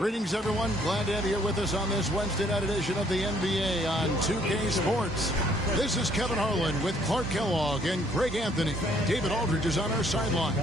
Greetings, everyone. Glad to have you with us on this Wednesday night edition of the NBA on 2K Sports. This is Kevin Harlan with Clark Kellogg and Greg Anthony. David Aldridge is on our sideline.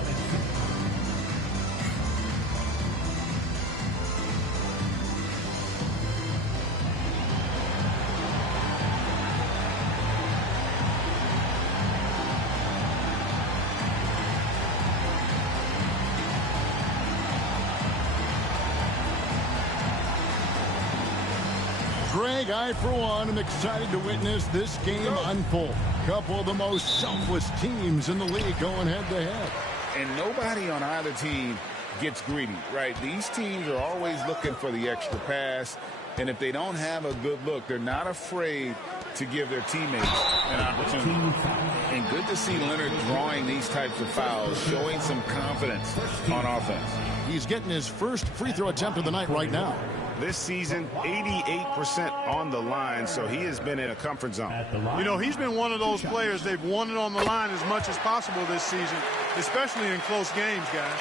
Greg, I, for one, am excited to witness this game unfold. Couple of the most selfless teams in the league going head-to-head. And nobody on either team gets greedy, right? These teams are always looking for the extra pass, and if they don't have a good look, they're not afraid to give their teammates an opportunity. And good to see Leonard drawing these types of fouls, showing some confidence on offense. He's getting his first free throw attempt of the night right now. This season, 88% on the line, so he has been in a comfort zone. You know, he's been one of those players, they've won it on the line as much as possible this season, especially in close games, guys.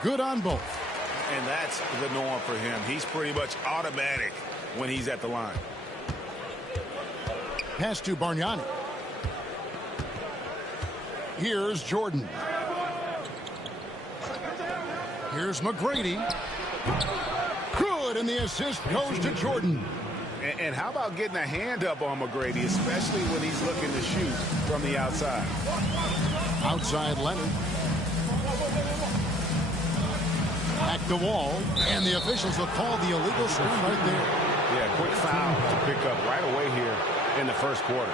Good on both. And that's the norm for him. He's pretty much automatic when he's at the line. Pass to Bargnani. Here's Jordan. Here's McGrady. Good, and the assist goes to Jordan. And how about getting a hand up on McGrady, especially when he's looking to shoot from the outside. Outside Leonard. Back the wall, and the officials will call the illegal screen right there. Yeah, quick foul to pick up right away here in the first quarter.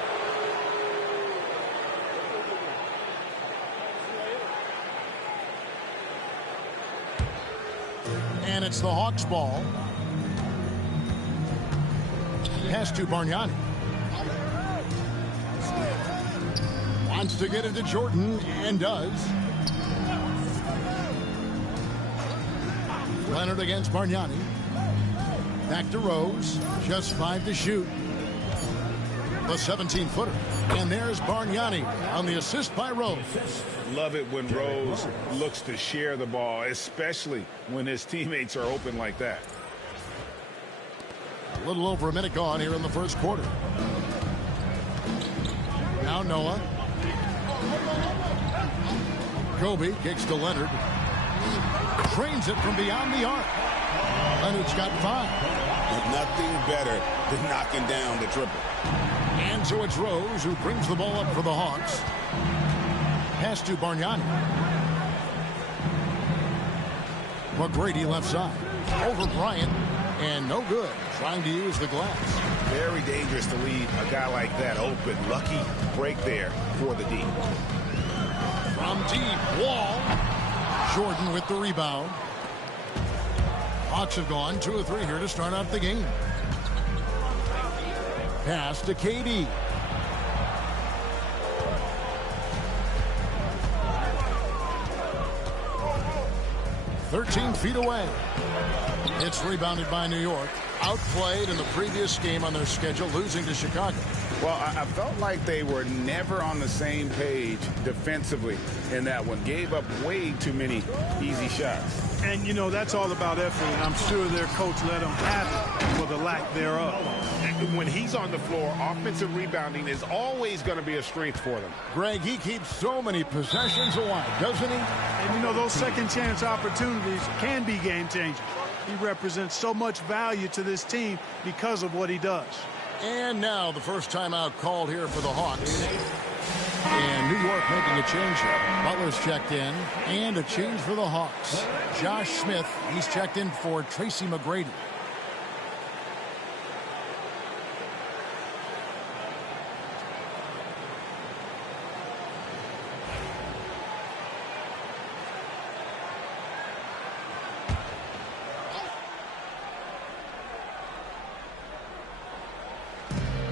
And it's the Hawks' ball. Pass to Bargnani. Wants to get it to Jordan, and does. Leonard against Bargnani. Back to Rose. Just 5 to shoot. The 17-footer. And there's Bargnani on the assist by Rose. Love it when Rose looks to share the ball, especially when his teammates are open like that. A little over a minute gone here in the first quarter. Now Noah. Kobe kicks to Leonard. Trains it from beyond the arc. Leonard's got 5. But nothing better than knocking down the triple. And so it's Rose who brings the ball up for the Hawks. Pass to Bargnani. McGrady left side. Over Bryant. And no good. Trying to use the glass. Very dangerous to leave a guy like that open. Lucky break there for the D. From deep, Wall. Jordan with the rebound. Hawks have gone 2 of 3 here to start out the game. Pass to KD. "13 feet away. It's rebounded by New York. Outplayed in the previous game on their schedule, losing to Chicago. Well, I felt like they were never on the same page defensively in that one. Gave up way too many easy shots. And, you know, that's all about effort, and I'm sure their coach let them have it for the lack thereof. And when he's on the floor, offensive rebounding is always going to be a strength for them. Greg, he keeps so many possessions alive, doesn't he? And, you know, those second-chance opportunities can be game-changers. He represents so much value to this team because of what he does. And now the first timeout called here for the Hawks. And New York making a change here. Butler's checked in, and a change for the Hawks. Josh Smith, he's checked in for Tracy McGrady.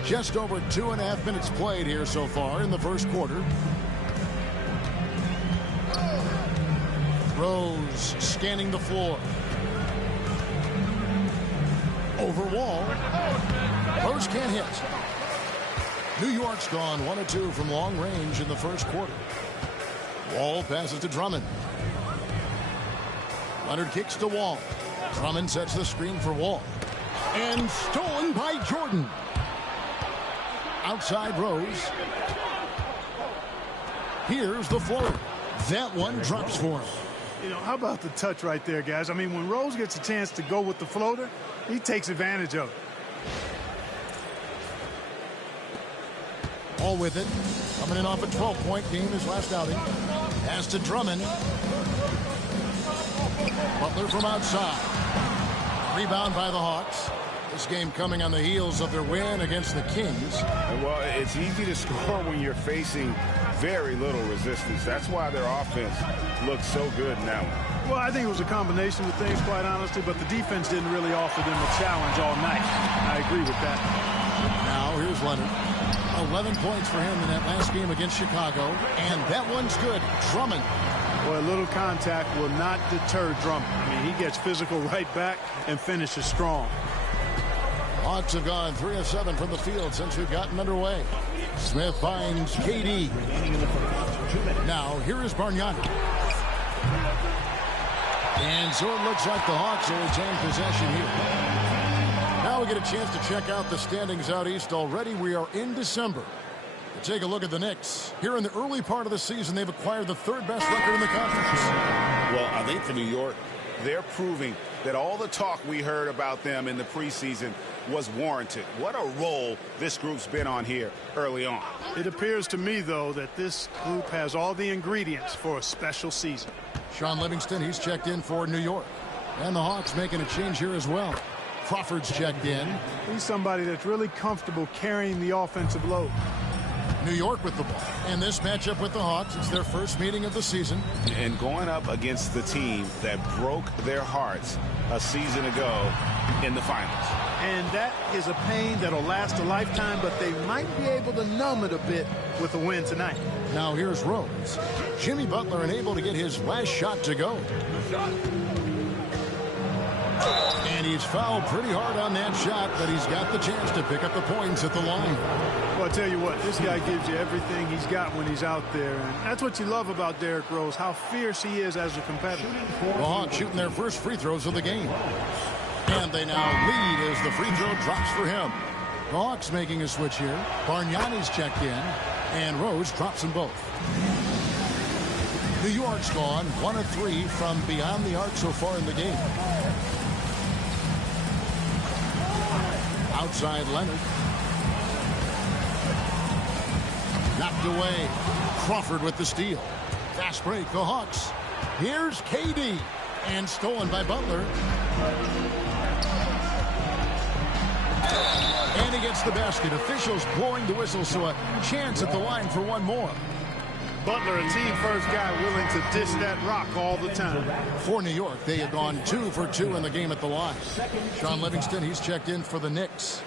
Just over 2.5 minutes played here so far in the first quarter. Rose scanning the floor. Over Wall. Rose can't hit. New York's gone 1 of 2 from long range in the first quarter. Wall passes to Drummond. Leonard kicks to Wall. Drummond sets the screen for Wall. And stolen by Jordan. Outside Rose. Here's the floater. That one drops for him. You know, how about the touch right there, guys? I mean, when Rose gets a chance to go with the floater, he takes advantage of it. All with it. Coming in off a 12-point game his last outing. Pass to Drummond. Butler from outside. Rebound by the Hawks. This game coming on the heels of their win against the Kings. Well, it's easy to score when you're facing very little resistance. That's why their offense looks so good in that one. Well, I think it was a combination of things, quite honestly, but the defense didn't really offer them a challenge all night. I agree with that. Now, here's Leonard. 11 points for him in that last game against Chicago, and that one's good. Drummond. Boy, a little contact will not deter Drummond. I mean, he gets physical right back and finishes strong. Hawks have gone 3 of 7 from the field since we've gotten underway. Smith finds KD. Now, here is Bargnani. And so it looks like the Hawks will retain possession here. Now we get a chance to check out the standings out east. Already we are in December. To take a look at the Knicks. Here in the early part of the season, they've acquired the 3rd best record in the conference. Well, I think for New York, they're proving that all the talk we heard about them in the preseason was warranted. What a role this group's been on here early on. It appears to me, though, that this group has all the ingredients for a special season. Sean Livingston, he's checked in for New York. And the Hawks making a change here as well. Crawford's checked in. He's somebody that's really comfortable carrying the offensive load. New York with the ball. And this matchup with the Hawks, it's their first meeting of the season. And going up against the team that broke their hearts a season ago in the finals. And that is a pain that'll last a lifetime, but they might be able to numb it a bit with a win tonight. Now here's Rose. Jimmy Butler unable to get his last shot to go. And he's fouled pretty hard on that shot, but he's got the chance to pick up the points at the line. Well, I tell you what, this guy gives you everything he's got when he's out there. And that's what you love about Derrick Rose, how fierce he is as a competitor. The Hawks shooting their first free throws of the game. And they now lead as the free throw drops for him. The Hawks making a switch here. Bargnani's checked in, and Rose drops them both. New York's gone 1 of 3 from beyond the arc so far in the game. Outside Leonard. Knocked away. Crawford with the steal. Fast break, the Hawks. Here's KD. And stolen by Butler. And he gets the basket. Officials blowing the whistle, so a chance at the line for one more. Butler, a team-first guy willing to dish that rock all the time. For New York, they have gone 2 for 2 in the game at the line. Sean Livingston, he's checked in for the Knicks.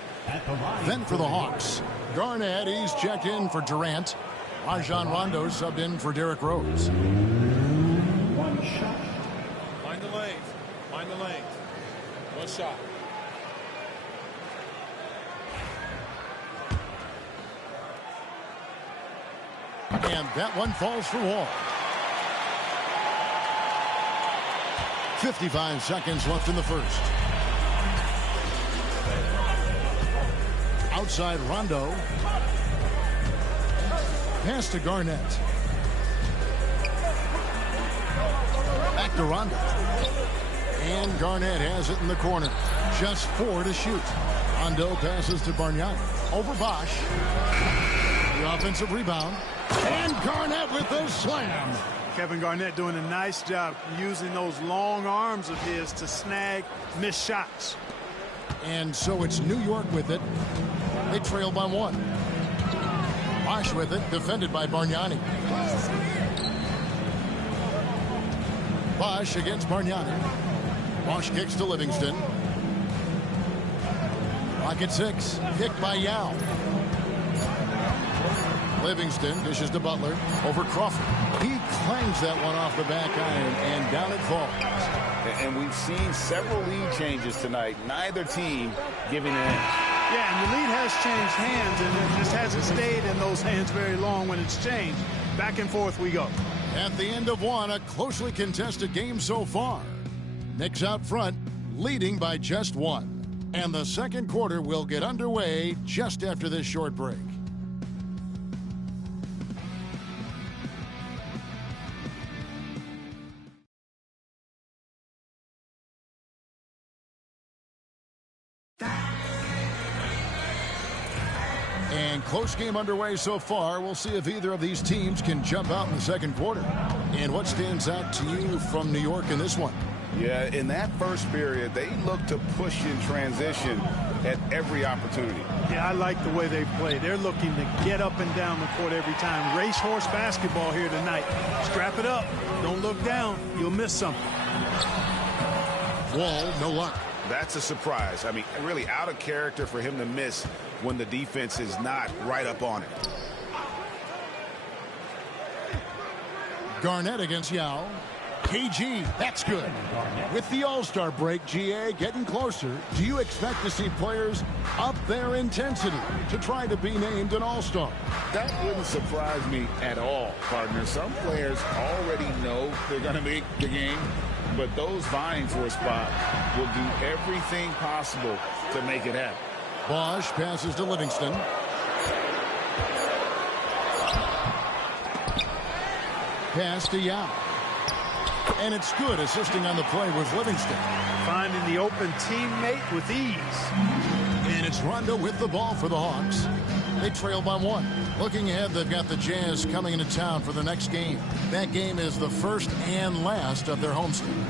Then for the Hawks, Garnett, he's checked in for Durant. Rajon Rondo subbed in for Derrick Rose. One shot. Find the lane. Find the lane. One shot. And that one falls for Wall. 55 seconds left in the first. Outside Rondo. Pass to Garnett. Back to Rondo. And Garnett has it in the corner. Just 4 to shoot. Rondo passes to Bargnani. Over Bosch. The offensive rebound. And Garnett with the slam. Kevin Garnett doing a nice job using those long arms of his to snag missed shots. And so it's New York with it. They trail by 1. Bosch with it, defended by Bargnani. Bosch against Bargnani. Bosch kicks to Livingston. Clock at 6. Picked by Yao. Livingston dishes to Butler over Crawford. He clangs that one off the back iron, and down falls. And we've seen several lead changes tonight. Neither team giving an inch. Yeah, and the lead has changed hands, and it just hasn't stayed in those hands very long when it's changed. Back and forth we go. At the end of one, a closely contested game so far. Knicks out front, leading by just one. And the second quarter will get underway just after this short break. And close game underway so far. We'll see if either of these teams can jump out in the second quarter. And what stands out to you from New York in this one? Yeah, in that first period, they look to push in transition at every opportunity. Yeah, I like the way they play. They're looking to get up and down the court every time. Racehorse basketball here tonight. Strap it up. Don't look down. You'll miss something. Wall, no luck. That's a surprise. I mean, really out of character for him to miss when the defense is not right up on it. Garnett against Yao. KG, that's good. With the All-Star break, GA getting closer, do you expect to see players up their intensity to try to be named an All-Star? That wouldn't surprise me at all, partner. Some players already know they're going to make the game, but those vying for a spot will do everything possible to make it happen. Bosch passes to Livingston. Pass to Yao. And it's good, assisting on the play with Livingston. Finding the open teammate with ease. And it's Rondo with the ball for the Hawks. They trail by one. Looking ahead, they've got the Jazz coming into town for the next game. That game is the first and last of their homestand.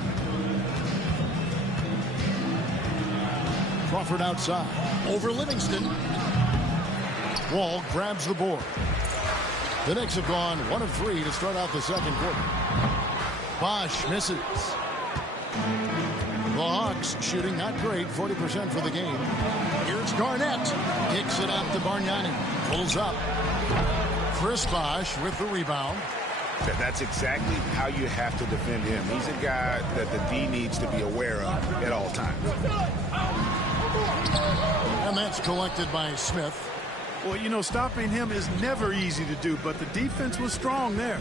Crawford outside. Over Livingston. Wall grabs the board. The Knicks have gone 1 of 3 to start out the second quarter. Bosch misses. The Hawks shooting not great, 40% for the game. Here's Garnett. Kicks it out to Bargnani. Pulls up. Chris Bosch with the rebound. That's exactly how you have to defend him. He's a guy that the D needs to be aware of at all times. And that's collected by Smith. Well, you know, stopping him is never easy to do, but the defense was strong there.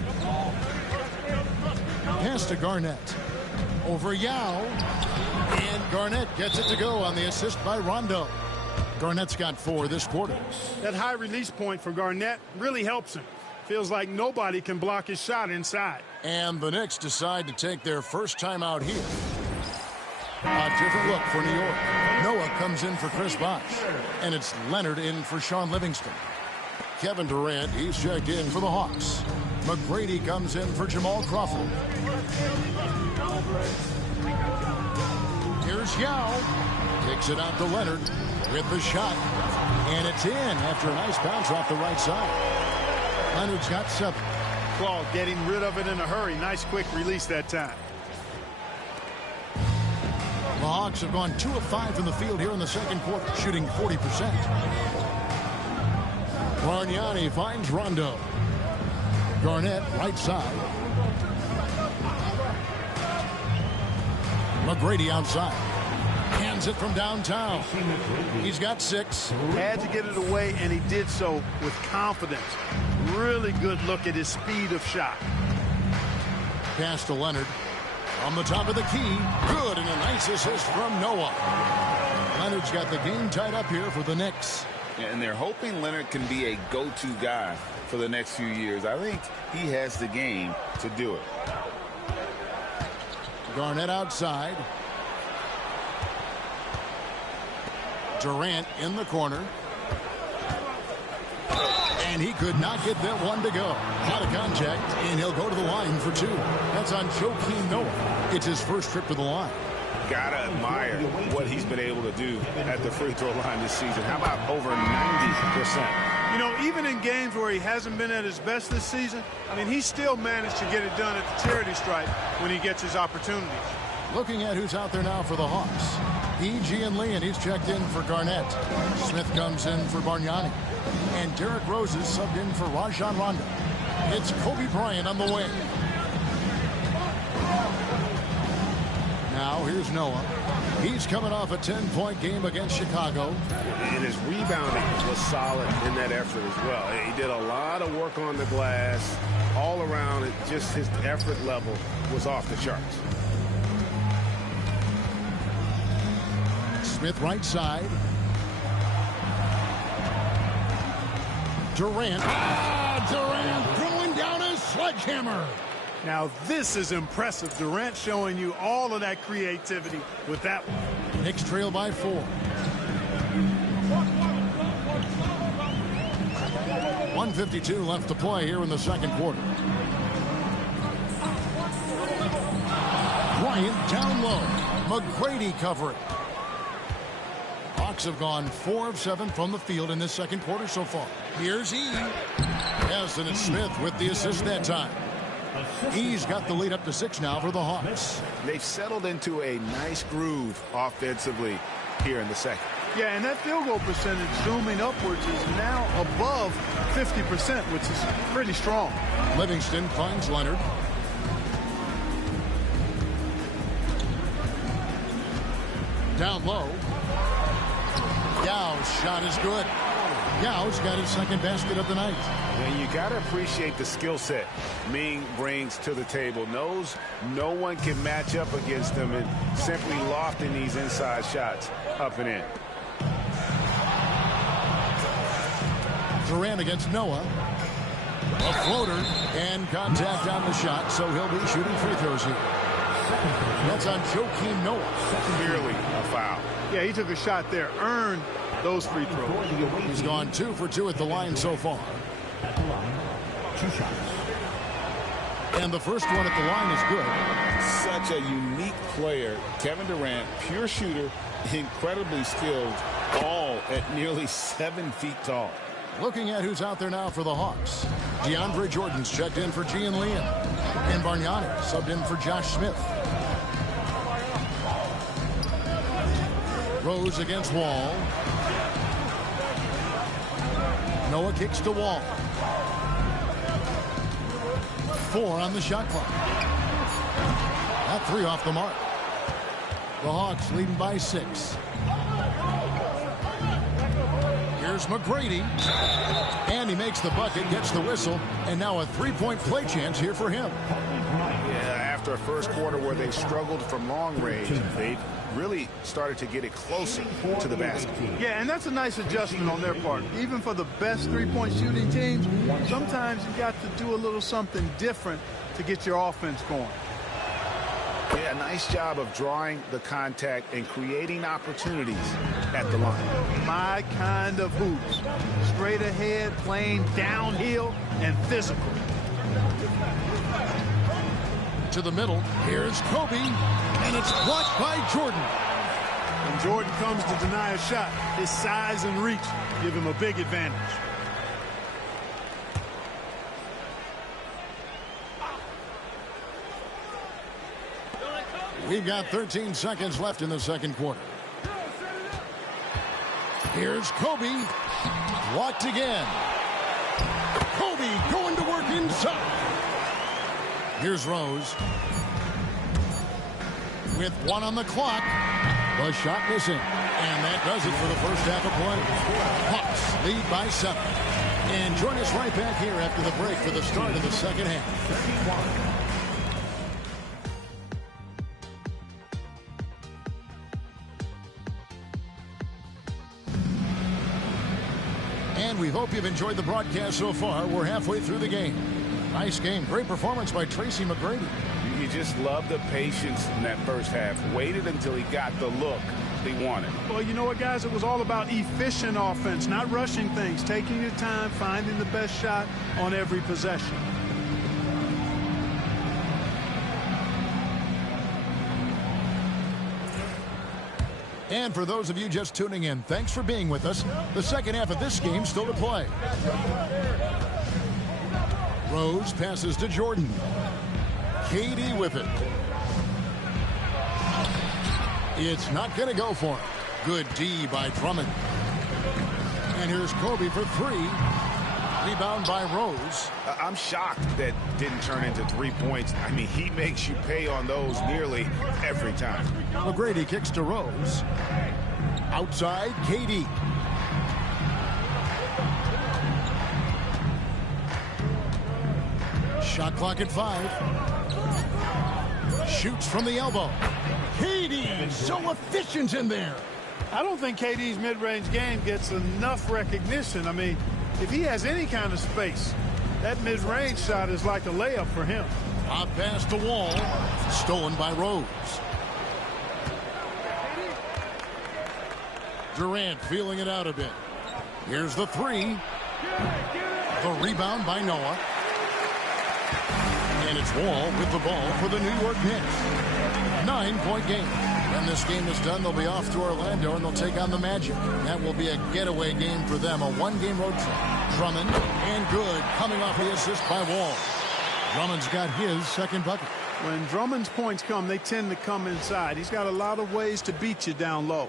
Pass to Garnett. Over Yao. And Garnett gets it to go on the assist by Rondo. Garnett's got 4 this quarter. That high release point for Garnett really helps him. Feels like nobody can block his shot inside. And the Knicks decide to take their first time out here. A different look for New York. Noah comes in for Chris Bosch. And it's Leonard in for Sean Livingston. Kevin Durant, he's checked in for the Hawks. McGrady comes in for Jamal Crawford. Here's Yao. Kicks it out to Leonard with the shot. And it's in after a nice bounce off the right side. Leonard's got 7. Claw getting rid of it in a hurry. Nice quick release that time. The Hawks have gone 2 of 5 from the field here in the second quarter, shooting 40%. Bargnani finds Rondo. Garnett, right side. McGrady outside. Hands it from downtown. He's got 6. Had to get it away, and he did so with confidence. Really good look at his speed of shot. Pass to Leonard. On the top of the key. Good, and a nice assist from Noah. Leonard's got the game tied up here for the Knicks. And they're hoping Leonard can be a go-to guy for the next few years. I think he has the game to do it. Garnett outside. Durant in the corner. And he could not get that one to go. Out of contact, and he'll go to the line for 2. That's on Joakim Noah. It's his first trip to the line. Gotta admire what he's been able to do at the free throw line this season. How about over 90%? You know, even in games where he hasn't been at his best this season, I mean, he still managed to get it done at the charity stripe when he gets his opportunities. Looking at who's out there now for the Hawks. E.G. and Lee, and he's checked in for Garnett. Smith comes in for Bargnani. And Derrick Rose is subbed in for Rajon Rondo. It's Kobe Bryant on the way. Now here's Noah. He's coming off a 10-point game against Chicago. And his rebounding was solid in that effort as well. He did a lot of work on the glass. All around, just his effort level was off the charts. Smith right side. Durant. Durant throwing down a sledgehammer. Now this is impressive. Durant showing you all of that creativity with that one. Knicks trail by 4. 1:52 left to play here in the second quarter. Bryant down low. McGrady covering. Hawks have gone 4 of 7 from the field in this second quarter so far. Here's E. Yes, and it's Smith with the assist that time. He's got the lead up to 6 now for the Hawks. They've settled into a nice groove offensively here in the second. Yeah, and that field goal percentage zooming upwards is now above 50%, which is pretty strong. Livingston finds Leonard. Down low. Yaw's shot is good. Yaw's got his second basket of the night. And you got to appreciate the skill set Ming brings to the table. Knows no one can match up against him and simply lofting these inside shots up and in. Durant against Noah. A floater and contact on the shot, so he'll be shooting free throws here. That's on Joakim Noah. Clearly a foul. Yeah, he took a shot there, earned those free throws. He's gone 2 for 2 at the line so far. At the line, 2 shots. And the first one at the line is good. Such a unique player. Kevin Durant, pure shooter, incredibly skilled, all at nearly 7 feet tall. Looking at who's out there now for the Hawks. DeAndre Jordan's checked in for Gian Liam. And Bargnani subbed in for Josh Smith. Rose against Wall. Noah kicks to Wall. 4 on the shot clock. That 3 off the mark. The Hawks leading by 6. Here's McGrady. And he makes the bucket, gets the whistle, and now a 3-point play chance here for him. Yeah, after a first quarter where they struggled from long range, they've really started to get it closer to the basket. Yeah, and that's a nice adjustment on their part. Even for the best three-point shooting teams, sometimes you got to do a little something different to get your offense going. Yeah, nice job of drawing the contact and creating opportunities at the line. My kind of hoops. Straight ahead, playing downhill, and physical. To the middle. Here's Kobe. And it's blocked by Jordan. When Jordan comes to deny a shot, his size and reach give him a big advantage. We've got 13 seconds left in the second quarter. Here's Kobe. Blocked again. Kobe going to work inside. Here's Rose. With 1 on the clock. The shot missing. And that does it for the first half of play. Hawks lead by 7. And join us right back here after the break for the start of the second half. And we hope you've enjoyed the broadcast so far. We're halfway through the game. Nice game. Great performance by Tracy McGrady. You just love the patience in that first half. Waited until he got the look he wanted. Well, you know what, guys? It was all about efficient offense, not rushing things, taking your time, finding the best shot on every possession. And for those of you just tuning in, thanks for being with us. The second half of this game still to play. Rose passes to Jordan. KD with it. It's not going to go for him. Good D by Drummond. And here's Kobe for 3. Rebound by Rose. I'm shocked that didn't turn into 3 points. I mean, he makes you pay on those nearly every time. McGrady kicks to Rose. Outside, KD. Shot clock at 5. Shoots from the elbow. KD, so efficient in there. I don't think KD's mid-range game gets enough recognition. I mean, if he has any kind of space, that mid-range shot is like a layup for him. Hot pass to Wall. Stolen by Rose. Durant feeling it out a bit. Here's the 3. The rebound by Noah. And it's Wall with the ball for the New York Knicks. 9-point game. When this game is done, they'll be off to Orlando, and they'll take on the Magic. That will be a getaway game for them, a one-game road trip. Drummond, and good, coming off the assist by Wall. Drummond's got his second bucket. When Drummond's points come, they tend to come inside. He's got a lot of ways to beat you down low.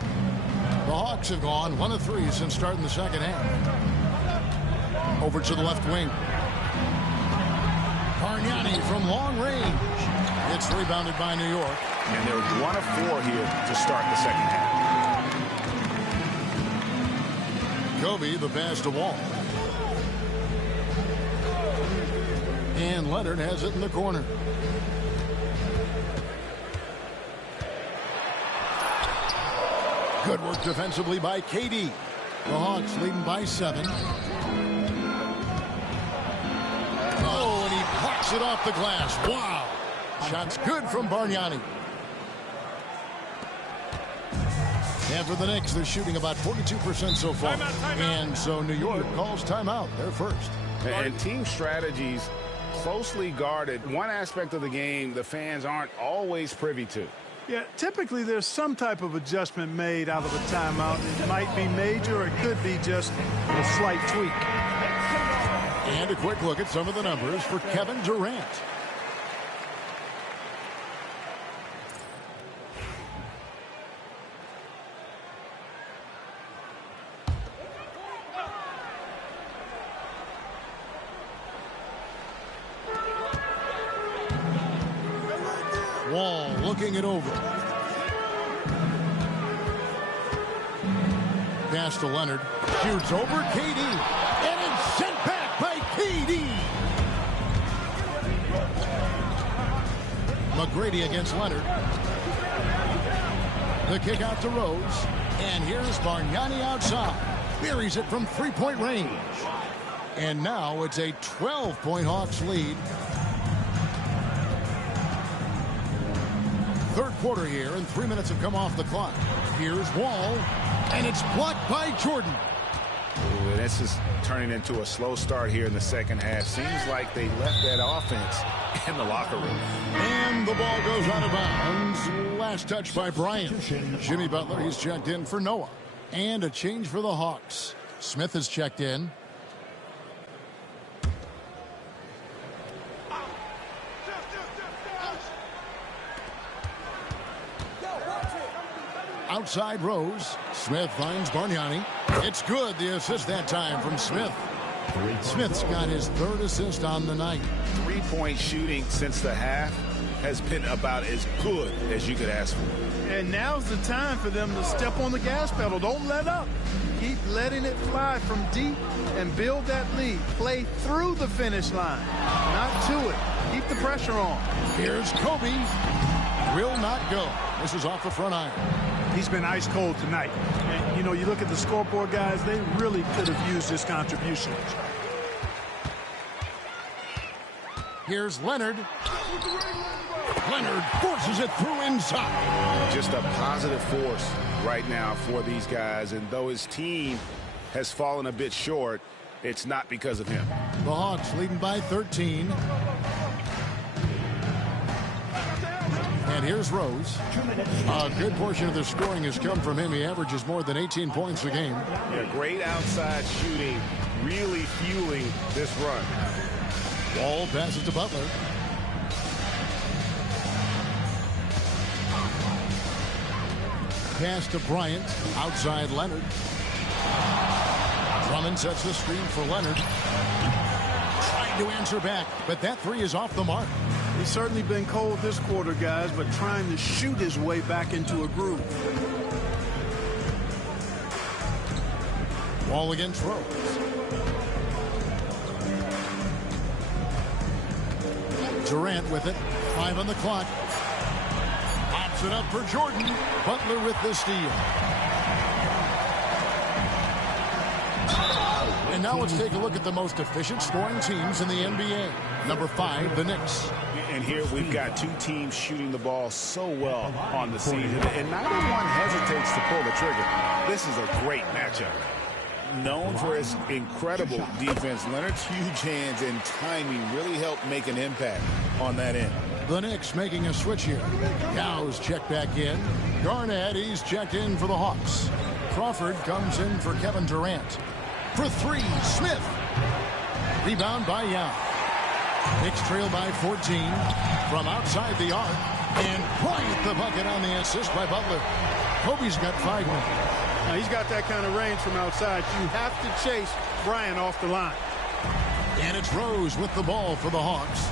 The Hawks have gone 1 of 3 since starting the second half. Over to the left wing. Bargnani from long range. It's rebounded by New York. And they're 1 of 4 here to start the second half. Kobe, the pass to Wall. And Leonard has it in the corner. Good work defensively by KD. The Hawks leading by 7. Oh, and he plucks it off the glass. Wow. Shot's good from Bargnani. And for the Knicks, they're shooting about 42% so far. Timeout. And so New York calls timeout. They're first. And team strategies closely guarded. One aspect of the game the fans aren't always privy to. Yeah, typically there's some type of adjustment made out of a timeout. It might be major, or it could be just a slight tweak. And a quick look at some of the numbers for Kevin Durant. Wall looking it over. Pass to Leonard. Shoots over KD. And it's sent back by KD. McGrady against Leonard. The kick out to Rose. And here's Bargnani outside. Buries it from three-point range. And now it's a 12-point Hawks lead. Third quarter here, and 3 minutes have come off the clock. Here's Wall, and it's blocked by Jordan. Ooh, this is turning into a slow start here in the second half. Seems like they left that offense in the locker room. And the ball goes out of bounds. Last touch by Bryant. Jimmy Butler, he's checked in for Noah. And a change for the Hawks. Smith has checked in. Outside Rose. Smith finds Bargnani. It's good. The assist that time from Smith. Smith's got his 3rd assist on the night. 3-point shooting since the half has been about as good as you could ask for. And now's the time for them to step on the gas pedal. Don't let up. Keep letting it fly from deep and build that lead. Play through the finish line, not to it. Keep the pressure on. Here's Kobe. Will not go. This is off the front iron. He's been ice cold tonight. And, you know, you look at the scoreboard, guys, they really could have used his contribution. Here's Leonard. Leonard forces it through inside. Just a positive force right now for these guys. And though his team has fallen a bit short, it's not because of him. The Hawks leading by 13. And here's Rose. A good portion of the scoring has come from him. He averages more than 18 points a game. Yeah, great outside shooting, really fueling this run. Wall passes to Butler. Pass to Bryant. Outside Leonard. Drummond sets the screen for Leonard. Trying to answer back, but that three is off the mark. He's certainly been cold this quarter, guys, but trying to shoot his way back into a groove. Wall against Rose. Durant with it. 5 on the clock. Pops it up for Jordan. Butler with the steal. And now let's take a look at the most efficient scoring teams in the NBA. Number 5, the Knicks. And here we've got two teams shooting the ball so well on the season, and neither one hesitates to pull the trigger. This is a great matchup. Known for his incredible defense, Leonard's huge hands and timing really help make an impact on that end. The Knicks making a switch here. Yow's checked back in. Garnett, he's checked in for the Hawks. Crawford comes in for Kevin Durant. For 3, Smith. Rebound by Yao. Knicks trail by 14 from outside the arc. And Bryant the bucket on the assist by Butler. Kobe's got 5 more. Now, he's got that kind of range from outside. You have to chase Bryant off the line. And it's Rose with the ball for the Hawks.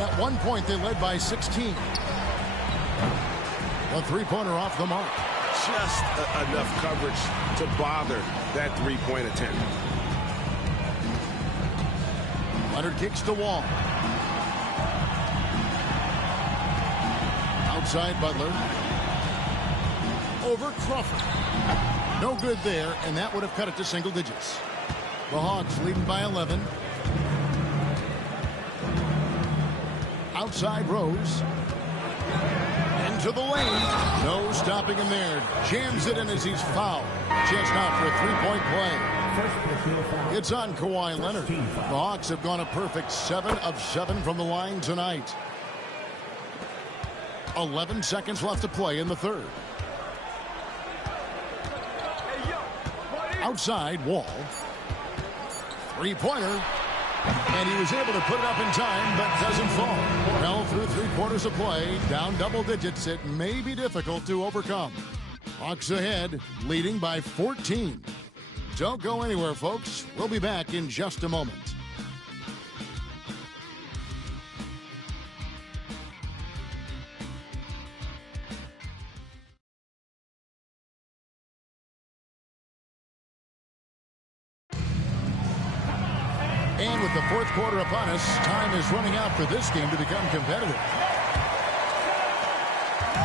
At one point, they led by 16. A three-pointer off the mark. Just enough coverage to bother that three-point attempt. Leonard kicks to Wall. Outside Butler. Over Crawford. No good there, and that would have cut it to single digits. The Hawks leading by 11. Outside Rose. Into the lane. No stopping him there. Jams it in as he's fouled. Just out for a three-point play. It's on Kawhi Leonard. The Hawks have gone a perfect 7 of 7 from the line tonight. 11 seconds left to play in the third. Outside, Wall. Three-pointer. And he was able to put it up in time, but doesn't fall. Well, through 3 quarters of play, down double digits, it may be difficult to overcome. Hawks ahead, leading by 14. Don't go anywhere, folks. We'll be back in just a moment. And with the fourth quarter upon us, time is running out for this game to become competitive.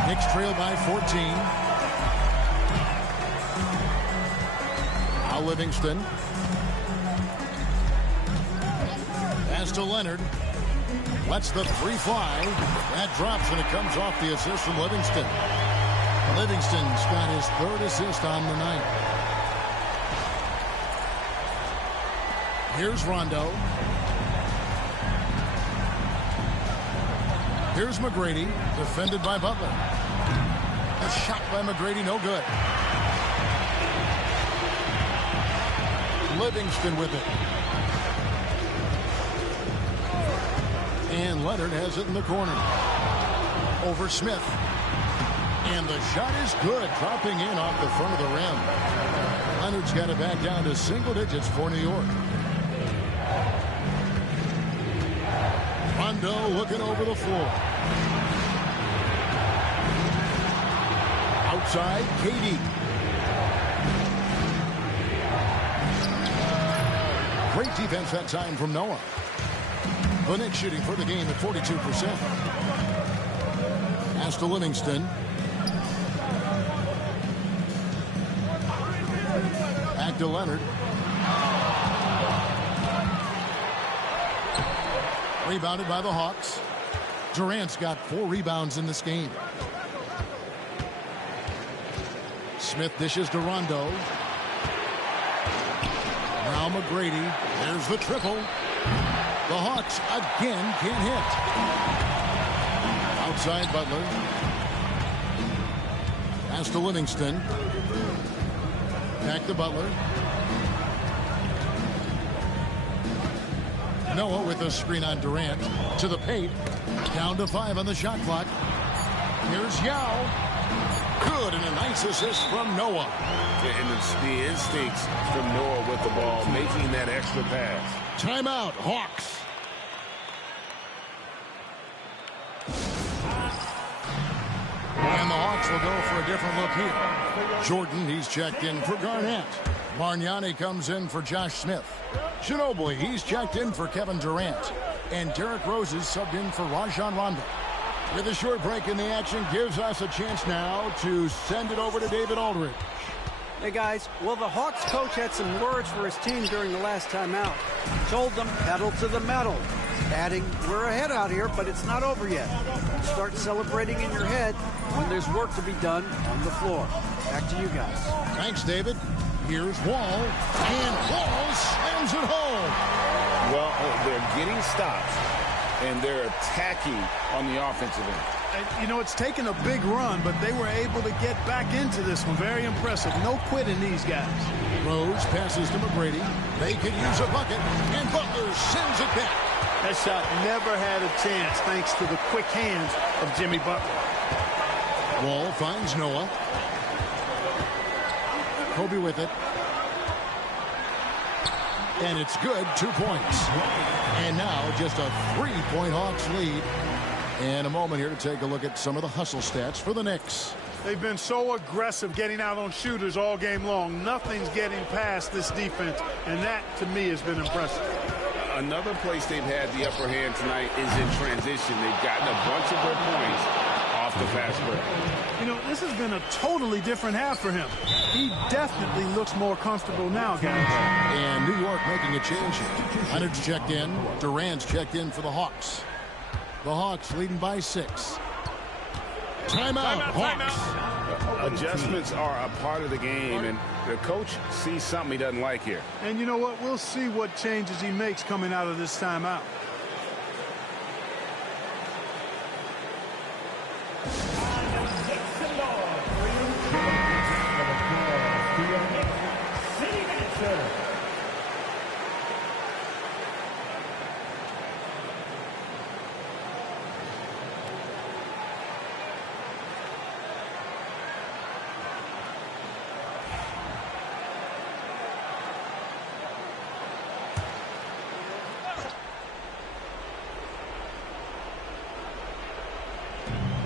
Knicks trail by 14. Now Livingston. Pass to Leonard. Lets the three fly. That drops and it comes off the assist from Livingston. Livingston's got his 3rd assist on the night. Here's Rondo. Here's McGrady, defended by Butler. A shot by McGrady, no good. Livingston with it. And Leonard has it in the corner. Over Smith. And the shot is good, dropping in off the front of the rim. Leonard's got it back down to single digits for New York. Rondo looking over the floor. Outside, KD. Great defense that time from Noah. The Knicks shooting for the game at 42%. Pass to Livingston. Back to Leonard. Rebounded by the Hawks. Durant's got 4 rebounds in this game. Smith dishes to Rondo. Now McGrady. There's the triple. The Hawks again can't hit. Outside Butler. Pass to Livingston. Back to Butler. Noah with a screen on Durant. To the paint. Down to 5 on the shot clock. Here's Yao. Good, and a nice assist from Noah. And the instincts from Noah with the ball, making that extra pass. Timeout, Hawks. And the Hawks will go for a different look here. Jordan, he's checked in for Garnett. Bargnani comes in for Josh Smith. Ginobili, he's checked in for Kevin Durant. And Derrick Rose is subbed in for Rajon Rondo. With a short break in the action, gives us a chance now to send it over to David Aldridge. Hey, guys. Well, the Hawks coach had some words for his team during the last time out. He told them, pedal to the metal. Adding, we're ahead out here, but it's not over yet. Start celebrating in your head when there's work to be done on the floor. Back to you guys. Thanks, David. Here's Wall, and Wall slams it home. Well, they're getting stops, and they're attacking on the offensive end. And, you know, it's taken a big run, but they were able to get back into this one. Very impressive. No quitting these guys. Rose passes to McGrady. They could use a bucket, and Butler sends it back. That shot never had a chance thanks to the quick hands of Jimmy Butler. Wall finds Noah. Kobe with it. And it's good, 2 points. And now just a 3-point Hawks lead. And a moment here to take a look at some of the hustle stats for the Knicks. They've been so aggressive getting out on shooters all game long. Nothing's getting past this defense, and that, to me, has been impressive. Another place they've had the upper hand tonight is in transition. They've gotten a bunch of their points off the fast break. You know, this has been a totally different half for him. He definitely looks more comfortable now, guys. And New York making a change here. Leonard's checked in. Durant's checked in for the Hawks. The Hawks leading by 6. Timeout, Hawks. Adjustments are a part of the game, and the coach sees something he doesn't like here. And you know what? We'll see what changes he makes coming out of this timeout.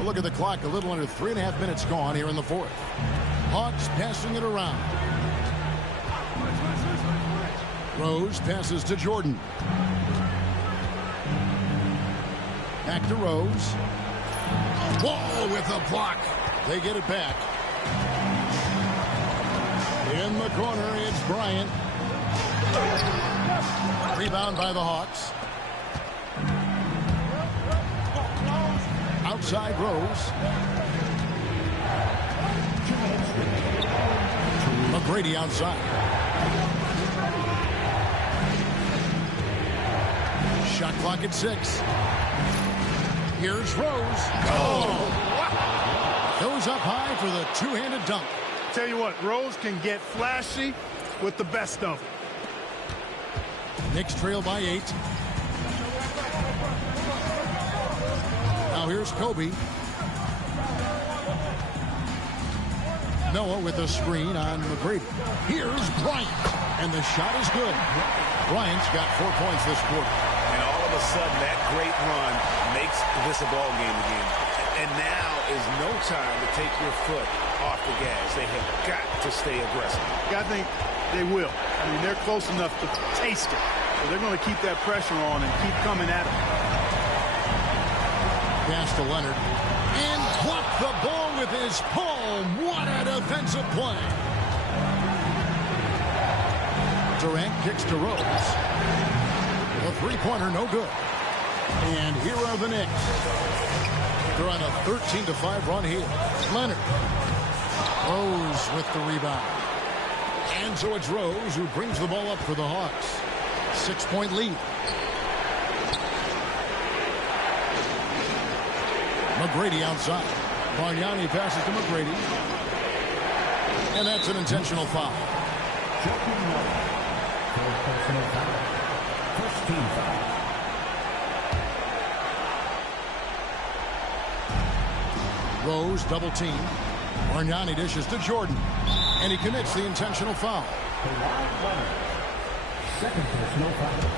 Look at the clock, a little under 3.5 minutes gone here in the fourth. Hawks passing it around. Rose passes to Jordan. Back to Rose. Wall with a block. They get it back. In the corner, it's Bryant. Rebound by the Hawks. Outside Rose. McGrady outside. Shot clock at 6. Here's Rose. Oh! Goes up high for the two-handed dunk. Tell you what, Rose can get flashy with the best of them. Knicks trail by 8. Now here's Kobe. Noah with a screen on McGrady. Here's Bryant. And the shot is good. Bryant's got 4 points this quarter. And all of a sudden, that great run makes this a ball game again. And now is no time to take your foot off the gas. They have got to stay aggressive. I think they will. I mean, they're close enough to taste it. So they're going to keep that pressure on and keep coming at it. Pass to Leonard. And blocked the ball with his palm. What a defensive play. Durant kicks to Rose. The three-pointer, no good. And here are the Knicks. They're on a 13-5 run here. Leonard. Rose with the rebound. And so it's Rose who brings the ball up for the Hawks. 6-point lead. McGrady outside. Bargnani passes to McGrady. And that's an intentional foul. First team foul. Rose double team. Argnani dishes to Jordan, and he commits the intentional foul. Second personal foul.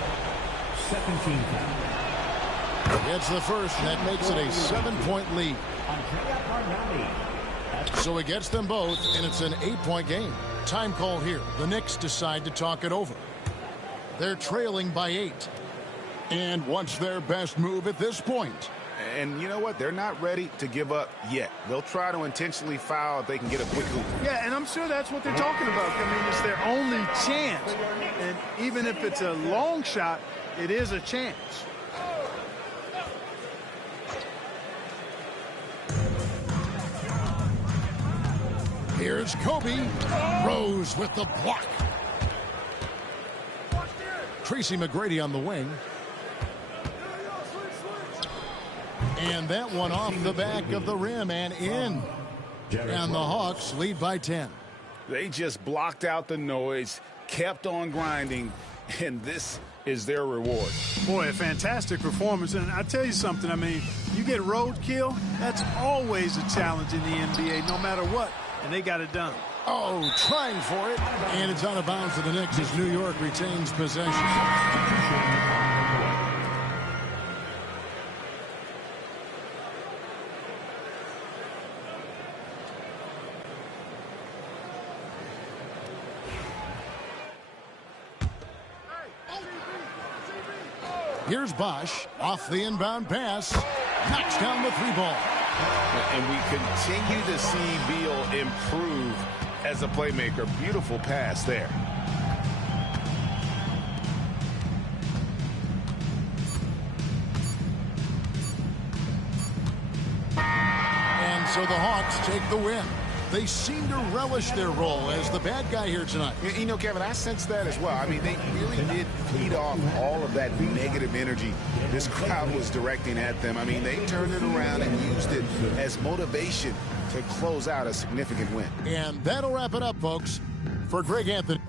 Second team foul. It's the first, and that makes it a 7-point lead. So it gets them both, and it's an 8-point game. Time call here. The Knicks decide to talk it over. They're trailing by 8. And what's their best move at this point? And you know what? They're not ready to give up yet. They'll try to intentionally foul if they can get a quick hoop. Yeah, and I'm sure that's what they're talking about. I mean, it's their only chance. And even if it's a long shot, it is a chance. Here's Kobe. Rose with the block. Tracy McGrady on the wing. And that one off the back of the rim and in. And the Hawks lead by 10. They just blocked out the noise, kept on grinding, and this is their reward. Boy, a fantastic performance. And I tell you something, I mean, you get roadkill, that's always a challenge in the NBA, no matter what. And they got it done. Oh, trying for it. And it's out of bounds to the Knicks as New York retains possession. Here's Bosch off the inbound pass. Knocks down the 3-ball. And we continue to see Beal improve as a playmaker. Beautiful pass there. And so the Hawks take the win. They seem to relish their role as the bad guy here tonight. You know, Kevin, I sense that as well. I mean, they really did feed off all of that negative energy this crowd was directing at them. I mean, they turned it around and used it as motivation to close out a significant win. And that'll wrap it up, folks. For Greg Anthony.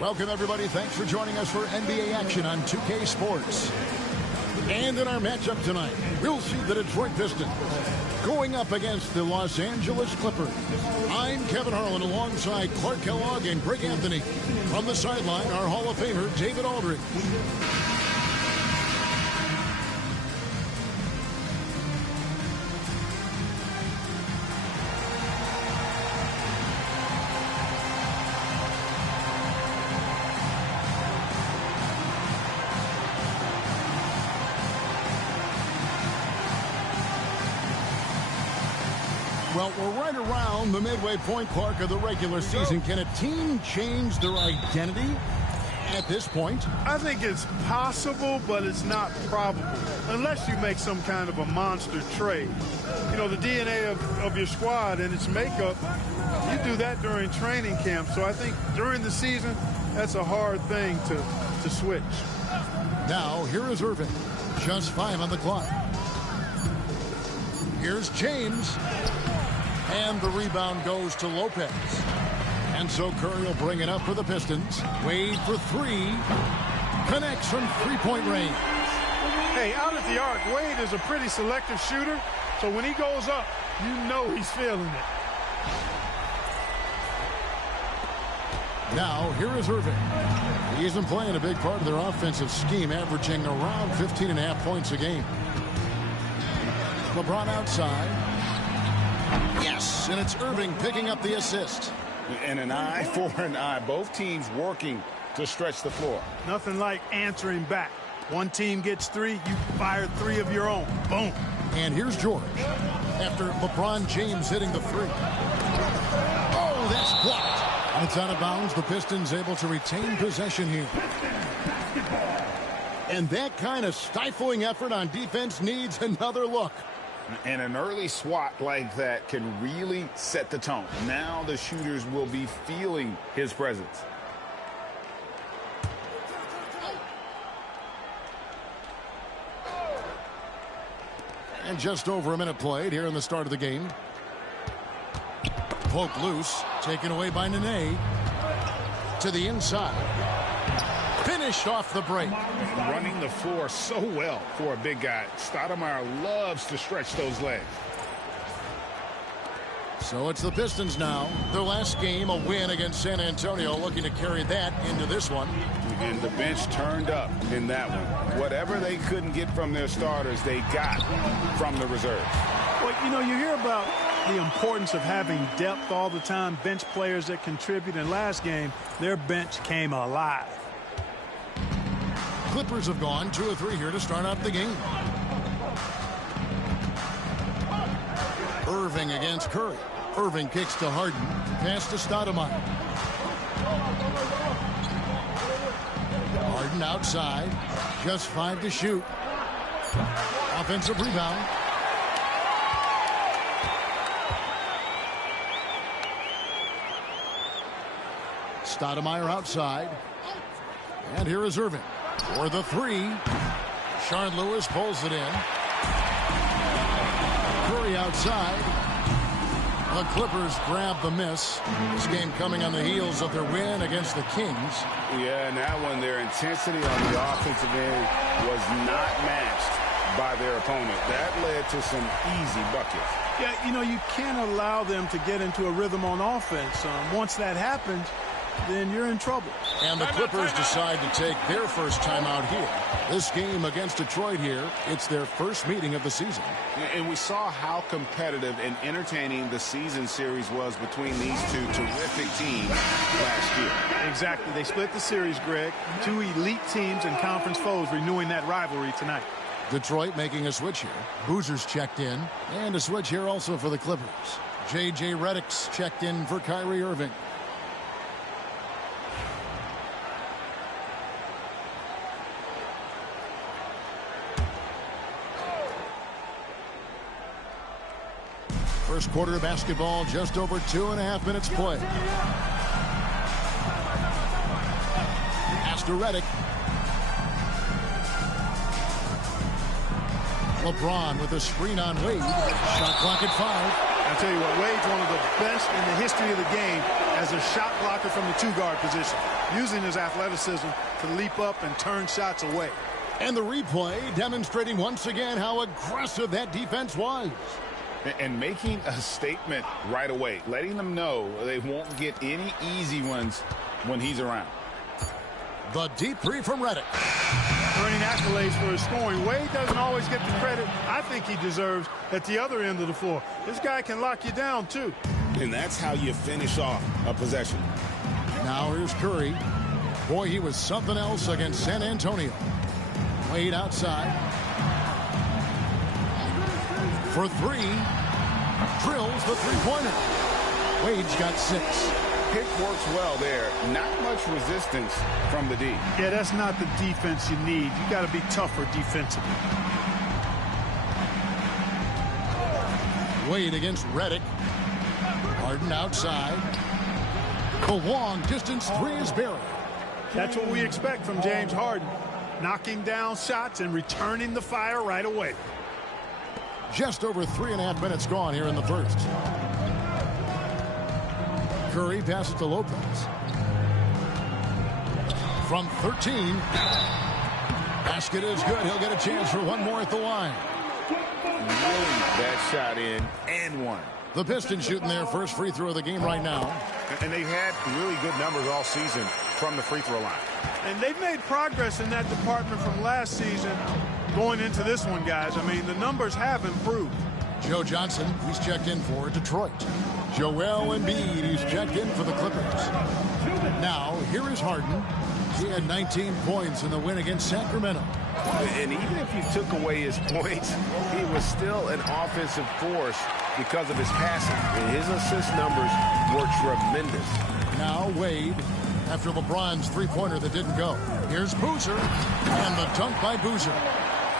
Welcome, everybody. Thanks for joining us for NBA action on 2K Sports. And in our matchup tonight, we'll see the Detroit Pistons going up against the Los Angeles Clippers. I'm Kevin Harlan alongside Clark Kellogg and Greg Anthony. From the sideline, our Hall of Famer, David Aldridge. Well, we're right around the midway point, Clark, of the regular season. Can a team change their identity at this point? I think it's possible, but it's not probable, unless you make some kind of a monster trade. You know, the DNA of your squad and its makeup, you do that during training camp. So I think during the season, that's a hard thing to switch. Now, here is Irving. Just 5 on the clock. Here's James. And the rebound goes to Lopez. And so Curry will bring it up for the Pistons. Wade for 3. Connects from three-point range. Hey, out at the arc, Wade is a pretty selective shooter. So when he goes up, you know he's feeling it. Now, here is Irving. He isn't playing a big part of their offensive scheme, averaging around 15.5 points a game. LeBron outside. Yes, and it's Irving picking up the assist. And an eye for an eye. Both teams working to stretch the floor. Nothing like answering back. One team gets 3, you fire 3 of your own. Boom. And here's George. After LeBron James hitting the 3. Oh, that's blocked. And it's out of bounds. The Pistons able to retain possession here. And that kind of stifling effort on defense needs another look. And an early swat like that can really set the tone. Now the shooters will be feeling his presence. And just over a minute played here in the start of the game. Poked loose. Taken away by Nene. To the inside. Finished off the break. Running the floor so well for a big guy. Stoudemire loves to stretch those legs. So it's the Pistons now. Their last game, a win against San Antonio, looking to carry that into this one. And the bench turned up in that one. Whatever they couldn't get from their starters, they got from the reserves. Well, you know, you hear about the importance of having depth all the time, bench players that contribute. In last game, their bench came alive. Clippers have gone 2 of 3 here to start out the game. Irving against Curry. Irving kicks to Harden. Pass to Stoudemire. Harden outside. Just 5 to shoot. Offensive rebound. Stoudemire outside. And here is Irving for the 3. Sean Lewis pulls it in. Curry outside. The Clippers grab the miss. This game coming on the heels of their win against the Kings. Yeah, and that one, their intensity on the offensive end was not matched by their opponent. That led to some easy buckets. Yeah, you know, you can't allow them to get into a rhythm on offense. Once that happens, then you're in trouble. And the Clippers decide to take their first time out here. This game against Detroit here, it's their first meeting of the season. And we saw how competitive and entertaining the season series was between these two terrific teams last year. Exactly. They split the series, Greg. 2 elite teams and conference foes renewing that rivalry tonight. Detroit making a switch here. Boozer's checked in. And a switch here also for the Clippers. J.J. Redick's checked in for Kyrie Irving. First quarter of basketball, just over 2.5 minutes play. Pass to Redick. LeBron with a screen on Wade. Shot clock at 5. I'll tell you what, Wade's one of the best in the history of the game as a shot blocker from the 2-guard position, using his athleticism to leap up and turn shots away. And the replay demonstrating once again how aggressive that defense was. And making a statement right away, letting them know they won't get any easy ones when he's around. The deep 3 from Redick. Earning accolades for his scoring. Wade doesn't always get the credit I think he deserves at the other end of the floor. This guy can lock you down, too. And that's how you finish off a possession. Now here's Curry. Boy, he was something else against San Antonio. Wade outside. For 3. Drills the 3-pointer. Wade's got 6. Pick works well there. Not much resistance from the D. Yeah, that's not the defense you need. You got to be tougher defensively. Wade against Redick. Harden outside. The long distance 3 is buried. That's what we expect from James Harden. Knocking down shots and returning the fire right away. Just over 3.5 minutes gone here in the first. Curry passes to Lopez. From 13. Basket is good. He'll get a chance for one more at the line. Really that shot in and one. The Pistons shooting their first free throw of the game right now. And they've had really good numbers all season from the free throw line. And they've made progress in that department from last season going into this one, guys. I mean, the numbers have improved. Joe Johnson, he's checked in for Detroit. Joel Embiid, he's checked in for the Clippers. Now, here is Harden. He had 19 points in the win against Sacramento. And even if you took away his points, he was still an offensive force because of his passing. And his assist numbers were tremendous. Now Wade, after LeBron's 3-pointer that didn't go. Here's Boozer, and the dunk by Boozer.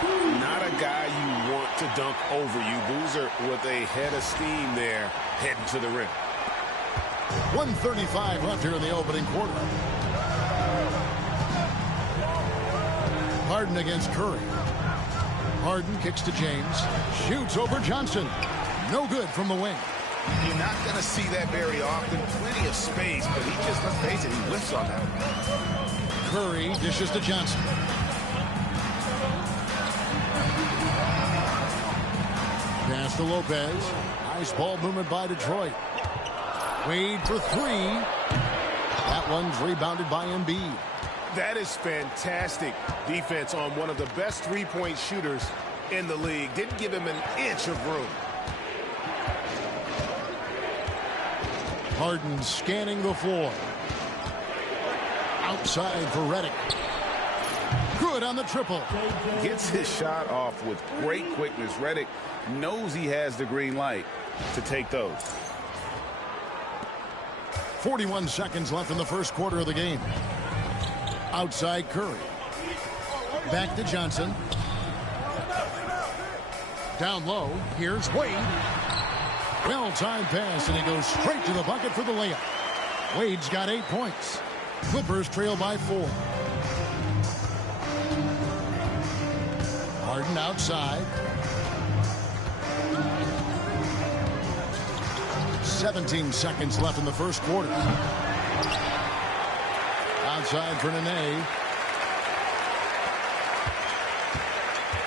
Not a guy you want to dunk over you. Boozer with a head of steam there heading to the rim. 1:35 left here in the opening quarter. Harden against Curry. Harden kicks to James. Shoots over Johnson. No good from the wing. You're not going to see that very often. Plenty of space, but he just, let's face it, he whiffs on that. Curry dishes to Johnson. Pass to Lopez. Nice ball movement by Detroit. Wade for three. That one's rebounded by Embiid. That is fantastic defense on one of the best three-point shooters in the league. Didn't give him an inch of room. Harden scanning the floor. Outside for Redick. Good on the triple. Gets his shot off with great quickness. Redick knows he has the green light to take those. 41 seconds left in the first quarter of the game. Outside Curry. Back to Johnson. Down low. Here's Wade. Well-timed pass, and he goes straight to the bucket for the layup. Wade's got 8 points. Clippers trail by 4. Harden outside. 17 seconds left in the first quarter. Outside for Nene.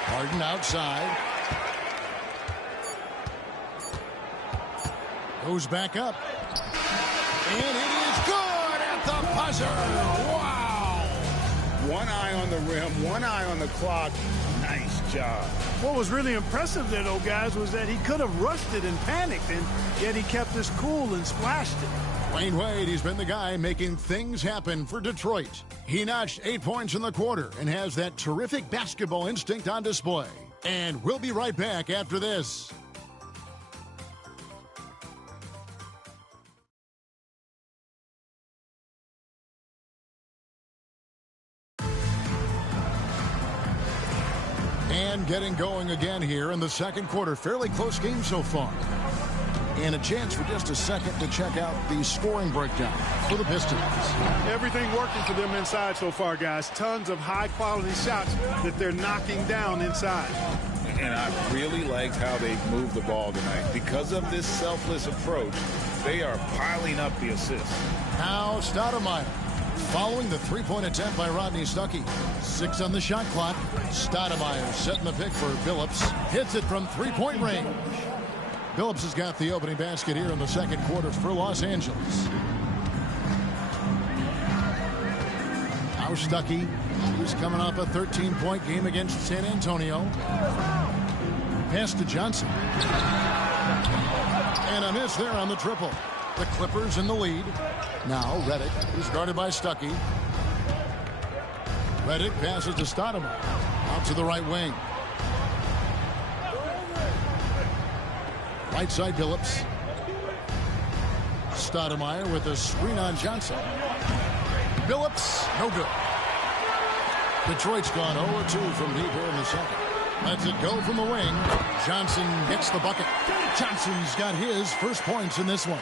Harden outside. Goes back up. And it is good at the buzzer. Wow. One eye on the rim, one eye on the clock. Nice job. What was really impressive there, though, guys, was that he could have rushed it and panicked, and yet he kept his cool and splashed it. Dwayne Wade, he's been the guy making things happen for Detroit. He notched 8 points in the quarter and has that terrific basketball instinct on display. And we'll be right back after this. And getting going again here in the second quarter. Fairly close game so far. And a chance for just a second to check out the scoring breakdown for the Pistons. Everything working for them inside so far, guys. Tons of high-quality shots that they're knocking down inside. And I really liked how they moved the ball tonight. Because of this selfless approach, they are piling up the assists. Now Stoudemire following the three-point attempt by Rodney Stuckey. 6 on the shot clock. Stoudemire setting the pick for Billups. Hits it from three-point range. Billups has got the opening basket here in the second quarter for Los Angeles. Now Stuckey. He's coming off a 13-point game against San Antonio. Pass to Johnson. And a miss there on the triple. The Clippers in the lead. Now Redick is guarded by Stuckey. Redick passes to Stoudemire. Out to the right wing. Right side Billups. Stoudemire with a screen on Johnson. Billups, no good. Detroit's gone 0-2 from deep here in the second. Lets it go from the wing. Johnson gets the bucket. Johnson's got his first points in this one.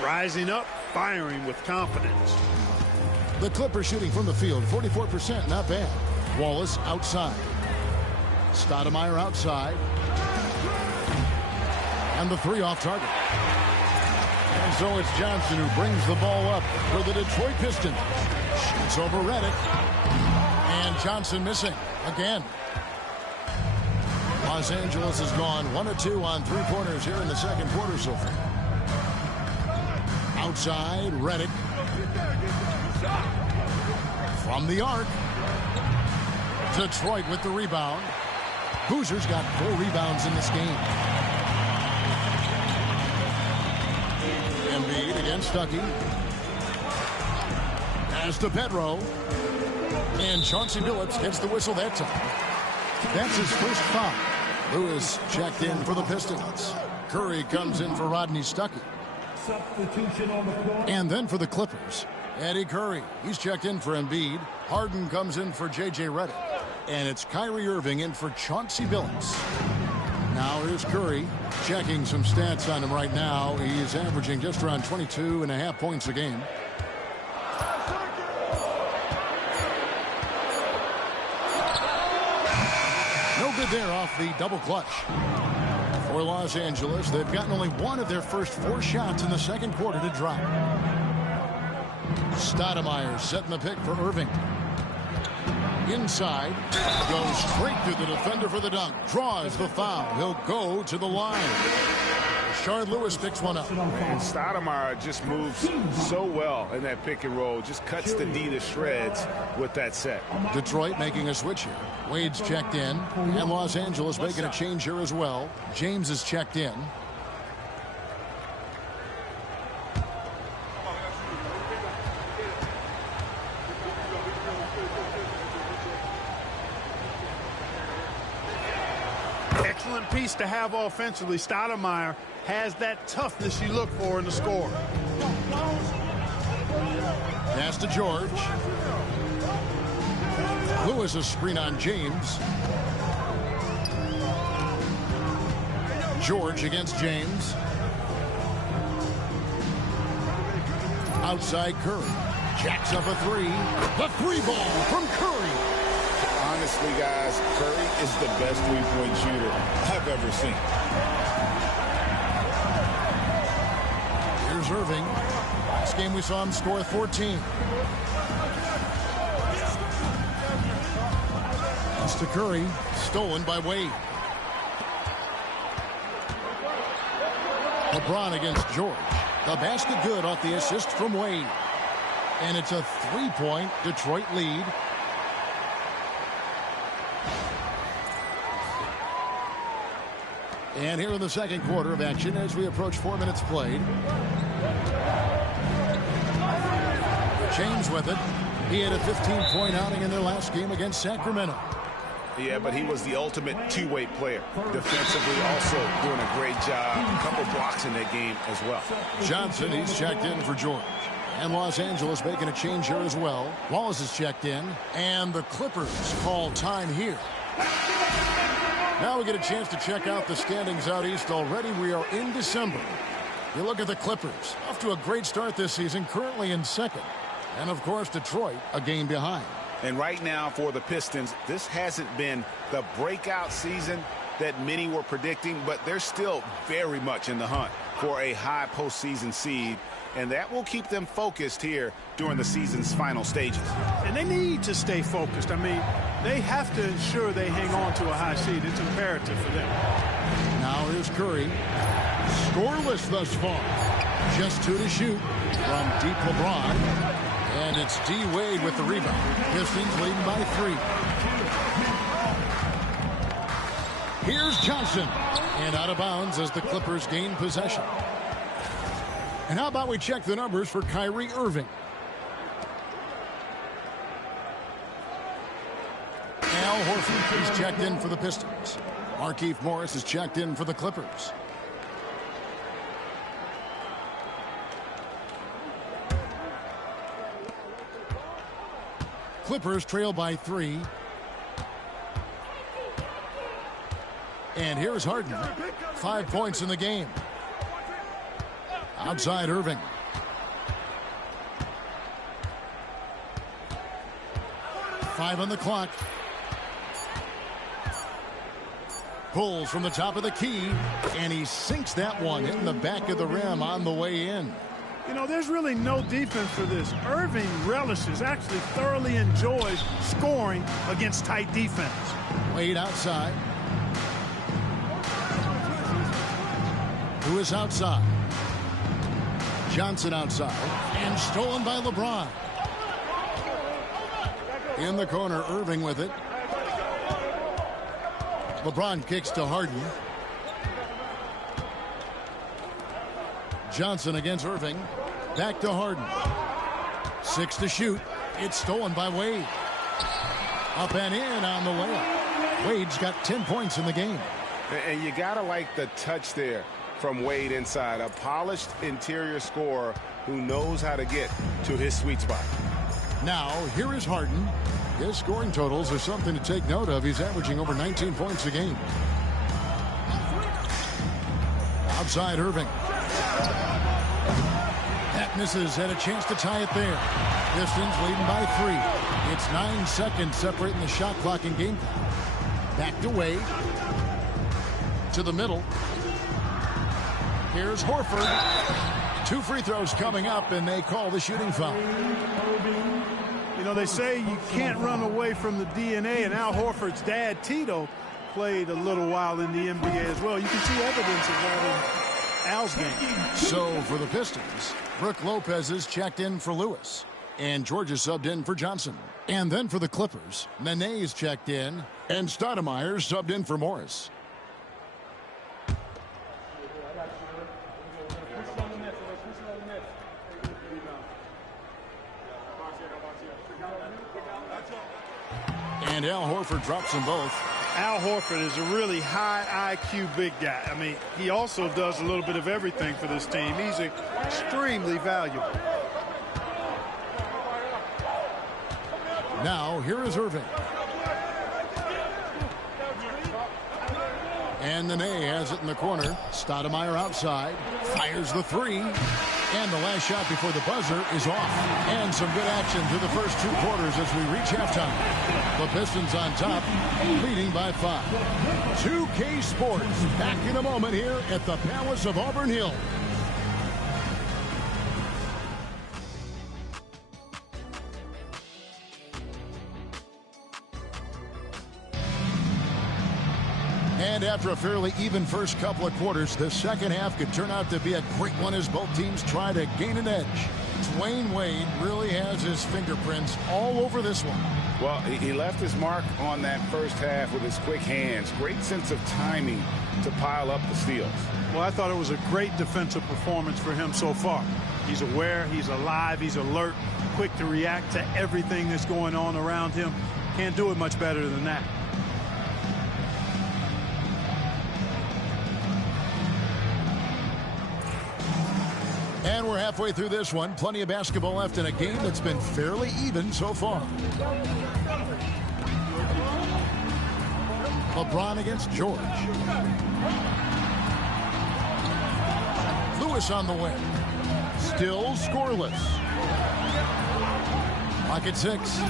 Rising up, firing with confidence. The Clippers shooting from the field, 44%, not bad. Wallace outside. Stoudemire outside. And the three off target. And so it's Johnson who brings the ball up for the Detroit Pistons. Shoots over Redick. And Johnson missing again. Los Angeles has gone 1-2 on three-pointers here in the second quarter so far. Outside, Redick. From the arc. Detroit with the rebound. Hoosiers got 4 rebounds in this game. Embiid against Stuckey. Pass to Pedro. And Chauncey Billups gets the whistle that time. That's his first foul. Lewis checked in for the Pistons. Curry comes in for Rodney Stuckey. Substitution on the court. And then for the Clippers, Eddie Curry. He's checked in for Embiid. Harden comes in for J.J. Redick. And it's Kyrie Irving in for Chauncey Billups. Now here's Curry checking some stats on him right now. He's averaging just around 22.5 points a game. No good there off the double clutch. For Los Angeles, they've gotten only one of their first 4 shots in the second quarter to drop. Stoudemire setting the pick for Irving. Inside, goes straight through the defender for the dunk. Draws the foul. He'll go to the line. Rashard Lewis picks one up. And Stoudemire just moves so well in that pick and roll. Just cuts the D to shreds with that set. Detroit making a switch here. Wade's checked in. And Los Angeles making a change here as well. James is checked in. Excellent piece to have offensively. Stoudemire has that toughness you look for in the score. Pass to George. Lewis a screen on James. George against James. Outside Curry. Jacks up a 3. The 3 ball from Curry. Honestly, guys, Curry is the best three-point shooter I've ever seen. Here's Irving. Last game we saw him score 14. Pass to Curry. Stolen by Wade. LeBron against George. The basket good off the assist from Wade. And it's a 3-point Detroit lead. And here in the second quarter of action as we approach 4 minutes played. James with it. He had a 15-point outing in their last game against Sacramento. Yeah, but he was the ultimate two-way player. Defensively also doing a great job. A couple blocks in that game as well. Johnson, he's checked in for George. And Los Angeles making a change here as well. Wallace is checked in. And the Clippers call time here. Now we get a chance to check out the standings out east already. We are in December. You look at the Clippers. Off to a great start this season, currently in second. And, of course, Detroit a game behind. And right now for the Pistons, this hasn't been the breakout season that many were predicting, but they're still very much in the hunt for a high postseason seed. And that will keep them focused here during the season's final stages. And they need to stay focused. I mean, they have to ensure they hang on to a high seed. It's imperative for them. Now here's Curry. Scoreless thus far. Just 2 to shoot from deep LeBron. And it's D. Wade with the rebound. Pistons leading by 3. Here's Johnson. And out of bounds as the Clippers gain possession. And how about we check the numbers for Kyrie Irving? Al Horford is checked in for the Pistons. Markieff Morris is checked in for the Clippers. Clippers trail by 3. And here's Harden. 5 points in the game. Outside Irving. Five on the clock. Pulls from the top of the key, and he sinks that one, hitting the back of the rim on the way in. You know, there's really no defense for this. Irving relishes, actually thoroughly enjoys scoring against tight defense. Wade outside. Who is outside? Johnson outside, and stolen by LeBron. In the corner, Irving with it. LeBron kicks to Harden. Johnson against Irving. Back to Harden. 6 to shoot. It's stolen by Wade. Up and in on the layup. Wade's got 10 points in the game. And you got to like the touch there from Wade inside. A polished interior scorer who knows how to get to his sweet spot. Now, here is Harden. His scoring totals are something to take note of. He's averaging over 19 points a game. Outside Irving. That misses. Had a chance to tie it there. Pistons leading by 3. It's 9 seconds separating the shot clock and game clock. Back to Wade. To the middle. Here's Horford. 2 free throws coming up, and they call the shooting foul. You know, they say you can't run away from the DNA, and Al Horford's dad, Tito, played a little while in the NBA as well. You can see evidence of that in Al's game. So for the Pistons, Brook Lopez is checked in for Lewis, and George is subbed in for Johnson. And then for the Clippers, Nene is checked in, and Stoudemire subbed in for Morris. And Al Horford drops them both. Al Horford is a really high IQ big guy. I mean, he also does a little bit of everything for this team. He's extremely valuable. Now, here is Irving. And Nene has it in the corner. Stoudemire outside. Fires the 3. And the last shot before the buzzer is off. And some good action through the first 2 quarters as we reach halftime. The Pistons on top, leading by 5. 2K Sports back in a moment here at the Palace of Auburn Hills. And after a fairly even first couple of quarters, the second half could turn out to be a great one as both teams try to gain an edge. Dwayne Wade really has his fingerprints all over this one. Well, he left his mark on that first half with his quick hands. Great sense of timing to pile up the steals. Well, I thought it was a great defensive performance for him so far. He's aware, he's alive, he's alert, quick to react to everything that's going on around him. Can't do it much better than that. And we're halfway through this one. Plenty of basketball left in a game that's been fairly even so far. LeBron against George. Lewis on the wing. Still scoreless. Pocket 6.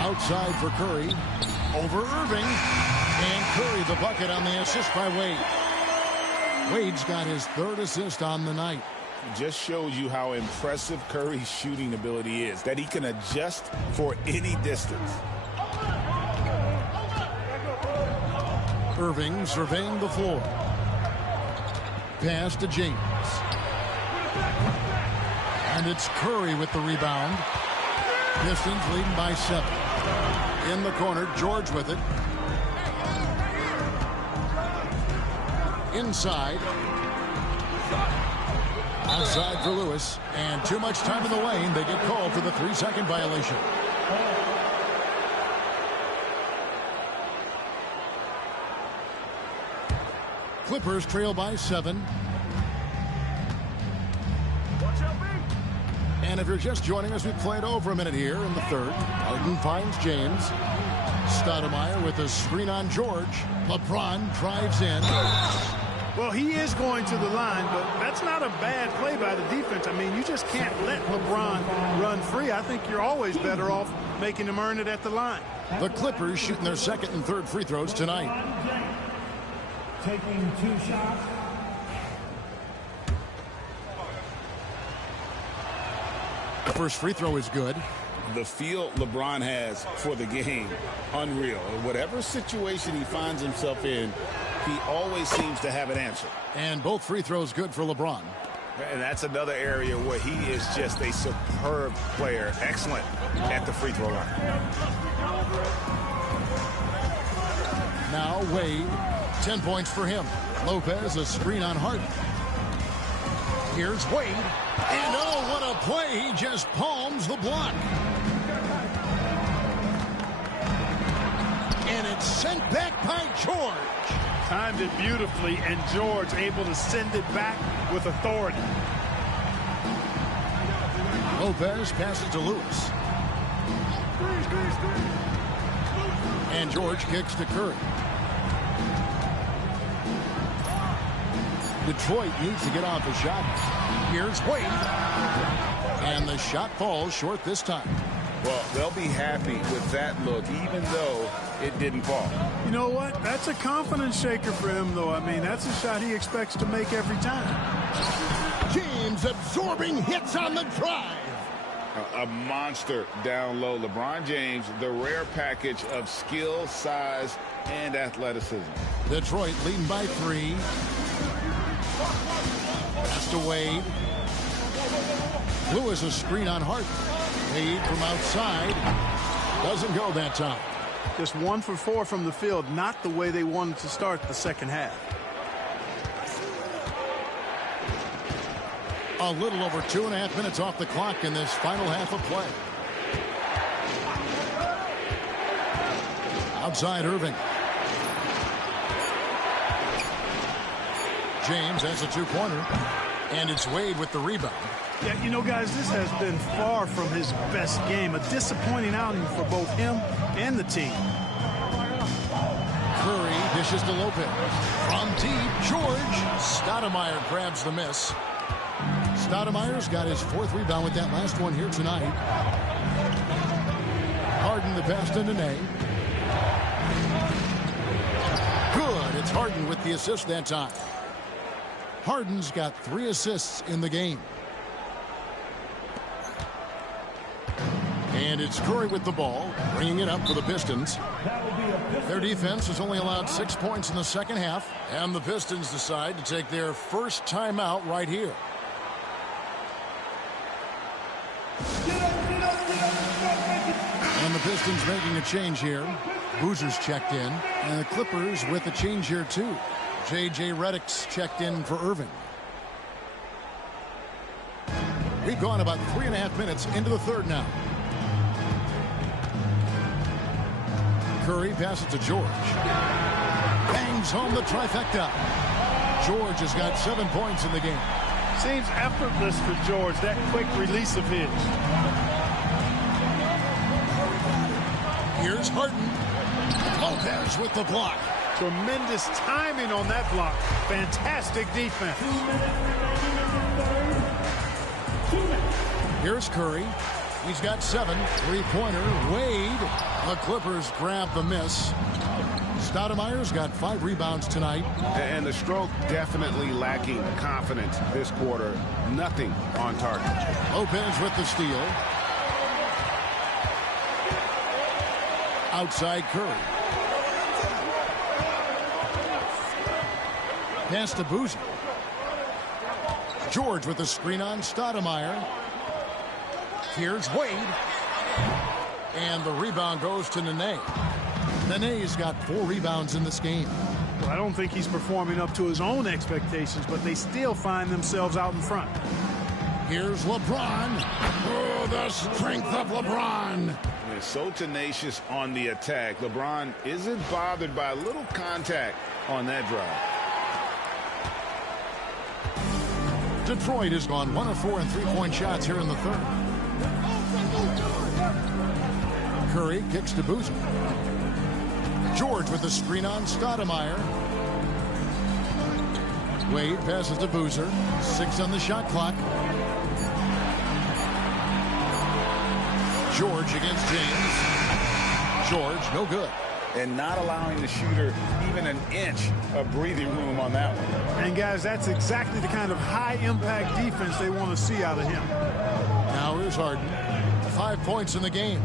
Outside for Curry. Over Irving. And Curry the bucket on the assist by Wade. Wade's got his 3rd assist on the night. Just shows you how impressive Curry's shooting ability is, that he can adjust for any distance. Irving surveying the floor. Pass to James. And it's Curry with the rebound. Pistons leading by 7. In the corner, George with it. Inside. Outside for Lewis. And too much time in the lane. They get called for the 3-second violation. Clippers trail by 7. And if you're just joining us, we played over a minute here in the 3rd. Harden finds James. Stoudemire with a screen on George. LeBron drives in. Well, he is going to the line, but that's not a bad play by the defense. I mean, you just can't let LeBron run free. I think you're always better off making him earn it at the line. The Clippers shooting their 2nd and 3rd free throws tonight. Taking 2 shots. The first free throw is good. The feel LeBron has for the game, unreal. Whatever situation he finds himself in, he always seems to have an answer. And both free throws good for LeBron. And that's another area where he is just a superb player. Excellent at the free throw line. Now Wade, 10 points for him. Lopez, a screen on Harden. Here's Wade. And oh, what a play. He just palms the block. And it's sent back by George. Timed it beautifully, and George able to send it back with authority. Lopez passes to Lewis. And George kicks to Curry. Detroit needs to get off a shot. Here's Wade. And the shot falls short this time. Well, they'll be happy with that look, even though it didn't fall. You know what? That's a confidence shaker for him, though. I mean, that's a shot he expects to make every time. James absorbing hits on the drive. A monster down low. LeBron James, the rare package of skill, size, and athleticism. Detroit leading by 3. Pass to Wade. Lewis a screen on Harden. Wade from outside. Doesn't go that time. Just 1 for 4 from the field. Not the way they wanted to start the second half. A little over 2.5 minutes off the clock in this final half of play. Outside Irving. James has a 2-pointer. And it's Wade with the rebound. Yeah, you know, guys, this has been far from his best game. A disappointing outing for both him and the team. Curry dishes to Lopez. From deep, George. Stoudemire grabs the miss. Stoudemire's got his 4th rebound with that last one here tonight. Harden the pass to Nene. Good. It's Harden with the assist that time. Harden's got 3 assists in the game. And it's Curry with the ball, bringing it up for the Pistons. Their defense has only allowed 6 points in the second half, and the Pistons decide to take their first timeout right here. And the Pistons making a change here. Boozer's checked in, and the Clippers with a change here too. J.J. Redick's checked in for Irving. We've gone about 3.5 minutes into the third now. Curry passes to George. Bangs home the trifecta. George has got 7 points in the game. Seems effortless for George, that quick release of his. Here's Harden. Lopez with the block. Tremendous timing on that block. Fantastic defense. Here's Curry. He's got 7. 3-pointer. Wade. The Clippers grab the miss. Stoudemire's got 5 rebounds tonight. And the stroke definitely lacking confidence this quarter. Nothing on target. Lopez with the steal. Outside Curry. Pass to Boozer. George with the screen on Stoudemire. Here's Wade. And the rebound goes to Nene. Nene's got 4 rebounds in this game. Well, I don't think he's performing up to his own expectations, but they still find themselves out in front. Here's LeBron. Oh, the strength of LeBron. They're so tenacious on the attack. LeBron isn't bothered by a little contact on that drive. Detroit has gone 1 of 4 in 3-point shots here in the third. Curry kicks to Boozer. George with the screen on Stoudemire. Wade passes to Boozer. 6 on the shot clock. George against James. George, no good. And not allowing the shooter even an inch of breathing room on that one. And, guys, that's exactly the kind of high-impact defense they want to see out of him. Now here's Harden. 5 points in the game.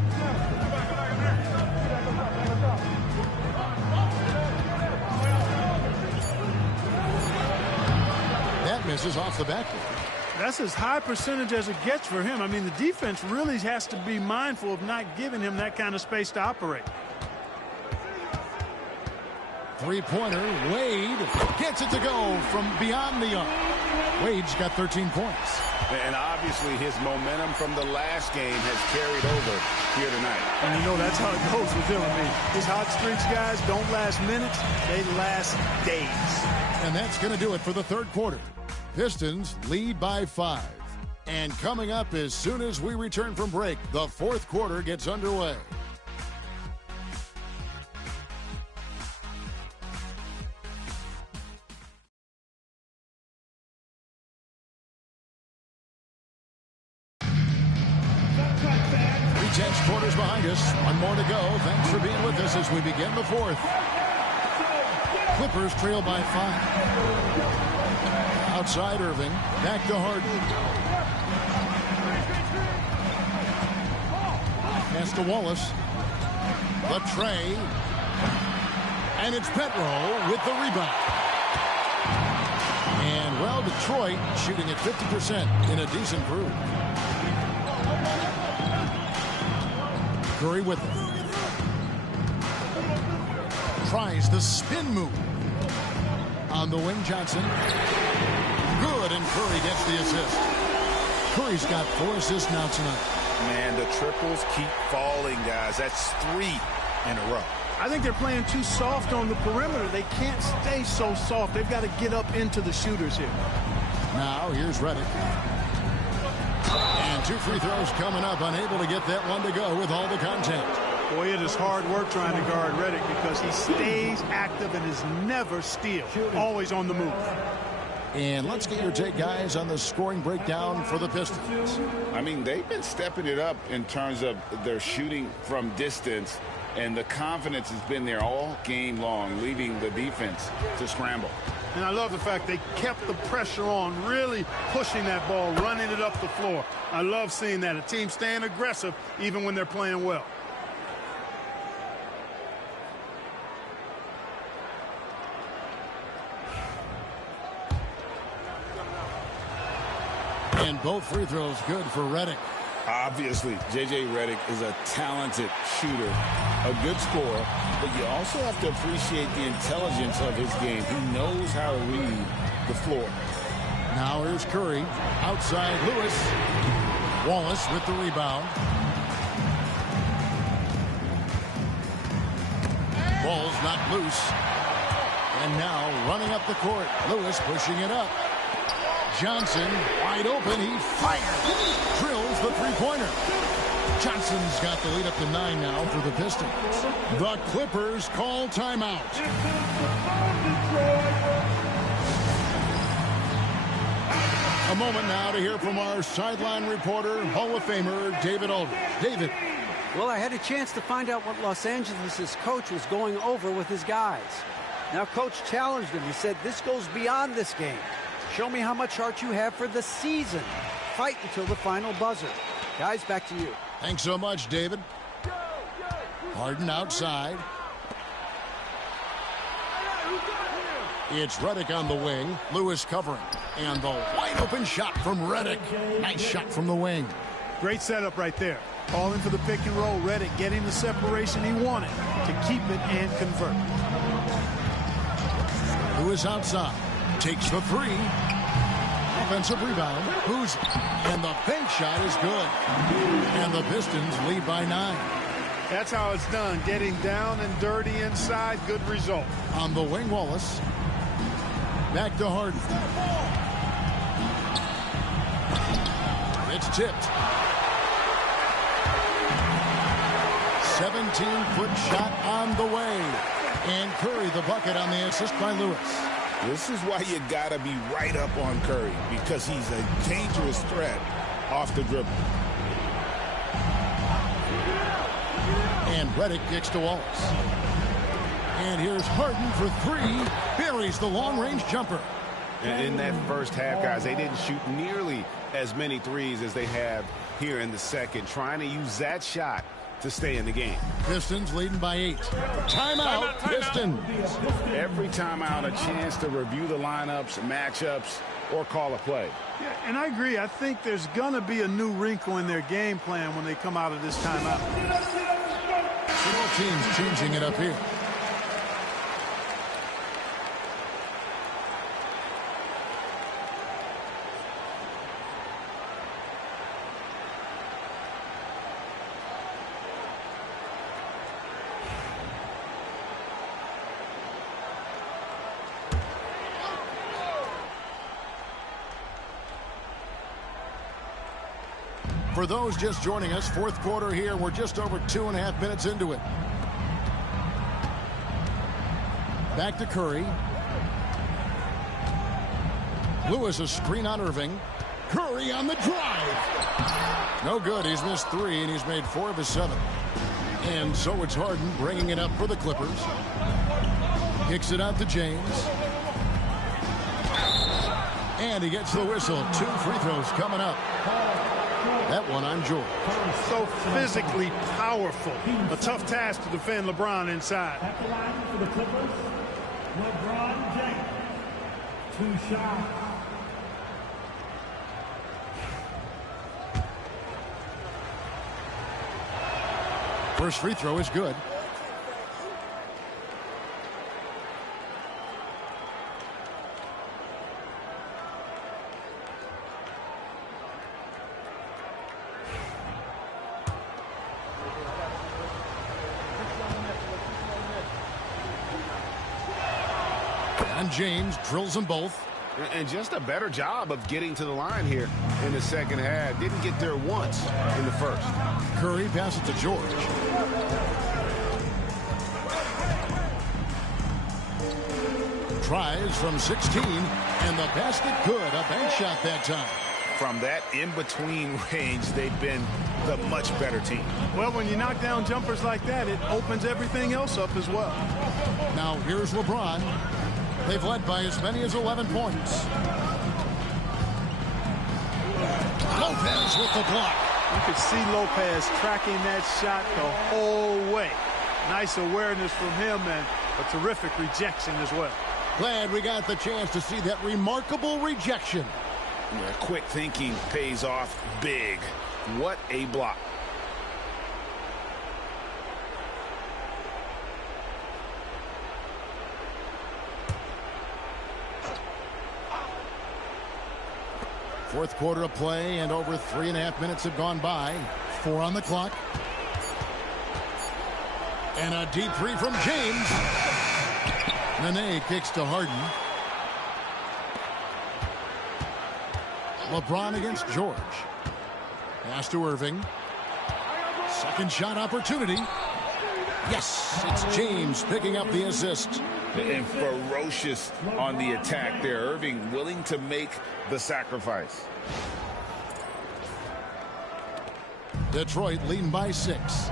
That misses off the backboard. That's as high percentage as it gets for him. I mean, the defense really has to be mindful of not giving him that kind of space to operate. 3-pointer. Wade gets it to go from beyond the arc. Wade's got 13 points. And obviously his momentum from the last game has carried over here tonight. And you know that's how it goes with him. I mean, his hot streaks, guys, don't last minutes. They last days. And that's going to do it for the third quarter. Pistons lead by 5. And coming up as soon as we return from break, the fourth quarter gets underway. Quarters behind joined us. One more to go. Thanks for being with us as we begin the fourth. Clippers trail by 5. Outside Irving. Back to Harden. Pass to Wallace. The tray. And it's Petro with the rebound. And, well, Detroit shooting at 50% in a decent groove. Curry with it. Tries the spin move. On the wing, Johnson. Good, and Curry gets the assist. Curry's got 4 assists now tonight. Man, the triples keep falling, guys. That's 3 in a row. I think they're playing too soft on the perimeter. They can't stay so soft. They've got to get up into the shooters here. Now, here's Redick. And 2 free throws coming up. Unable to get that one to go with all the contact. Boy, it is hard work trying to guard Redick because he stays active and is never still. Always on the move. And let's get your take, guys, on the scoring breakdown for the Pistons. I mean, they've been stepping it up in terms of their shooting from distance. And the confidence has been there all game long, leaving the defense to scramble. And I love the fact they kept the pressure on, really pushing that ball, running it up the floor. I love seeing that. A team staying aggressive even when they're playing well. And both free throws good for Redick. Obviously, J.J. Redick is a talented shooter, a good scorer, but you also have to appreciate the intelligence of his game. He knows how to read the floor. Now here's Curry. Outside Lewis. Wallace with the rebound. Ball's not loose. And now running up the court. Lewis pushing it up. Johnson wide open. He fires. Drills the three-pointer. Johnson's got the lead up to 9 now for the Pistons. The Clippers call timeout. A moment now to hear from our sideline reporter, Hall of Famer David Aldridge. David. Well, I had a chance to find out what Los Angeles' coach was going over with his guys. Now, Coach challenged him. He said, this goes beyond this game. Show me how much heart you have for the season. Fight until the final buzzer. Guys, back to you. Thanks so much, David. Harden outside. It's Redick on the wing. Lewis covering. And the wide open shot from Redick. Nice shot from the wing. Great setup right there. Calling for the pick and roll. Redick getting the separation he wanted to keep it and convert. Lewis outside. Takes the three. Offensive rebound. Who's and the bank shot is good. And the Pistons lead by 9. That's how it's done. Getting down and dirty inside. Good result. On the wing, Wallace. Back to Harden. It's tipped. 17-foot shot on the way. And Curry the bucket on the assist by Lewis. This is why you got to be right up on Curry, because he's a dangerous threat off the dribble. And Redick kicks to Wallace. And here's Harden for 3. Buries the long-range jumper. And in that first half, guys, they didn't shoot nearly as many threes as they have here in the second, trying to use that shot to stay in the game. Pistons leading by 8. Timeout, Pistons. Every timeout, a chance to review the lineups, matchups, or call a play. Yeah, and I agree. I think there's going to be a new wrinkle in their game plan when they come out of this timeout. Both teams changing it up here. For those just joining us, fourth quarter here. We're just over 2.5 minutes into it. Back to Curry. Lewis a screen on Irving. Curry on the drive. No good. He's missed 3, and he's made 4 of his 7. And so it's Harden bringing it up for the Clippers. Kicks it out to James. And he gets the whistle. 2 free throws coming up. That one on George. So physically powerful. A tough task to defend LeBron inside. At the line for the Clippers, LeBron James. 2 shots. First free throw is good. And James drills them both. And just a better job of getting to the line here in the second half. Didn't get there once in the first. Curry passes to George. Tries from 16, and the basket good. A bank shot that time. From that in-between range, they've been the much better team. Well, when you knock down jumpers like that, it opens everything else up as well. Now here's LeBron. They've led by as many as 11 points. Lopez with the block. You could see Lopez tracking that shot the whole way. Nice awareness from him and a terrific rejection as well. Glad we got the chance to see that remarkable rejection. Yeah, quick thinking pays off big. What a block. Fourth quarter of play, and over 3.5 minutes have gone by. 4 on the clock. And a deep three from James. Nene kicks to Harden. LeBron against George. Pass to Irving. Second shot opportunity. Yes, it's James picking up the assist. And ferocious on the attack there. Irving willing to make the sacrifice. Detroit leading by 6.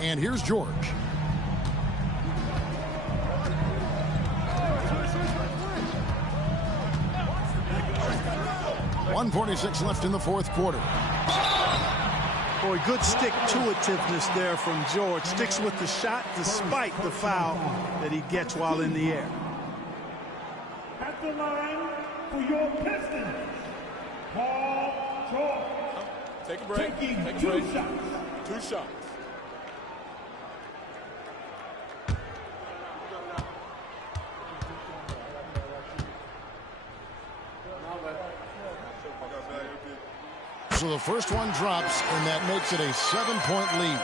And here's George. 1:46 left in the fourth quarter. Boy, good stick-to-itiveness there from George. Sticks with the shot despite the foul that he gets while in the air. At the line for your Pistons, Paul George. Take a break. Taking Take a 2 break. shots. 2 shots. So the first one drops, and that makes it a 7-point lead.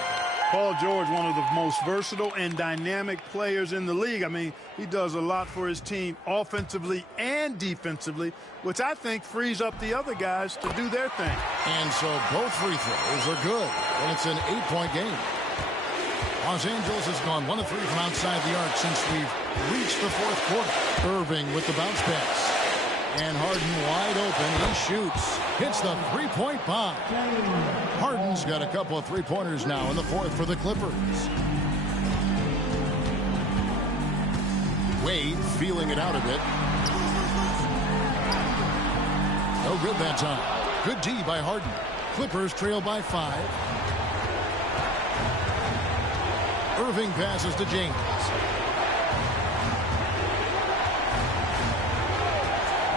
Paul George, one of the most versatile and dynamic players in the league. I mean, he does a lot for his team offensively and defensively, which I think frees up the other guys to do their thing. And so both free throws are good, and it's an 8-point game. Los Angeles has gone 1 of 3 from outside the arc since we've reached the fourth quarter. Irving with the bounce pass. And Harden wide open. He shoots. Hits the three-point bomb. Harden's got a couple of three-pointers now in the fourth for the Clippers. Wade feeling it out a bit. No good that time. Good D by Harden. Clippers trail by 5. Irving passes to James.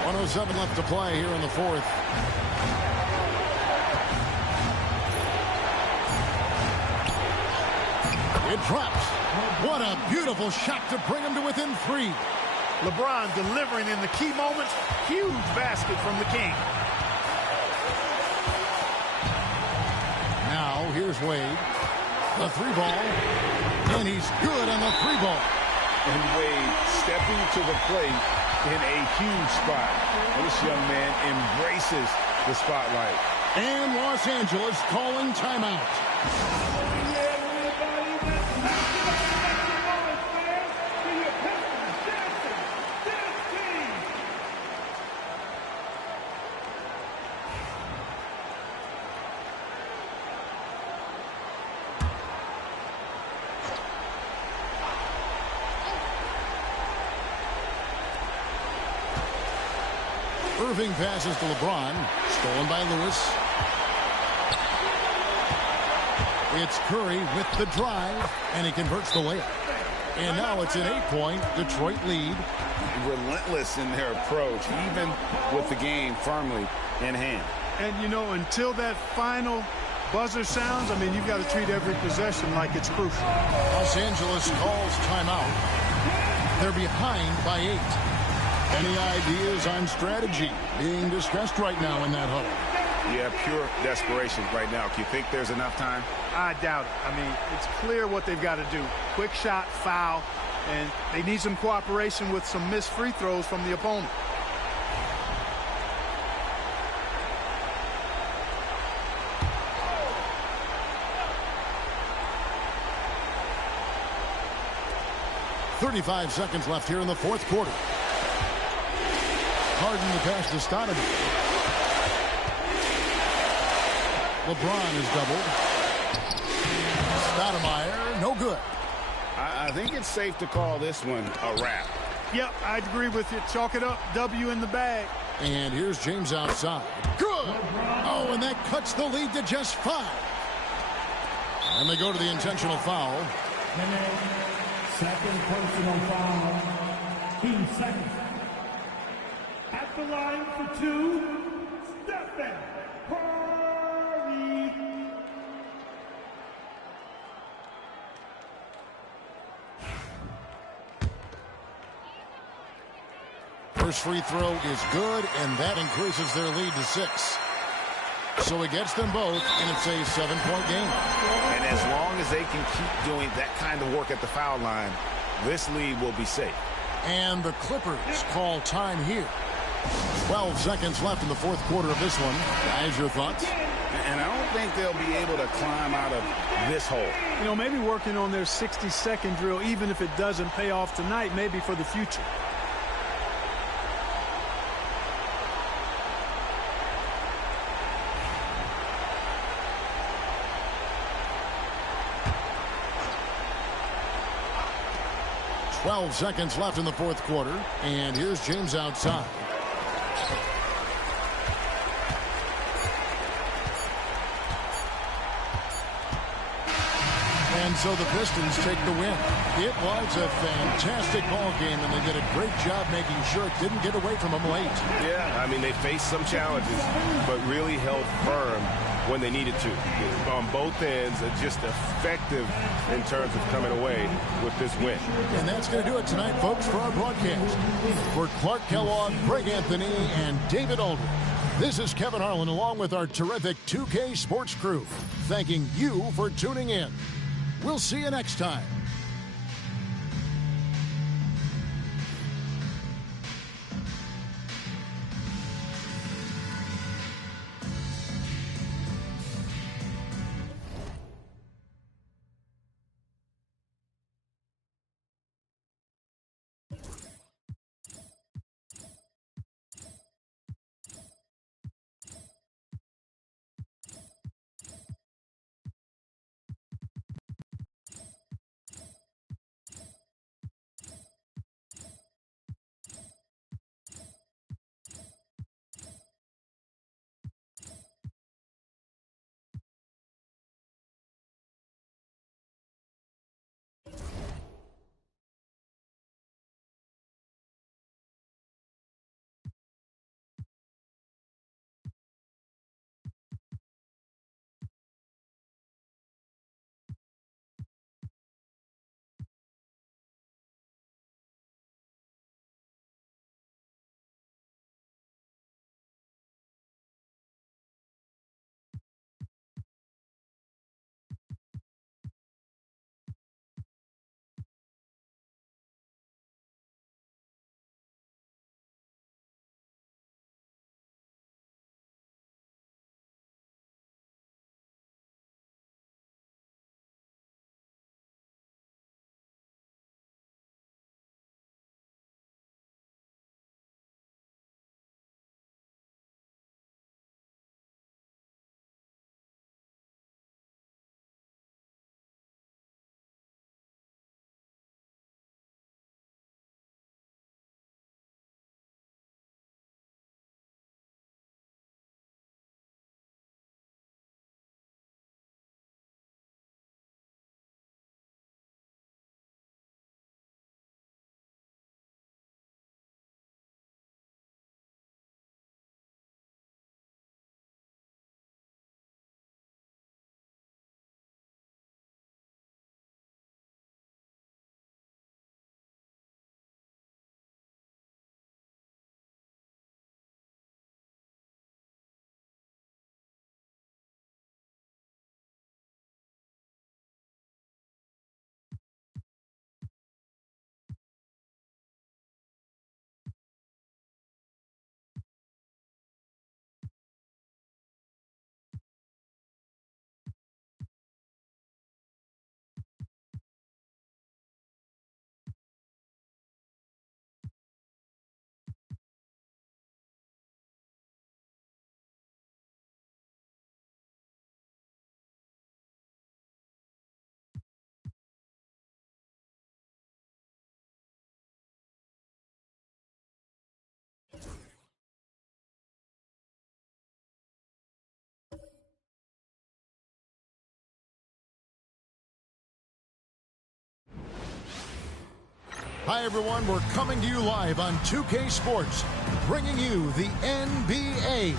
1:07 left to play here in the fourth. It drops. What a beautiful shot to bring him to within 3. LeBron delivering in the key moments. Huge basket from the King. Now here's Wade. The 3-ball. And he's good on the 3-ball. And Wade stepping to the plate in a huge spot. This young man embraces the spotlight. And Los Angeles calling timeout. Irving passes to LeBron. Stolen by Lewis. It's Curry with the drive, and he converts the layup. And now it's an 8-point Detroit lead. Relentless in their approach, even with the game firmly in hand. And, you know, until that final buzzer sounds, I mean, you've got to treat every possession like it's crucial. Los Angeles calls timeout. They're behind by 8. Any ideas on strategy being discussed right now in that huddle? Yeah, pure desperation right now. Do you think there's enough time? I doubt it. I mean, it's clear what they've got to do. Quick shot, foul, and they need some cooperation with some missed free throws from the opponent. .35 seconds left here in the fourth quarter. Harden the pass to Stoudemire. LeBron is doubled. Stoudemire, no good. I think it's safe to call this one a wrap. Yep, I'd agree with you. Chalk it up. W in the bag. And here's James outside. Good. Oh, and that cuts the lead to just 5. And they go to the intentional foul. Second personal foul. 2 seconds. At the line for 2, Stephen Curry. First free throw is good, and that increases their lead to 6. So he gets them both, and it's a 7-point game. And as long as they can keep doing that kind of work at the foul line, this lead will be safe. And the Clippers call time here. 12 seconds left in the fourth quarter of this one. Guys, your thoughts? And I don't think they'll be able to climb out of this hole. You know, maybe working on their 60-second drill, even if it doesn't pay off tonight, maybe for the future. .12 seconds left in the fourth quarter, and here's James outside. And so the Pistons take the win. It was a fantastic ball game, and they did a great job making sure it didn't get away from them late. Yeah, I mean, they faced some challenges, but really held firm when they needed to. On both ends, just effective in terms of coming away with this win. And that's going to do it tonight, folks, for our broadcast. For Clark Kellogg, Greg Anthony, and David Aldridge, this is Kevin Harlan along with our terrific 2K Sports crew, thanking you for tuning in. We'll see you next time. Hi, everyone. We're coming to you live on 2K Sports, bringing you the NBA.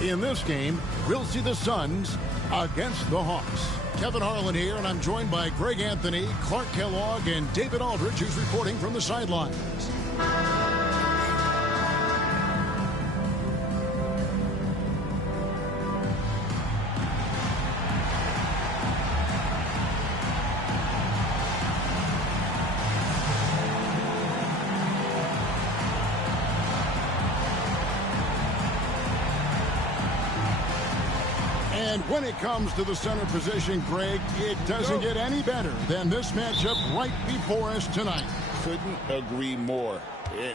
In this game, we'll see the Suns against the Hawks. Kevin Harlan here, and I'm joined by Greg Anthony, Clark Kellogg, and David Aldridge, who's reporting from the sidelines. And when it comes to the center position, Greg, it doesn't get any better than this matchup right before us tonight. Couldn't agree more.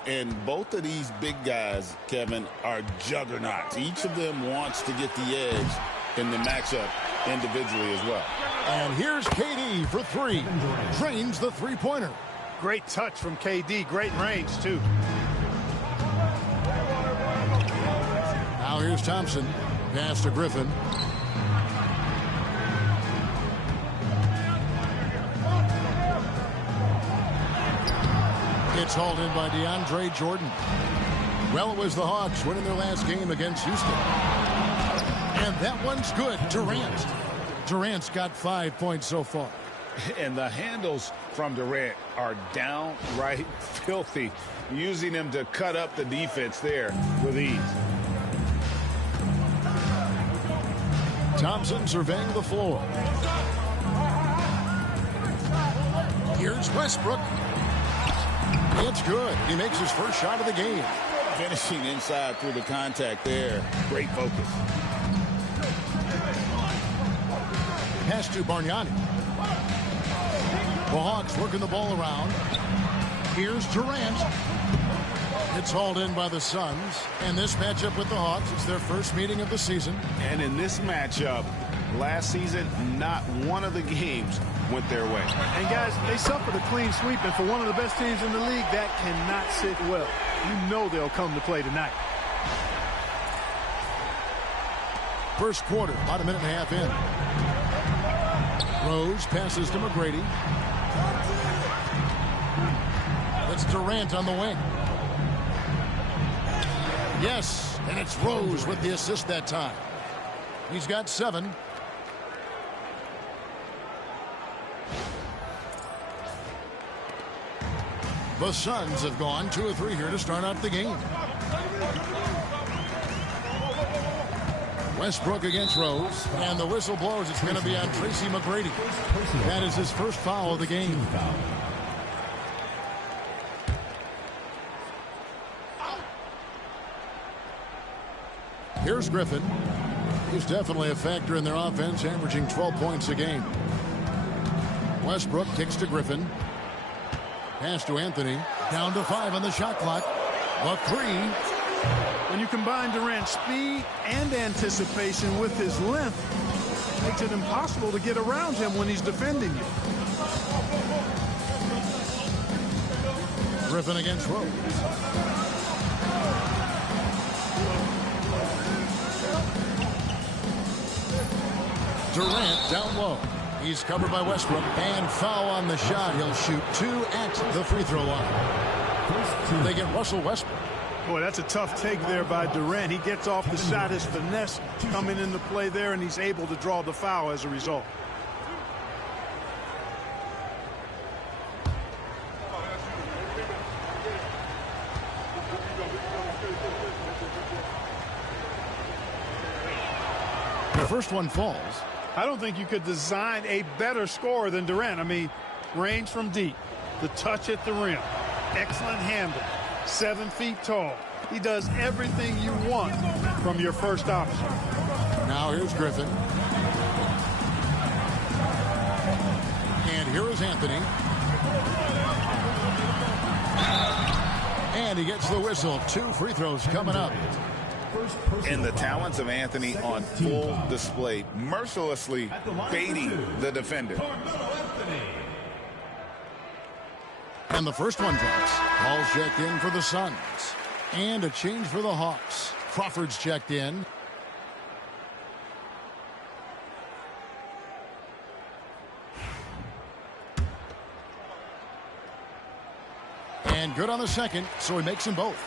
And both of these big guys, Kevin, are juggernauts. Each of them wants to get the edge in the matchup individually as well. And here's KD for three. Drains the three-pointer. Great touch from KD. Great range, too. Now here's Thompson. Pass to Griffin. It's hauled in by DeAndre Jordan. Well, it was the Hawks winning their last game against Houston. And that one's good. Durant's got 5 points so far. And the handles from Durant are downright filthy, using him to cut up the defense there with ease. Thompson surveying the floor. Here's Westbrook. It's good. He makes his first shot of the game. Finishing inside through the contact there. Great focus. Pass to Bargnani. The Hawks working the ball around. Here's Durant. It's hauled in by the Suns. And this matchup with the Hawks, it's their first meeting of the season. And in this matchup, last season, not one of the games went their way. And, guys, they suffered a clean sweep, and for one of the best teams in the league, that cannot sit well. You know they'll come to play tonight. First quarter, about a minute and a half in. Rose passes to McGrady. It's Durant on the wing. Yes, and it's Rose with the assist that time. He's got 7. The Suns have gone 2 of 3 here to start out the game. Westbrook against Rose, and the whistle blows. It's going to be on Tracy McGrady. That is his first foul of the game. Here's Griffin. He's definitely a factor in their offense, averaging 12 points a game. Westbrook kicks to Griffin. Pass to Anthony. Down to 5 on the shot clock. A 3. When you combine Durant's speed and anticipation with his length, it makes it impossible to get around him when he's defending you. Griffin against Rose. Durant down low. He's covered by Westbrook. And foul on the shot. He'll shoot 2 at the free throw line. They get Russell Westbrook. Boy, that's a tough take there by Durant. He gets off the shot, his finesse coming into play there, and he's able to draw the foul as a result. The first one falls. I don't think you could design a better scorer than Durant. I mean, range from deep, the touch at the rim, excellent handle, 7 feet tall. He does everything you want from your first option. Now here's Griffin. And here is Anthony. And he gets the whistle. 2 free throws coming up. And the talents of Anthony on full display, mercilessly baiting the defender. And the first one drops. Paul's checked in for the Suns. And a change for the Hawks. Crawford's checked in. good on the second, so he makes them both.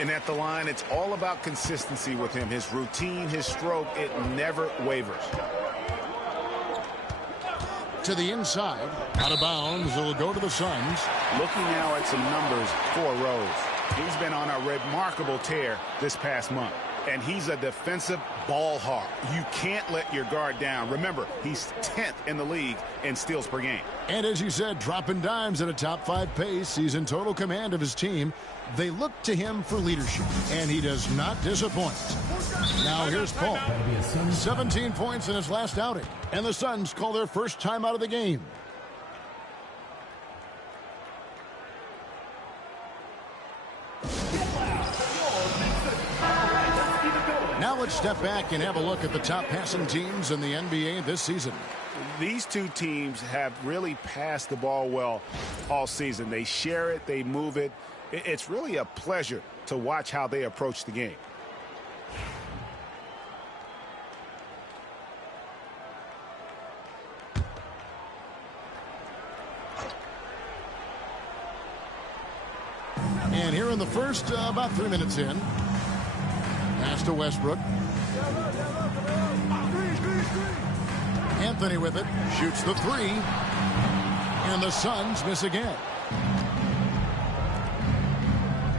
And at the line, it's all about consistency with him. His routine, his stroke, it never wavers. To the inside, out of bounds, it'll go to the Suns. Looking now at some numbers for Rose. He's been on a remarkable tear this past month. And he's a defensive ball hawk. You can't let your guard down. Remember, he's 10th in the league in steals per game. And as you said, dropping dimes at a top-5 pace. He's in total command of his team. They look to him for leadership, and he does not disappoint. Now here's Paul. 17 points in his last outing. And the Suns call their first time out of the game. Now let's step back and have a look at the top passing teams in the NBA this season. These two teams have really passed the ball well all season. They share it, they move it. It's really a pleasure to watch how they approach the game. And here in the first, about 3 minutes in. Pass to Westbrook. Anthony with it. Shoots the three. And the Suns miss again.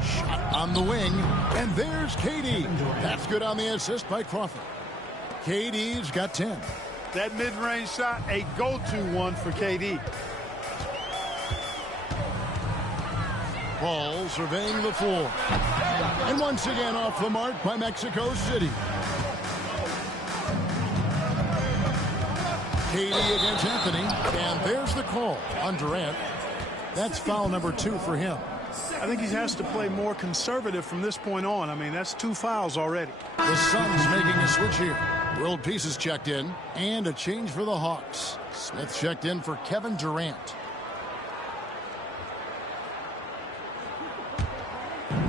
Shot on the wing. And there's KD. That's good on the assist by Crawford. KD's got 10. That mid-range shot, a go-to one for KD. Paul surveying the floor. And once again off the mark by Mexico City. KD against Anthony. And there's the call on Durant. That's foul number 2 for him. I think he has to play more conservative from this point on. I mean, that's 2 fouls already. The Suns making a switch here. World Peace is checked in. And a change for the Hawks. Smith checked in for Kevin Durant.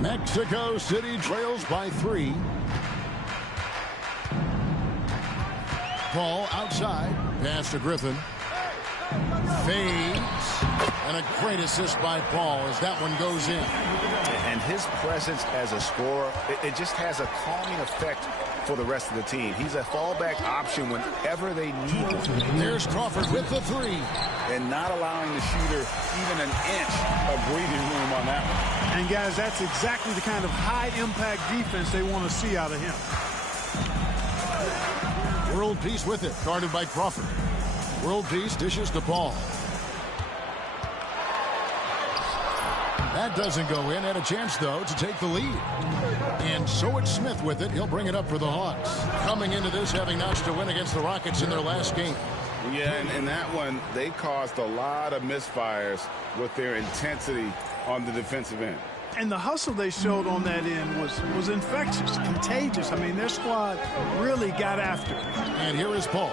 Mexico City trails by 3. Paul outside. Pass to Griffin. Fades. And a great assist by Paul as that one goes in. And his presence as a scorer, it just has a calming effect for the rest of the team. He's a fallback option whenever they need him. There's Crawford with the 3. And not allowing the shooter even an inch of breathing room on that one. And, guys, that's exactly the kind of high-impact defense they want to see out of him. World Peace with it, guarded by Crawford. World Peace dishes to Paul. That doesn't go in. Had a chance, though, to take the lead. And so it's Smith with it. He'll bring it up for the Hawks. Coming into this, having notched a win against the Rockets in their last game. Yeah, and in that one, they caused a lot of misfires with their intensity on the defensive end. And the hustle they showed on that end was infectious, contagious. I mean, their squad really got after it. And here is Paul,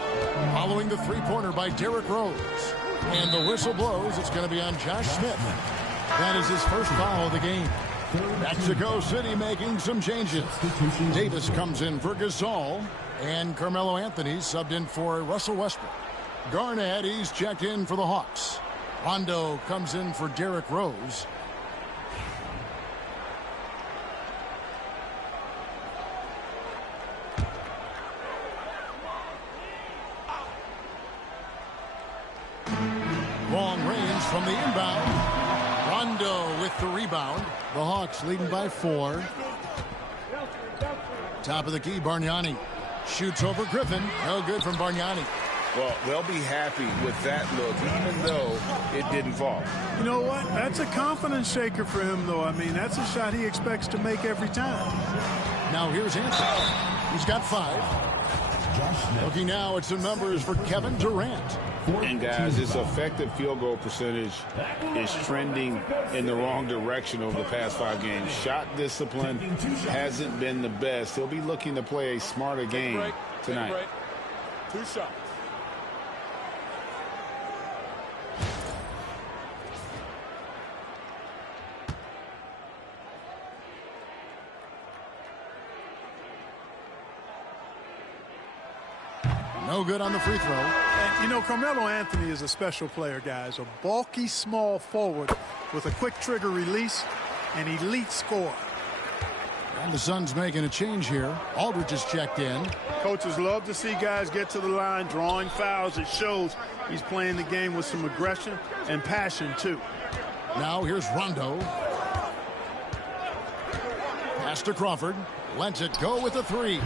following the three-pointer by Derrick Rose. And the whistle blows. It's going to be on Josh Smith. That is his first foul of the game. Mexico City making some changes. Davis comes in for Gasol. And Carmelo Anthony subbed in for Russell Westbrook. Garnett, he's checked in for the Hawks. Rondo comes in for Derrick Rose. Long range from the inbound. Rondo with the rebound. The Hawks leading by 4. Top of the key, Bargnani. Shoots over Griffin. No good from Bargnani. Well, they'll be happy with that look, even though it didn't fall. You know what? That's a confidence shaker for him, though. I mean, that's a shot he expects to make every time. Now here's Anthony. He's got 5. Looking now at some numbers for Kevin Durant. And, guys, his effective field goal percentage is trending in the wrong direction over the past 5 games. Shot discipline hasn't been the best. He'll be looking to play a smarter game tonight. 2 shots. No good on the free throw. And, you know, Carmelo Anthony is a special player, guys. A bulky, small forward with a quick trigger release, an elite scorer. And the Suns making a change here. Aldridge is checked in. Coaches love to see guys get to the line, drawing fouls. It shows he's playing the game with some aggression and passion, too. Now here's Rondo. Pass to Crawford. Lets it go with a three.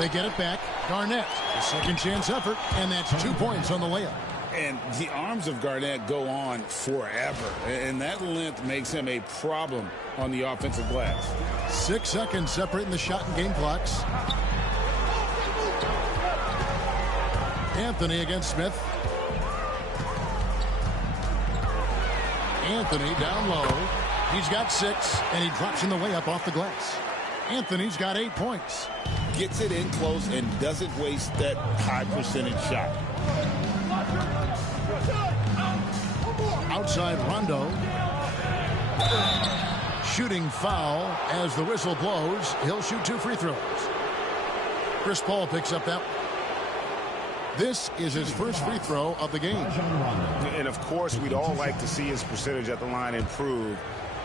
They get it back. Garnett, a second chance effort, and that's 2 points on the layup. And the arms of Garnett go on forever, and that length makes him a problem on the offensive glass. 6 seconds separating the shot and game clocks. Anthony against Smith. Anthony down low. He's got 6, and he drops in the layup off the glass. Anthony's got 8 points. Gets it in close and doesn't waste that high percentage shot. Outside Rondo. Shooting foul as the whistle blows. He'll shoot 2 free throws. Chris Paul picks up that one. This is his first free throw of the game. And of course, we'd all like to see his percentage at the line improve,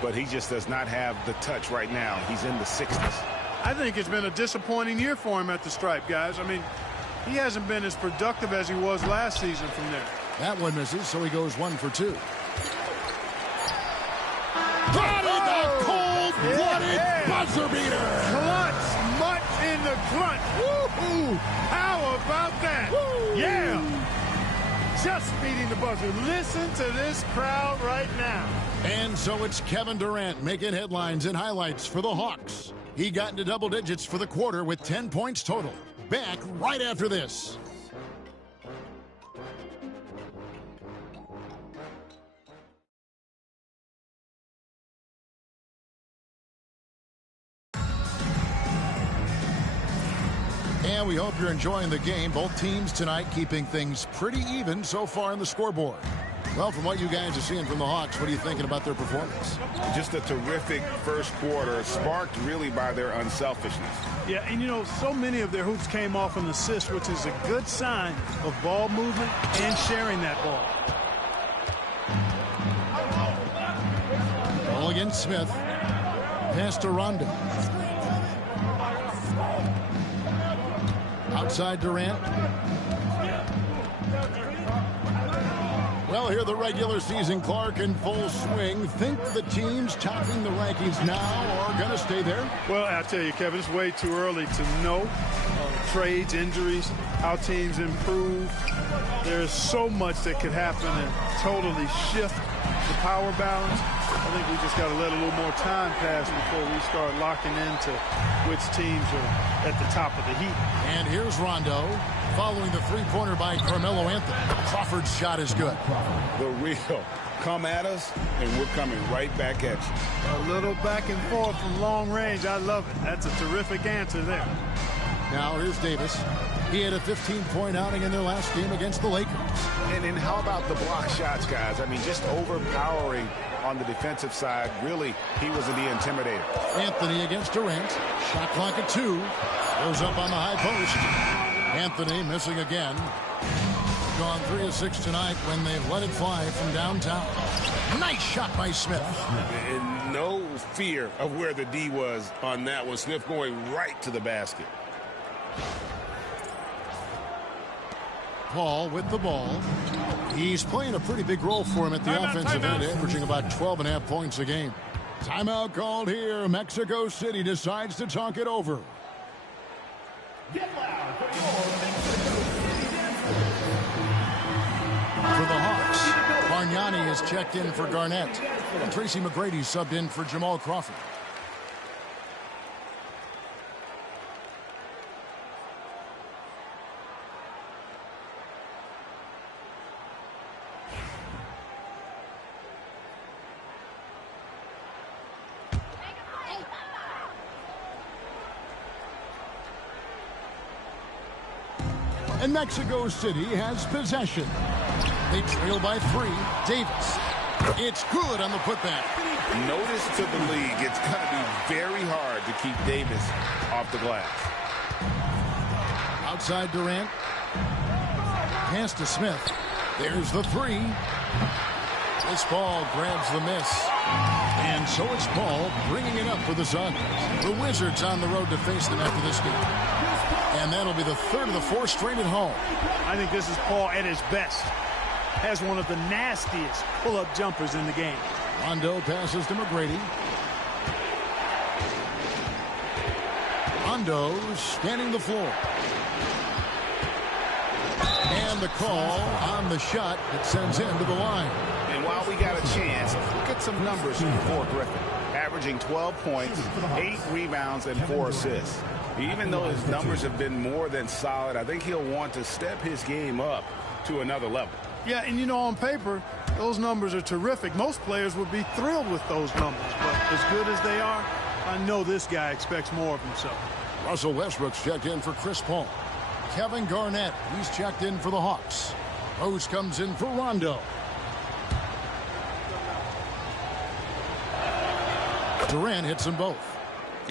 but he just does not have the touch right now. He's in the 60s. I think it's been a disappointing year for him at the stripe, guys. I mean, he hasn't been as productive as he was last season from there. That one misses, so he goes 1 for 2. Cold-blooded buzzer beater. Clutch, much in the clutch. Woo-hoo! How about that? Woo! Yeah! Just beating the buzzer. Listen to this crowd right now. And so it's Kevin Durant making headlines and highlights for the Hawks. He got into double digits for the quarter with 10 points total. Back right after this. And we hope you're enjoying the game. Both teams tonight keeping things pretty even so far in the scoreboard. Well, from what you guys are seeing from the Hawks, what are you thinking about their performance? Just a terrific first quarter, sparked really by their unselfishness. Yeah, and you know, so many of their hoops came off an assist, which is a good sign of ball movement and sharing that ball. Ball against Smith. Pass to Rondo. Outside Durant. Well, here the regular season, Clark, in full swing. Think the teams topping the rankings now are going to stay there? Well, I tell you, Kevin, it's way too early to know. Trades, injuries, how teams improve. There's so much that could happen and totally shift the power balance. I think we just got to let a little more time pass before we start locking into which teams are at the top of the heap. And here's Rondo following the three-pointer by Carmelo Anthony. Crawford's shot is good. The real come at us, and we're coming right back at you. A little back and forth from long range. I love it. That's a terrific answer there. Now here's Davis. He had a 15-point outing in their last game against the Lakers. And how about the block shots, guys? I mean, just overpowering on the defensive side. Really, he was the intimidator. Anthony against Durant. Shot clock at 2. Goes up on the high post. Anthony missing again. Gone 3 of 6 tonight when they've let it fly from downtown. Nice shot by Smith. And no fear of where the D was on that one. Smith going right to the basket. Paul with the ball. He's playing a pretty big role for him at the offensive end, averaging about 12.5 points a game. Timeout called here. Mexico City decides to talk it over. Get loud for For the Hawks, Bargnani is checked in for Garnett. And Tracy McGrady subbed in for Jamal Crawford. And Mexico City has possession. They trail by 3. Davis. It's good on the putback. Notice to the league, it's going to be very hard to keep Davis off the glass. Outside Durant. Pass to Smith. There's the three. This ball grabs the miss. And so it's Paul bringing it up for the Suns. The Wizards on the road to face them after this game. And that'll be the third of the fourth straight at home. I think this is Paul at his best. Has one of the nastiest pull-up jumpers in the game. Rondo passes to McGrady. Rondo scanning the floor. And the call on the shot that sends him to the line. And while we got a chance, look at some numbers for Griffin. Averaging 12 points, 8 rebounds, and 4 assists. Even though his numbers have been more than solid, I think he'll want to step his game up to another level. Yeah, and you know, on paper, those numbers are terrific. Most players would be thrilled with those numbers. But as good as they are, I know this guy expects more of himself. Russell Westbrook's checked in for Chris Paul. Kevin Garnett, he's checked in for the Hawks. Rose comes in for Rondo. Durant hits them both.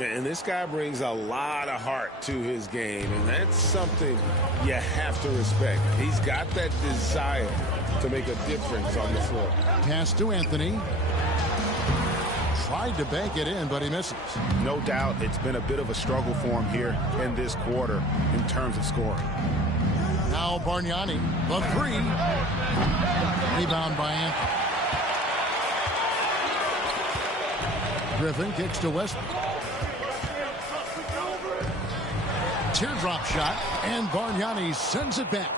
And this guy brings a lot of heart to his game, and that's something you have to respect. He's got that desire to make a difference on the floor. Pass to Anthony. Tried to bank it in, but he misses. No doubt it's been a bit of a struggle for him here in this quarter in terms of scoring. Now Bargnani, the three. Rebound by Anthony. Griffin kicks to Westbrook. Teardrop shot, and Bargnani sends it back.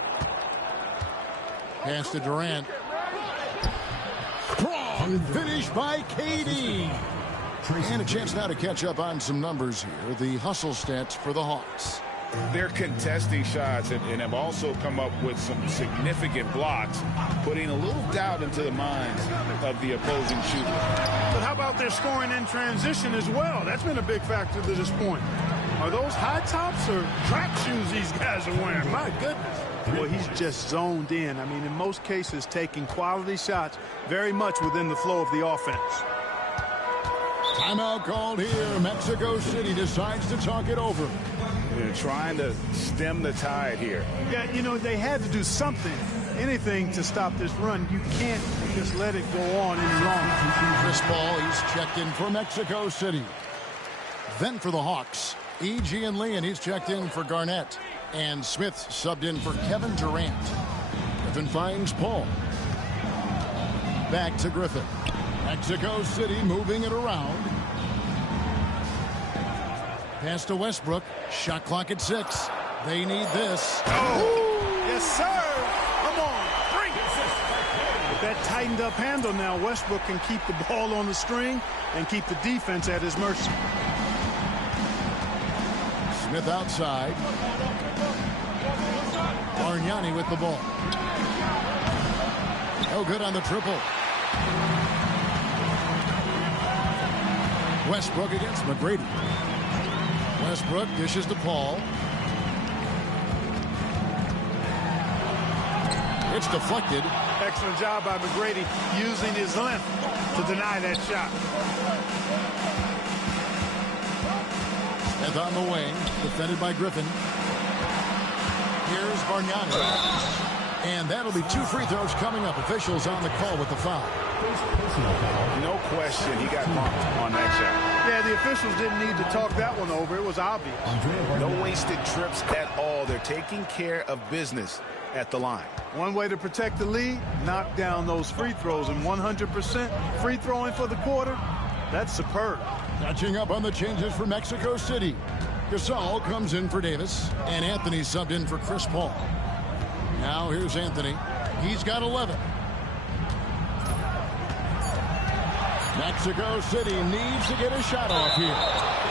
Pass to Durant. Strong finish by KD. And a chance now to catch up on some numbers here. The hustle stats for the Hawks. They're contesting shots and have also come up with some significant blocks, putting a little doubt into the minds of the opposing shooter. But how about their scoring in transition as well? That's been a big factor to this point. Are those high tops or track shoes these guys are wearing? My goodness. Well, he's just zoned in. I mean, in most cases, taking quality shots very much within the flow of the offense. Timeout called here. Mexico City decides to talk it over. They're trying to stem the tide here. Yeah, you know, they had to do something, anything to stop this run. You can't just let it go on any longer. Chris Paul, he's checked in for Mexico City. Then for the Hawks, E.G. and Lee, and he's checked in for Garnett. And Smith subbed in for Kevin Durant. Griffin finds Paul. Back to Griffin. Mexico City moving it around. Pass to Westbrook. Shot clock at 6. They need this. Oh, yes, sir. Come on, bring it. With that tightened up handle now, Westbrook can keep the ball on the string and keep the defense at his mercy. Smith outside. Bargnani with the ball. No good on the triple. Westbrook against McGrady. Westbrook dishes to Paul. It's deflected. Excellent job by McGrady using his length to deny that shot. Smith on the wing, defended by Griffin. Here's Bargnani. And that'll be 2 free throws coming up. Officials on the call with the foul. No question he got bumped on that shot. Yeah, the officials didn't need to talk that one over. It was obvious. No wasted trips at all. They're taking care of business at the line. One way to protect the lead, knock down those free throws, and 100% free throwing for the quarter, that's superb. Catching up on the changes for Mexico City. Gasol comes in for Davis, and Anthony subbed in for Chris Paul. Now here's Anthony. He's got 11. Mexico City needs to get a shot off here.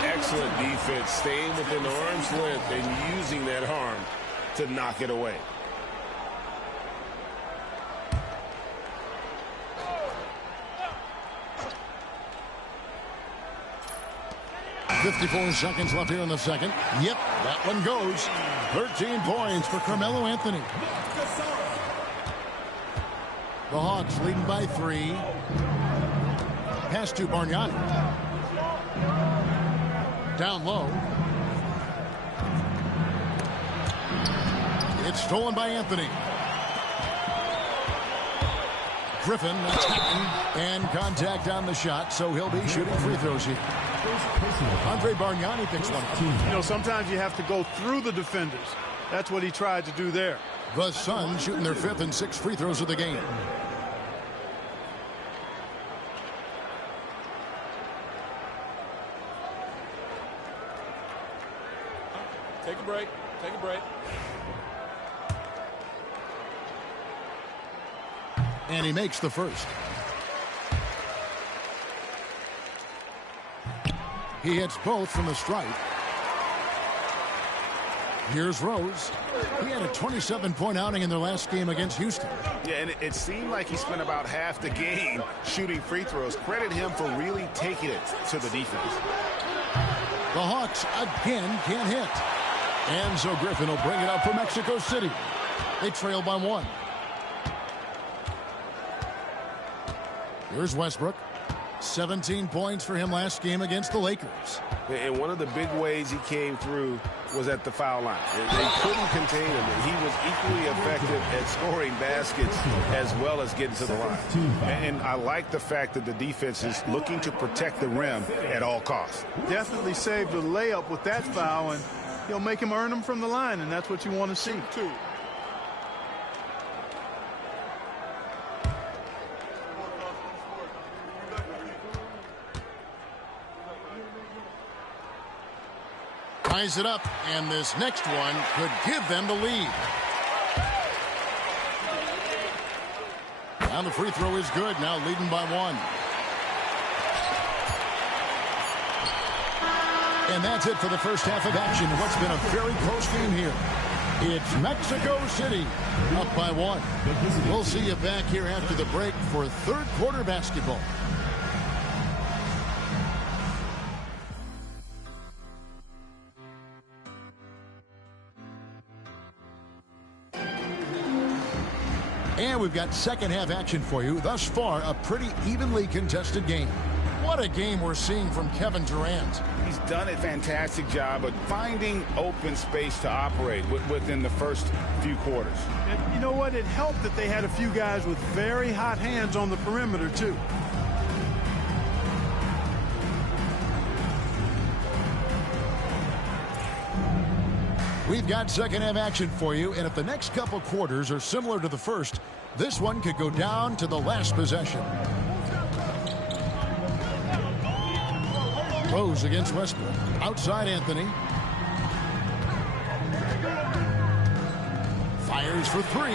Excellent defense, staying within arm's length and using that arm to knock it away. .54 seconds left here in the second. Yep, that one goes. 13 points for Carmelo Anthony. The Hawks leading by 3. Pass to Bargnani. Down low. It's stolen by Anthony. Griffin attacking, and contact on the shot, so he'll be shooting free throws here. Andre Bargnani picks one up. You know, sometimes you have to go through the defenders. That's what he tried to do there. The Suns shooting their 5th and 6th free throws of the game. Take a break. Take a break. And he makes the first. He hits both from the stripe. Here's Rose. He had a 27-point outing in their last game against Houston. Yeah, and it seemed like he spent about half the game shooting free throws. Credit him for really taking it to the defense. The Hawks again can't hit. And so Griffin will bring it up for Mexico City. They trail by 1. Here's Westbrook. 17 points for him last game against the Lakers. And one of the big ways he came through was at the foul line. They couldn't contain him. He was equally effective at scoring baskets as well as getting to the line. And I like the fact that the defense is looking to protect the rim at all costs. Definitely saved a layup with that foul, and he'll make him earn them from the line, and that's what you want to see. Ties it up, and this next one could give them the lead. Now the free throw is good, now leading by 1. And that's it for the first half of action. What's been a very close game here. It's Mexico City up by 1. We'll see you back here after the break for third quarter basketball. And we've got second half action for you. Thus far, a pretty evenly contested game. What a game we're seeing from Kevin Durant. He's done a fantastic job of finding open space to operate within the first few quarters. And you know what? It helped that they had a few guys with very hot hands on the perimeter, too. We've got second half action for you, and if the next couple quarters are similar to the first, this one could go down to the last possession. Rose against Westbrook. Outside Anthony. Fires for 3.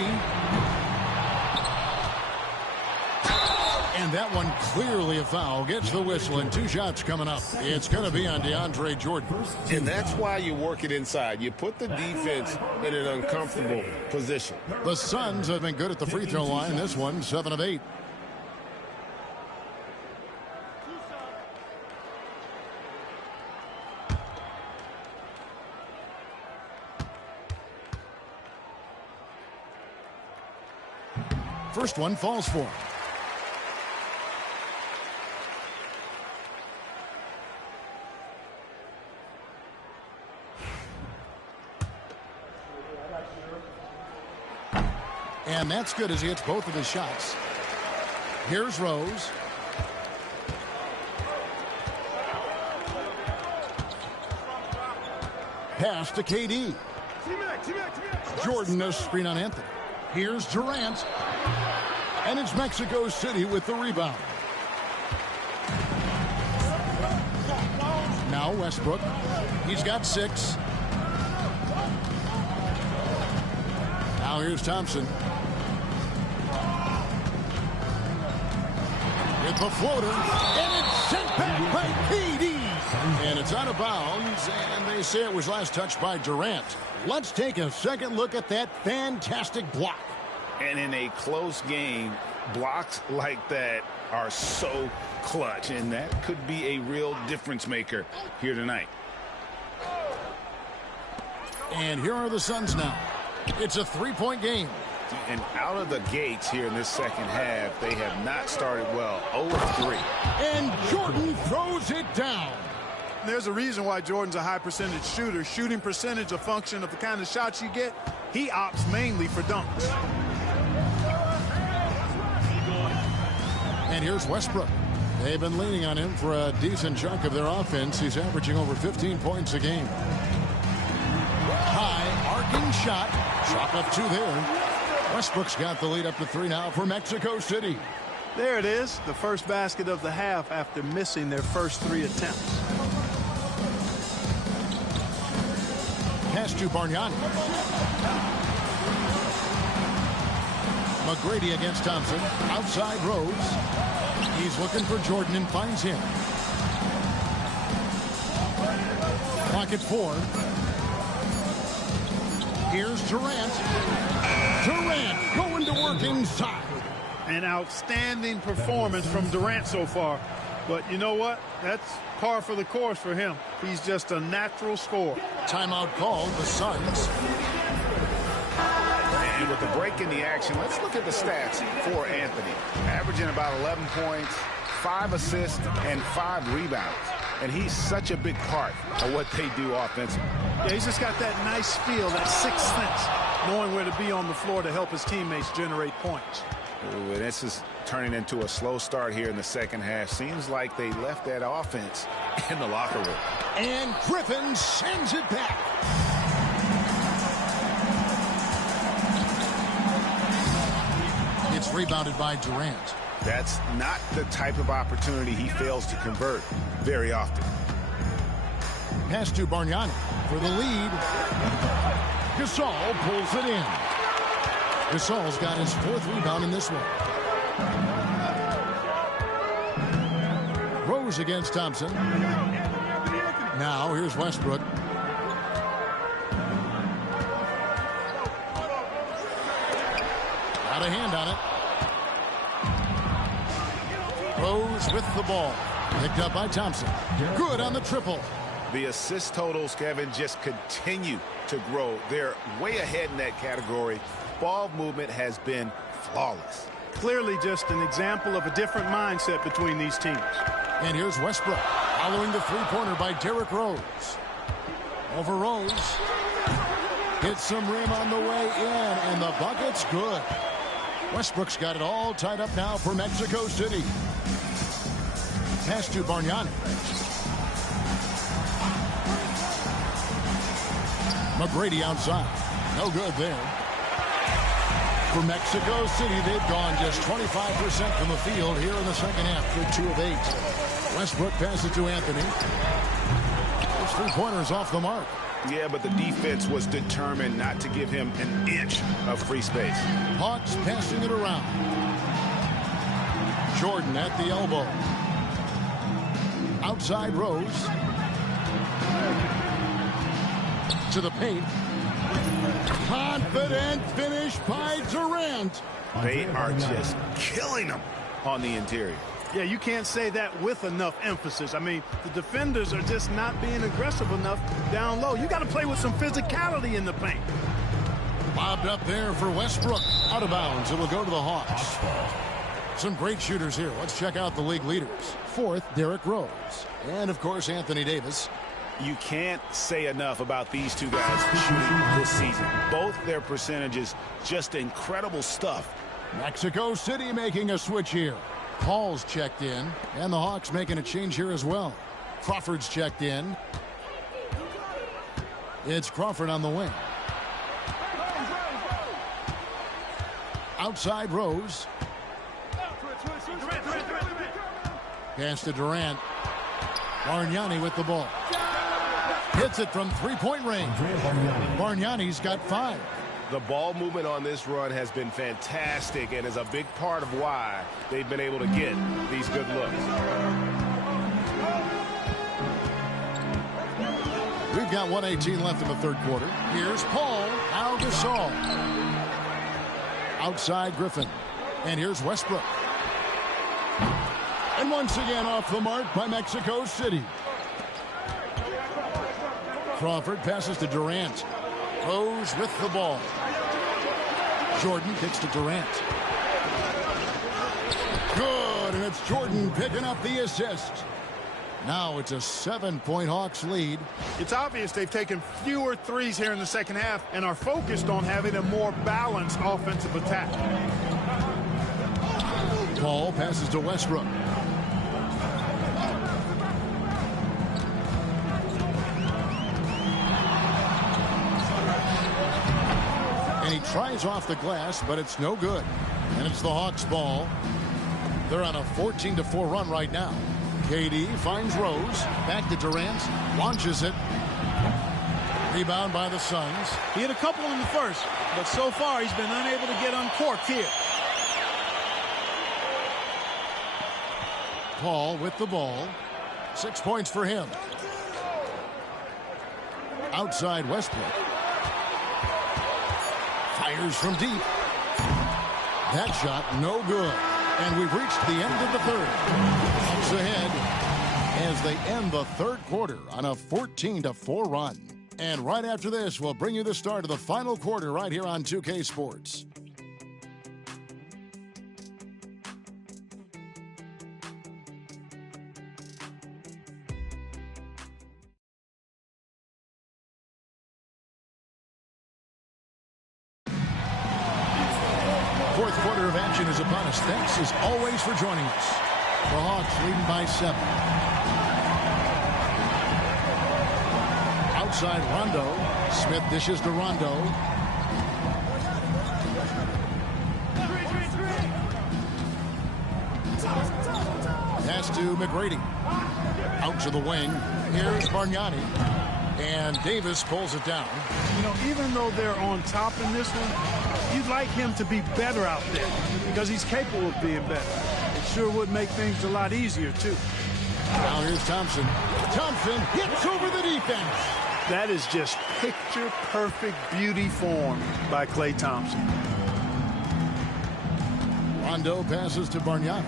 And that one clearly a foul. Gets the whistle, and 2 shots coming up. It's going to be on DeAndre Jordan. And that's why you work it inside. You put the defense in an uncomfortable position. The Suns have been good at the free throw line. This one, 7 of 8. First one falls for him. And that's good as he hits both of his shots. Here's Rose. Pass to KD. Jordan, a screen on Anthony. Here's Durant. And it's Mexico City with the rebound. Now Westbrook. He's got 6. Now here's Thompson. With the floater. And it's sent back by KD. And it's out of bounds. And they say it was last touched by Durant. Let's take a second look at that fantastic block. And in a close game, blocks like that are so clutch, and that could be a real difference maker here tonight. And here are the Suns now. It's a 3-point game. And out of the gates here in this second half, they have not started well. 0 of 3. And Jordan throws it down. And there's a reason why Jordan's a high percentage shooter. Shooting percentage a function of the kind of shots you get. He opts mainly for dunks. And here's Westbrook. They've been leaning on him for a decent chunk of their offense. He's averaging over 15 points a game. High arcing shot. Chalk up 2 there. Westbrook's got the lead up to 3 now for Mexico City. There it is, the first basket of the half after missing their first 3 attempts. Pass to Bargnani. McGrady against Thompson. Outside Rose. He's looking for Jordan and finds him. Clock at 4. Here's Durant. Durant going to work inside. An outstanding performance from Durant so far. But you know what? That's par for the course for him. He's just a natural scorer. Timeout called, the Suns. And with the break in the action, let's look at the stats for Anthony. Averaging about 11 points, 5 assists, and 5 rebounds. And he's such a big part of what they do offensively. Yeah, he's just got that nice feel, that sixth sense, knowing where to be on the floor to help his teammates generate points. Ooh, and this is turning into a slow start here in the second half. Seems like they left that offense in the locker room. And Griffin sends it back. It's rebounded by Durant. That's not the type of opportunity he fails to convert very often. Pass to Bargnani for the lead. Gasol pulls it in. Gasol's got his 4th rebound in this one. Rose against Thompson. Now here's Westbrook. Got a hand on it. Rose with the ball. Picked up by Thompson. Good on the triple. The assist totals, Kevin, just continue to grow. They're way ahead in that category. Ball movement has been flawless. Clearly just an example of a different mindset between these teams. And here's Westbrook following the 3-pointer by Derrick Rose. Over Rose. Hits some rim on the way in, and the bucket's good. Westbrook's got it all tied up now for Mexico City. Pass to Bargnani. McGrady outside. No good there. For Mexico City, they've gone just 25% from the field here in the second half for 2 of 8. Westbrook passes to Anthony. His 3-pointer is off the mark. Yeah, but the defense was determined not to give him an inch of free space. Hawks passing it around. Jordan at the elbow. Outside Rose. To the paint. Confident finish by Durant. They are just killing them on the interior. Yeah, you can't say that with enough emphasis. I mean, the defenders are just not being aggressive enough down low. You got to play with some physicality in the paint. Lobbed up there for Westbrook. Out of bounds. It will go to the Hawks. Some great shooters here. Let's check out the league leaders. 4th, Derrick Rose. And, of course, Anthony Davis. You can't say enough about these two guys shooting this season. Both their percentages, just incredible stuff. Mexico City making a switch here. Paul's checked in, and the Hawks making a change here as well. Crawford's checked in. It's Crawford on the wing. Outside Rose. Pass to Durant. Bargnani with the ball. Hits it from 3-point range. Bargnani's got 5. The ball movement on this run has been fantastic and is a big part of why they've been able to get these good looks. We've got 1:18 left in the 3rd quarter. Here's Paul. Al Gasol. Outside Griffin. And here's Westbrook. And once again off the mark by Mexico City. Crawford passes to Durant. Rose with the ball. Jordan kicks to Durant. Good, and it's Jordan picking up the assist. Now it's a 7-point Hawks lead. It's obvious they've taken fewer threes here in the second half and are focused on having a more balanced offensive attack. Paul passes to Westbrook. And he tries off the glass, but it's no good. And it's the Hawks ball. They're on a 14-4 run right now. KD finds Rose. Back to Durant. Launches it. Rebound by the Suns. He had a couple in the first, but so far he's been unable to get uncorked here. Paul with the ball. 6 points for him. Outside Westbrook. Fires from deep. That shot no good. And we've reached the end of the third. Hawks ahead as they end the third quarter on a 14-4 run. And right after this, we'll bring you the start of the final quarter right here on 2K Sports. Fourth quarter of action is upon us. Thanks as always for joining us. The Hawks leading by 7. Outside Rondo. Smith dishes to Rondo. Pass to McGrady. Out to the wing. Here's Bargnani. And Davis pulls it down. You know, even though they're on top in this one, you'd like him to be better out there because he's capable of being better. It sure would make things a lot easier, too. Now here's Thompson. Thompson hits over the defense. That is just picture-perfect beauty form by Klay Thompson. Rondo passes to Bargnani.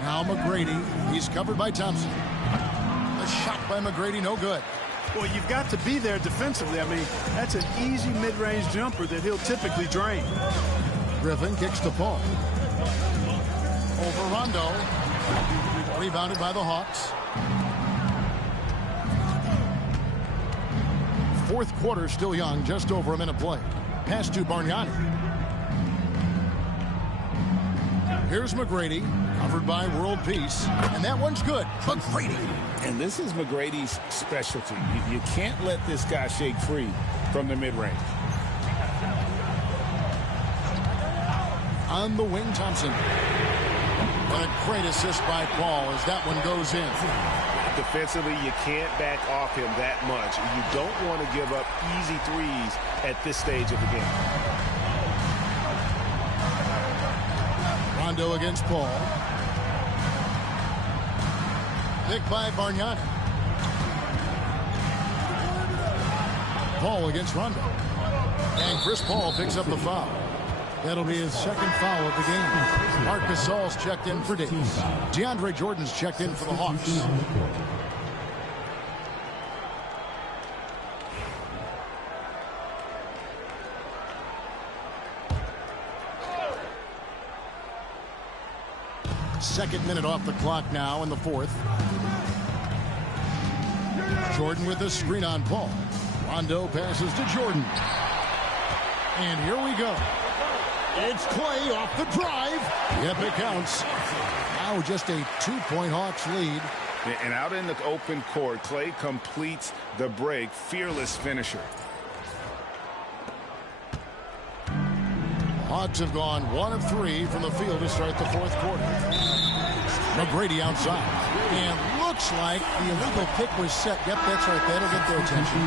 Now McGrady. He's covered by Thompson. A shot by McGrady, no good. Well, you've got to be there defensively. I mean, that's an easy mid-range jumper that he'll typically drain. Griffin kicks to Paul. Over Rondo. Rebounded by the Hawks. Fourth quarter still young, just over a minute play. Pass to Bargnani. Here's McGrady, covered by World Peace, and that one's good. McGrady. And this is McGrady's specialty. You can't let this guy shake free from the mid-range. On the wing, Thompson. And a great assist by Paul as that one goes in. Defensively, you can't back off him that much. You don't want to give up easy threes at this stage of the game. Rondo against Paul. Picked by Bargnani. Paul against Rondo. And Chris Paul picks up the foul. That'll be his second foul of the game. Marc Gasol's checked in for Davis. DeAndre Jordan's checked in for the Hawks. Second minute off the clock now in the fourth. Jordan with a screen on Paul. Rondo passes to Jordan. And here we go. It's Klay off the drive. Yep, it counts. Now just a 2-point Hawks lead. And out in the open court, Klay completes the break. Fearless finisher. Hawks have gone 1 of 3 from the field to start the fourth quarter. McGrady outside. And looks like the illegal pick was set. Yep, that's right. That'll get their attention.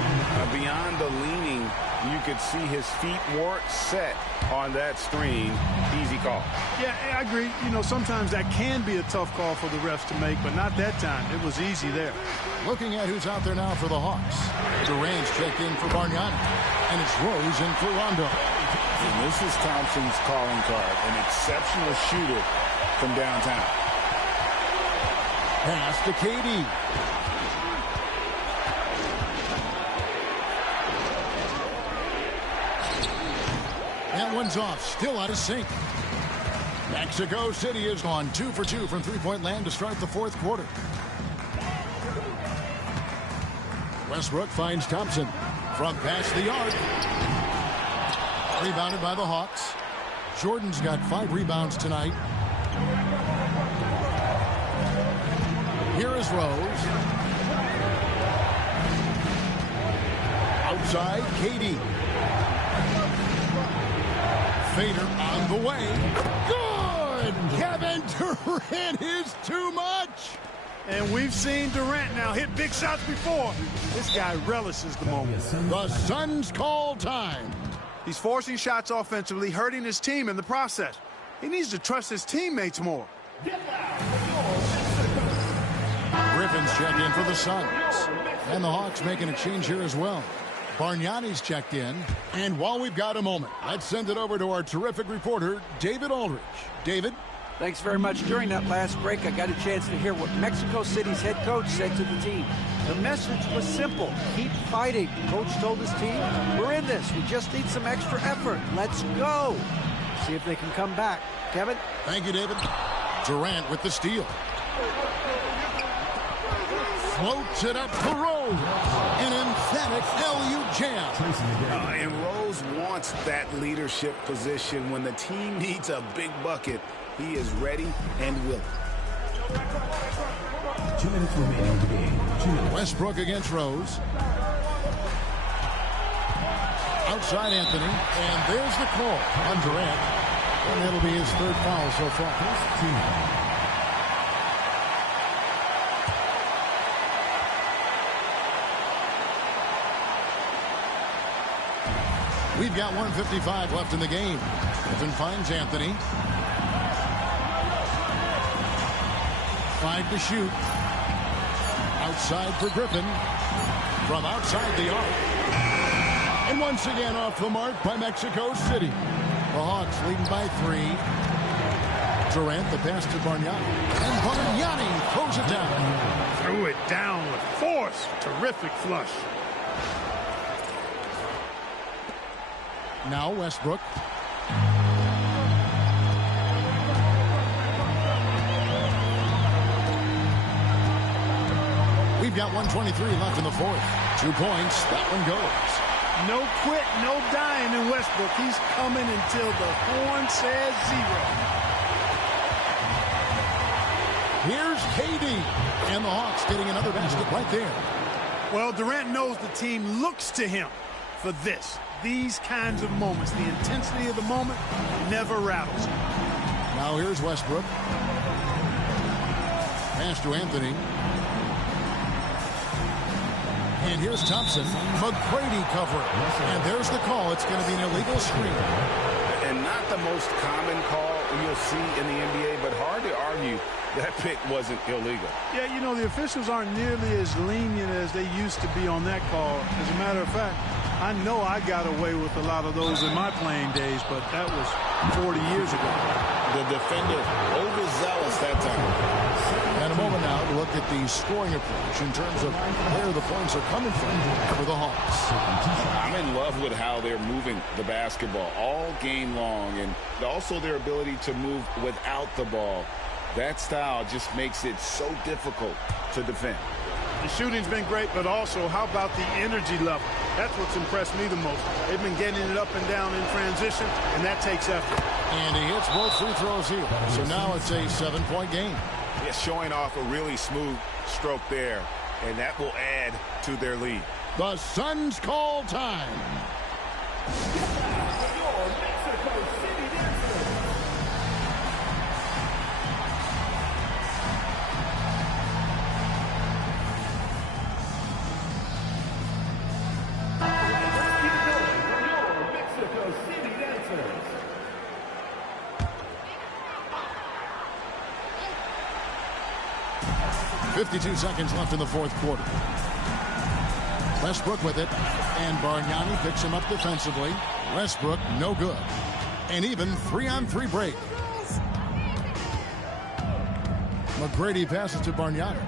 Beyond the leaning, you could see his feet more set on that screen. Easy call. Yeah, I agree. You know, sometimes that can be a tough call for the refs to make, but not that time. It was easy there. Looking at who's out there now for the Hawks. Durant's checked in for Bargnani. And it's Rose in for Rondo. And this is Thompson's calling card. An exceptional shooter from downtown. Pass to KD. That one's off. Still out of sync. Mexico City has gone 2 for 2 from three-point land to start the fourth quarter. Westbrook finds Thompson from past the arc. Rebounded by the Hawks. Jordan's got 5 rebounds tonight. Here is Rose. Outside, KD. Fader on the way. Good! Kevin Durant is too much! And we've seen Durant now hit big shots before. This guy relishes the moment. The Suns call time. He's forcing shots offensively, hurting his team in the process. He needs to trust his teammates more. Griffin's checked in for the Suns. And the Hawks making a change here as well. Bargnani's checked in. And while we've got a moment, let's send it over to our terrific reporter, David Aldridge. David? Thanks very much. During that last break, I got a chance to hear what Mexico City's head coach said to the team. The message was simple. Keep fighting. Coach told his team, we're in this. We just need some extra effort. Let's go. See if they can come back. Kevin? Thank you, David. Durant with the steal. Floats it up to Rose. An emphatic LU jam. And Rose wants that leadership position. When the team needs a big bucket, he is ready and willing. 2 minutes remaining in the game. 2 minutes. Westbrook against Rose. Outside Anthony. And there's the call on Durant. And that'll be his 3rd foul so far. We've got 1:55 left in the game. Griffin finds Anthony. 5 to shoot. Outside for Griffin. From outside the arc. And once again off the mark by Mexico City. The Hawks leading by 3. Durant, the pass to Bargnani. And Bargnani throws it down. Threw it down with force. Terrific flush. Now Westbrook. We've got 1:23 left in the fourth. 2 points. That one goes. No quit, no dying in Westbrook. He's coming until the horn says 0. Here's KD. And the Hawks getting another basket right there. Well, Durant knows the team looks to him for this. These kinds of moments, the intensity of the moment never rattles him. Now here's Westbrook. Pass to Anthony. And here's Thompson. McGrady covering. And there's the call. It's going to be an illegal screen. And not the most common call you'll see in the NBA, but hard to argue that pick wasn't illegal. Yeah, you know, the officials aren't nearly as lenient as they used to be on that call. As a matter of fact, I know I got away with a lot of those in my playing days, but that was 40 years ago. The defender overzealous that time. And a moment now to look at the scoring approach in terms of where the points are coming from for the Hawks. I'm in love with how they're moving the basketball all game long, and also their ability to move without the ball. That style just makes it so difficult to defend. The shooting's been great, but also how about the energy level? That's what's impressed me the most. They've been getting it up and down in transition, and that takes effort. And he hits both free throws here. So now it's a 7-point game. Yeah, showing off a really smooth stroke there, and that will add to their lead. The Suns call time. Mexico City Dancers. 52 seconds left in the fourth quarter. Westbrook with it, and Bargnani picks him up defensively. Westbrook, no good. And even 3-on-3 break. McGrady passes to Bargnani.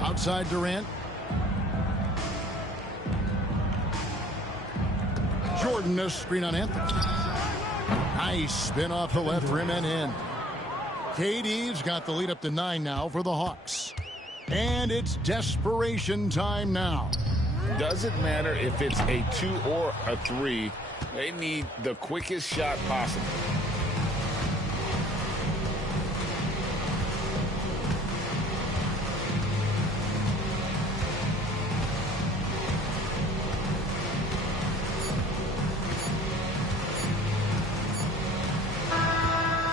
Outside Durant. Jordan, a screen on Anthony. Nice spin off the left rim and in. KD's got the lead up to 9 now for the Hawks. And it's desperation time now. Doesn't matter if it's a 2 or a 3. They need the quickest shot possible.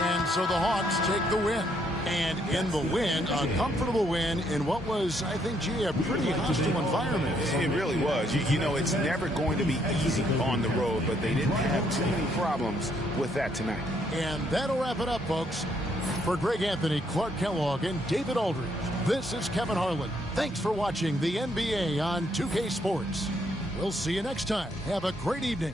And so the Hawks take the win. And in the win, a comfortable win in what was, I think, a pretty hostile environment. It really was. You know, it's never going to be easy on the road, but they didn't have too many problems with that tonight. And that'll wrap it up, folks. For Greg Anthony, Clark Kellogg, and David Aldridge, this is Kevin Harlan. Thanks for watching the NBA on 2K Sports. We'll see you next time. Have a great evening.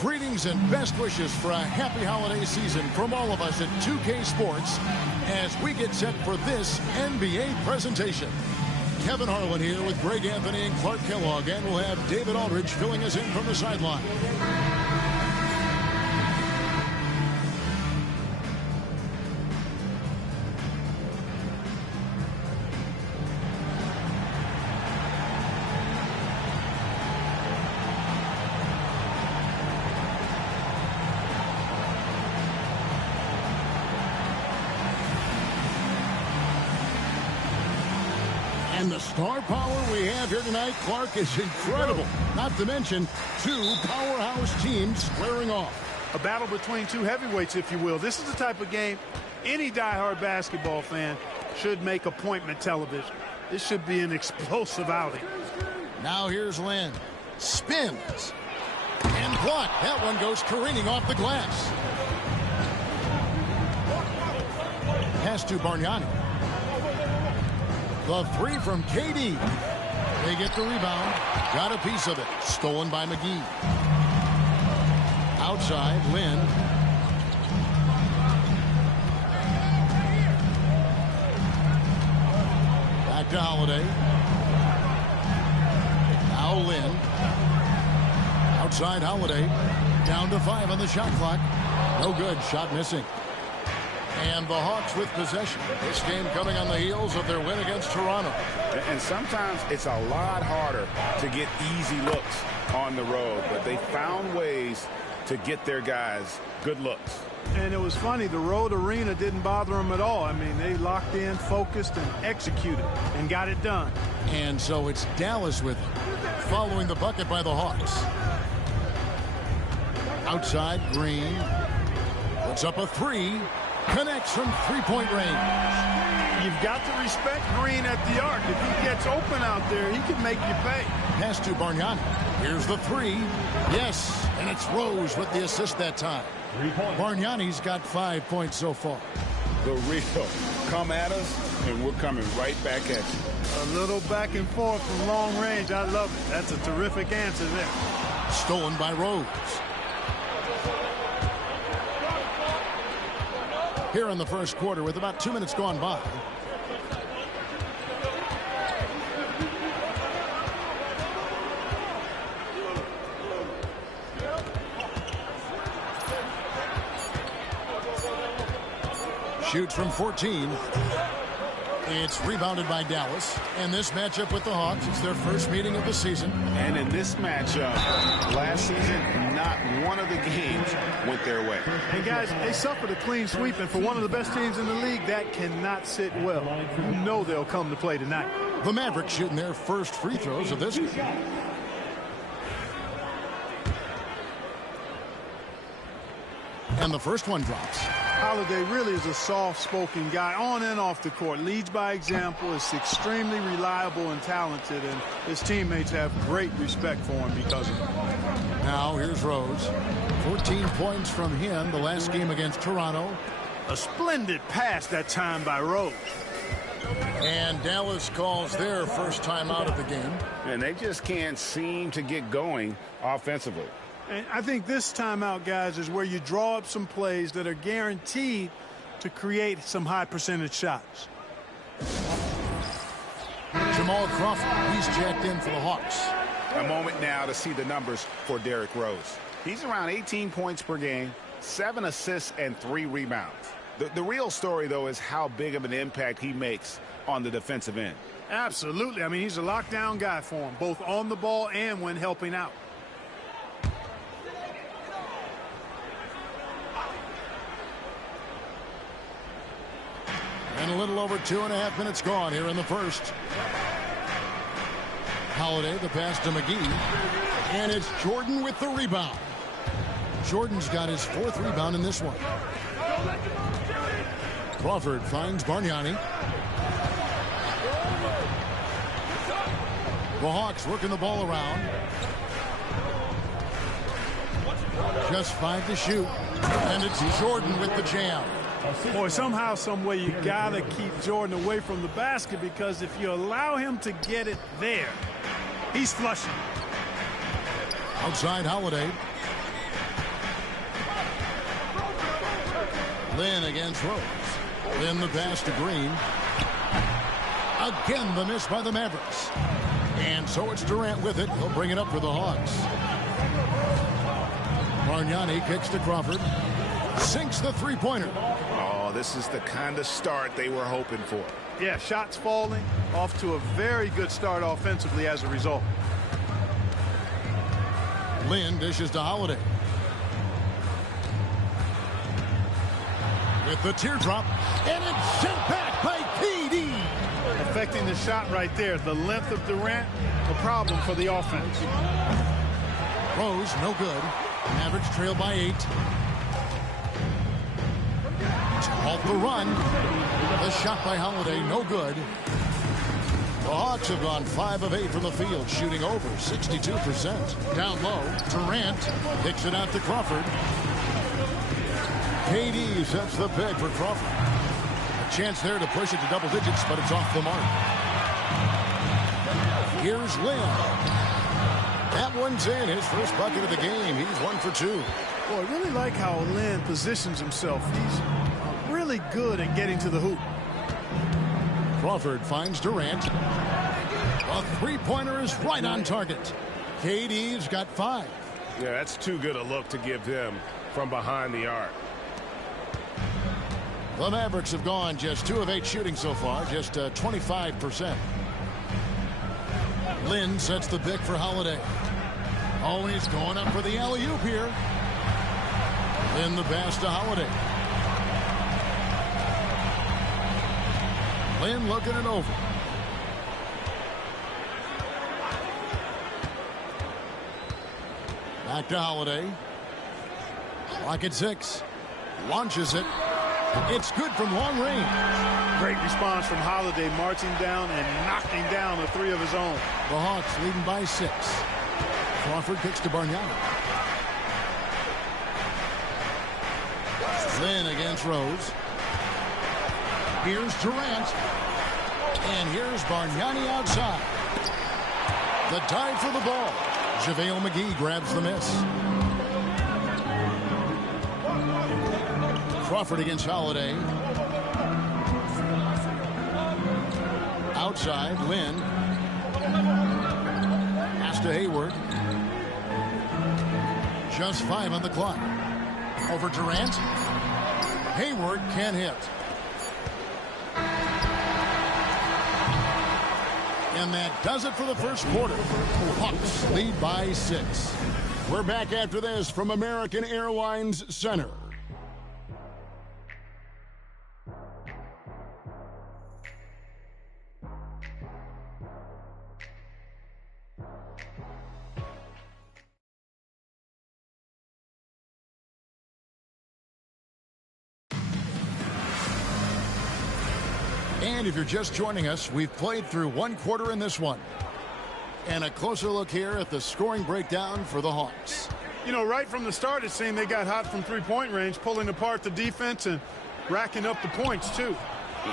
Greetings and best wishes for a happy holiday season from all of us at 2K Sports as we get set for this NBA presentation. Kevin Harlan here with Greg Anthony and Clark Kellogg, and we'll have David Aldridge filling us in from the sideline. And the star power we have here tonight, Clark, is incredible. Not to mention two powerhouse teams squaring off. A battle between two heavyweights, if you will. This is the type of game any diehard basketball fan should make appointment television. This should be an explosive outing. Now here's Lynn. Spins. And blocked. That one goes careening off the glass. Pass to Bargnani. The three from KD. They get the rebound. Got a piece of it. Stolen by McGee. Outside, Lynn. Back to Holiday. Now Lynn. Outside Holiday. Down to 5 on the shot clock. No good. Shot missing. And the Hawks with possession. This game coming on the heels of their win against Toronto. And sometimes it's a lot harder to get easy looks on the road, but they found ways to get their guys good looks. And it was funny, the road arena didn't bother them at all. I mean, they locked in, focused, and executed, and got it done. And so it's Dallas with it, following the bucket by the Hawks. Outside, Green. Puts up a three. Connects from three-point range. You've got to respect Green at the arc. If he gets open out there, he can make you pay. Pass to Bargnani. Here's the three. Yes, and it's Rose with the assist that time. Bargnani's got 5 points so far. The real come at us, and we're coming right back at you. A little back and forth from long range. I love it. That's a terrific answer there. Stolen by Rose. Here in the first quarter with about 2 minutes gone by. Shoots from 14. It's rebounded by Dallas. And this matchup with the Hawks, it's their first meeting of the season. And in this matchup, last season, not one of the games went their way. And guys, they suffered a clean sweep, and for one of the best teams in the league, that cannot sit well. You know they'll come to play tonight. The Mavericks shooting their first free throws of this game. And the first one drops. Holiday really is a soft-spoken guy on and off the court. Leads by example, is extremely reliable and talented, and his teammates have great respect for him because of it. Now here's Rose. 14 points from him the last game against Toronto. A splendid pass that time by Rose. And Dallas calls their first time out of the game. And they just can't seem to get going offensively. And I think this timeout, guys, is where you draw up some plays that are guaranteed to create some high percentage shots. Jamal Crawford, he's checked in for the Hawks. A moment now to see the numbers for Derrick Rose. He's around 18 points per game, 7 assists, and 3 rebounds. The real story, though, is how big of an impact he makes on the defensive end. Absolutely. I mean, he's a lockdown guy for him, both on the ball and when helping out. And a little over 2.5 minutes gone here in the first. Holiday, the pass to McGee. And it's Jordan with the rebound. Jordan's got his 4th rebound in this one. Crawford finds Bargnani. The Hawks working the ball around. Just 5 to shoot. And it's Jordan with the jam. Boy, somehow, some way, you got to keep Jordan away from the basket, because if you allow him to get it there, he's flushing. Outside Holiday. Lynn against Rose. Lynn the pass to Green. Again, the miss by the Mavericks. And so it's Durant with it. He'll bring it up for the Hawks. Bargnani kicks to Crawford. Sinks the three-pointer. Oh, this is the kind of start they were hoping for. Yeah, shots falling, off to a very good start offensively as a result. Lynn dishes to Holiday. With the teardrop, and it's sent back by KD. Affecting the shot right there. The length of Durant, a problem for the offense. Rose, no good. Mavericks trail by 8. Off the run. The shot by Holiday, no good. The Hawks have gone 5 of 8 from the field, shooting over 62%. Down low, Durant kicks it out to Crawford. KD sets the pick for Crawford. A chance there to push it to double digits, but it's off the mark. Here's Lynn. That one's in. His first bucket of the game. He's 1 for 2. Boy, I really like how Lynn positions himself. He's really good at getting to the hoop. Crawford finds Durant. A three-pointer is right on target. KD's got 5. Yeah, that's too good a look to give him from behind the arc. The Mavericks have gone just 2 of 8 shooting so far, just 25%. Lynn sets the pick for Holiday. Oh, he's going up for the alley-oop here. Lynn the pass to Holiday. Lynn looking it over. Back to Holiday. Clock at 6. Launches it. It's good from long range. Great response from Holiday, marching down and knocking down a 3 of his own. The Hawks leading by 6. Crawford kicks to Bargnani. Lynn against Rose. Here's Durant. And here's Bargnani outside. The dive for the ball. JaVale McGee grabs the miss. Crawford against Holiday. Outside, Lynn. Pass to Hayward. Just 5 on the clock. Over Durant. Hayward can't hit. And that does it for the first quarter. Hawks lead by 6. We're back after this from American Airlines Center. And if you're just joining us, we've played through 1 quarter in this one. And a closer look here at the scoring breakdown for the Hawks. You know, right from the start, it seemed they got hot from three-point range, pulling apart the defense and racking up the points, too.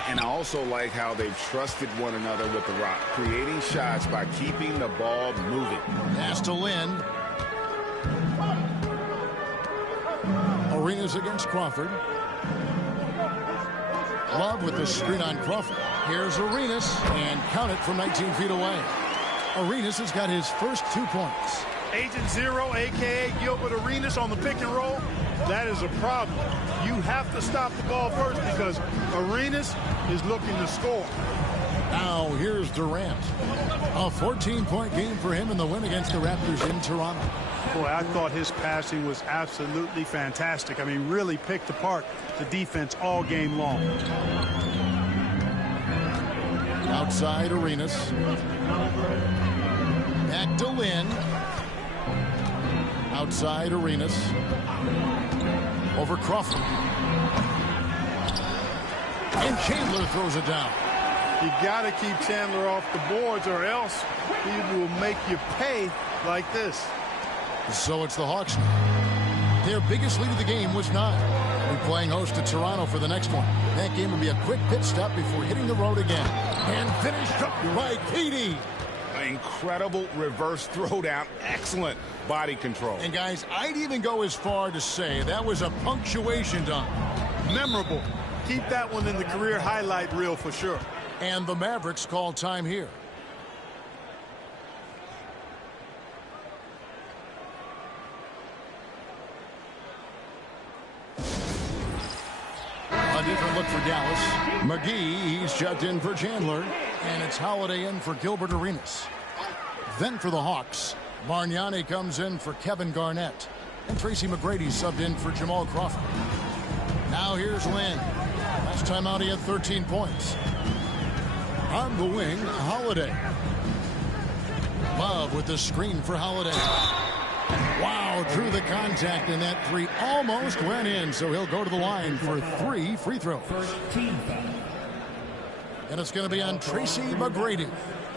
And I also like how they've trusted one another with the rock, creating shots by keeping the ball moving. Pass to Lynn. Arenas against Crawford. Love with the screen on Crawford. Here's Arenas, and count it from 19 feet away. Arenas has got his first 2 points. Agent Zero, a.k.a. Gilbert Arenas on the pick and roll. That is a problem. You have to stop the ball first because Arenas is looking to score. Now here's Durant. A 14-point game for him in the win against the Raptors in Toronto. Boy, I thought his passing was absolutely fantastic. I mean, really picked apart the defense all game long. Outside Arenas. Back to Lynn. Outside Arenas. Over Crawford. And Chandler throws it down. You got to keep Chandler off the boards or else he will make you pay like this. So it's the Hawks now. Their biggest lead of the game was 9. They're playing host to Toronto for the next one. That game will be a quick pit stop before hitting the road again. And finished up by KD. Incredible reverse throwdown. Excellent body control. And guys, I'd even go as far to say that was a punctuation dunk. Memorable. Keep that one in the career highlight reel for sure. And the Mavericks call time here. A different look for Dallas. McGee, he's checked in for Chandler. And it's Holiday in for Gilbert Arenas. Then for the Hawks, Bargnani comes in for Kevin Garnett. And Tracy McGrady subbed in for Jamal Crawford. Now here's Lynn. Last time out he had 13 points. On the wing, Holiday. Love with the screen for Holiday. Wow, drew the contact, and that 3 almost went in, so he'll go to the line for 3 free throws. And it's going to be on Tracy McGrady.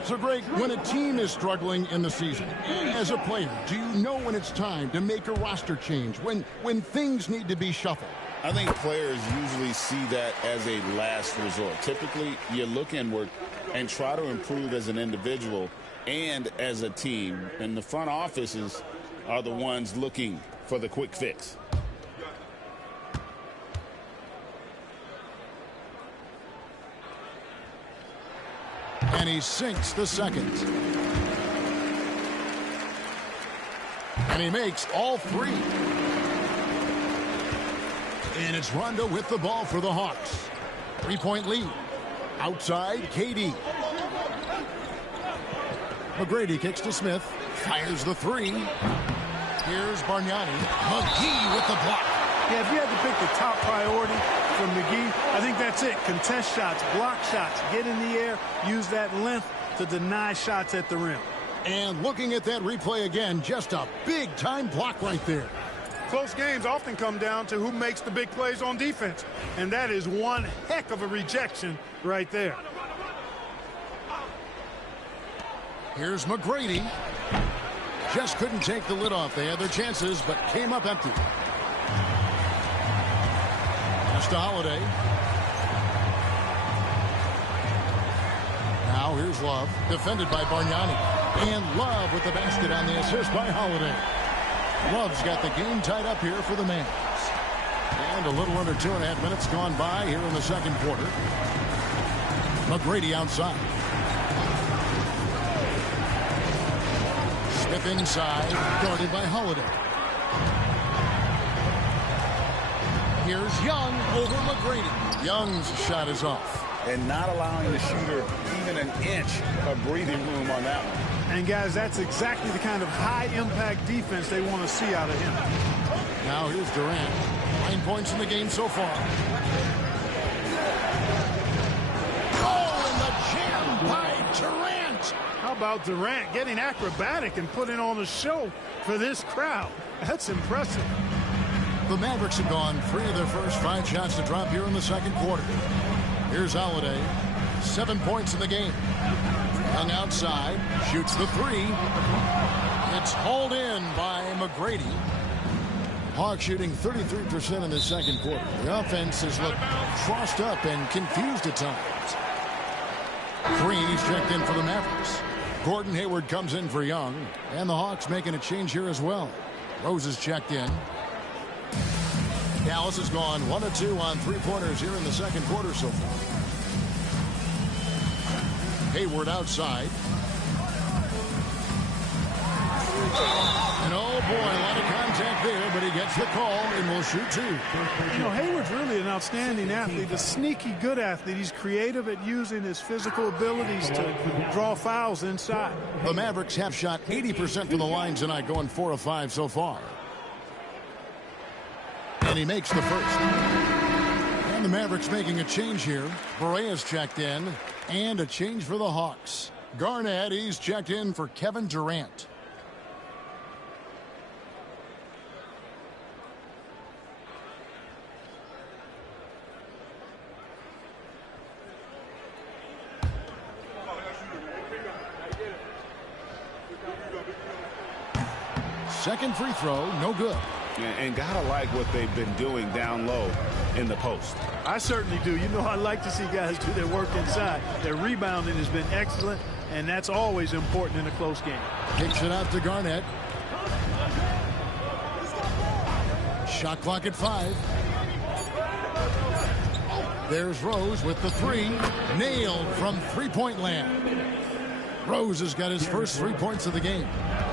So, Greg, when a team is struggling in the season, as a player, do you know when it's time to make a roster change, when things need to be shuffled? I think players usually see that as a last resort. Typically, you look inward and try to improve as an individual and as a team. And the front offices are the ones looking for the quick fix. And he sinks the second. And he makes all 3. And it's Rondo with the ball for the Hawks. 3-point lead. Outside, KD. McGrady kicks to Smith. Fires the 3. Here's Bargnani. McGee with the block. Yeah, if you had to pick the top priority for McGee, I think that's it. Contest shots, block shots, get in the air, use that length to deny shots at the rim. And looking at that replay again, just a big-time block right there. Close games often come down to who makes the big plays on defense. And that is one heck of a rejection right there. Here's McGrady. Just couldn't take the lid off. They had their chances, but came up empty. Pass to Holiday. Now here's Love, defended by Bargnani. And Love with the basket on the assist by Holiday. Love's got the game tied up here for the Mavs. And a little under 2.5 minutes gone by here in the second quarter. McGrady outside. Smith inside, guarded by Holiday. Here's Young over McGrady. Young's shot is off. And not allowing the shooter even an inch of breathing room on that one. And, guys, that's exactly the kind of high-impact defense they want to see out of him. Now here's Durant. 9 points in the game so far. Oh, and the jam by Durant. How about Durant getting acrobatic and putting on a show for this crowd? That's impressive. The Mavericks have gone 3 of their first 5 shots to drop here in the second quarter. Here's Holiday. 7 points in the game. Young outside. Shoots the 3. It's hauled in by McGrady. Hawks shooting 33% in the second quarter. The offense has looked crossed up and confused at times. Green, he's checked in for the Mavericks. Gordon Hayward comes in for Young. And the Hawks making a change here as well. Rose is checked in. Dallas has gone 1 of 2 on 3-pointers here in the second quarter so far. Hayward outside. And oh boy, a lot of contact there, but he gets the call and will shoot 2. You know, Hayward's really an outstanding athlete, a sneaky good athlete. He's creative at using his physical abilities to draw fouls inside. The Mavericks have shot 80% from the line tonight, going 4 of 5 so far. And he makes the first. And the Mavericks making a change here. Berea's checked in. And a change for the Hawks. Garnett, he's checked in for Kevin Durant. Second free throw, no good. And gotta like what they've been doing down low in the post. I certainly do. You know, I like to see guys do their work inside. Their rebounding has been excellent, and that's always important in a close game. Kicks it out to Garnett. Shot clock at 5. There's Rose with the 3. Nailed from three-point land. Rose has got his first 3 points of the game.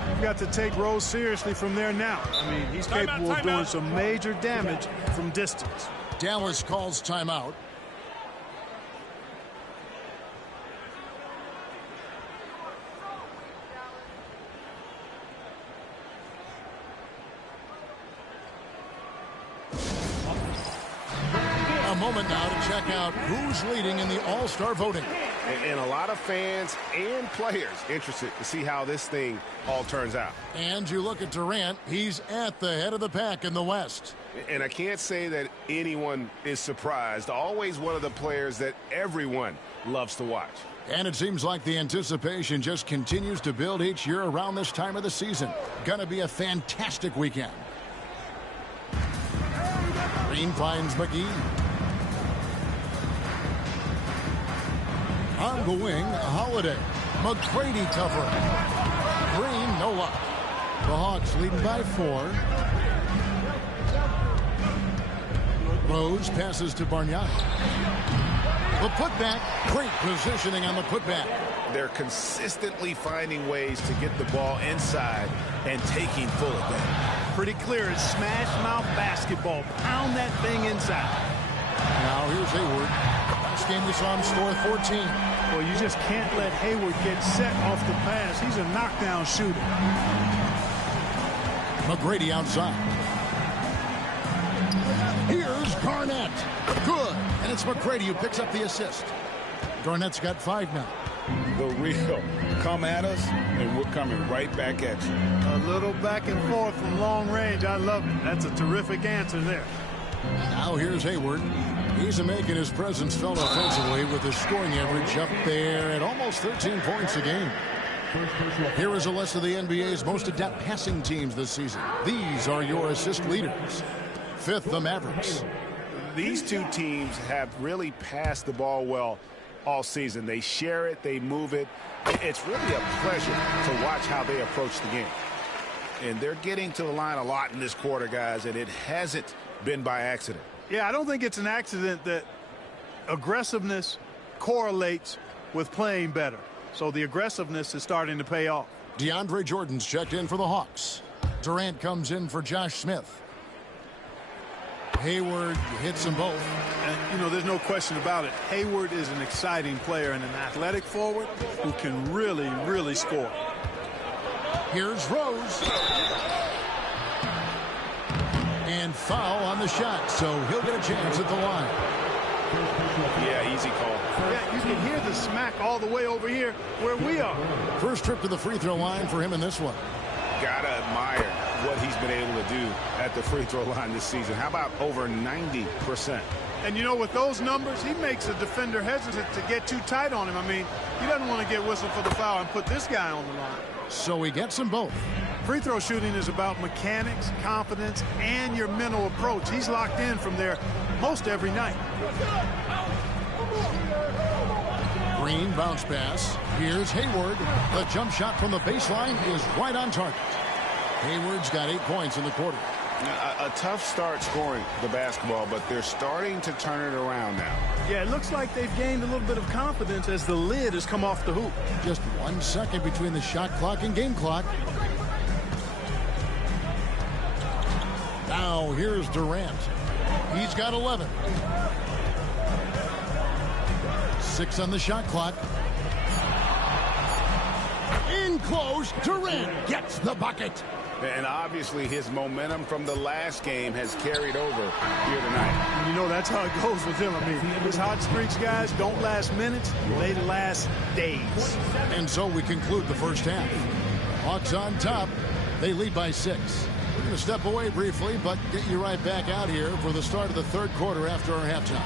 You've got to take Rose seriously from there now. I mean, he's capable of doing some major damage from distance. Dallas calls timeout. A moment now to check out who's leading in the All-Star voting. And a lot of fans and players interested to see how this thing all turns out. And you look at Durant, he's at the head of the pack in the West. And I can't say that anyone is surprised. Always one of the players that everyone loves to watch. And it seems like the anticipation just continues to build each year around this time of the season. Gonna be a fantastic weekend. Green finds McGee. On the wing, Holiday. McGrady covering. Green, no luck. The Hawks leading by 4. Rose passes to Bargnani. The putback, great positioning on the putback. They're consistently finding ways to get the ball inside and taking full advantage. Pretty clear, it's smash mouth basketball. Pound that thing inside. Now here's Hayward. Last game we saw him score 14. Well, you just can't let Hayward get set off the pass. He's a knockdown shooter. McGrady outside. Here's Garnett. Good. And it's McGrady who picks up the assist. Garnett's got 5 now. The real come at us, and we're coming right back at you. A little back and forth from long range. I love it. That's a terrific answer there. Now here's Hayward. He's making his presence felt offensively with his scoring average up there at almost 13 points a game. Here is a list of the NBA's most adept passing teams this season. These are your assist leaders. 5th, the Mavericks. These two teams have really passed the ball well all season. They share it, they move it. It's really a pleasure to watch how they approach the game. And they're getting to the line a lot in this quarter, guys, and it hasn't been by accident. Yeah, I don't think it's an accident that aggressiveness correlates with playing better. So the aggressiveness is starting to pay off. DeAndre Jordan's checked in for the Hawks. Durant comes in for Josh Smith. Hayward hits them both. And, you know, there's no question about it. Hayward is an exciting player and an athletic forward who can really, really score. Here's Rose. And foul on the shot, so he'll get a chance at the line. Yeah, easy call. Yeah, you can hear the smack all the way over here where we are. First trip to the free throw line for him in this one. Gotta admire what he's been able to do at the free throw line this season. How about over 90%? And, you know, with those numbers, he makes a defender hesitant to get too tight on him. I mean, he doesn't want to get whistled for the foul and put this guy on the line. So he gets them both. Free throw shooting is about mechanics, confidence, and your mental approach. He's locked in from there most every night. Green bounce pass. Here's Hayward. The jump shot from the baseline is right on target. Hayward's got 8 points in the quarter. A tough start scoring the basketball, but they're starting to turn it around now. Yeah, it looks like they've gained a little bit of confidence as the lid has come off the hoop. Just 1 second between the shot clock and game clock. Now here's Durant. He's got 11. 6 on the shot clock. In close, Durant gets the bucket. And obviously his momentum from the last game has carried over here tonight. You know, that's how it goes with him. I mean, his hot streaks, guys, don't last minutes. They last days. And so we conclude the first half. Hawks on top. They lead by 6. We're going to step away briefly, but get you right back out here for the start of the third quarter after our halftime.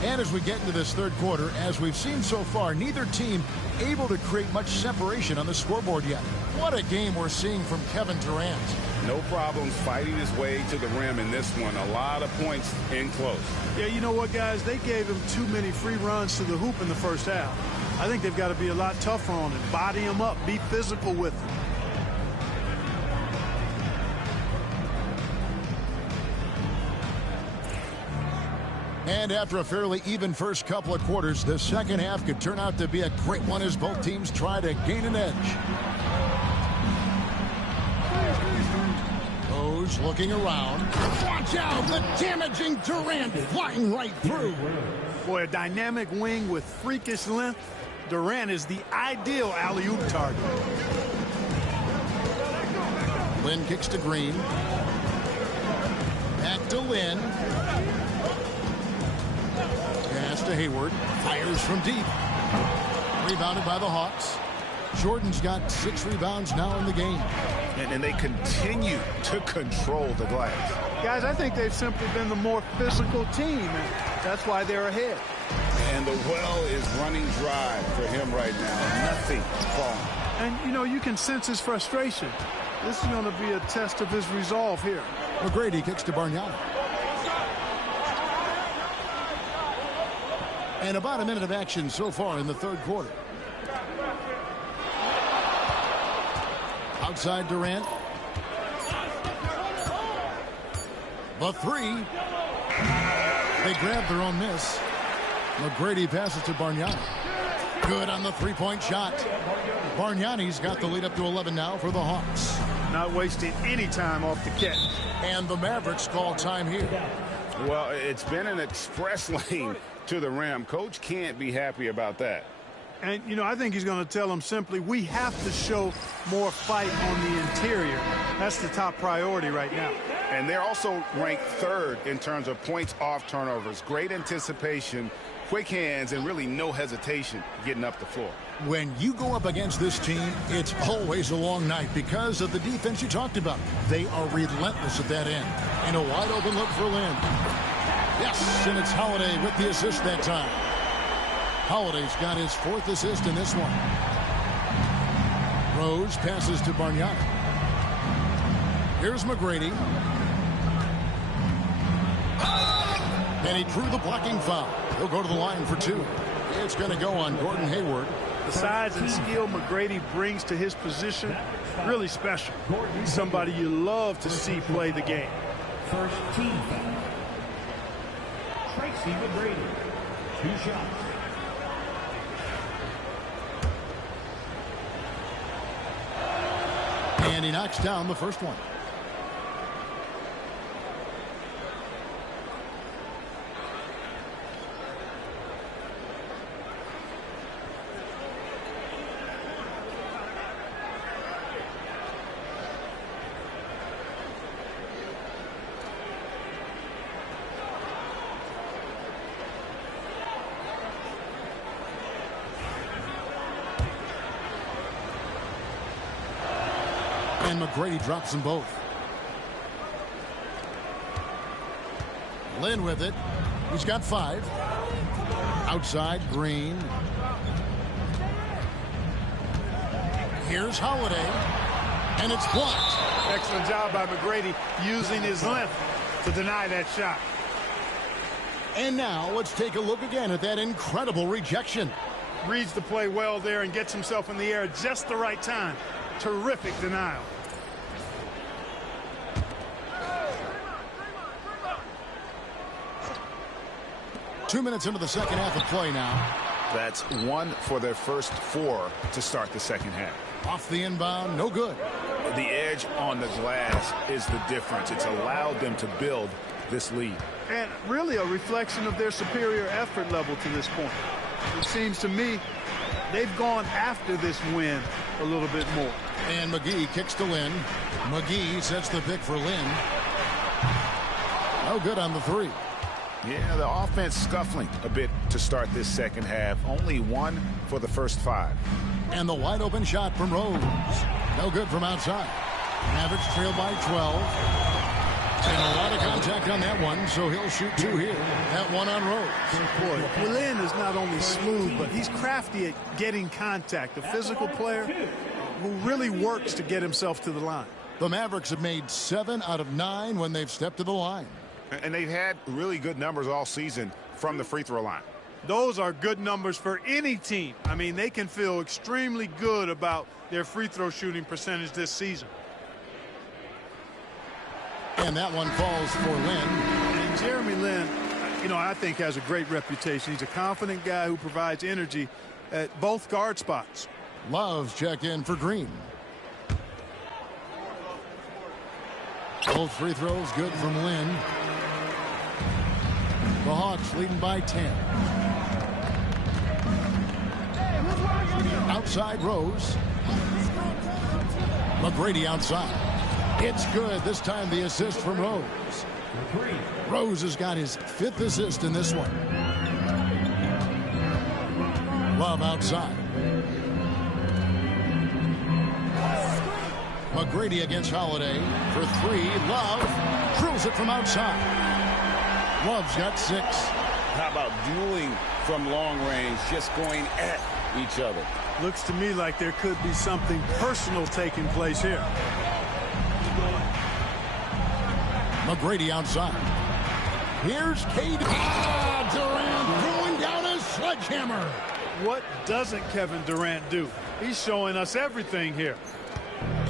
And as we get into this third quarter, as we've seen so far, neither team able to create much separation on the scoreboard yet. What a game we're seeing from Kevin Durant. No problems fighting his way to the rim in this one. A lot of points in close. Yeah, you know what, guys? They gave him too many free runs to the hoop in the first half. I think they've got to be a lot tougher on him. Body him up. Be physical with him. And after a fairly even first couple of quarters, the second half could turn out to be a great one as both teams try to gain an edge. Rose looking around. Watch out! The damaging Durant flying right through. Boy, a dynamic wing with freakish length. Durant is the ideal alley-oop target. Lynn kicks to Green. Back to Lynn. Pass to Hayward. Fires from deep. Rebounded by the Hawks. Jordan's got 6 rebounds now in the game. And they continue to control the glass. Guys, I think they've simply been the more physical team, and that's why they're ahead. And the well is running dry for him right now. Nothing falling. And, you know, you can sense his frustration. This is going to be a test of his resolve here. McGrady kicks to Bargnani. And about a minute of action so far in the third quarter. Outside Durant. The 3. They grab their own miss. McGrady passes to Bargnani. Good on the three-point shot. Bargnani's got the lead up to 11 now for the Hawks. Not wasting any time off the catch. And the Mavericks call time here. Well, it's been an express lane to the rim. Coach can't be happy about that. And, you know, I think he's going to tell them simply, we have to show more fight on the interior. That's the top priority right now. And they're also ranked 3rd in terms of points off turnovers. Great anticipation, quick hands, and really no hesitation getting up the floor. When you go up against this team, it's always a long night because of the defense you talked about. They are relentless at that end. And a wide open look for Lynn. Yes, and it's Holiday with the assist that time. Holiday's got his 4th assist in this one. Rose passes to Bargnani. Here's McGrady. And he drew the blocking foul. He'll go to the line for 2. It's going to go on Gordon Hayward. The size and skill McGrady brings to his position, really special. Somebody you love to see play the game. First team foul. Tracy McGrady. 2 shots. And he knocks down the first one. And McGrady drops them both. Lynn with it. He's got 5. Outside, Green. Here's Holiday. And it's blocked. Excellent job by McGrady using his length to deny that shot. And now let's take a look again at that incredible rejection. Reads the play well there and gets himself in the air at just the right time. Terrific denial. Two minutes into the second half of play now. That's 1 for their first 4 to start the second half. Off the inbound, no good. The edge on the glass is the difference. It's allowed them to build this lead. And really a reflection of their superior effort level to this point. It seems to me they've gone after this win a little bit more. And McGee kicks to Lynn. McGee sets the pick for Lynn. No good on the three. Yeah, the offense scuffling a bit to start this second half. Only 1 for the first 5. And the wide open shot from Rose. No good from outside. Mavericks trail by 12. And a lot of contact on that one, so he'll shoot 2 here. That one on Rose. Boy, Lynn is not only smooth, but he's crafty at getting contact. A physical player who really works to get himself to the line. The Mavericks have made 7 out of 9 when they've stepped to the line. And they've had really good numbers all season from the free throw line. Those are good numbers for any team. I mean, they can feel extremely good about their free throw shooting percentage this season. And that one falls for Lynn. And Jeremy Lin, you know, I think has a great reputation. He's a confident guy who provides energy at both guard spots. Love's checked in for Green. Both free throws good from Lynn. The Hawks leading by 10. Outside Rose. McGrady outside. It's good. This time the assist from Rose. Rose has got his 5th assist in this one. Love outside. McGrady against Holiday for 3. Love drills it from outside. Love's got 6. How about dueling from long range, just going at each other? Looks to me like there could be something personal taking place here. McGrady outside. Here's KD. Durant going down a sledgehammer. What doesn't Kevin Durant do? He's showing us everything here.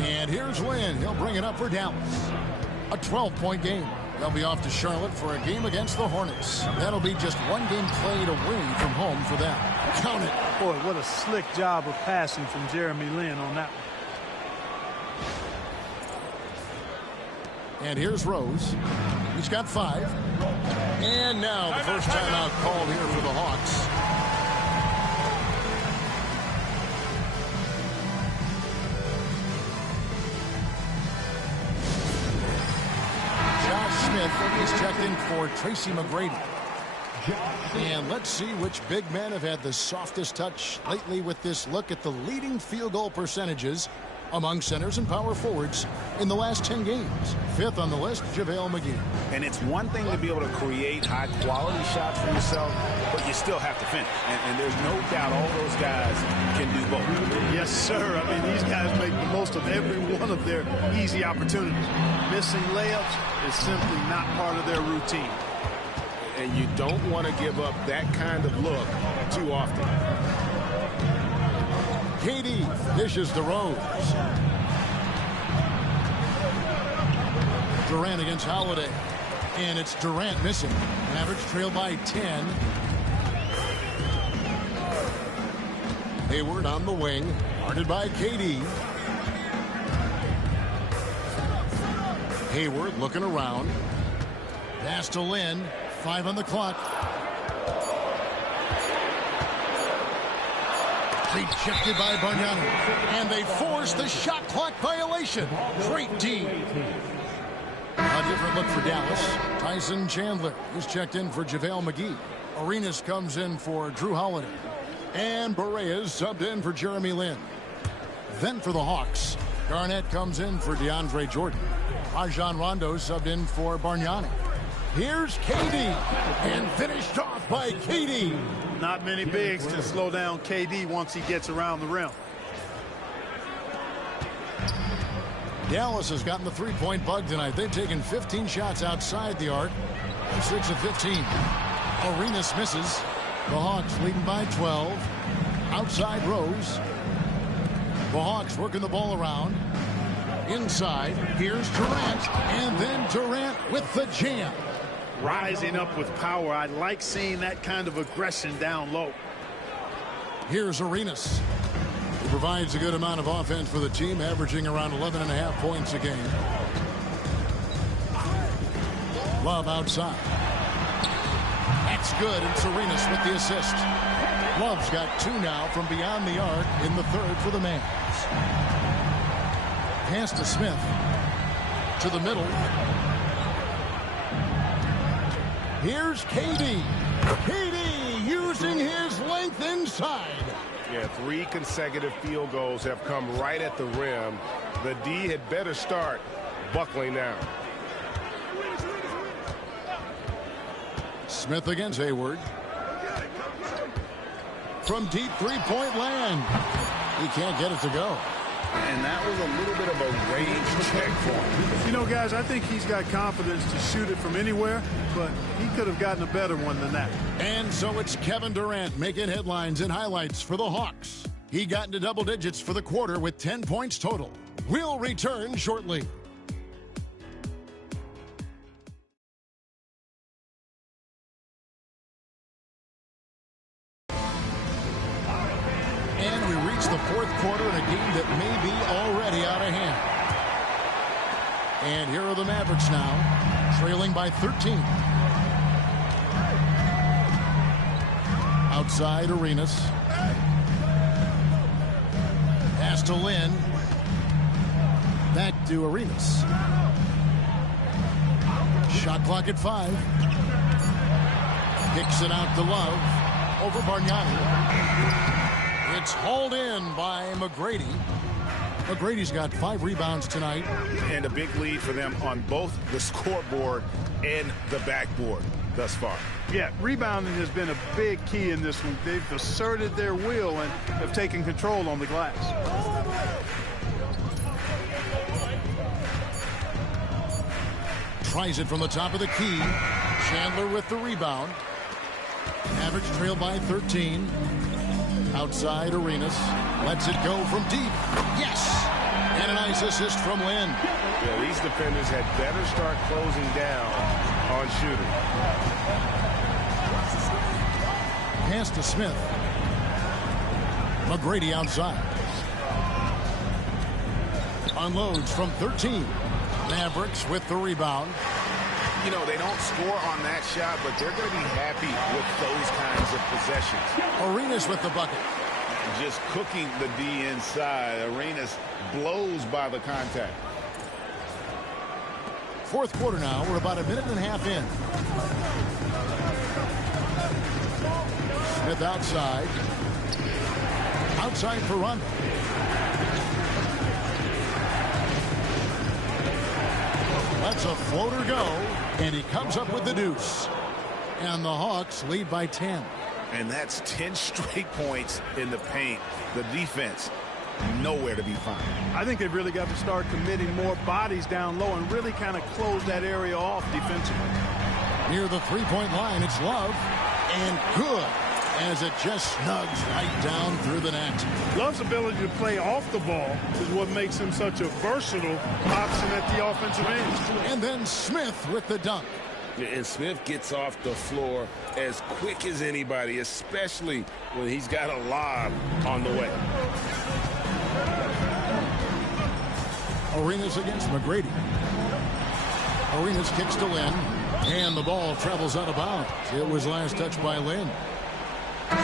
And here's Lynn. He'll bring it up for Dallas. A 12-point game. They'll be off to Charlotte for a game against the Hornets. That'll be just 1 game played away from home for them. Count it. Boy, what a slick job of passing from Jeremy Lin on that one. And here's Rose. He's got 5. And now the first timeout called here for the Hawks. Smith is checked in for Tracy McGrady. And let's see which big men have had the softest touch lately with this look at the leading field goal percentages among centers and power forwards in the last 10 games. 5th on the list, JaVale McGee. And it's one thing to be able to create high-quality shots for yourself, but you still have to finish. And there's no doubt all those guys can do both. Yes, sir. I mean, these guys make the most of every one of their easy opportunities. Missing layups is simply not part of their routine. And you don't want to give up that kind of look too often. KD dishes to Rose. Durant against Holiday. And it's Durant missing. Mavericks trail by 10. Hayward on the wing. Guarded by KD. Hayward looking around. Pass to Lynn. 5 on the clock. Rejected by Bargnani. And they force the shot clock violation. Great D. A different look for Dallas. Tyson Chandler is checked in for JaVale McGee. Arenas comes in for Drew Holiday. And Barea is subbed in for Jeremy Lin. Then for the Hawks, Garnett comes in for DeAndre Jordan. Rajon Rondo subbed in for Bargnani. Here's KD. And finished off by KD. Not many bigs to slow down KD once he gets around the rim. Dallas has gotten the three-point bug tonight. They've taken 15 shots outside the arc. 6 of 15. Arenas misses. The Hawks leading by 12. Outside Rose. The Hawks working the ball around. Inside. Here's Durant. And then Durant with the jam. Rising up with power. I like seeing that kind of aggression down low. Here's Arenas. He provides a good amount of offense for the team, averaging around 11.5 points a game. Love outside. That's good, and Arenas with the assist. Love's got 2 now from beyond the arc in the third for the Mavs. Pass to Smith. To the middle. Here's KD. KD using his length inside. Yeah, 3 consecutive field goals have come right at the rim. The D had better start buckling down. Smith against Hayward. From deep three-point land. He can't get it to go. And that was a little bit of a range check for him. You know, guys, I think he's got confidence to shoot it from anywhere, but he could have gotten a better one than that. And so it's Kevin Durant making headlines and highlights for the Hawks. He got into double digits for the quarter with 10 points total. We'll return shortly. And we reach the fourth quarter in a game that may be already out of hand. And here are the Mavericks now, trailing by 13. Outside Arenas. Pass to Lynn. Back to Arenas. Shot clock at 5. Kicks it out to Love. Over Bargnani. It's hauled in by McGrady. McGrady's got 5 rebounds tonight. And a big lead for them on both the scoreboard and the backboard thus far. Yeah, rebounding has been a big key in this one. They've asserted their will and have taken control on the glass. Tries it from the top of the key. Chandler with the rebound. Mavericks trail by 13. Outside Arenas. Lets it go from deep. Yes! And a nice assist from Lynn. Yeah, these defenders had better start closing down on shooting. Pass to Smith. McGrady outside. Unloads from 13. Mavericks with the rebound. You know, they don't score on that shot, but they're going to be happy with those kinds of possessions. Arenas with the bucket. Just cooking the D inside. Arenas blows by the contact. Fourth quarter now. We're about a minute and a half in. Smith outside. Outside for Rondo. Lets a floater go, and he comes up with the deuce. And the Hawks lead by 10. And that's 10 straight points in the paint. The defense, nowhere to be found. I think they've really got to start committing more bodies down low and really kind of close that area off defensively. Near the three-point line, it's Love. And good, as it just snugs right down through the net. Love's ability to play off the ball is what makes him such a versatile option at the offensive end. And then Smith with the dunk. And Smith gets off the floor as quick as anybody, especially when he's got a lob on the way. Arenas against McGrady. Arenas kicks to Lynn. And the ball travels out of bounds. It was last touched by Lynn.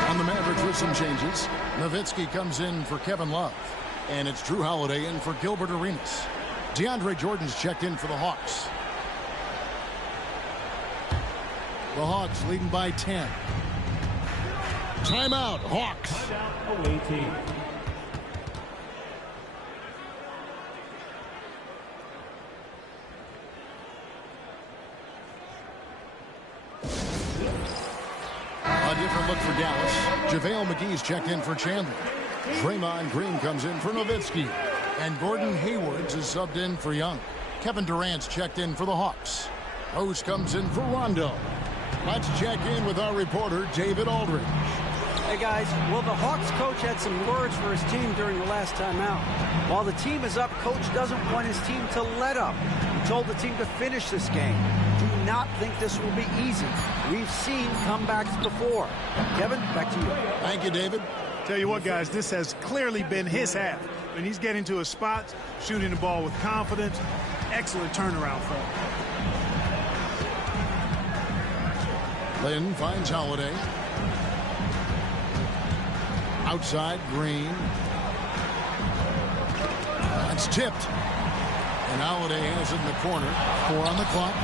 On the Mavericks with some changes. Nowitzki comes in for Kevin Love. And it's Drew Holiday in for Gilbert Arenas. DeAndre Jordan's checked in for the Hawks. The Hawks leading by 10. Timeout, Hawks. Away team. A different look for Dallas. JaVale McGee's checked in for Chandler. Draymond Green comes in for Nowitzki. And Gordon Hayward is subbed in for Young. Kevin Durant's checked in for the Hawks. Rose comes in for Rondo. Let's check in with our reporter, David Aldridge. Hey, guys. Well, the Hawks coach had some words for his team during the last time out. While the team is up, coach doesn't want his team to let up. He told the team to finish this game. Do not think this will be easy. We've seen comebacks before. Kevin, back to you. Thank you, David. Tell you what, guys, this has clearly been his half. When he's getting to his spots, shooting the ball with confidence, excellent turnaround for him. Lynn finds Holiday. Outside, Green. It's tipped. And Holiday has it in the corner. 4 on the clock.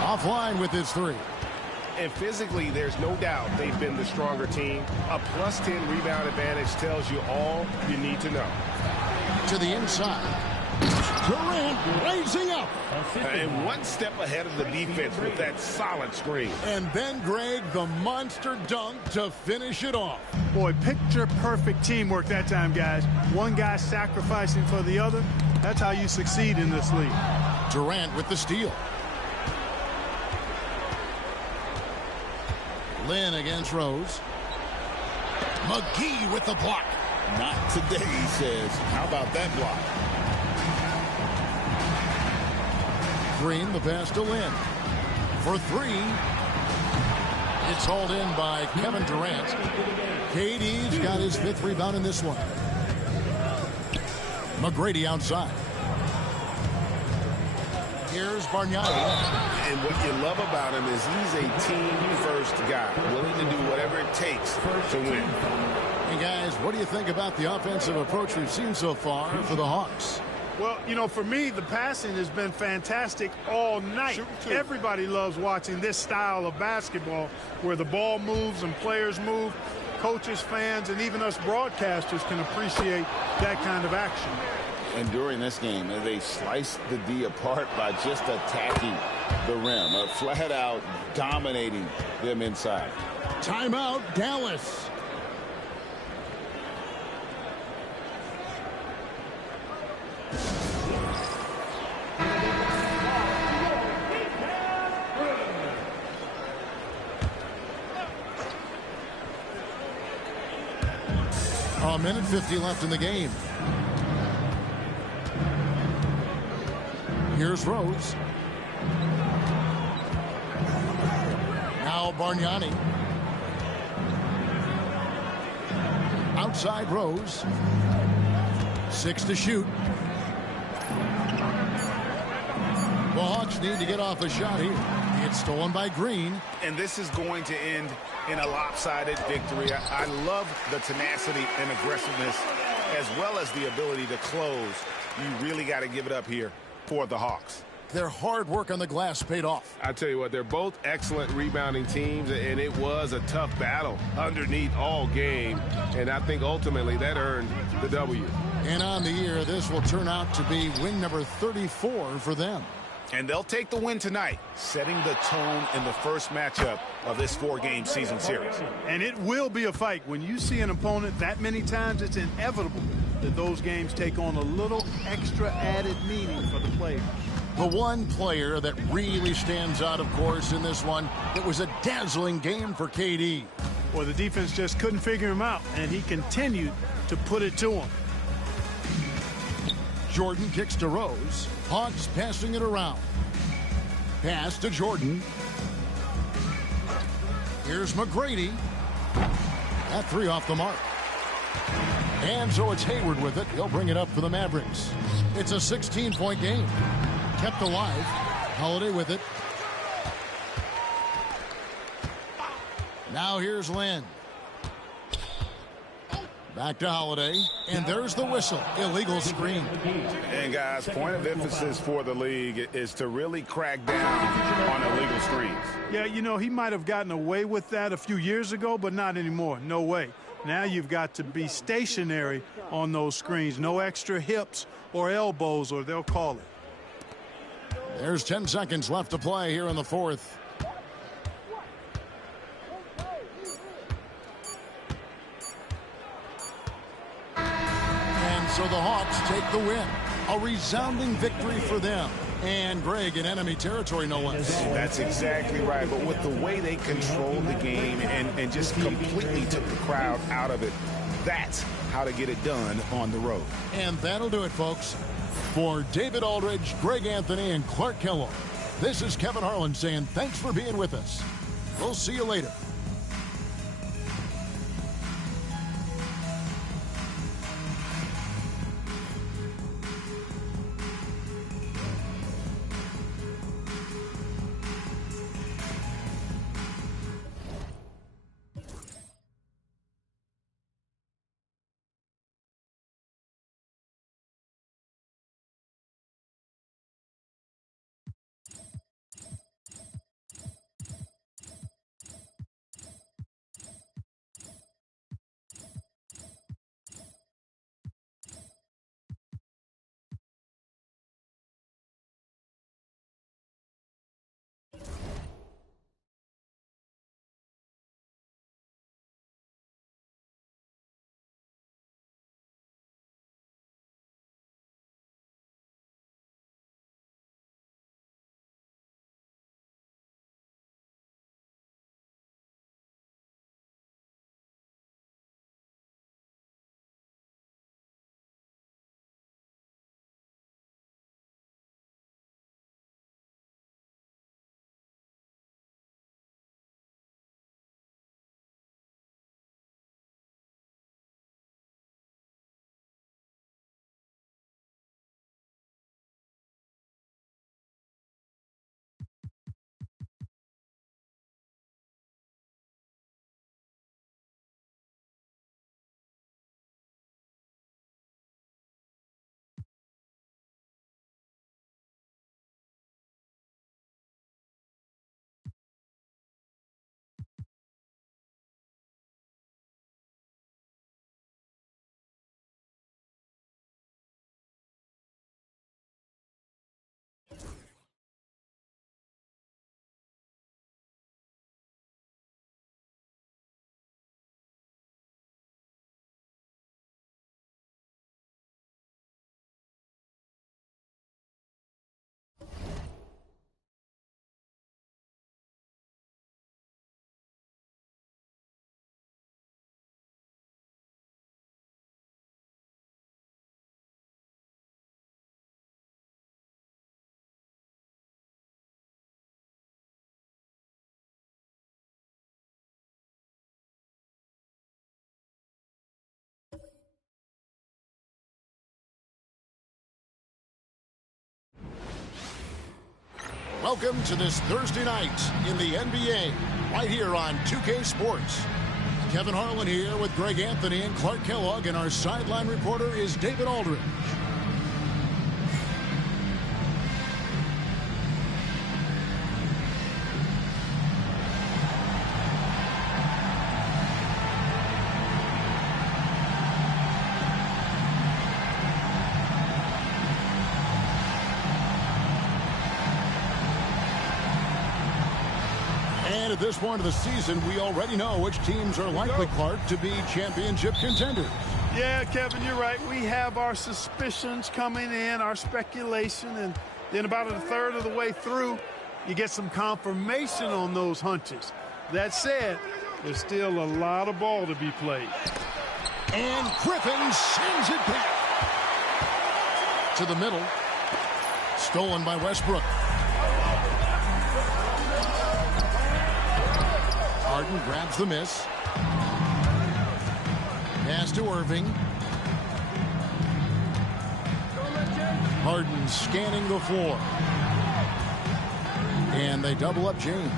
Offline with his 3. And physically, there's no doubt they've been the stronger team. A +10 rebound advantage tells you all you need to know. To the inside. Durant raising up. And one step ahead of the defense with that solid screen. And then, Greg, the monster dunk to finish it off. Boy, picture-perfect teamwork that time, guys. One guy sacrificing for the other. That's how you succeed in this league. Durant with the steal. Lynn against Rose. McGee with the block. Not today, he says. How about that block? Green, the pass to Lynn. For 3. It's hauled in by Kevin Durant. KD's got his 5th rebound in this one. McGrady outside. Here's Bargnani. And what you love about him is he's a team-first guy, willing to do whatever it takes to win. Hey, guys, what do you think about the offensive approach we've seen so far for the Hawks? Well, you know, for me, the passing has been fantastic all night. Everybody loves watching this style of basketball where the ball moves and players move. Coaches, fans, and even us broadcasters can appreciate that kind of action. And during this game, they sliced the D apart by just attacking the rim, flat out dominating them inside. Timeout, Dallas. A minute 50 left in the game. Here's Rose. Now Bargnani. Outside Rose. 6 to shoot. The Hawks need to get off a shot here. It's stolen by Green. And this is going to end in a lopsided victory. I love the tenacity and aggressiveness as well as the ability to close. You really got to give it up here for the Hawks. Their hard work on the glass paid off. I tell you what, they're both excellent rebounding teams, and it was a tough battle underneath all game. And I think ultimately that earned the W. And on the year, this will turn out to be win number 34 for them. And they'll take the win tonight, setting the tone in the first matchup of this 4-game season series. And it will be a fight. When you see an opponent that many times, it's inevitable that those games take on a little extra added meaning for the players. The one player that really stands out, of course, in this one, it was a dazzling game for KD. Well, the defense just couldn't figure him out, and he continued to put it to him. Jordan kicks to Rose. Hawks passing it around. Pass to Jordan. Here's McGrady. That 3 off the mark. And so it's Hayward with it. He'll bring it up for the Mavericks. It's a 16-point game. Kept alive. Holiday with it. Now here's Lynn. Back to Holiday. And there's the whistle. Illegal screen. And guys, point of emphasis for the league is to really crack down on illegal screens. Yeah, you know, he might have gotten away with that a few years ago, but not anymore. No way. Now you've got to be stationary on those screens. No extra hips or elbows, or they'll call it. There's 10 seconds left to play here in the fourth. And so the Hawks take the win. A resounding victory for them. And Greg in enemy territory, no less. That's exactly right. But with the way they controlled the game and just completely took the crowd out of it, that's how to get it done on the road. And that'll do it, folks. For David Aldridge, Greg Anthony, and Clark Kellogg, this is Kevin Harlan saying thanks for being with us. We'll see you later. Welcome to this Thursday night in the NBA, right here on 2K Sports. Kevin Harlan here with Greg Anthony and Clark Kellogg, and our sideline reporter is David Aldridge. And at this point of the season, we already know which teams are likely, Clark, to be championship contenders. Yeah, Kevin, you're right. We have our suspicions coming in, our speculation, and then about a third of the way through, you get some confirmation on those hunches. That said, there's still a lot of ball to be played. And Griffin sends it back to the middle. Stolen by Westbrook. Harden grabs the miss. Pass to Irving. Harden scanning the floor. And they double up James.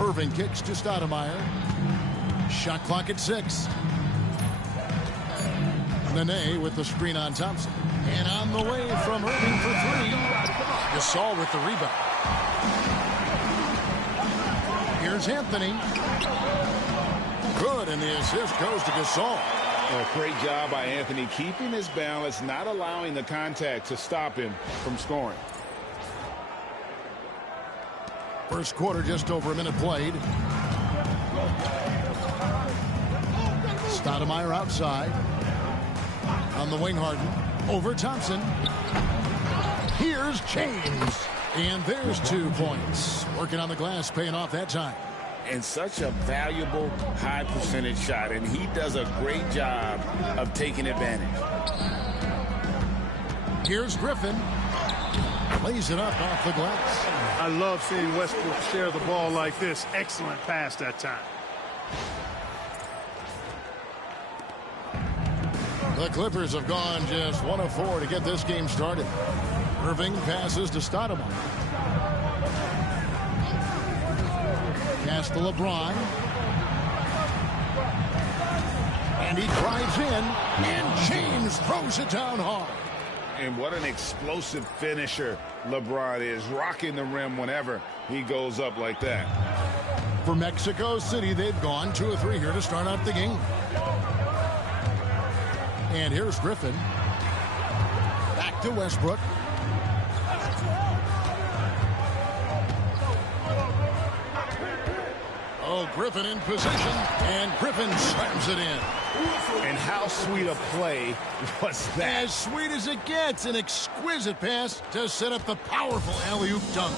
Irving kicks to Stoudemire. Shot clock at 6. Nene with the screen on Thompson. And on the way from Irving for 3. Gasol with the rebound. Here's Anthony. Good, and the assist goes to Gasol. A great job by Anthony keeping his balance, not allowing the contact to stop him from scoring. First quarter, just over a minute played. Stoudemire outside. On the wing, Harden. Over Thompson. Here's James. And there's 2 points. Working on the glass, paying off that time. And such a valuable high percentage shot, and he does a great job of taking advantage. Here's Griffin. Lays it up off the glass. I love seeing Westbrook share the ball like this. Excellent pass that time. The Clippers have gone just 1 of 4 to get this game started. Irving passes to Stoudemire. Pass to LeBron. And he drives in, and James throws it down hard. And what an explosive finisher LeBron is, rocking the rim whenever he goes up like that. For Mexico City, they've gone 2 of 3 here to start out the game. And here's Griffin. Back to Westbrook. Oh, Griffin in position, and Griffin slams it in. And how sweet a play was that? As sweet as it gets, an exquisite pass to set up the powerful alley-oop dunk.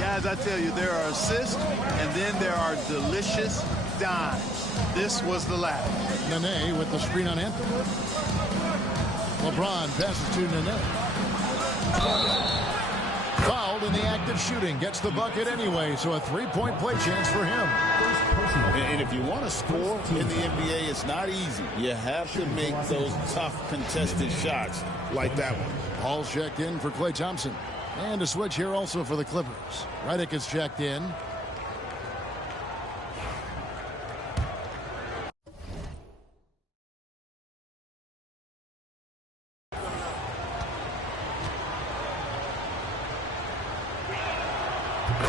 Guys, I tell you, there are assists, and then there are delicious dimes. This was the last. Nene with the screen on Anthony. LeBron passes to Nene. Fouled in the act of shooting. Gets the bucket anyway, so a 3-point play chance for him. And if you want to score in the NBA, it's not easy. You have to make those tough contested shots like that one. Paul's checked in for Klay Thompson. And a switch here also for the Clippers. Redick is checked in.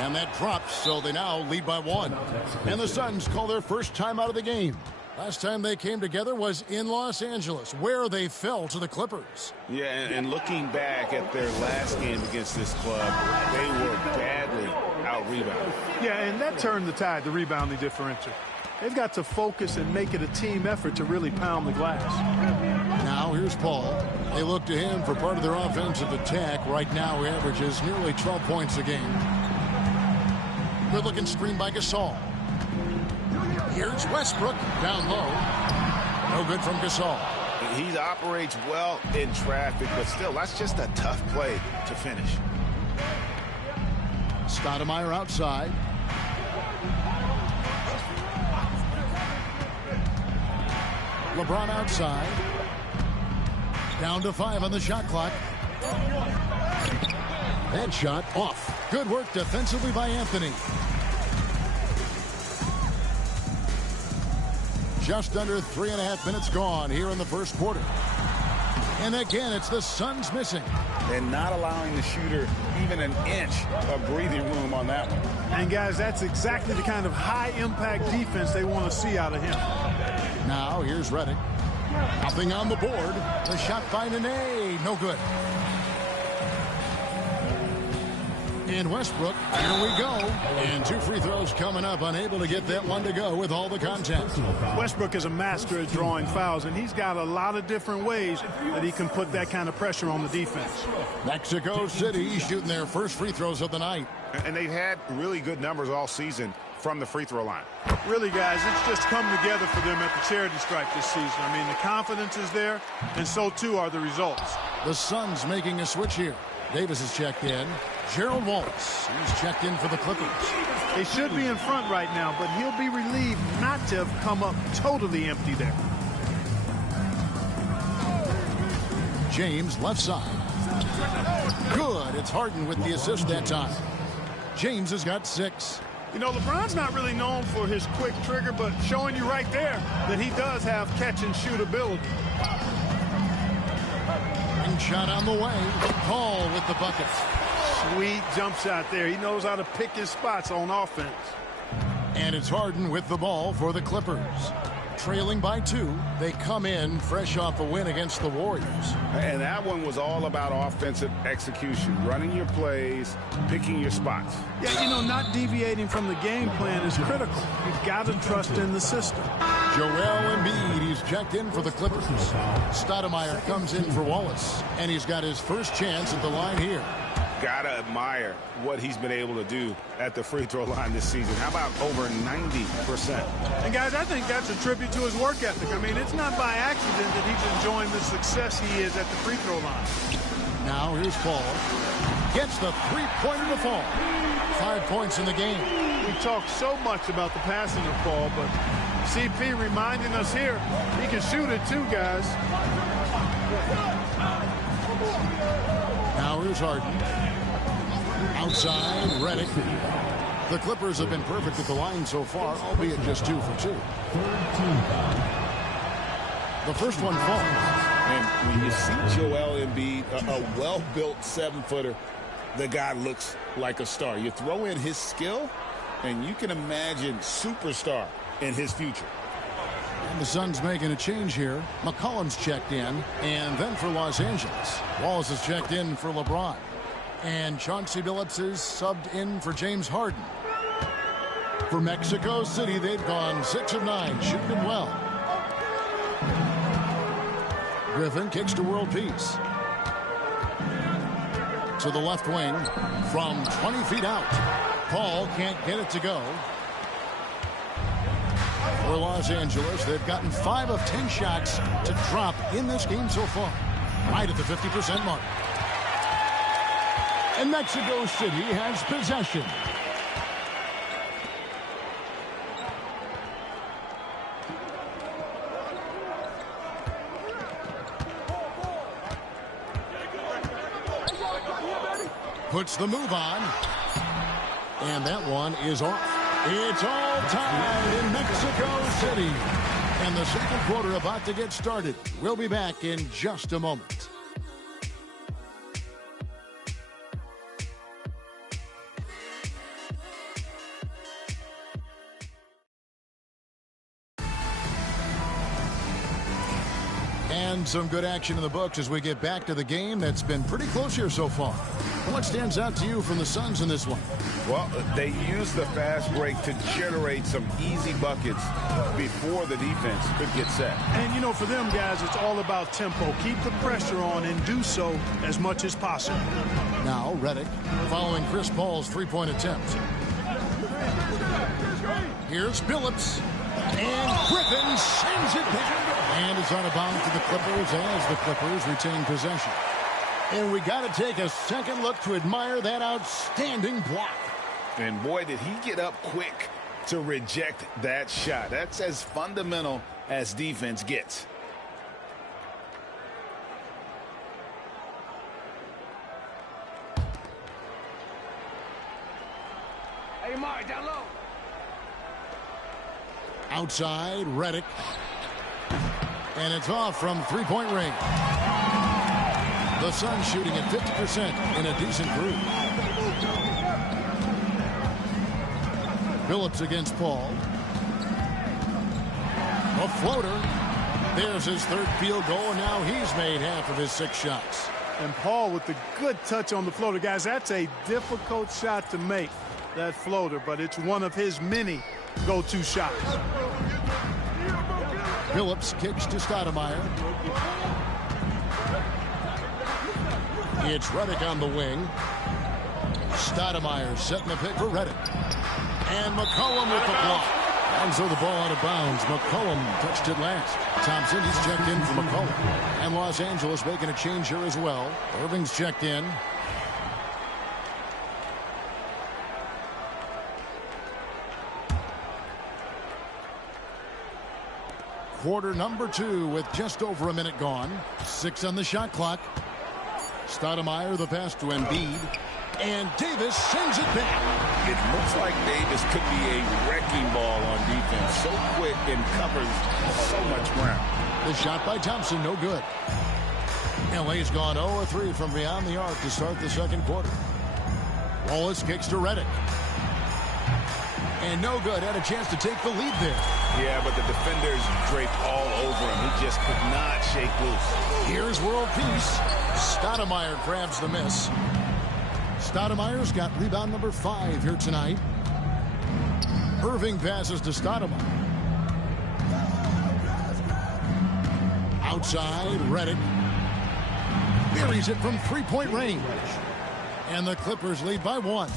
And that drops, so they now lead by 1. And the Suns call their first time out of the game. Last time they came together was in Los Angeles, where they fell to the Clippers. Yeah, and looking back at their last game against this club, they were badly out-rebounded. Yeah, and that turned the tide, the rebounding differential. They've got to focus and make it a team effort to really pound the glass. Now here's Paul. They look to him for part of their offensive attack. Right now he averages nearly 12 points a game. Good looking screen by Gasol. Here's Westbrook down low. No good from Gasol. He operates well in traffic, but still, that's just a tough play to finish. Stoudemire outside. LeBron outside. Down to 5 on the shot clock. That shot off. Good work defensively by Anthony. Just under 3.5 minutes gone here in the first quarter. And again, it's the Suns missing. And not allowing the shooter even an inch of breathing room on that one. And, guys, that's exactly the kind of high-impact defense they want to see out of him. Now, here's Redick. Nothing on the board. The shot by Nene. No good. And Westbrook, here we go. And 2 free throws coming up, unable to get that one to go with all the contact. Westbrook is a master at drawing fouls, and he's got a lot of different ways that he can put that kind of pressure on the defense. Mexico City shooting their first free throws of the night. And they've had really good numbers all season from the free throw line. Really, guys, it's just come together for them at the charity stripe this season. I mean, the confidence is there, and so too are the results. The Suns making a switch here. Davis is checked in. Gerald Wallace, he's checked in for the Clippers. They should be in front right now, but he'll be relieved not to have come up totally empty there. James left side. Good. It's Harden with the assist that time. James has got 6. You know, LeBron's not really known for his quick trigger, but showing you right there that he does have catch-and-shoot ability. And shot on the way. Paul with the bucket. Sweet jump shot there. He knows how to pick his spots on offense. And it's Harden with the ball for the Clippers. Trailing by 2, they come in fresh off a win against the Warriors. And that one was all about offensive execution, running your plays, picking your spots. Yeah, you know, not deviating from the game plan is critical. You've got to trust in the system. Joel Embiid, he's checked in for the Clippers. Stoudemire comes in for Wallace, and he's got his first chance at the line here. Gotta admire what he's been able to do at the free throw line this season. How about over 90%? And, guys, I think that's a tribute to his work ethic. I mean, it's not by accident that he's enjoying the success he is at the free throw line. Now here's Paul. Gets the three-pointer to fall. 5 points in the game. We talk so much about the passing of Paul, but CP reminding us here, he can shoot it too, guys. Now here's Harden. Outside, Redick. The Clippers have been perfect at the line so far, albeit just 2 for 2. The first one falls. And when you see Joel Embiid, a well-built 7-footer, the guy looks like a star. You throw in his skill, and you can imagine superstar in his future. And the Suns making a change here. McCollum's checked in, and then for Los Angeles, Wallace is checked in for LeBron. And Chauncey Billups is subbed in for James Harden. For Mexico City, they've gone 6 of 9, shooting it well. Griffin kicks to World Peace. To the left wing from 20 feet out. Paul can't get it to go. For Los Angeles, they've gotten 5 of 10 shots to drop in this game so far. Right at the 50% mark. And Mexico City has possession. Puts the move on. And that one is off. It's all tied in Mexico City. And the second quarter about to get started. We'll be back in just a moment. And some good action in the books as we get back to the game that's been pretty close here so far. What stands out to you from the Suns in this one? Well, they used the fast break to generate some easy buckets before the defense could get set. And, you know, for them, guys, it's all about tempo. Keep the pressure on and do so as much as possible. Now, Redick following Chris Paul's three-point attempt. Here's Billups. And Griffin sends it back. And it's out of bounds to the Clippers as the Clippers retain possession. And we got to take a second look to admire that outstanding block. And boy, did he get up quick to reject that shot. That's as fundamental as defense gets. Outside, Reddick. And it's off from three-point range. The Suns shooting at 50% in a decent group. Phillips against Paul. A floater. There's his third field goal, and now he's made half of his 6 shots. And Paul with the good touch on the floater. Guys, that's a difficult shot to make, that floater, but it's one of his many go-to shots. Phillips kicks to Stoudemire. It's Reddick on the wing. Stoudemire setting the pick for Reddick. And McCollum with the block. And so the ball out of bounds. McCollum touched it last. Thompson, he's checked in for McCollum. And Los Angeles making a change here as well. Irving's checked in. Quarter number 2 with just over a minute gone. 6 on the shot clock. Stoudemire the pass to Embiid. And Davis sends it back. It looks like Davis could be a wrecking ball on defense. So quick and covers so much ground. The shot by Thompson, no good. LA's gone 0-3 from beyond the arc to start the second quarter. Wallace kicks to Reddick. And no good. Had a chance to take the lead there. Yeah, but the defenders draped all over him. He just could not shake loose. Here's world peace. Stoudemire grabs the miss. Stoudemire's got rebound number 5 here tonight. Irving passes to Stoudemire. Outside, Reddick. Buries it from three-point range. And the Clippers lead by 1.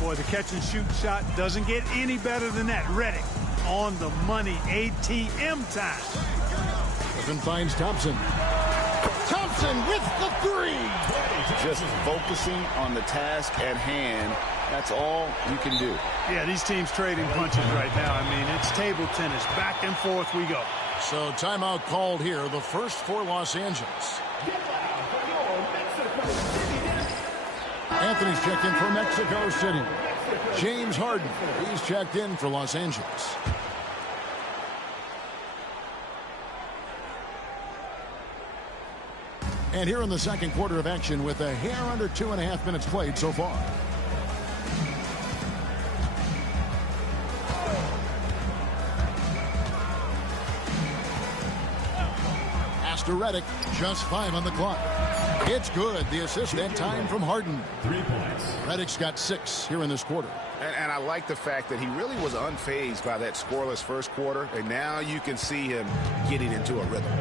Boy, the catch-and-shoot shot doesn't get any better than that. Reddick on the money. ATM time. Griffin finds Thompson. Thompson with the 3. Just focusing on the task at hand. That's all you can do. Yeah, these teams trading punches right now. I mean, it's table tennis. Back and forth we go. So timeout called here. The first for Los Angeles. Anthony's checked in for Mexico City. James Harden, he's checked in for Los Angeles. And here in the second quarter of action with a hair under 2.5 minutes played so far. Pass to Reddick, just 5 on the clock. It's good. The assist that time from Harden. 3 points. Reddick's got 6 here in this quarter. And I like the fact that he really was unfazed by that scoreless first quarter. And now you can see him getting into a rhythm.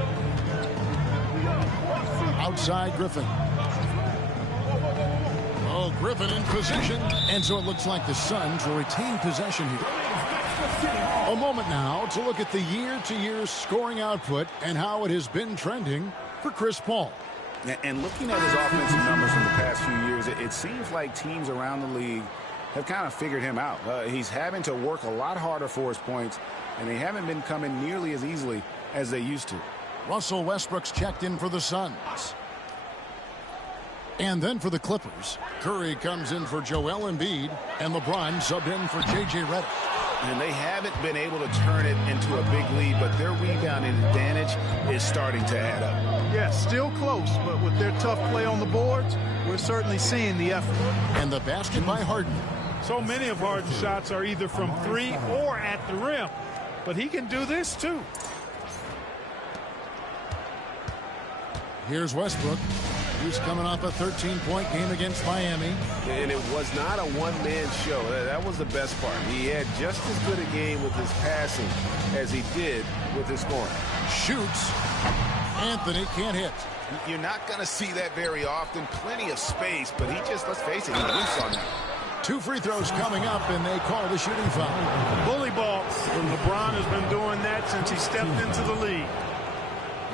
Outside Griffin. Oh, Griffin in position. And so it looks like the Suns will retain possession here. A moment now to look at the year-to-year scoring output and how it has been trending for Chris Paul. And looking at his offensive numbers from the past few years, it seems like teams around the league have kind of figured him out. He's having to work a lot harder for his points, and they haven't been coming nearly as easily as they used to. Russell Westbrook's checked in for the Suns. And then for the Clippers, Curry comes in for Joel Embiid, and LeBron subbed in for J.J. Redick. And they haven't been able to turn it into a big lead, but their rebounding advantage is starting to add up. Yeah, still close, but with their tough play on the boards, we're certainly seeing the effort. And the basket by Harden. So many of Harden's shots are either from 3 or at the rim, but he can do this too. Here's Westbrook. He's coming off a 13-point game against Miami. And it was not a one-man show. That was the best part. He had just as good a game with his passing as he did with his scoring. Shoots. Anthony can't hit. You're not going to see that very often. Plenty of space, but he just, let's face it, he's loose on that. 2 free throws coming up, and they call the shooting foul. Bully ball. And LeBron has been doing that since he stepped into the league.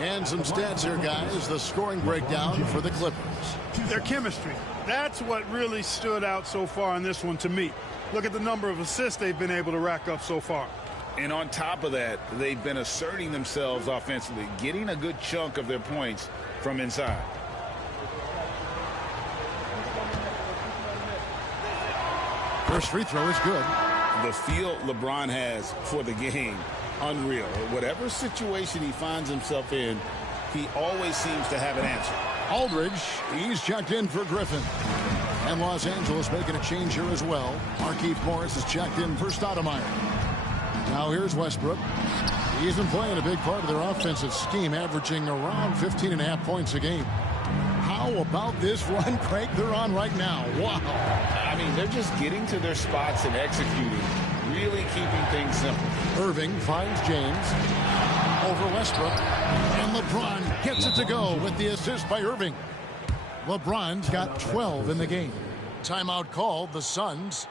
And some stats here, guys. The scoring breakdown for the Clippers. Their chemistry. That's what really stood out so far in this one to me. Look at the number of assists they've been able to rack up so far. And on top of that, they've been asserting themselves offensively, getting a good chunk of their points from inside. First free throw is good. The feel LeBron has for the game, unreal. Whatever situation he finds himself in, he always seems to have an answer. Aldridge, he's checked in for Griffin. And Los Angeles making a change here as well. Markieff Morris is checked in for Stoudemire. Now here's Westbrook. He's been playing a big part of their offensive scheme, averaging around 15.5 points a game. How about this run crank they're on right now? Wow. I mean, they're just getting to their spots and executing, really keeping things simple. Irving finds James over Westbrook, and LeBron gets it to go with the assist by Irving. LeBron's got 12 in the game. Timeout called, the Suns.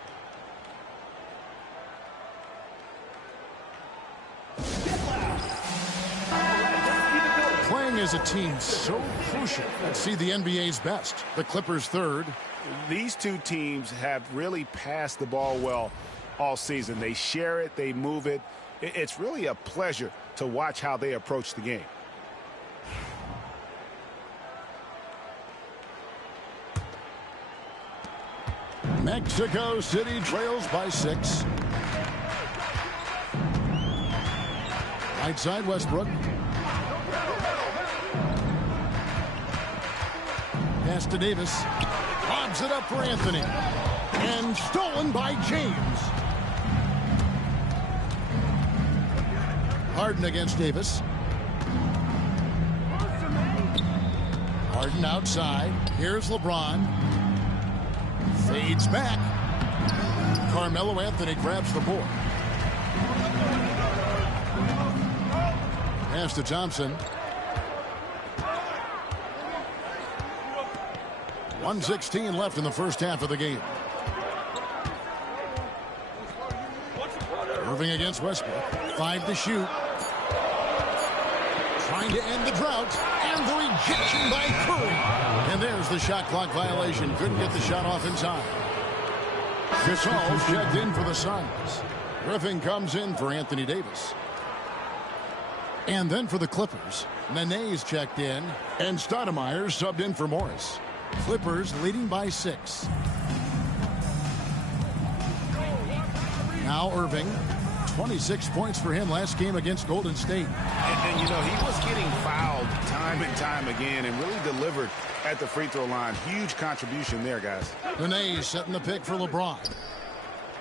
Playing as a team so crucial. Let's see the NBA's best. The Clippers third. These two teams have really passed the ball well all season. They share it, they move it. It's really a pleasure to watch how they approach the game. Mexico City trails by 6. Right side, Westbrook. Pass to Davis. Lobs it up for Anthony. And stolen by James. Harden against Davis. Harden outside. Here's LeBron. Fades back. Carmelo Anthony grabs the board. Pass to Thompson. 1:16 left in the first half of the game. Irving against Westbrook. 5 to shoot. Trying to end the drought. And the rejection by Curry. And there's the shot clock violation. Couldn't get the shot off in time. Gasol's checked in for the Suns. Griffin comes in for Anthony Davis. And then for the Clippers, Nene's checked in. And Stoudemire subbed in for Morris. Clippers leading by 6. Now Irving. 26 points for him last game against Golden State. And you know, he was getting fouled time and time again and really delivered at the free throw line. Huge contribution there, guys. Nene setting the pick for LeBron.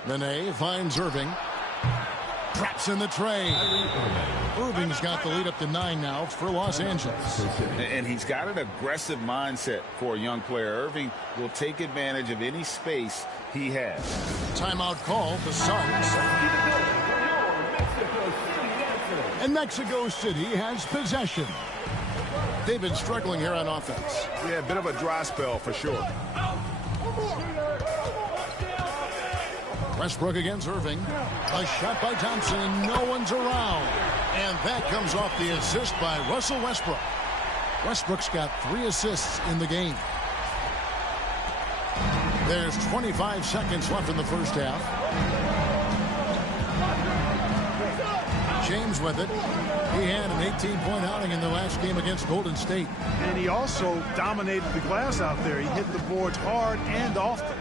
Nene finds Irving. Traps in the tray. Irving's got the lead up to 9 now for Los Angeles. And he's got an aggressive mindset for a young player. Irving will take advantage of any space he has. Timeout call, the Suns. And Mexico City has possession. They've been struggling here on offense. Yeah, a bit of a dry spell for sure. Westbrook against Irving. A shot by Thompson, and no one's around. And that comes off the assist by Russell Westbrook. Westbrook's got 3 assists in the game. There's 25 seconds left in the first half. James with it. He had an 18-point outing in the last game against Golden State. And he also dominated the glass out there. He hit the boards hard and often.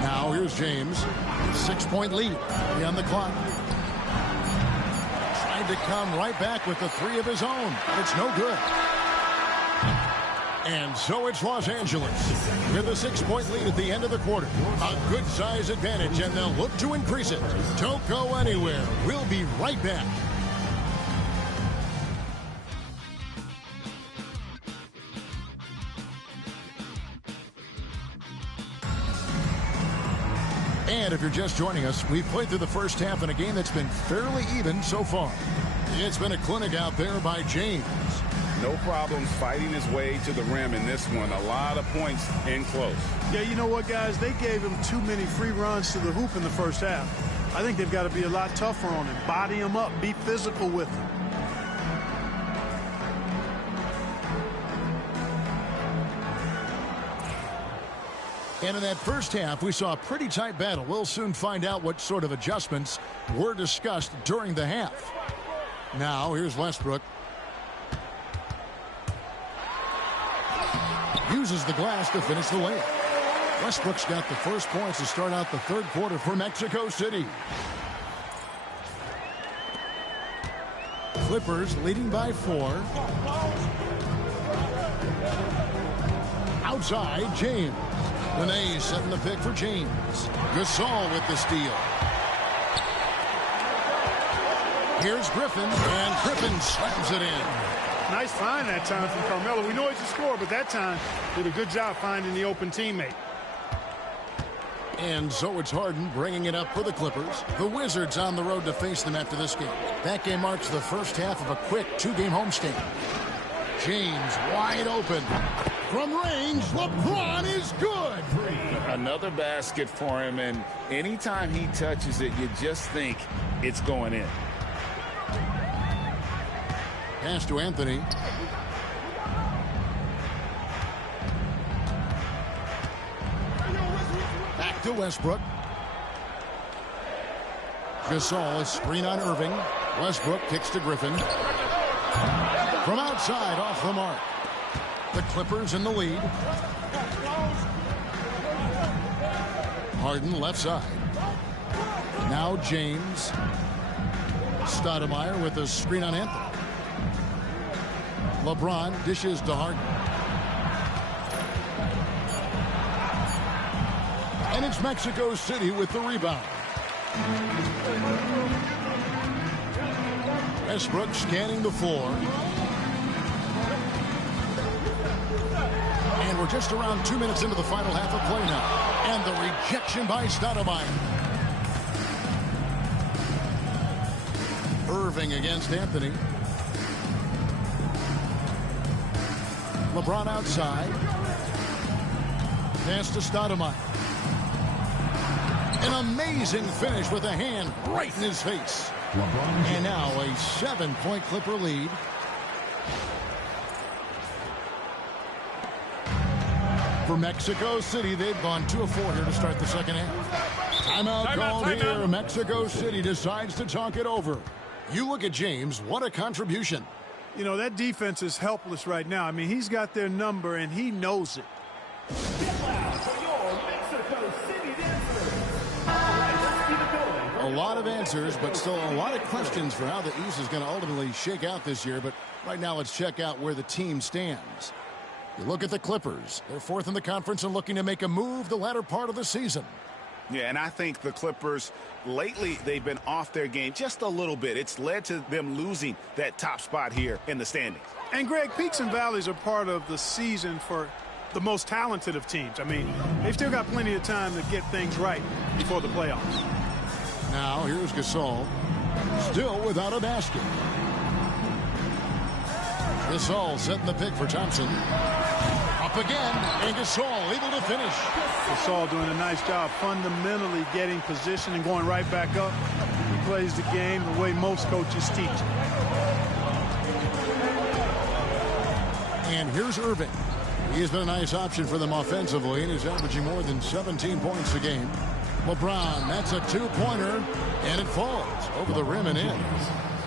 Now here's James. 6-point lead. He on the clock. Tried to come right back with the 3 of his own, but it's no good. And so it's Los Angeles with a 6-point lead at the end of the quarter. A good size advantage, and they'll look to increase it. Don't go anywhere. We'll be right back. And if you're just joining us, we've played through the first half in a game that's been fairly even so far. It's been a clinic out there by James. No problems fighting his way to the rim in this one. A lot of points in close. Yeah, you know what, guys? They gave him too many free runs to the hoop in the first half. I think they've got to be a lot tougher on him. Body him up. Be physical with him. And in that first half, we saw a pretty tight battle. We'll soon find out what sort of adjustments were discussed during the half. Now, here's Westbrook. Uses the glass to finish the layup. Westbrook's got the first points to start out the third quarter for Mexico City. Clippers leading by 4. Outside, James. Benet setting the pick for James. Gasol with the steal. Here's Griffin, and Griffin slams it in. Nice find that time from Carmelo. We know he's a scorer, but that time did a good job finding the open teammate. And so it's Harden bringing it up for the Clippers. The Wizards on the road to face them after this game. That game marks the first half of a quick 2-game homestand. James wide open. From range, LeBron is good. Another basket for him, and anytime he touches it, you just think it's going in. Pass to Anthony. Back to Westbrook. Gasol, a screen on Irving. Westbrook kicks to Griffin. From outside, off the mark. The Clippers in the lead. Harden left side. Now James. Stoudemire with a screen on Anthony. LeBron dishes to Harden. And it's Mexico City with the rebound. Westbrook scanning the floor. And we're just around 2 minutes into the final half of play now. And the rejection by Stoudemire. Irving against Anthony. LeBron outside. Pass to Stoudemire. An amazing finish with a hand right in his face. And now a 7-point Clipper lead. For Mexico City, they've gone 2 of 4 here to start the second half. Timeout called here. Mexico City decides to talk it over. You look at James, what a contribution. You know, that defense is helpless right now. I mean, he's got their number, and he knows it. A lot of answers, but still a lot of questions for how the East is going to ultimately shake out this year. But right now, let's check out where the team stands. You look at the Clippers. They're 4th in the conference and looking to make a move the latter part of the season. Yeah, and I think the Clippers, lately, they've been off their game just a little bit. It's led to them losing that top spot here in the standings. And, Greg, peaks and valleys are part of the season for the most talented of teams. I mean, they've still got plenty of time to get things right before the playoffs. Now, here's Gasol. Still without a basket. Gasol setting the pick for Thompson. Up again, and Gasol able to finish. Gasol doing a nice job fundamentally getting position and going right back up. He plays the game the way most coaches teach it. And here's Irving. He has been a nice option for them offensively, and he's averaging more than 17 points a game. LeBron, that's a 2-pointer, and it falls over the rim and in.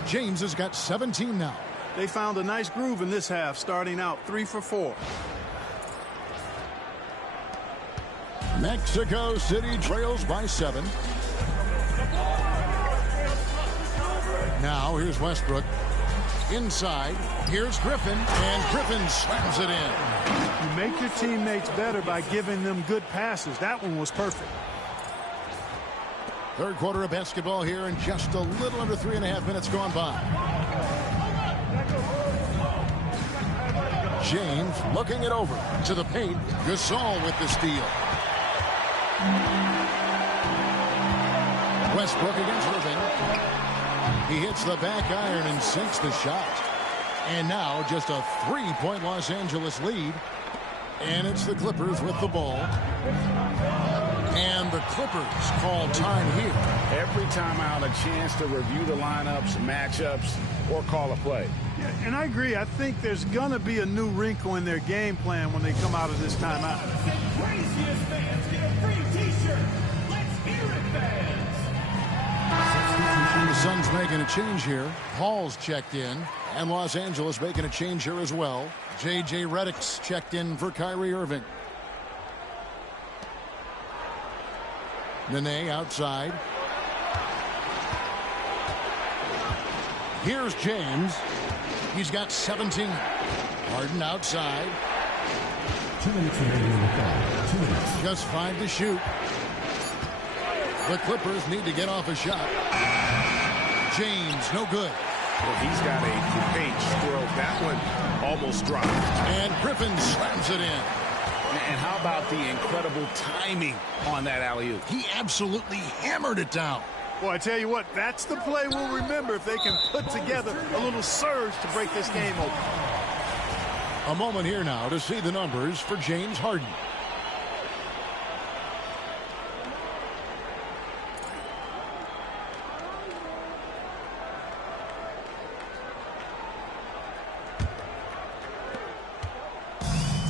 James has got 17 now. They found a nice groove in this half, starting out 3 for 4. Mexico City trails by 7. Now here's Westbrook. Inside, here's Griffin, and Griffin slams it in. You make your teammates better by giving them good passes. That one was perfect. Third quarter of basketball here, and just a little under 3.5 minutes gone by. James looking it over to the paint. Gasol with the steal. Westbrook against Irving. He hits the back iron and sinks the shot. And now just a 3-point Los Angeles lead. And it's the Clippers with the ball. And the Clippers call time here. Every timeout, a chance to review the lineups, matchups, or call a play. Yeah, and I agree. I think there's going to be a new wrinkle in their game plan when they come out of this timeout. Craziest fans get a free t-shirt. Let's hear it, fans. The Suns making a change here. Paul's checked in. And Los Angeles making a change here as well. J.J. Redick's checked in for Kyrie Irving. Nene outside. Here's James. He's got 17. Harden outside. 2 minutes remaining in the quarter. 2 minutes. Just 5 to shoot. The Clippers need to get off a shot. James, no good. Well, he's got a great stroke. That one almost dropped. And Griffin slams it in. And how about the incredible timing on that alley-oop? He absolutely hammered it down. Well, I tell you what, that's the play we'll remember if they can put together a little surge to break this game open. A moment here now to see the numbers for James Harden.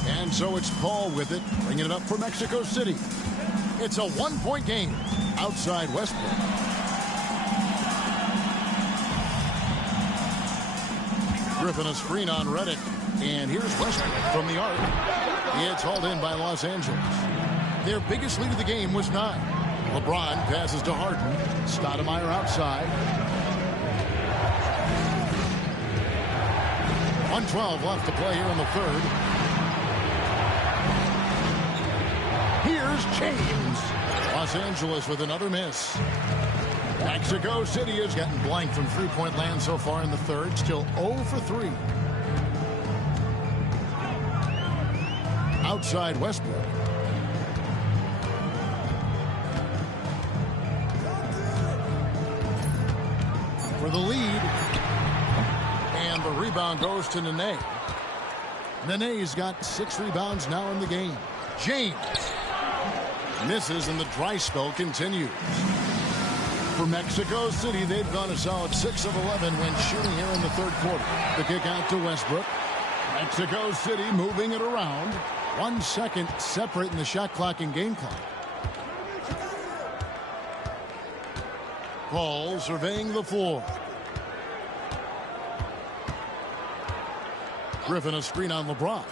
And so it's Paul with it, bringing it up for Mexico City. It's a one-point game outside Westbrook. Griffin a screen on Reddick. And here's Westbrook from the arc. It's hauled in by Los Angeles. Their biggest lead of the game was 9. LeBron passes to Harden. Stoudemire outside. 1:12 left to play here in the third. Here's James. Los Angeles with another miss. Mexico City has gotten blank from three-point land so far in the third. Still 0 for 3. Outside Westbrook. For the lead. And the rebound goes to Nene. Nene's got 6 rebounds now in the game. James misses and the dry spell continues. For Mexico City, they've gone a solid 6 of 11 when shooting here in the third quarter. The kick out to Westbrook. Mexico City moving it around. 1 second separating the shot clock and game clock. Paul surveying the floor. Griffin a screen on LeBron.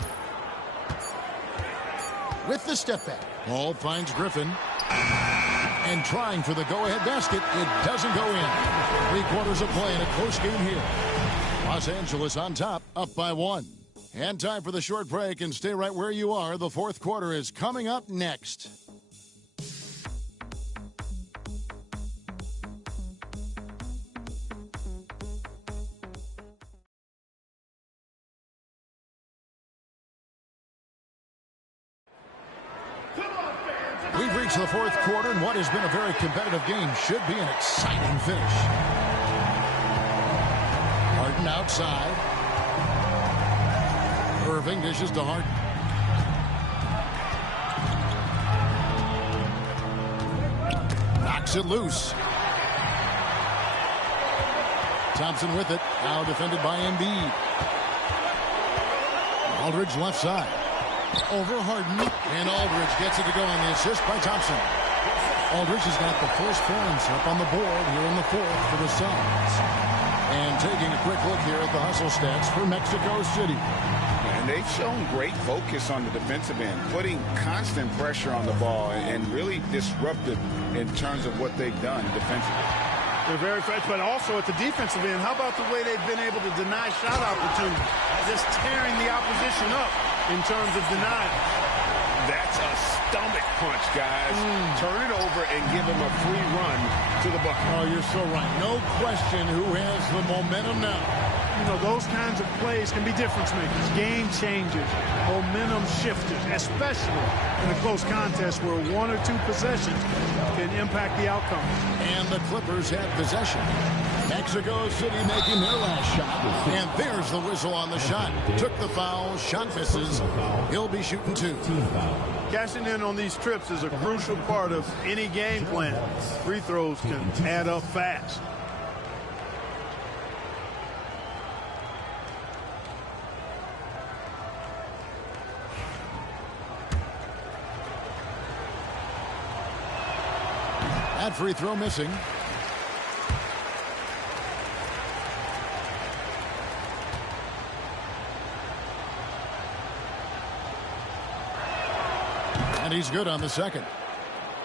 With the step back. Paul finds Griffin. And trying for the go-ahead basket. It doesn't go in. 3 quarters of play in a close game here. Los Angeles on top, up by 1. And time for the short break, and stay right where you are. The fourth quarter is coming up next. We've reached the fourth quarter, and what has been a very competitive game should be an exciting finish. Harden outside. Irving dishes to Harden. Knocks it loose. Thompson with it. Now defended by Embiid. Aldridge left side. Over Harden. And Aldridge gets it to go on the assist by Thompson. Aldridge has got the first points up on the board here in the fourth for the Suns. And taking a quick look here at the hustle stats for Mexico City. And they've shown great focus on the defensive end, putting constant pressure on the ball and really disruptive in terms of what they've done defensively. They're very fast, but also at the defensive end, how about the way they've been able to deny shot opportunities? Just tearing the opposition up in terms of denial. That's a stomach punch, guys. Turn it over and give him a free run to the bucket. Oh, you're so right. No question who has the momentum now. You know, those kinds of plays can be difference makers, game changers, momentum shifters, especially in a close contest where 1 or 2 possessions can impact the outcome. And the Clippers have possession. Mexico City making their last shot. And there's the whistle on the shot. Took the foul. Shot misses. He'll be shooting 2. Cashing in on these trips is a crucial part of any game plan. Free throws can add up fast. That free throw missing. And he's good on the second.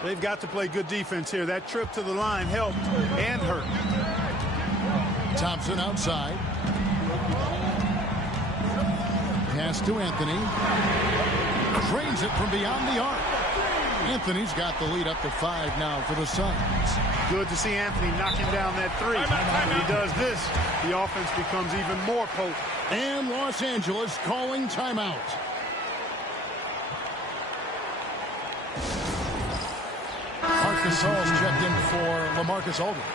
They've got to play good defense here. That trip to the line helped and hurt. Thompson outside. Pass to Anthony. Drains it from beyond the arc. Anthony's got the lead up to 5 now for the Suns. Good to see Anthony knocking down that three. When he does this, the offense becomes even more potent. And Los Angeles calling timeout. Arkansas is checked in for LaMarcus Aldridge.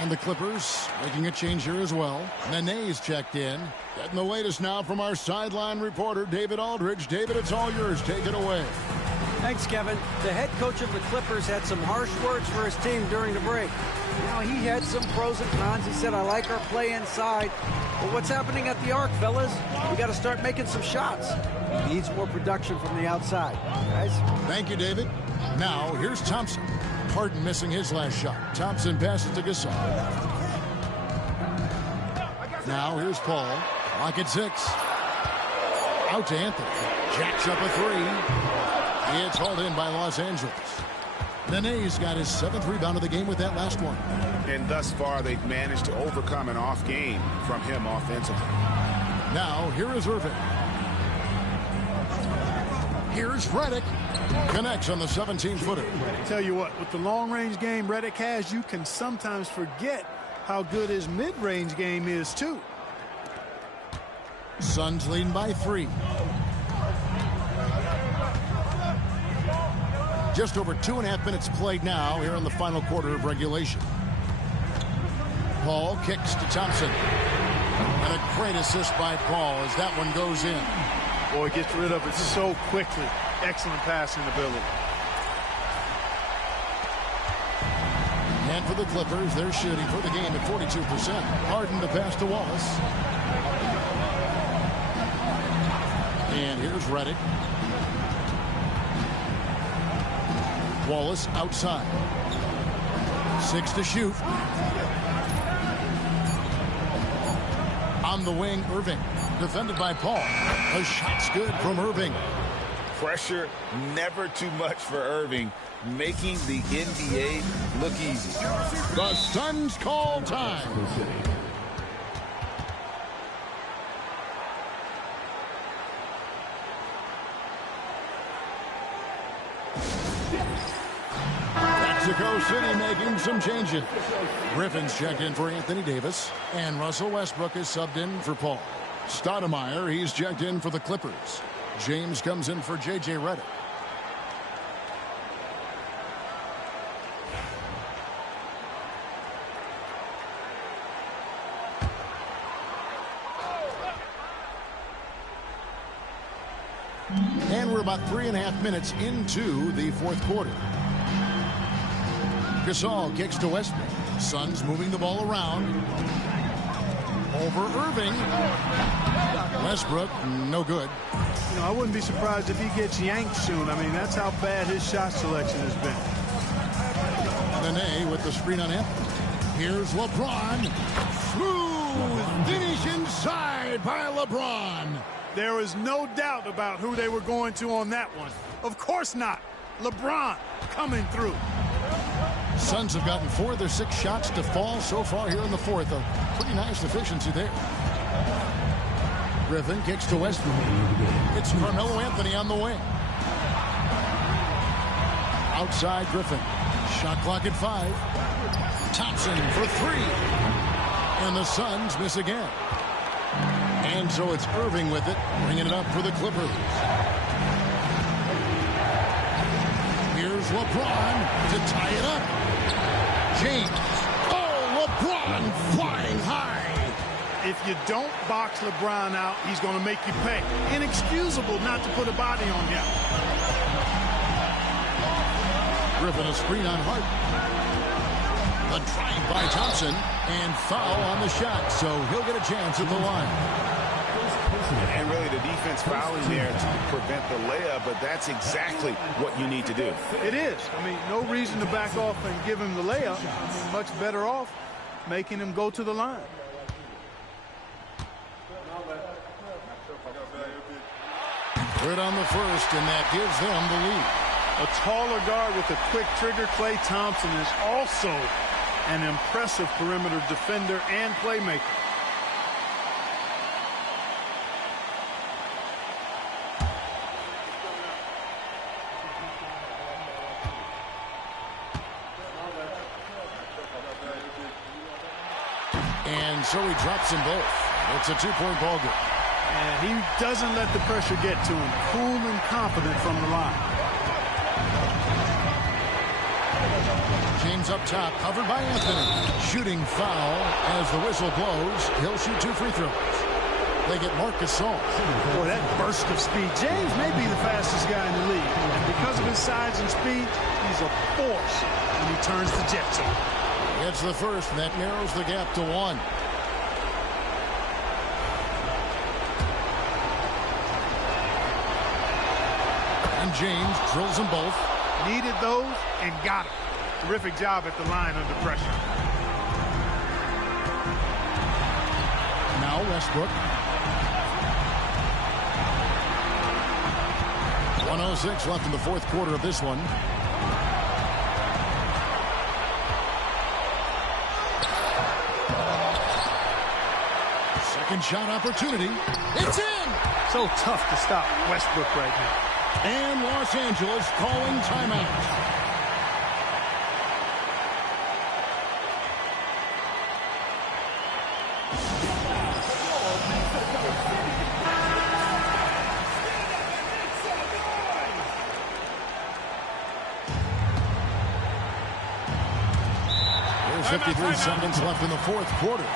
And the Clippers making a change here as well. Nene's checked in. Getting the latest now from our sideline reporter, David Aldridge. David, it's all yours. Take it away. Thanks, Kevin. The head coach of the Clippers had some harsh words for his team during the break. You know, he had some pros and cons. He said, I like our play inside. But what's happening at the arc, fellas? We got to start making some shots. He needs more production from the outside. Guys? Thank you, David. Now, here's Thompson. Harden missing his last shot. Thompson passes to Gasol. Now, here's Paul. Clock at 6. Out to Anthony. Jacks up a 3. It's hauled in by Los Angeles. Nene's got his 7th rebound of the game with that last one. And thus far, they've managed to overcome an off game from him offensively. Now, here is Irving. Here's Redick. Connects on the 17-footer. Tell you what, with the long-range game Redick has, you can sometimes forget how good his mid-range game is, too. Suns leading by 3. Just over 2.5 minutes played now here in the final quarter of regulation. Paul kicks to Thompson. And a great assist by Paul as that one goes in. Boy, gets rid of it so quickly. Excellent passing ability. And for the Clippers, they're shooting for the game at 42%. Harden to pass to Wallace. And here's Redick. Wallace outside. 6 to shoot. On the wing, Irving. Defended by Paul. A shot's good from Irving. Pressure never too much for Irving, making the NBA look easy. The Suns call time. Mexico City making some changes. Griffin's checked in for Anthony Davis, and Russell Westbrook is subbed in for Paul. Stoudemire, he's checked in for the Clippers. James comes in for J.J. Redick. And we're about 3.5 minutes into the fourth quarter. Gasol kicks to Westbrook. Suns moving the ball around. Over Irving. Westbrook, no good. You know, I wouldn't be surprised if he gets yanked soon. I mean, that's how bad his shot selection has been. Nene with the screen on Anthony. Here's LeBron. Smooth finish inside by LeBron. There is no doubt about who they were going to on that one. Of course not. LeBron coming through. Suns have gotten 4 of their 6 shots to fall so far here in the fourth. A pretty nice efficiency there. Griffin kicks to Westbrook. It's Carmelo Anthony on the wing. Outside Griffin. Shot clock at 5. Thompson for 3. And the Suns miss again. And so it's Irving with it, bringing it up for the Clippers. Here's LeBron to tie it up. James. Oh, LeBron flying high. If you don't box LeBron out, he's going to make you pay. Inexcusable not to put a body on him. Griffin a screen on Hart. The drive by Thompson and foul on the shot, so he'll get a chance at the line. And really the defense fouling there to prevent the layup, but that's exactly what you need to do. It is. I mean, no reason to back off and give him the layup. I mean, much better off making him go to the line. Good on the first, and that gives them the lead. A taller guard with a quick trigger. Klay Thompson is also an impressive perimeter defender and playmaker. And so he drops them both. It's a two-point ball game. And he doesn't let the pressure get to him. Cool and confident from the line. James up top, covered by Anthony. Shooting foul as the whistle blows. He'll shoot 2 free throws. They get Marc Gasol. Boy, that burst of speed. James may be the fastest guy in the league. And because of his size and speed, he's a force when he turns the jets on. It's the first, and that narrows the gap to 1. And James drills them both. Needed those and got them. Terrific job at the line under pressure. Now Westbrook. 1:06 left in the fourth quarter of this one. Second shot opportunity. It's in! So tough to stop Westbrook right now. And Los Angeles calling timeout. There's 53 seconds left in the fourth quarter.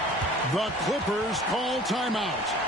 The Clippers call timeout.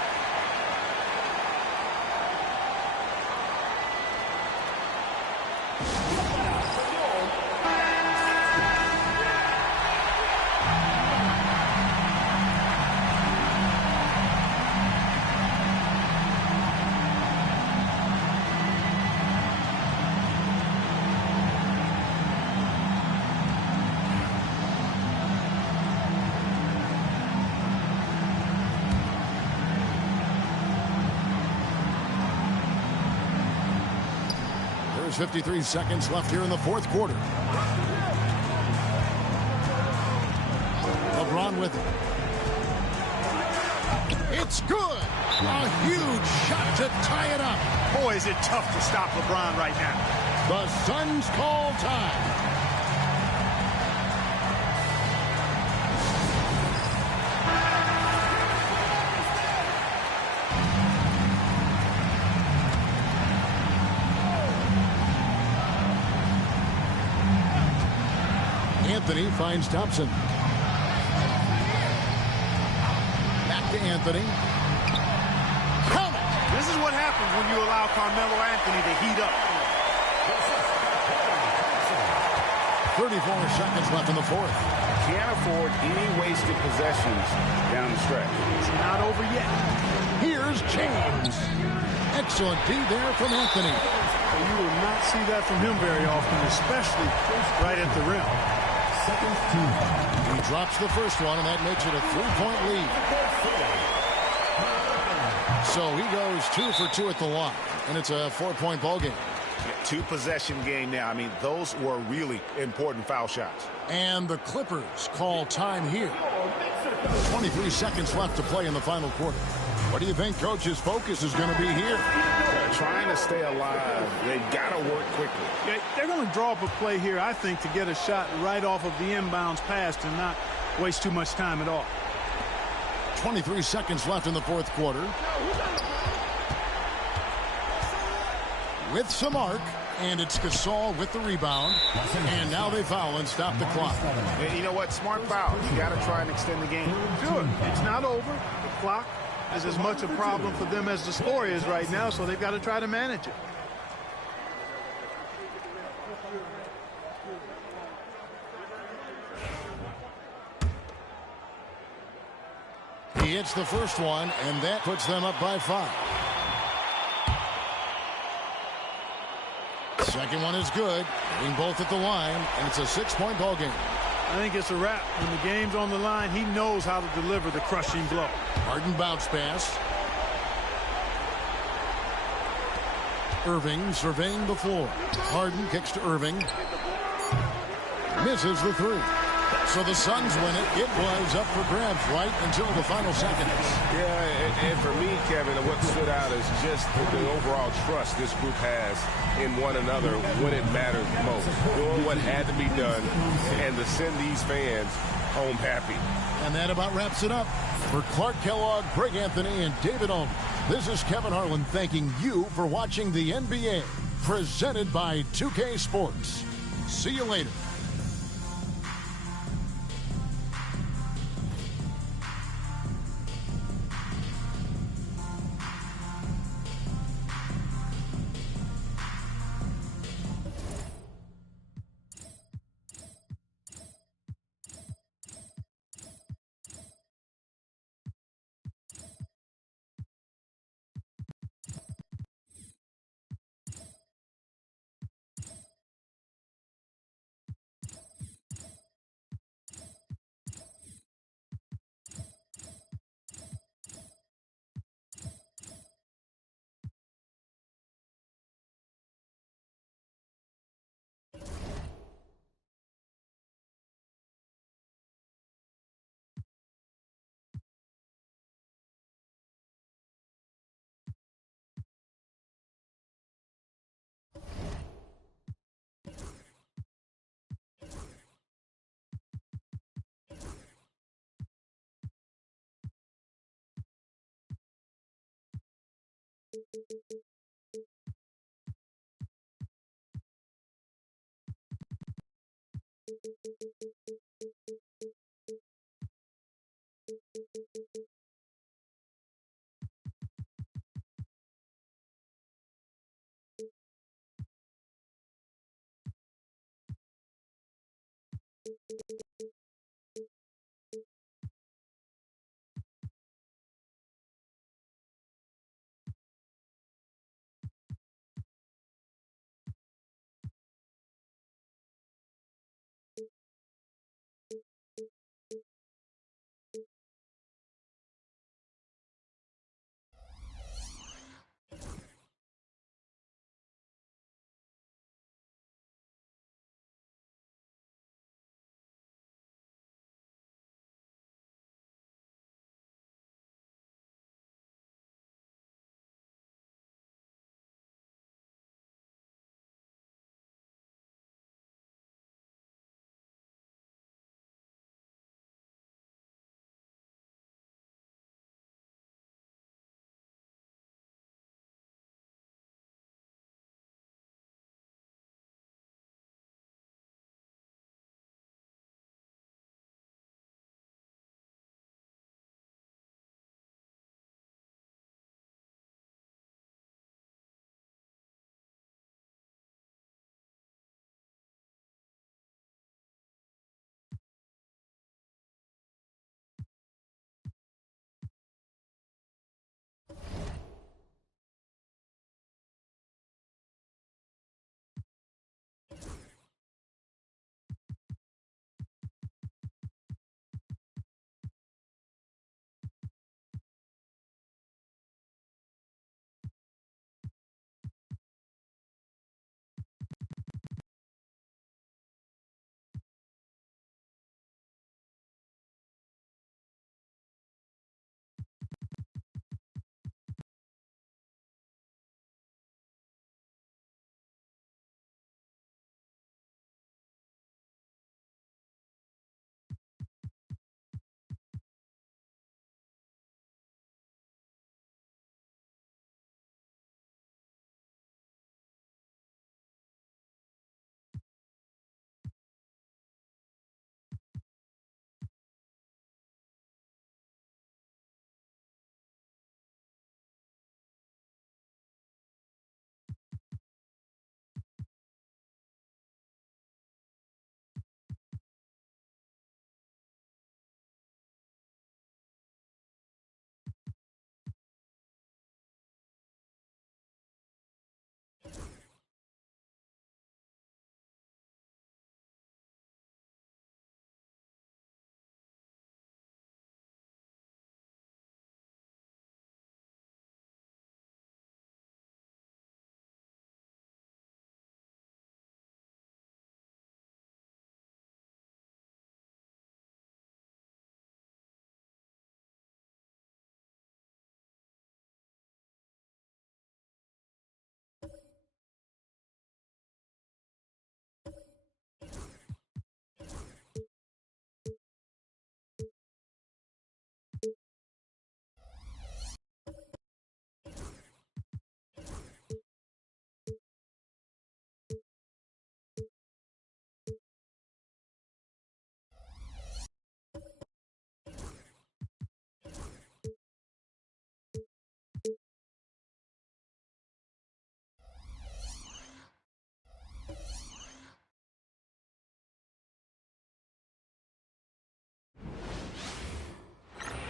There's 53 seconds left here in the fourth quarter. LeBron with it. It's good. A huge shot to tie it up. Boy, is it tough to stop LeBron right now. The Suns call time. Anthony finds Thompson. Back to Anthony. Count it. This is what happens when you allow Carmelo Anthony to heat up. 34 seconds left in the fourth. Can't afford any wasted possessions down the stretch. It's not over yet. Here's James. Excellent D there from Anthony. You will not see that from him very often, especially right at the rim. He drops the first one, and that makes it a 3-point lead. So he goes 2 for 2 at the line, and it's a 4-point ball game. Two-possession game now. I mean, those were really important foul shots. And the Clippers call time here. 23 seconds left to play in the final quarter. What do you think Coach's focus is going to be here? They're trying to stay alive. They've got to work quickly. They're going to draw up a play here, I think, to get a shot right off of the inbounds pass and not waste too much time at all. 23 seconds left in the fourth quarter. With some arc, and it's Gasol with the rebound. And now they foul and stop the clock. And you know what? Smart foul. You got to try and extend the game. Sure. It's not over. The clock is as much a problem for them as the score is right now, so they've got to try to manage it. He hits the first one, and that puts them up by 5. Second one is good. Hitting both at the line, and it's a 6-point ball game. I think it's a wrap. When the game's on the line, he knows how to deliver the crushing blow. Harden bounce pass. Irving surveying the floor. Harden kicks to Irving. Misses the three. So the Suns win it. It was up for grabs right until the final seconds. Yeah, and for me, Kevin, what stood out is just the overall trust this group has in one another when it matters most. Doing what had to be done and to send these fans home happy. And that about wraps it up. For Clark Kellogg, Greg Anthony, and David Owen, this is Kevin Harlan thanking you for watching the NBA, presented by 2K Sports. See you later.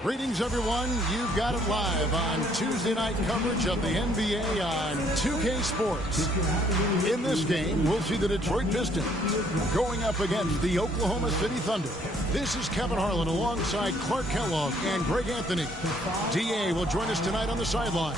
Greetings, everyone. You've got it live on Tuesday night coverage of the NBA on 2K Sports. In this game, we'll see the Detroit Pistons going up against the Oklahoma City Thunder. This is Kevin Harlan alongside Clark Kellogg and Greg Anthony. DA will join us tonight on the sideline.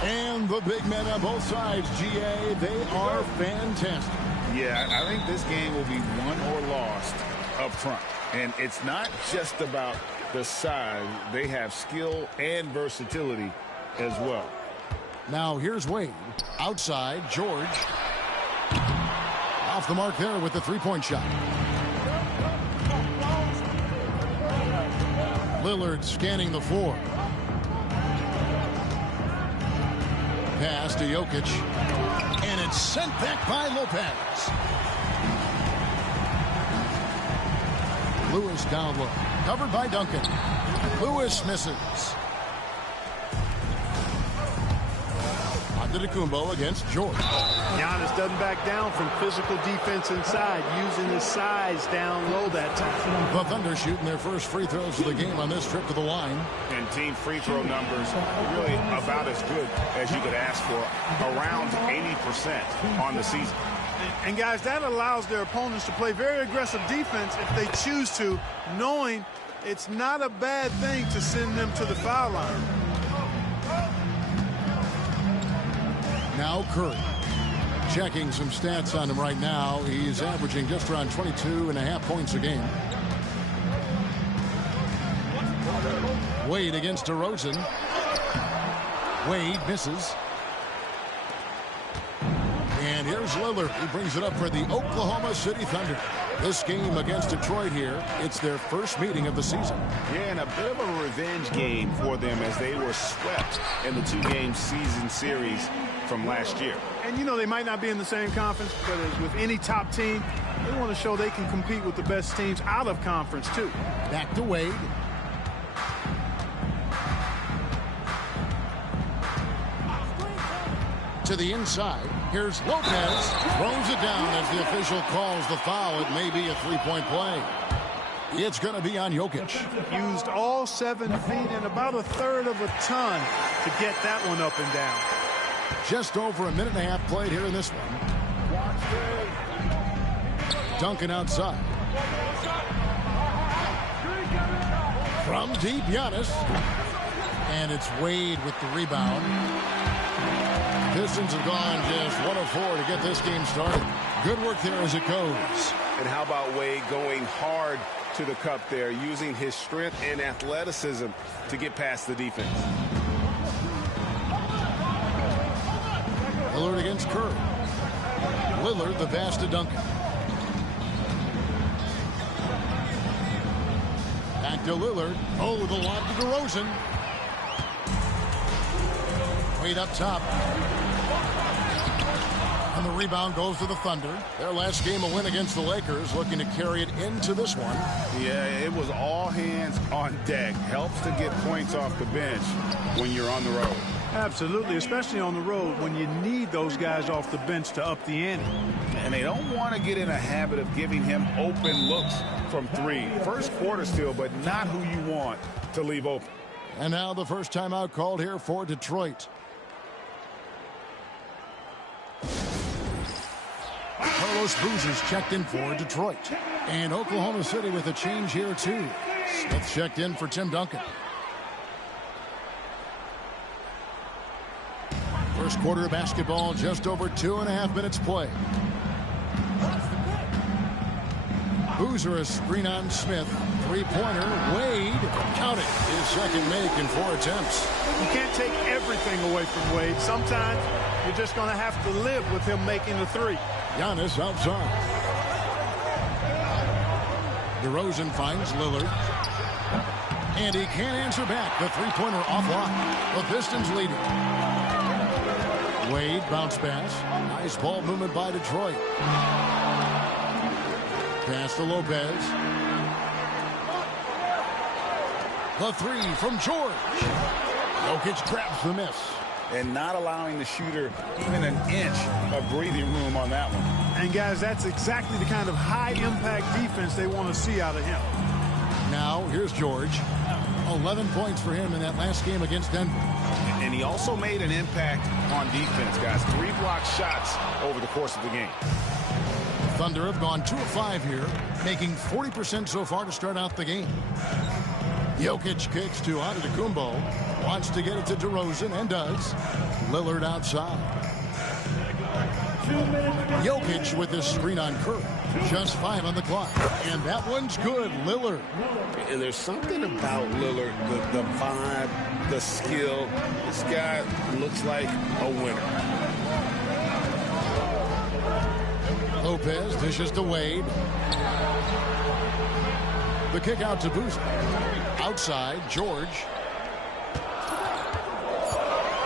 And the big men on both sides, GA, they are fantastic. Yeah, I think this game will be won or lost up front. And it's not just about the size. They have skill and versatility as well. Now here's Wade. Outside, George. Off the mark there with the three-point shot. Lillard scanning the floor. Pass to Jokic. And it's sent back by Lopez. Lewis down low. Covered by Duncan. Lewis misses. Antetokounmpo against George. Giannis doesn't back down from physical defense inside, using his size down low that time. The Thunder shooting their first free throws of the game on this trip to the line. And team free throw numbers really about as good as you could ask for, around 80% on the season. And guys, that allows their opponents to play very aggressive defense if they choose to, knowing it's not a bad thing to send them to the foul line. Now Curry. Checking some stats on him right now. He's averaging just around 22.5 points a game. Wade against DeRozan. Wade misses. And here's Lillard. He brings it up for the Oklahoma City Thunder. This game against Detroit here, it's their first meeting of the season. Yeah, and a bit of a revenge game for them as they were swept in the two-game season series from last year. And, you know, they might not be in the same conference, but as with any top team, they want to show they can compete with the best teams out of conference, too. Back to Wade. To the inside. Here's Lopez. Throws it down as the official calls the foul. It may be a three-point play. It's going to be on Jokic. Used all 7 feet and about a third of a ton to get that one up and down. Just over a minute and a half played here in this one. Duncan outside. From deep, Giannis. And it's Wade with the rebound. Pistons have gone just 1 of 4 to get this game started. Good work there as it goes. And how about Wade going hard to the cup there, using his strength and athleticism to get past the defense. Lillard against Curry. Lillard the pass to Duncan. Back to Lillard. Oh, the lob to DeRozan. Wade up top. And the rebound goes to the Thunder. Their last game a win against the Lakers, looking to carry it into this one. Yeah, it was all hands on deck. Helps to get points off the bench when you're on the road. Absolutely, especially on the road when you need those guys off the bench to up the ante. And they don't want to get in a habit of giving him open looks from 3. First quarter still, but not who you want to leave open. And now the first timeout called here for Detroit. Carlos Boozer's checked in for Detroit. And Oklahoma City with a change here, too. Smith checked in for Tim Duncan. First quarter of basketball, just over 2.5 minutes play. Boozer a screen on Smith. Three-pointer. Wade. Count it. His second make in 4 attempts. You can't take everything away from Wade. Sometimes you're just going to have to live with him making the 3. Giannis outside. DeRozan finds Lillard. And he can't answer back. The three-pointer offline. The Pistons leading. Wade, bounce pass. Nice ball movement by Detroit. Pass to Lopez. The three from George. Jokic grabs the miss. And not allowing the shooter even an inch of breathing room on that one. And, guys, that's exactly the kind of high-impact defense they want to see out of him. Now, here's George. 11 points for him in that last game against Denver. And he also made an impact on defense, guys. 3 blocked shots over the course of the game. Thunder have gone 2 of 5 here, making 40% so far to start out the game. Jokic kicks to Antetokounmpo. Wants to get it to DeRozan, and does. Lillard outside. Jokic with this screen on Curry. Just 5 on the clock. And that one's good. Lillard. And there's something about Lillard, the vibe, the skill. This guy looks like a winner. Lopez dishes to Wade. The kick out to Boozer. Outside, George.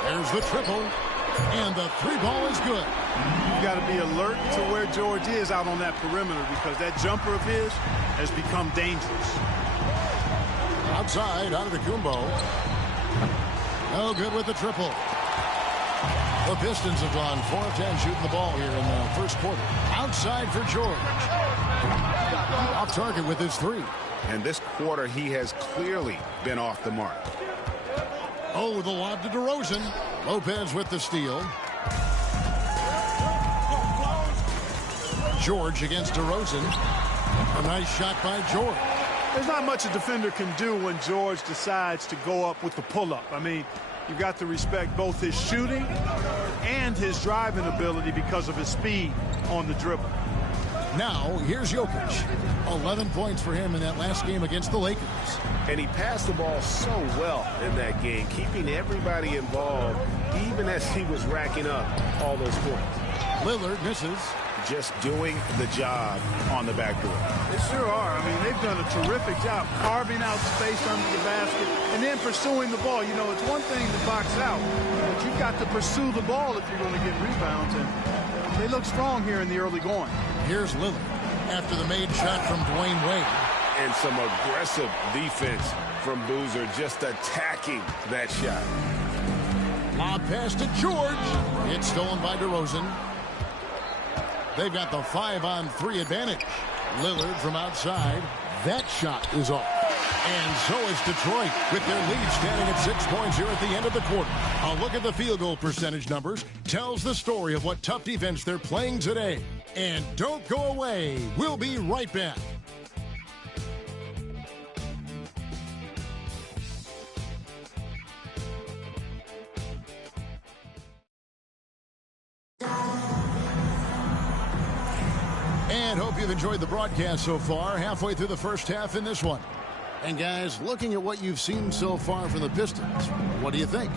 There's the triple. And the 3-ball is good. You've got to be alert to where George is out on that perimeter because that jumper of his has become dangerous. Outside, Antetokounmpo. No good with the triple. The Pistons have gone 4 of 10 shooting the ball here in the first quarter. Outside for George. Off target with his 3. And this quarter, he has clearly been off the mark. Oh, the lob to DeRozan. Lopez with the steal. George against DeRozan. A nice shot by George. There's not much a defender can do when George decides to go up with the pull-up. I mean, you've got to respect both his shooting and his driving ability because of his speed on the dribble. Now, here's Jokic. 11 points for him in that last game against the Lakers. And he passed the ball so well in that game, keeping everybody involved, even as he was racking up all those points. Lillard misses. Just doing the job on the backboard. They sure are. I mean, they've done a terrific job carving out space under the basket and then pursuing the ball. You know, it's one thing to box out, but you've got to pursue the ball if you're going to get rebounds. And they look strong here in the early going. Here's Lillard after the made shot from Dwayne Wade. And some aggressive defense from Boozer, just attacking that shot. Lob pass to George. It's stolen by DeRozan. They've got the 5-on-3 advantage. Lillard from outside. That shot is off. And so is Detroit with their lead standing at 6 points here at the end of the quarter. A look at the field goal percentage numbers tells the story of what tough defense they're playing today. And don't go away. We'll be right back. And hope you've enjoyed the broadcast so far. Halfway through the first half in this one. And guys, looking at what you've seen so far from the Pistons, what do you think?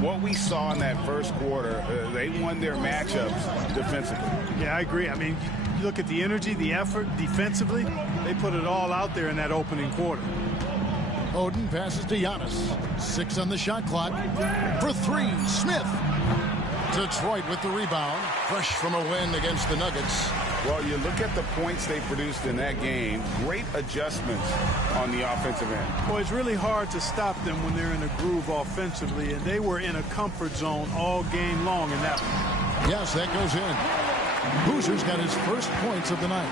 What we saw in that first quarter, they won their matchups defensively. Yeah, I agree. I mean, you look at the energy, the effort defensively, they put it all out there in that opening quarter. Oden passes to Giannis. 6 on the shot clock. For 3, Smith. Detroit with the rebound. Fresh from a win against the Nuggets. Well, you look at the points they produced in that game, great adjustments on the offensive end. Boy, it's really hard to stop them when they're in a groove offensively, and they were in a comfort zone all game long in that one. Yes, that goes in. Boozer's got his first points of the night.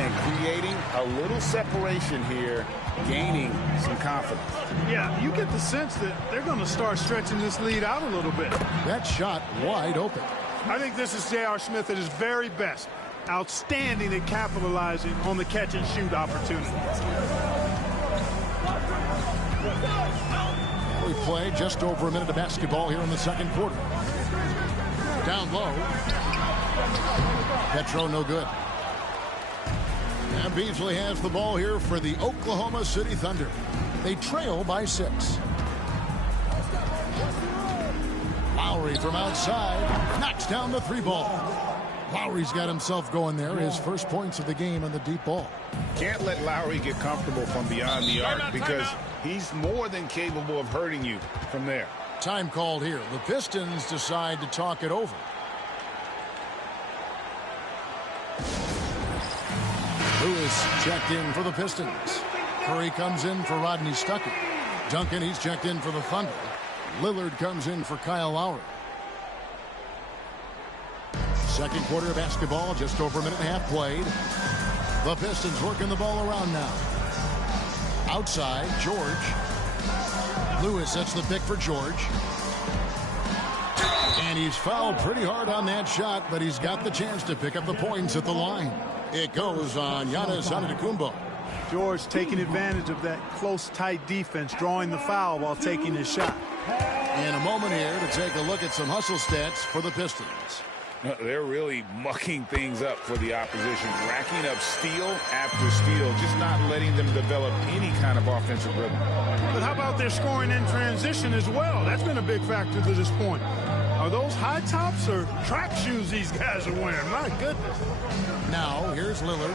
And creating a little separation here, gaining some confidence. Yeah, you get the sense that they're going to start stretching this lead out a little bit. That shot wide open. I think this is J.R. Smith at his very best. Outstanding at capitalizing on the catch-and-shoot opportunity. We play just over a minute of basketball here in the second quarter. Down low. Petro no good. And Beasley has the ball here for the Oklahoma City Thunder. They trail by 6. Lowry from outside knocks down the 3-ball. Lowry's got himself going there. His first points of the game on the deep ball. Can't let Lowry get comfortable from beyond the arc because he's more than capable of hurting you from there. Time called here. The Pistons decide to talk it over. Lewis checked in for the Pistons. Curry comes in for Rodney Stuckey. Duncan, he's checked in for the Thunder. Lillard comes in for Kyle Lowry. Second quarter of basketball, just over a minute and a half played. The Pistons working the ball around now. Outside, George. Lewis sets the pick for George. And he's fouled pretty hard on that shot, but he's got the chance to pick up the points at the line. It goes on Giannis Antetokounmpo. George taking advantage of that close, tight defense, drawing the foul while taking his shot. In a moment here to take a look at some hustle stats for the Pistons. They're really mucking things up for the opposition, racking up steal after steal, just not letting them develop any kind of offensive rhythm. But how about their scoring in transition as well? That's been a big factor to this point. Are those high tops or track shoes these guys are wearing? My goodness. Now, here's Lillard.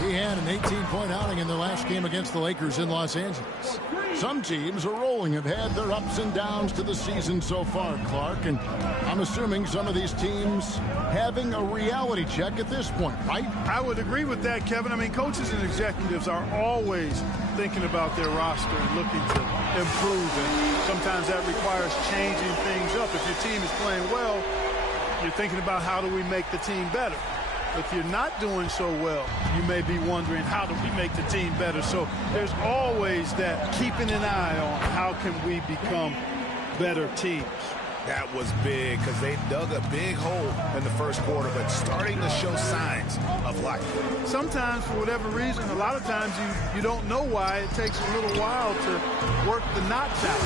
He had an 18-point outing in their last game against the Lakers in Los Angeles. Some teams are rolling, have had their ups and downs to the season so far, Clark, and I'm assuming some of these teams having a reality check at this point, right? I would agree with that, Kevin. I mean, coaches and executives are always thinking about their roster and looking to improve, and sometimes that requires changing things up. If your team is playing well, you're thinking about how do we make the team better. If you're not doing so well, you may be wondering, how do we make the team better? So there's always that keeping an eye on how can we become better teams. That was big because they dug a big hole in the first quarter, but starting to show signs of life. Sometimes, for whatever reason, a lot of times you don't know why. It takes a little while to work the knots out.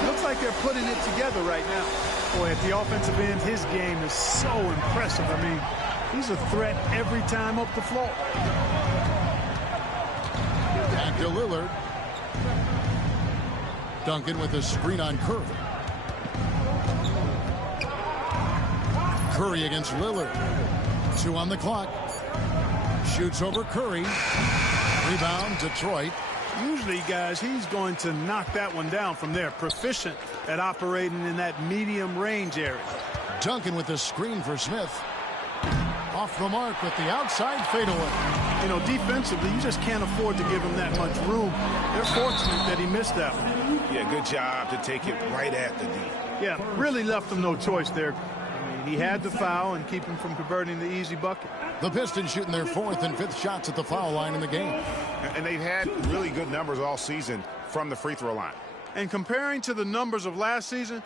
It looks like they're putting it together right now. Boy, at the offensive end, his game is so impressive. I mean, he's a threat every time up the floor. Back to Lillard. Duncan with a screen on Curry. Curry against Lillard. 2 on the clock. Shoots over Curry. Rebound, Detroit. Usually, guys, he's going to knock that one down from there. Proficient at operating in that medium range area. Duncan with a screen for Smith. Off the mark with the outside fadeaway. You know, defensively, you just can't afford to give him that much room. They're fortunate that he missed that one. Yeah, good job to take it right at the D. Yeah, really left him no choice there. I mean, he had the foul and keep him from converting the easy bucket. The Pistons shooting their 4th and 5th shots at the foul line in the game. And they've had really good numbers all season from the free throw line. And comparing to the numbers of last season,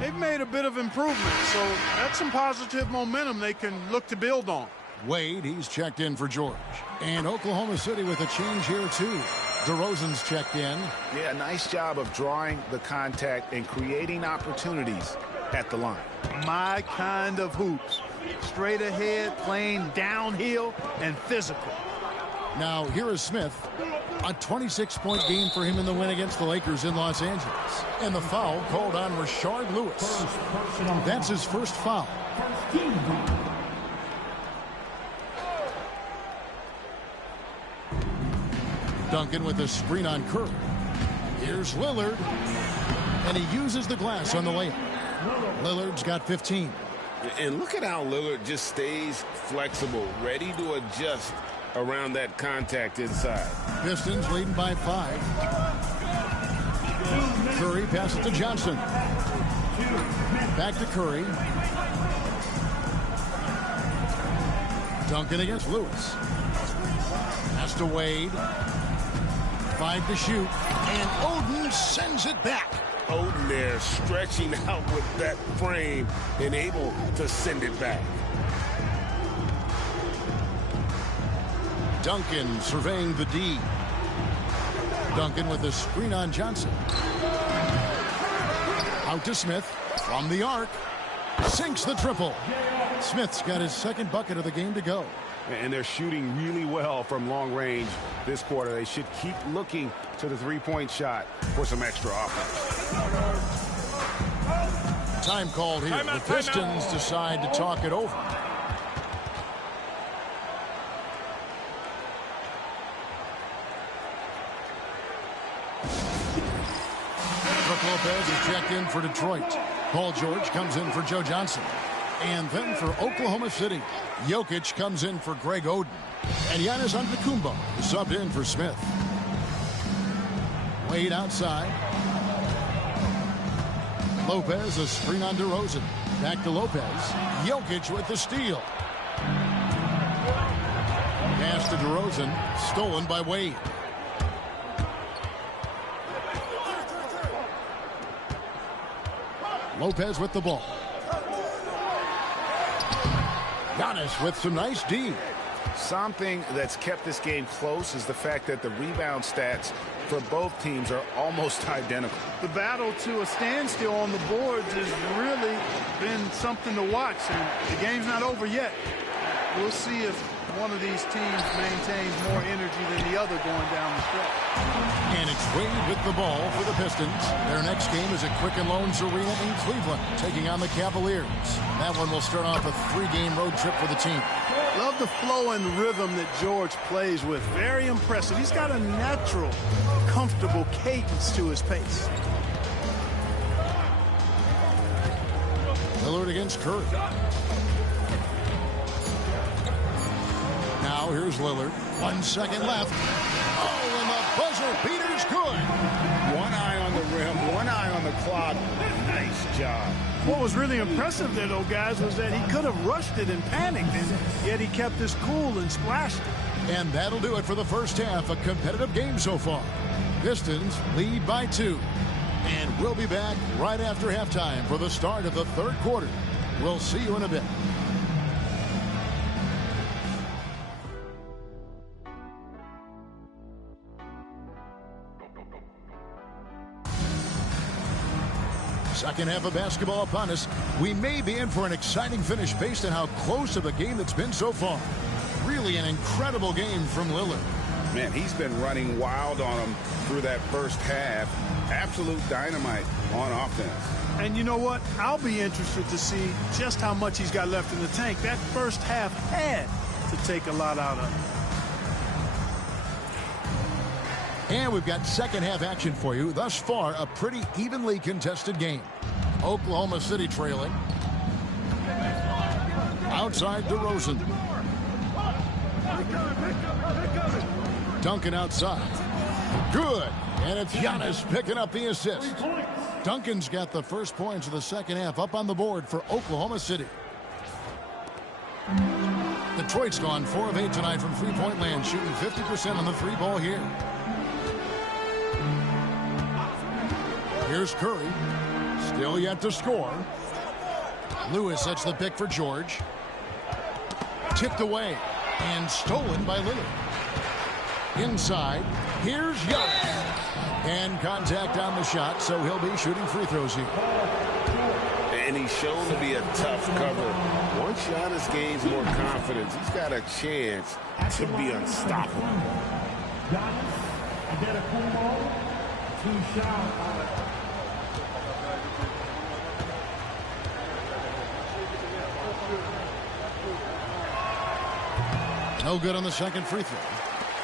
they've made a bit of improvement. So that's some positive momentum they can look to build on. Wade, he's checked in for George. And Oklahoma City with a change here, too. DeRozan's checked in. Yeah, nice job of drawing the contact and creating opportunities at the line. My kind of hoops. Straight ahead, playing downhill, and physical. Now, here is Smith. A 26-point game for him in the win against the Lakers in Los Angeles. And the foul called on Rashard Lewis. That's his first foul. Duncan with a screen on Curry. Here's Lillard. And he uses the glass on the layup. Lillard's got 15. And look at how Lillard just stays flexible, ready to adjust around that contact inside. Pistons leading by 5. Curry passes to Johnson. Back to Curry. Duncan against Lewis. Pass to Wade. 5 to shoot. And Oden sends it back. Oden there stretching out with that frame and able to send it back. Duncan surveying the D. Duncan with a screen on Johnson. Out to Smith from the arc. Sinks the triple. Smith's got his 2nd bucket of the game to go. And they're shooting really well from long range this quarter. They should keep looking to the three-point shot for some extra offense. Time called here. The Pistons decide to talk it over. Triple Lopez is checked in for Detroit. Paul George comes in for Joe Johnson. And then for Oklahoma City, Jokic comes in for Greg Oden. And Giannis Antetokounmpo is subbed in for Smith. Wade outside. Lopez, a screen on DeRozan. Back to Lopez. Jokic with the steal. Pass to DeRozan. Stolen by Wade. Lopez with the ball. Giannis with some nice D. Something that's kept this game close is the fact that the rebound stats for both teams are almost identical. The battle to a standstill on the boards has really been something to watch, and the game's not over yet. We'll see if one of these teams maintains more energy than the other going down the stretch. And it's Wade with the ball for the Pistons. Their next game is at Quicken Loans Arena in Cleveland, taking on the Cavaliers. That one will start off a 3-game road trip for the team. Love the flow and rhythm that George plays with. Very impressive. He's got a natural, comfortable cadence to his pace. Lillard against Curry. Now here's Lillard. 1 second left. Oh, and the buzzer beater's good. One eye on the rim, one eye on the clock. Nice job. What was really impressive there, though, guys, was that he could have rushed it and panicked, and yet he kept his cool and splashed it. And that'll do it for the first half. A competitive game so far. Pistons lead by 2. And we'll be back right after halftime for the start of the third quarter. We'll see you in a bit. Second half of basketball upon us. We may be in for an exciting finish based on how close to the game it's been so far. Really an incredible game from Lillard. Man, he's been running wild on him through that first half. Absolute dynamite on offense. And you know what? I'll be interested to see just how much he's got left in the tank. That first half had to take a lot out of him. And we've got second half action for you. Thus far, a pretty evenly contested game. Oklahoma City trailing. Outside DeRozan. Duncan outside. Good. And it's Giannis picking up the assist. Duncan's got the first points of the second half up on the board for Oklahoma City. Detroit's gone 4 of 8 tonight from three-point land, shooting 50% on the three ball here. Here's Curry. Still yet to score. Lewis sets the pick for George. Tipped away and stolen by Lillard. Inside. Here's Giannis. And contact on the shot, so he'll be shooting free throws here. And he's shown to be a tough cover. Once Giannis gains more confidence, he's got a chance to be unstoppable. Giannis Antetokounmpo to shout. No good on the second free throw.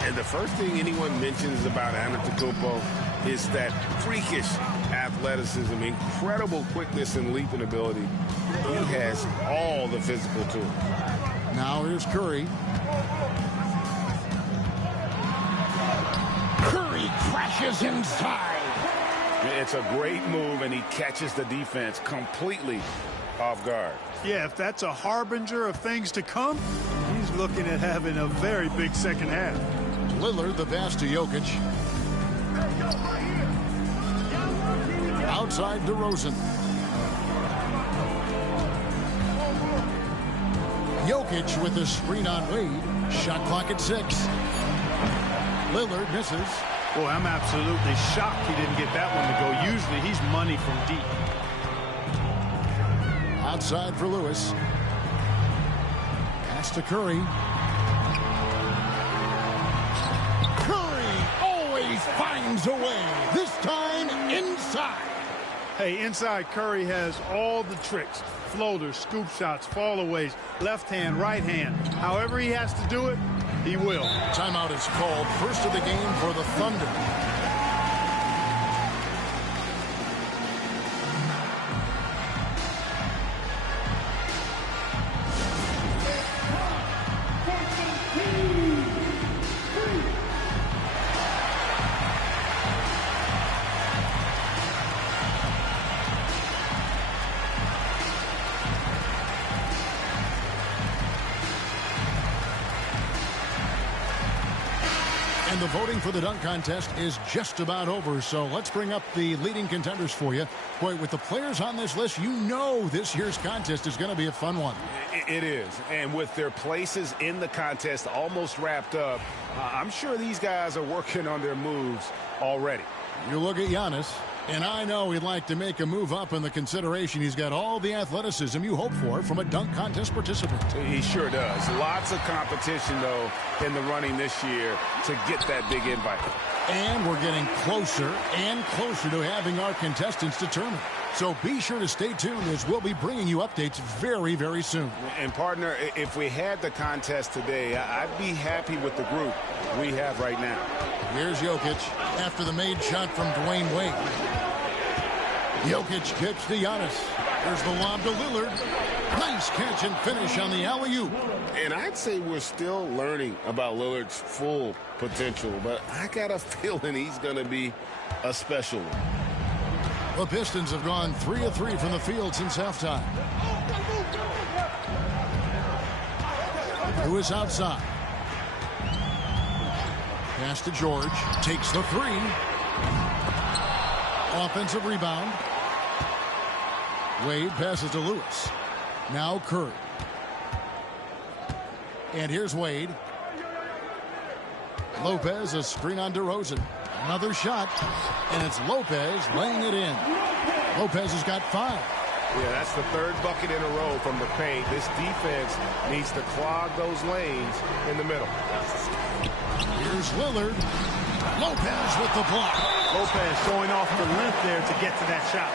And the first thing anyone mentions about Antetokounmpo is that freakish athleticism, incredible quickness and leaping ability. He has all the physical tools. Now here's Curry. Curry crashes inside. It's a great move, and he catches the defense completely off guard. Yeah, if that's a harbinger of things to come, he's looking at having a very big second half. Lillard the pass to Jokic. Outside DeRozan. Jokic with the screen on Wade. Shot clock at 6. Lillard misses. Boy, I'm absolutely shocked he didn't get that one to go. Usually he's money from deep. Outside for Lewis. Pass to Curry. Curry always finds a way. This time inside. Hey, inside Curry has all the tricks. Floaters, scoop shots, fallaways, left hand, right hand. However he has to do it, he will. Timeout is called. First of the game for the Thunder. And the voting for the dunk contest is just about over, so let's bring up the leading contenders for you. Boy, with the players on this list, you know this year's contest is going to be a fun one. It is, and with their places in the contest almost wrapped up, I'm sure these guys are working on their moves already. You look at Giannis, and I know he'd like to make a move up in the consideration. He's got all the athleticism you hope for from a dunk contest participant. He sure does. Lots of competition, though, in the running this year to get that big invite. And we're getting closer and closer to having our contestants determined. So be sure to stay tuned as we'll be bringing you updates very, very soon. And, partner, if we had the contest today, I'd be happy with the group we have right now. Here's Jokic after the made shot from Dwayne Wade. Jokic kicks to Giannis. There's the lob to Lillard. Nice catch and finish on the alley-oop. And I'd say we're still learning about Lillard's full potential, but I got a feeling he's going to be a special one. The Pistons have gone 3 of 3 from the field since halftime. Who is outside? Pass to George. Takes the 3. Offensive rebound. Wade passes to Lewis. Now Curry. And here's Wade. Lopez, a screen on DeRozan. Another shot, and it's Lopez laying it in. Lopez has got 5. Yeah, that's the 3rd bucket in a row from the paint. This defense needs to clog those lanes in the middle. Here's Lillard. Lopez with the block. Lopez showing off the length there to get to that shot.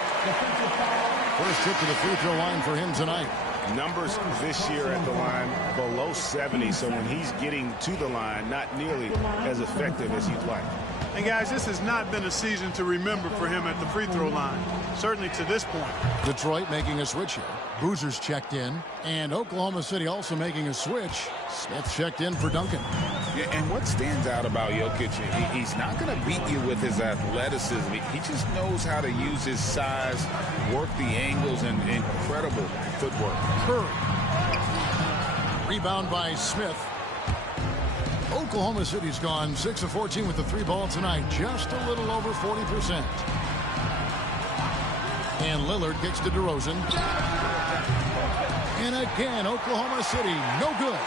First trip to the free throw line for him tonight. Numbers this year at the line below 70, so when he's getting to the line, not nearly as effective as you'd like. And guys, this has not been a season to remember for him at the free throw line, certainly to this point. Detroit making a switch here. Boozer's checked in, and Oklahoma City also making a switch. Smith checked in for Duncan. Yeah, and what stands out about Jokic, he's not going to beat you with his athleticism. He just knows how to use his size, work the angles, and incredible footwork. Curry. Rebound by Smith. Oklahoma City's gone 6 of 14 with the 3 ball tonight, just a little over 40%. And Lillard kicks to DeRozan. And again, Oklahoma City, no good.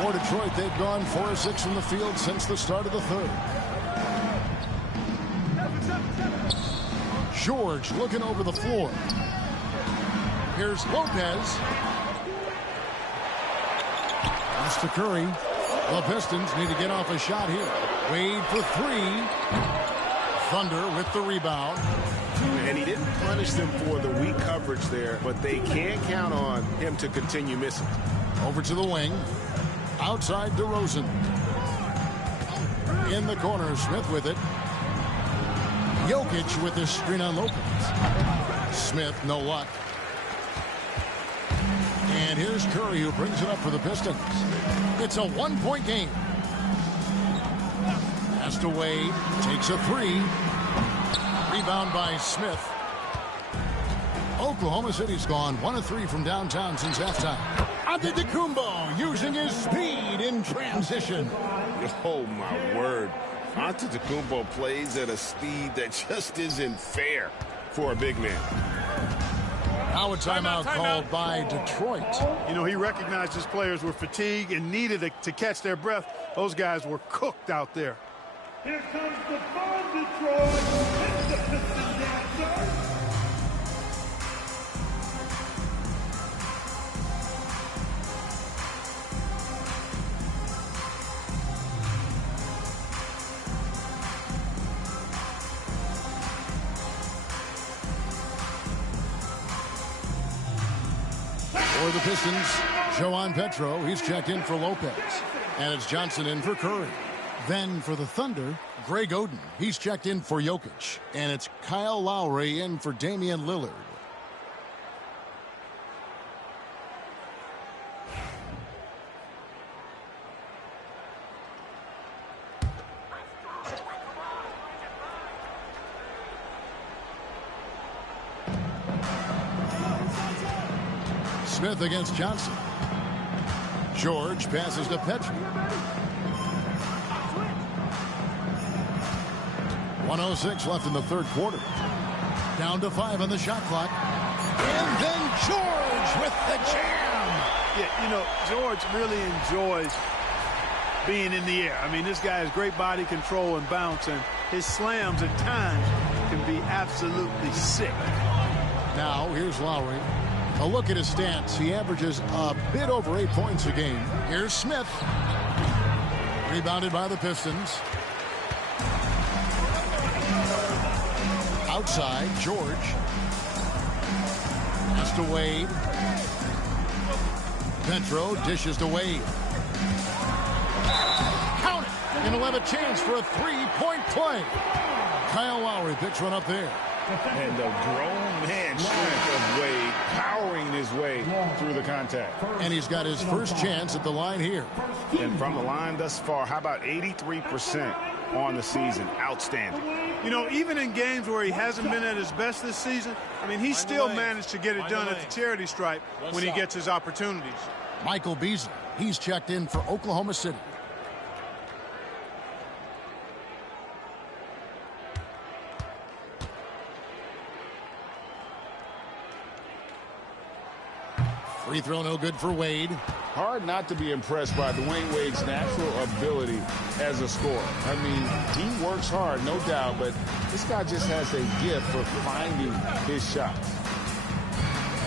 For Detroit, they've gone 4 of 6 from the field since the start of the 3rd. George looking over the floor. Here's Lopez. Pass to Curry. The Pistons need to get off a shot here. Wade for 3. Thunder with the rebound. And he didn't punish them for the weak coverage there, but they can't count on him to continue missing. Over to the wing. Outside DeRozan. In the corner, Smith with it. Jokic with this screen on Lopez. Smith, no luck. And here's Curry, who brings it up for the Pistons. It's a 1-point game. Pass to Wade. Takes a 3. Rebound by Smith. Oklahoma City's gone 1 of 3 from downtown since halftime. Antetokounmpo using his speed in transition. Oh, my word. Antetokounmpo plays at a speed that just isn't fair for a big man. Now a timeout called by Detroit. You know, he recognized his players were fatigued and needed to catch their breath. Those guys were cooked out there. Here comes the fun, Detroit. It's the Pistons answer. For the Pistons, Joan Petro, he's checked in for Lopez. And it's Johnson in for Curry. Then for the Thunder, Greg Oden, he's checked in for Jokic. And it's Kyle Lowry in for Damian Lillard. Smith against Johnson. George passes to Petro. 1:06 left in the third quarter. Down to 5 on the shot clock. And then George with the jam. Yeah, you know, George really enjoys being in the air. I mean, this guy has great body control and bounce, and his slams at times can be absolutely sick. Now, here's Lowry. A look at his stats. He averages a bit over 8 points a game. Here's Smith. Rebounded by the Pistons. Outside, George. Pass to Wade. Petro dishes to Wade. Count it! And he'll have a chance for a three-point play. Kyle Lowry picks one up there. And the grown man strength of Wade powering his way through the contact. And he's got his first chance at the line here. And from the line thus far, how about 83% on the season? Outstanding. You know, even in games where he hasn't been at his best this season, I mean, he still managed to get it done at the charity stripe when he gets his opportunities. Michael Beasley, he's checked in for Oklahoma City. Free throw no good for Wade. Hard not to be impressed by Dwayne Wade's natural ability as a scorer. I mean, he works hard, no doubt, but this guy just has a gift for finding his shots.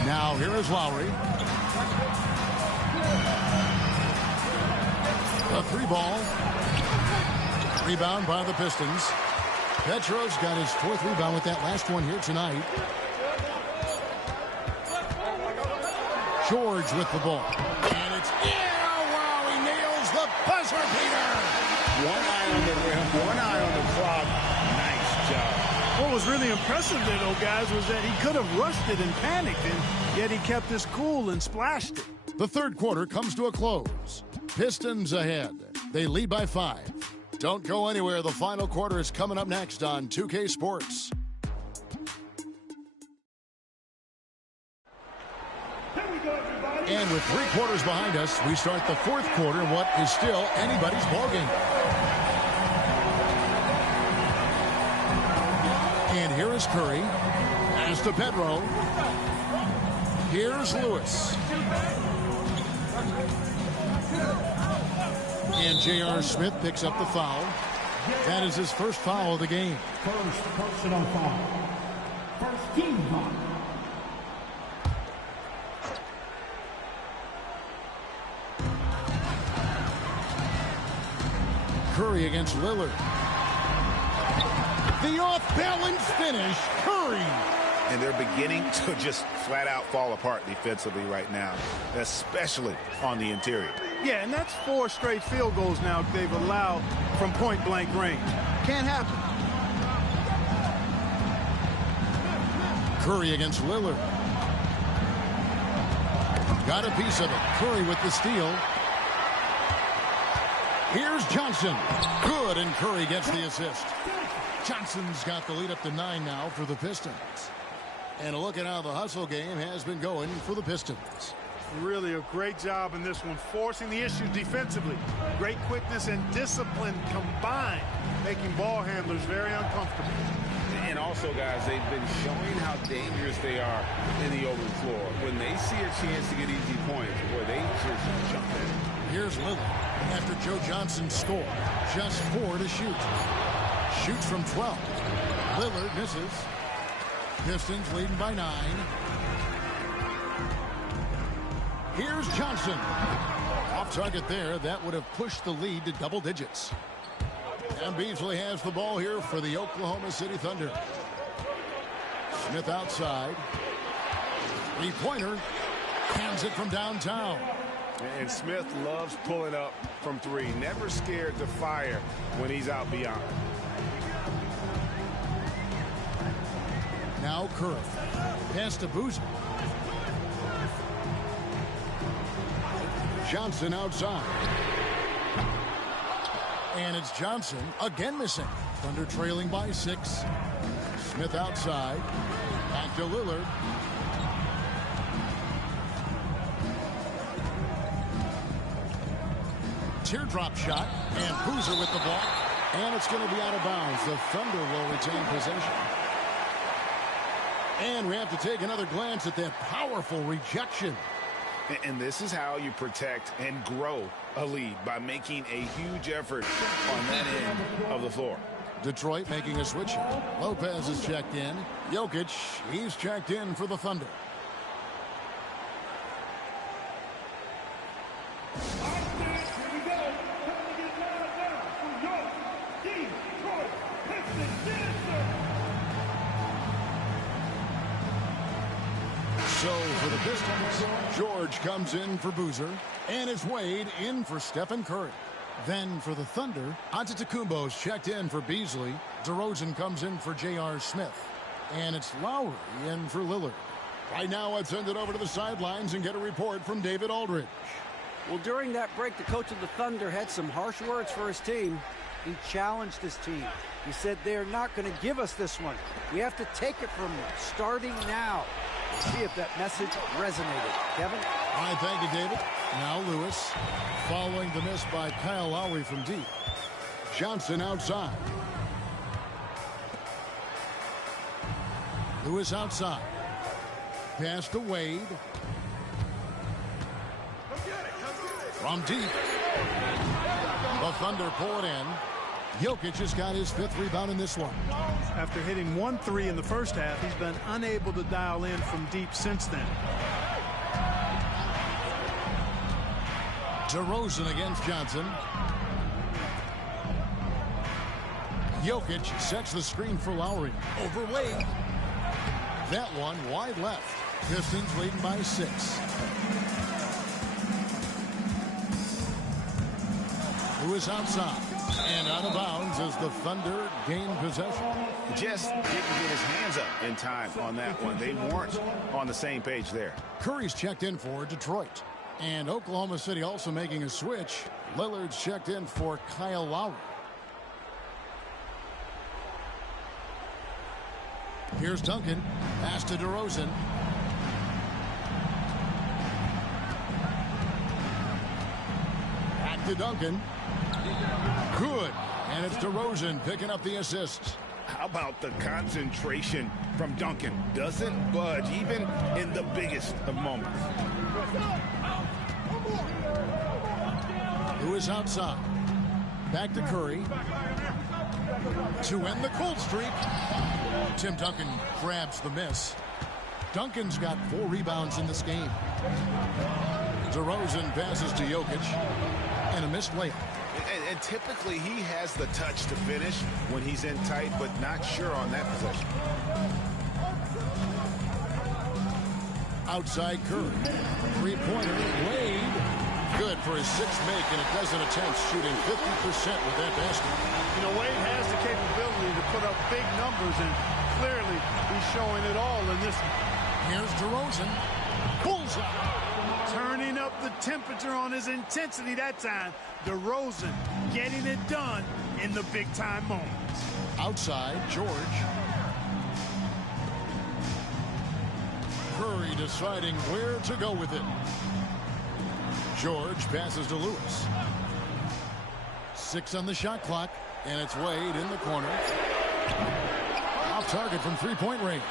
Now here is Lowry. A three ball. Rebound by the Pistons. Petro's got his fourth rebound with that last one here tonight. George with the ball. And it's in. Oh, wow, he nails the buzzer beater. One eye on the rim, one eye on the clock. Nice job. What was really impressive there, though, guys, was that he could have rushed it and panicked, and yet he kept his cool and splashed it. The third quarter comes to a close. Pistons ahead. They lead by 5. Don't go anywhere. The final quarter is coming up next on 2K Sports. And with 3 quarters behind us, we start the fourth quarter in what is still anybody's ballgame. And here is Curry. Pass to Pedro. Here's Lewis. And J.R. Smith picks up the foul. That is his first foul of the game. First personal foul. First team foul. Curry against Lillard. The off-balance finish, Curry. And they're beginning to just flat out fall apart defensively right now, especially on the interior. Yeah, and that's 4 straight field goals now they've allowed from point-blank range. Can't happen. Curry against Lillard. Got a piece of it. Curry with the steal. Here's Johnson. Good, and Curry gets the assist. Johnson's got the lead up to 9 now for the Pistons. And a look at how the hustle game has been going for the Pistons. Really a great job in this one, forcing the issues defensively. Great quickness and discipline combined, making ball handlers very uncomfortable. And also, guys, they've been showing how dangerous they are in the open floor. When they see a chance to get easy points, boy, they just jump in. Here's Lillard after Joe Johnson's score. Just 4 to shoot. Shoots from 12. Lillard misses. Pistons leading by 9. Here's Johnson. Off target there. That would have pushed the lead to double digits. And Beasley has the ball here for the Oklahoma City Thunder. Smith outside. Three-pointer. Hands it from downtown. And Smith loves pulling up from 3. Never scared to fire when he's out beyond. Now Curry. Pass to Boozer. Johnson outside. And it's Johnson again missing. Thunder trailing by 6. Smith outside. Back to Lillard. Teardrop shot. And Boozer with the block. And it's going to be out of bounds. The Thunder will retain possession. And we have to take another glance at that powerful rejection. And this is how you protect and grow a lead, by making a huge effort on that end of the floor. Detroit making a switch here. Lopez is checked in. Jokic, he's checked in for the Thunder. So for the Pistons, George comes in for Boozer, and it's Wade in for Stephen Curry. Then for the Thunder, Antetokounmpo's checked in for Beasley. DeRozan comes in for J.R. Smith. And it's Lowry in for Lillard. Right now, let's send it over to the sidelines and get a report from David Aldridge. Well, during that break, the coach of the Thunder had some harsh words for his team. He challenged his team. He said, they're not going to give us this one. We have to take it from starting now. Let's see if that message resonated. Kevin? All right, thank you, David. Now Lewis, following the miss by Kyle Lowry from deep. Johnson outside. Lewis outside. Pass to Wade. From deep. The Thunder pull it in. Jokic has got his 5th rebound in this one. After hitting 1-3 in the first half, he's been unable to dial in from deep since then. DeRozan against Johnson. Jokic sets the screen for Lowry. Over Wade. That one wide left. Pistons leading by 6. Lewis outside. And out of bounds as the Thunder gain possession. Just didn't get his hands up in time on that one. They weren't on the same page there. Curry's checked in for Detroit. And Oklahoma City also making a switch. Lillard's checked in for Kyle Lowry. Here's Duncan. Pass to DeRozan. Back to Duncan. Good. And it's DeRozan picking up the assist. How about the concentration from Duncan? Doesn't budge even in the biggest of moments. Lewis outside. Back to Curry. To end the cold streak. Tim Duncan grabs the miss. Duncan's got 4 rebounds in this game. DeRozan passes to Jokic. And a missed layup. And typically he has the touch to finish when he's in tight, but not sure on that possession. Outside Curry. 3-pointer. Wade. Good for his 6th make in a dozen attempts, shooting 50% with that basket. You know, Wade has the capability to put up big numbers, and clearly he's showing it all in this one. Here's DeRozan. Bullseye. Turning up the temperature on his intensity that time. DeRozan getting it done in the big-time moments. Outside, George. Curry deciding where to go with it. George passes to Lewis. 6 on the shot clock, and it's Wade in the corner. Off target from 3-point range.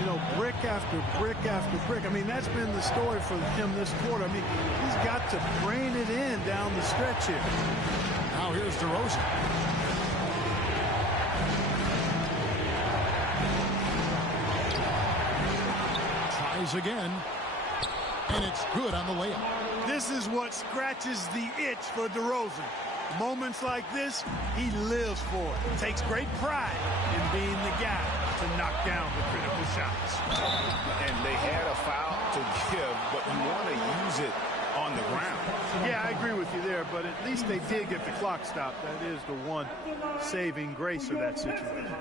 You know, brick after brick after brick. I mean, that's been the story for him this quarter. I mean, he's got to brain it in down the stretch here. Now here's DeRozan. Tries again. And it's good on the layup. This is what scratches the itch for DeRozan. Moments like this, he lives for it. Takes great pride in being the guy to knock down the critical shots. And they had a foul to give, but you want to use it on the ground. Yeah, I agree with you there, but at least they did get the clock stopped. That is the one saving grace of that situation.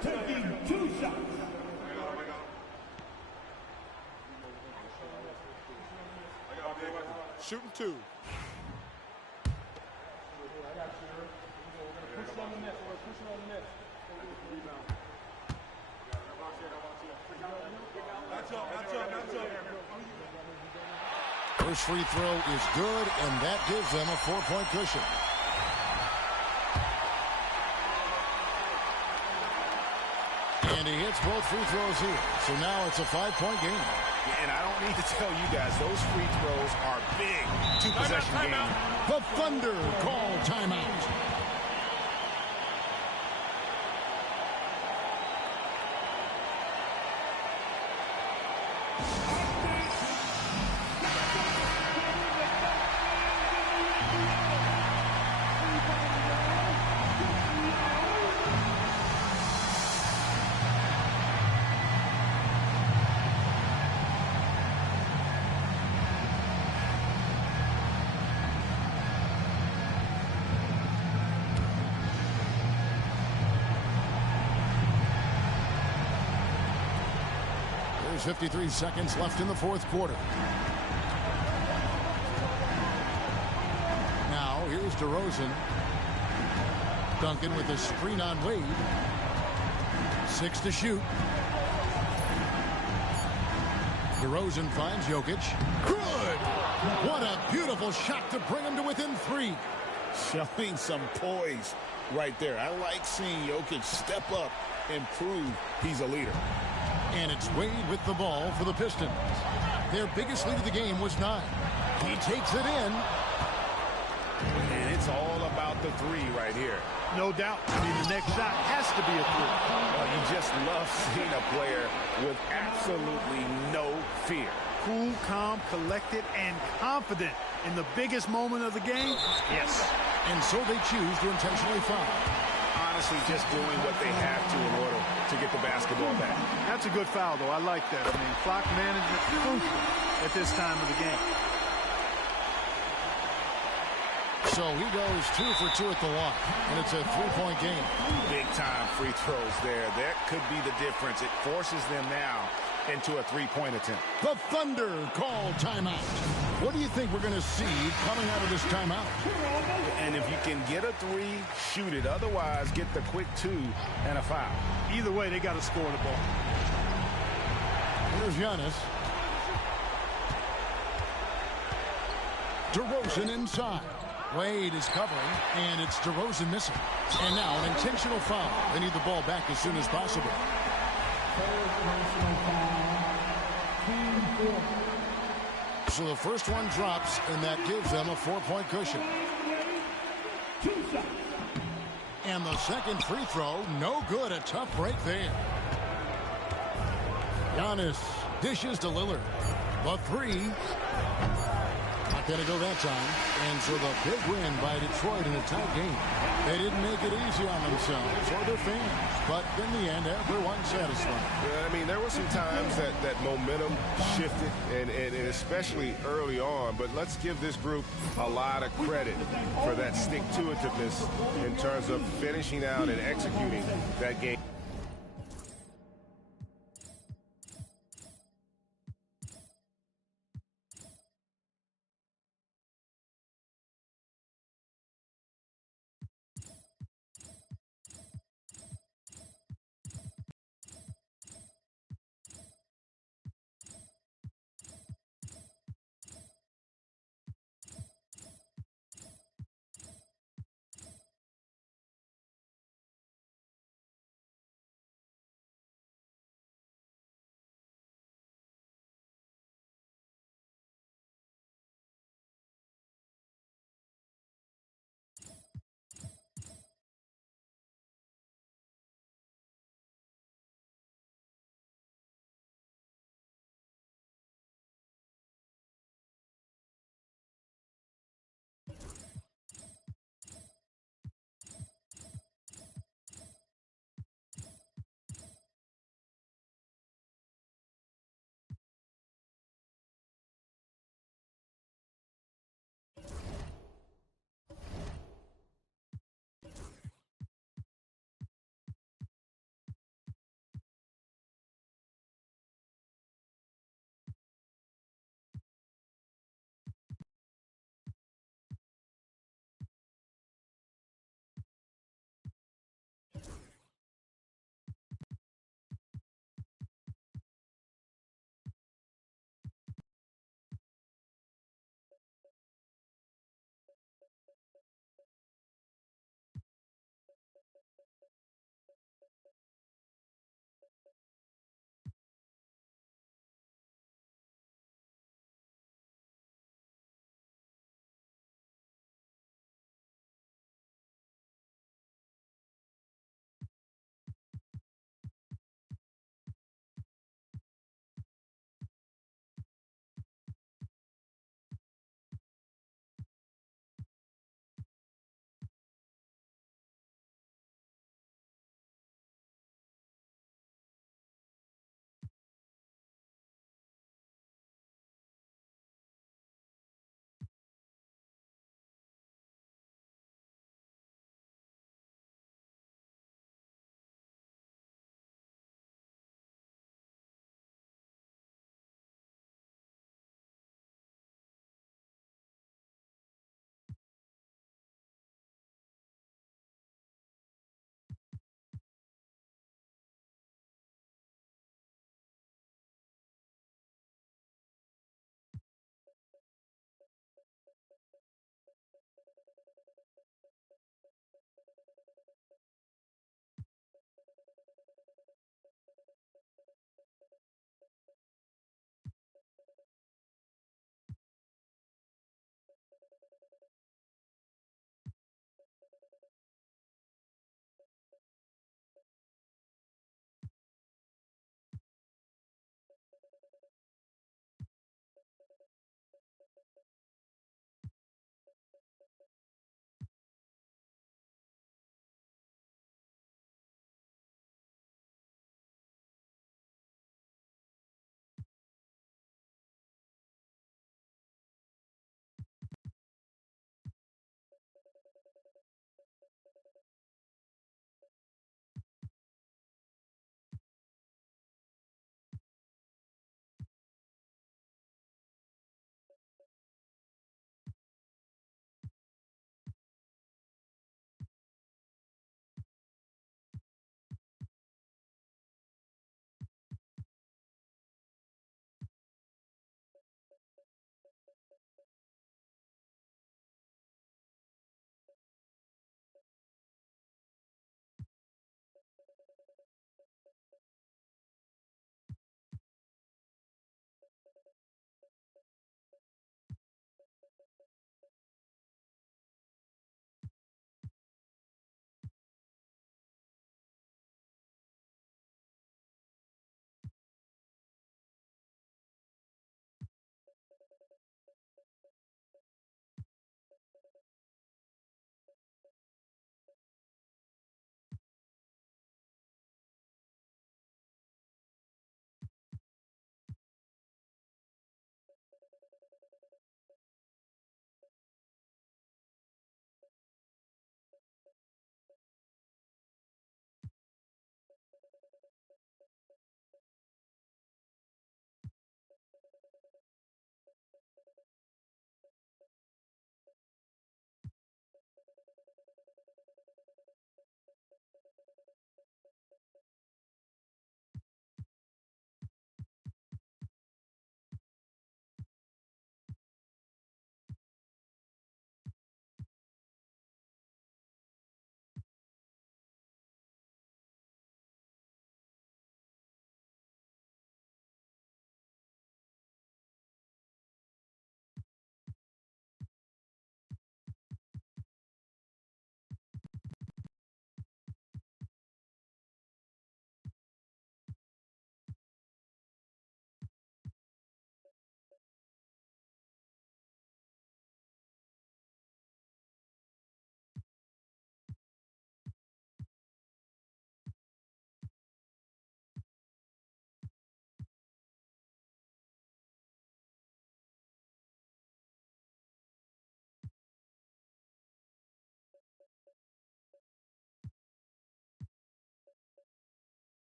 Taking 2 shots. Shooting 2. First free throw is good, and that gives them a 4-point cushion. And he hits both free throws here. So now it's a 5-point game. And I don't need to tell you guys, those free throws are big. Two-possession game. The Thunder call timeout. There's 53 seconds left in the fourth quarter. Now here's DeRozan. Duncan with a screen on Wade. 6 to shoot. DeRozan finds Jokic. Good! What a beautiful shot to bring him to within 3. Showing some poise right there. I like seeing Jokic step up and prove he's a leader. And it's Wade with the ball for the Pistons. Their biggest lead of the game was 9. He takes it in. And it's all about the 3 right here. No doubt. I mean, the next shot has to be a 3. Well, you just love seeing a player with absolutely no fear. Cool, calm, collected, and confident in the biggest moment of the game. Yes. And so they choose to intentionally foul. Honestly, just doing what they have to in order to get the basketball back. That's a good foul, though. I like that. I mean, clock management crucial at this time of the game. So he goes 2 for 2 at the line, and it's a 3-point game. Big-time free throws there. That could be the difference. It forces them now into a 3-point attempt. The Thunder call timeout. What do you think we're going to see coming out of this timeout? And if you can get a 3, shoot it. Otherwise, get the quick 2 and a foul. Either way, they got to score the ball. Here's Giannis. DeRozan inside. Wade is covering, and it's DeRozan missing. And now an intentional foul. They need the ball back as soon as possible. So the first one drops, and that gives them a 4-point cushion. And the second free throw, no good. A tough break there. Giannis dishes to Lillard. The 3. Not going to go that time. And so the big win by Detroit in a tight game. They didn't make it easy on themselves or their fans. But in the end, everyone's satisfied. Yeah, I mean, there were some times that momentum shifted, and especially early on. But let's give this group a lot of credit for that stick-to-itiveness in terms of finishing out and executing that game.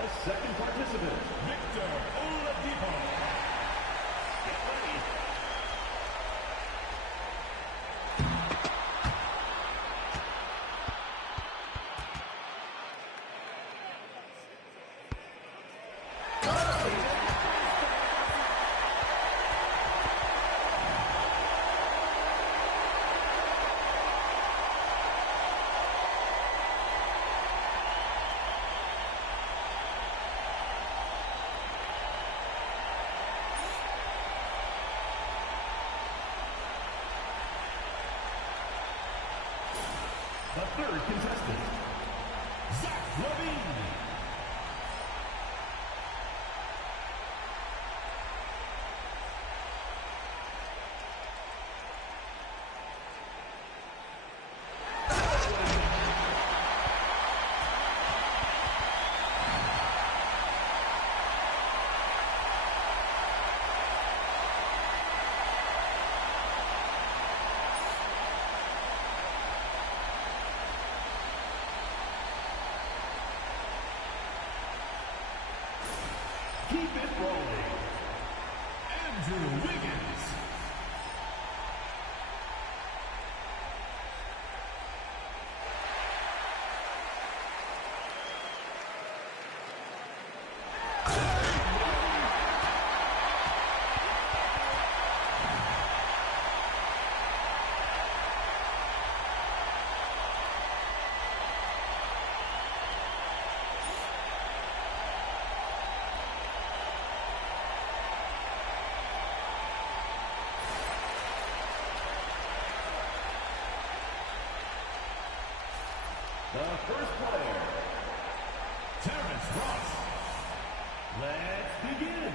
The second participant, Victor Oladipo. Get ready. The third contestant, Zach Levine. Keep it rolling. Andrew Wiggins. The first player, Terrence Ross. Let's begin.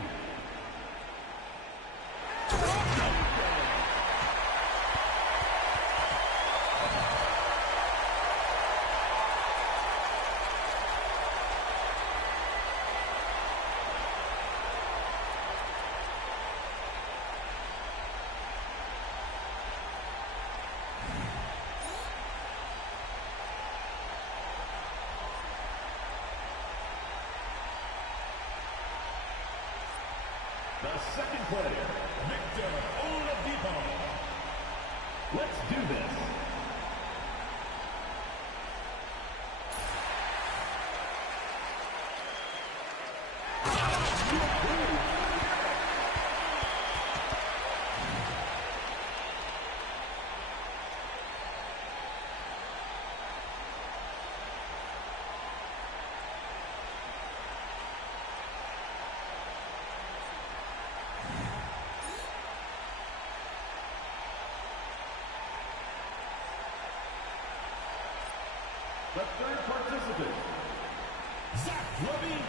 The second player, Victor Oladipo. Let's do this. The third participant, Zach Levine.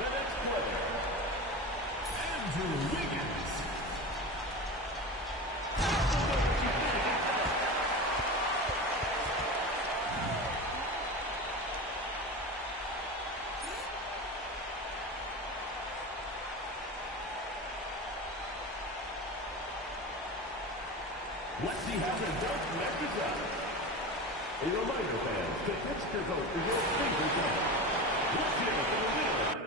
The next player, Andrew Wiggins. Let's see how the dunk matches up. A reminder, fans, to pitch your vote for your favorite dunk. Let's hear it for the winner.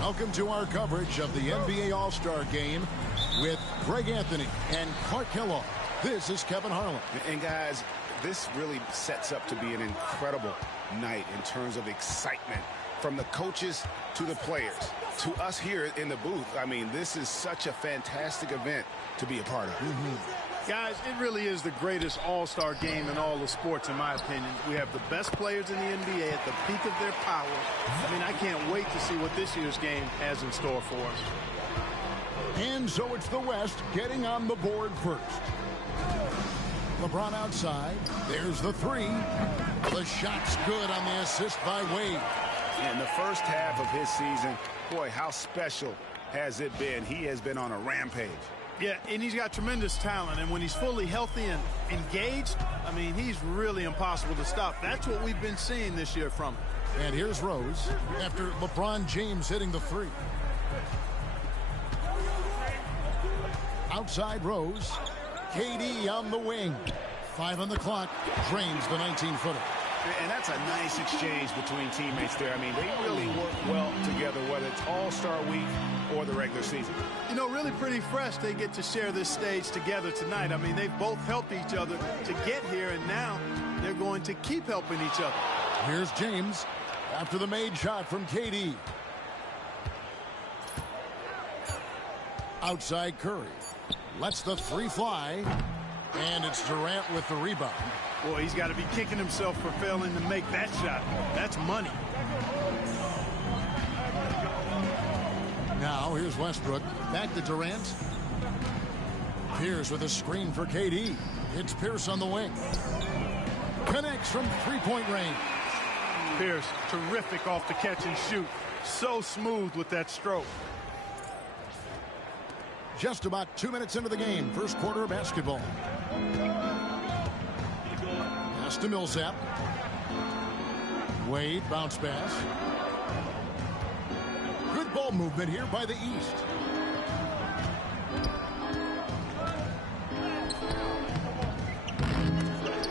Welcome to our coverage of the NBA All-Star Game with Greg Anthony and Clark Kellogg. This is Kevin Harlan. And guys, this really sets up to be an incredible night in terms of excitement from the coaches to the players to us here in the booth. I mean, this is such a fantastic event to be a part of. Guys, it really is the greatest all-star game in all the sports, in my opinion. We have the best players in the NBA at the peak of their power. I mean, I can't wait to see what this year's game has in store for us. And so it's the West getting on the board first. LeBron outside. There's the three. The shot's good on the assist by Wade. In the first half of his season, boy, how special has it been? He has been on a rampage. Yeah, and he's got tremendous talent, and when he's fully healthy and engaged, I mean, he's really impossible to stop. That's what we've been seeing this year from him. And here's Rose after LeBron James hitting the three. Outside Rose. KD on the wing. 5 on the clock. Drains the 19-footer. And that's a nice exchange between teammates there. I mean, they really work well together, whether it's All-Star Week or the regular season. You know, really pretty fresh they get to share this stage together tonight. I mean, they've both helped each other to get here, and now they're going to keep helping each other. Here's James after the made shot from KD. Outside Curry. Lets the three fly. And it's Durant with the rebound. Boy, he's got to be kicking himself for failing to make that shot. That's money. Now, here's Westbrook. Back to Durant. Pierce with a screen for KD. It's Pierce on the wing. Connects from three-point range. Pierce, terrific off the catch and shoot. So smooth with that stroke. Just about 2 minutes into the game. First quarter of basketball. Pass to Millsap. Wade, bounce pass. Good ball movement here by the East.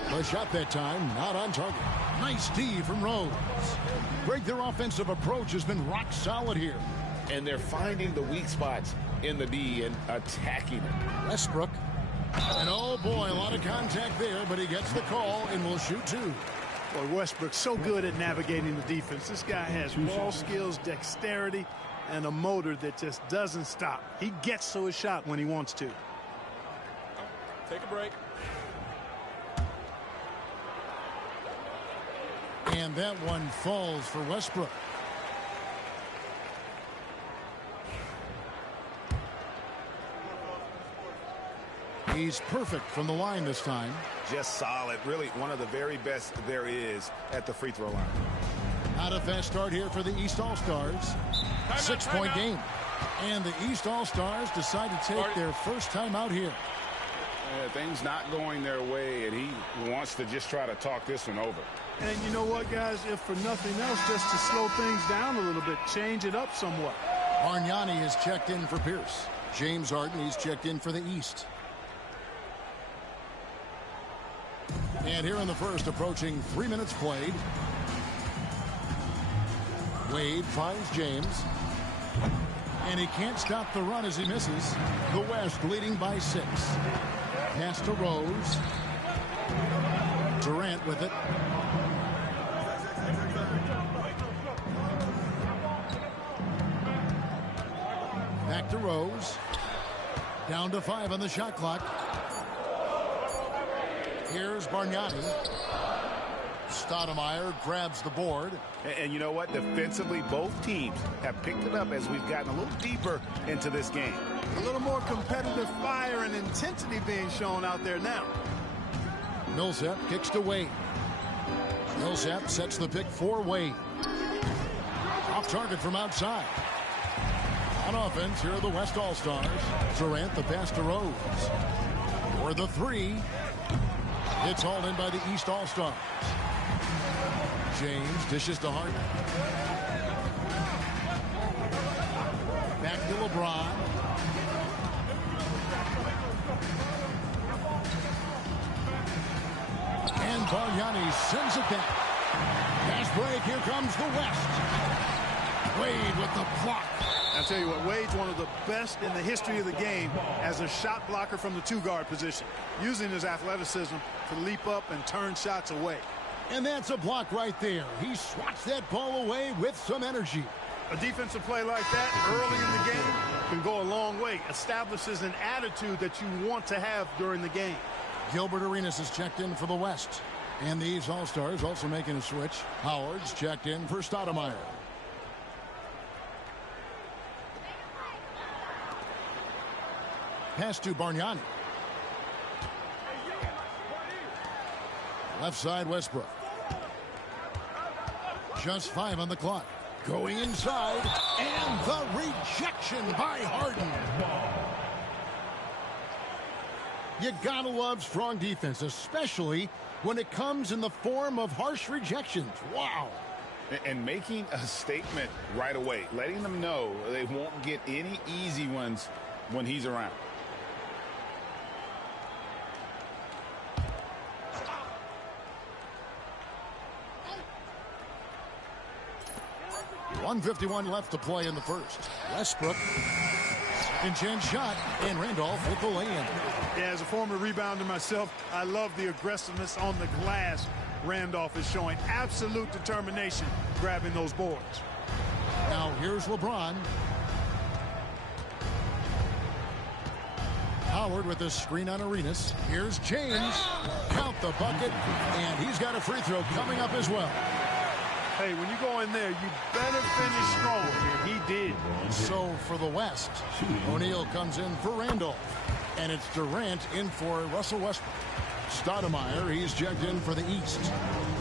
The shot that time, not on target. Nice D from Rose. Greg, their offensive approach has been rock solid here. And they're finding the weak spots in the D and attacking it. Westbrook. And oh boy, a lot of contact there, but he gets the call and will shoot two. Boy, Westbrook's so good at navigating the defense. This guy has ball skills, dexterity, and a motor that just doesn't stop. He gets to his shot when he wants to. Take a break. And that one falls for Westbrook. He's perfect from the line this time. Just solid. Really one of the very best there is at the free throw line. Not a fast start here for the East All-Stars. 6-point game. And the East All-Stars decide to take their first time out here. Things not going their way, and he wants to just try to talk this one over. And you know what, guys? If for nothing else, just to slow things down a little bit, change it up somewhat. Bargnani is checked in for Pierce. James Harden, he's checked in for the East. And here in the first, approaching 3 minutes played. Wade finds James. And he can't stop the run as he misses. The West leading by 6. Pass to Rose. Durant with it. Back to Rose. Down to 5 on the shot clock. Here's Bargnani. Stoudemire grabs the board. And you know what? Defensively, both teams have picked it up as we've gotten a little deeper into this game. A little more competitive fire and intensity being shown out there now. Millsap kicks to Wade. Millsap sets the pick for Wade. Off target from outside. On offense, here are the West All-Stars. Durant, the pass to Rose. For the 3. It's hauled in by the East All-Stars. James dishes to Harden. Back to LeBron. And Bargnani sends it back. Fast break. Here comes the West. Wade with the block. I'll tell you what, Wade's one of the best in the history of the game as a shot blocker from the 2-guard position, using his athleticism to leap up and turn shots away. And that's a block right there. He swats that ball away with some energy. A defensive play like that early in the game can go a long way. Establishes an attitude that you want to have during the game. Gilbert Arenas is checked in for the West. And these All-Stars also making a switch. Howard's checked in for Stoudemire. Pass to Bargnani. Left side, Westbrook. Just 5 on the clock. Going inside. And the rejection by Harden. You gotta love strong defense, especially when it comes in the form of harsh rejections. Wow. And making a statement right away, letting them know they won't get any easy ones when he's around. .151 left to play in the first. Westbrook. Second chance shot. And Randolph with the lay-in. Yeah, as a former rebounder myself, I love the aggressiveness on the glass Randolph is showing. Absolute determination grabbing those boards. Now here's LeBron. Howard with the screen on Arenas. Here's James. Count the bucket. And he's got a free throw coming up as well. Hey, when you go in there, you better finish strong. He did. So for the West, O'Neal comes in for Randolph. And it's Durant in for Russell Westbrook. Stoudemire, he's checked in for the East.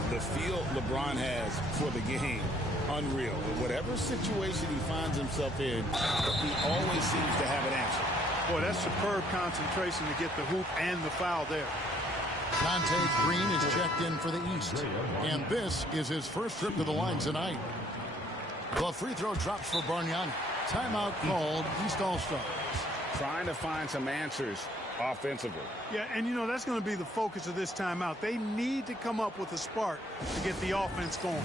The feel LeBron has for the game, unreal. Whatever situation he finds himself in, he always seems to have an answer. Boy, that's superb concentration to get the hoop and the foul there. Dante Green is checked in for the East. And this is his first trip to the line tonight. The free throw drops for Bargnani. Timeout called, East All-Stars. Trying to find some answers offensively. Yeah, and you know, that's going to be the focus of this timeout. They need to come up with a spark to get the offense going.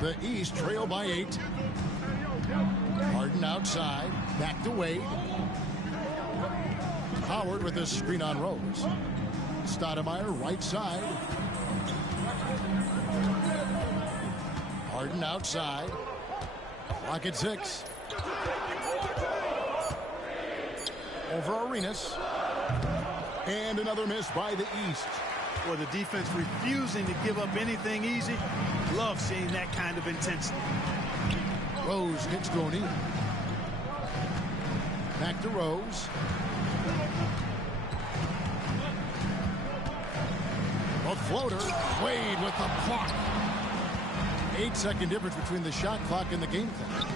The East trail by 8. Harden outside. Back to Wade. Howard with a screen on Rose. Stoudemire right side. Harden outside. Clock at 6. over Arenas. And another miss by the East. Well, the defense refusing to give up anything easy. Love seeing that kind of intensity. Rose kicks to O'Neal. Back to Rose. A floater. Wade with the clock. 8-second difference between the shot clock and the game clock.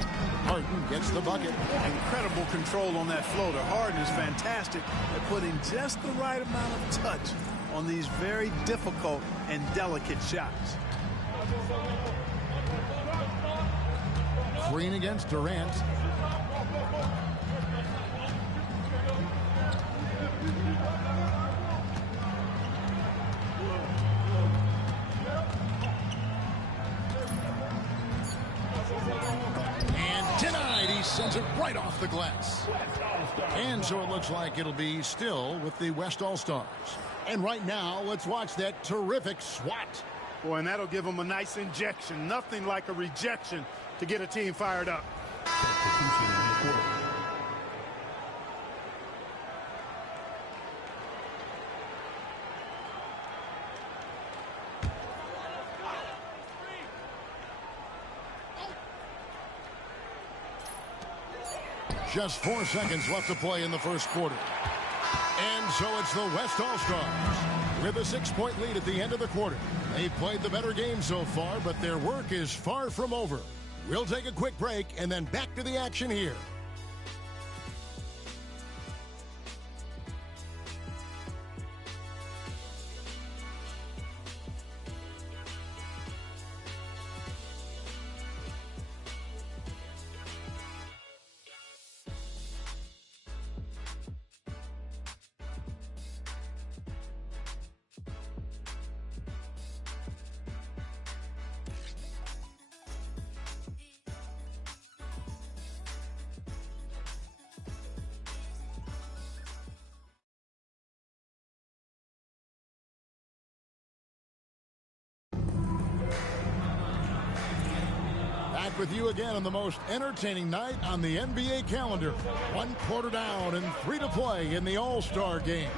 Harden gets the bucket. Incredible control on that floater. Harden is fantastic at putting just the right amount of touch on these very difficult and delicate shots. Green against Durant. And denied. He sends it right off the glass. And so it looks like it'll be still with the West All-Stars. And right now, let's watch that terrific swat. Boy, and that'll give them a nice injection. Nothing like a rejection to get a team fired up. Substitution in the court. Just 4 seconds left to play in the first quarter. And so it's the West All-Stars with a 6-point lead at the end of the quarter. They've played the better game so far, but their work is far from over. We'll take a quick break and then back to the action here. Back with you again on the most entertaining night on the NBA calendar. 1 quarter down and 3 to play in the All-Star game.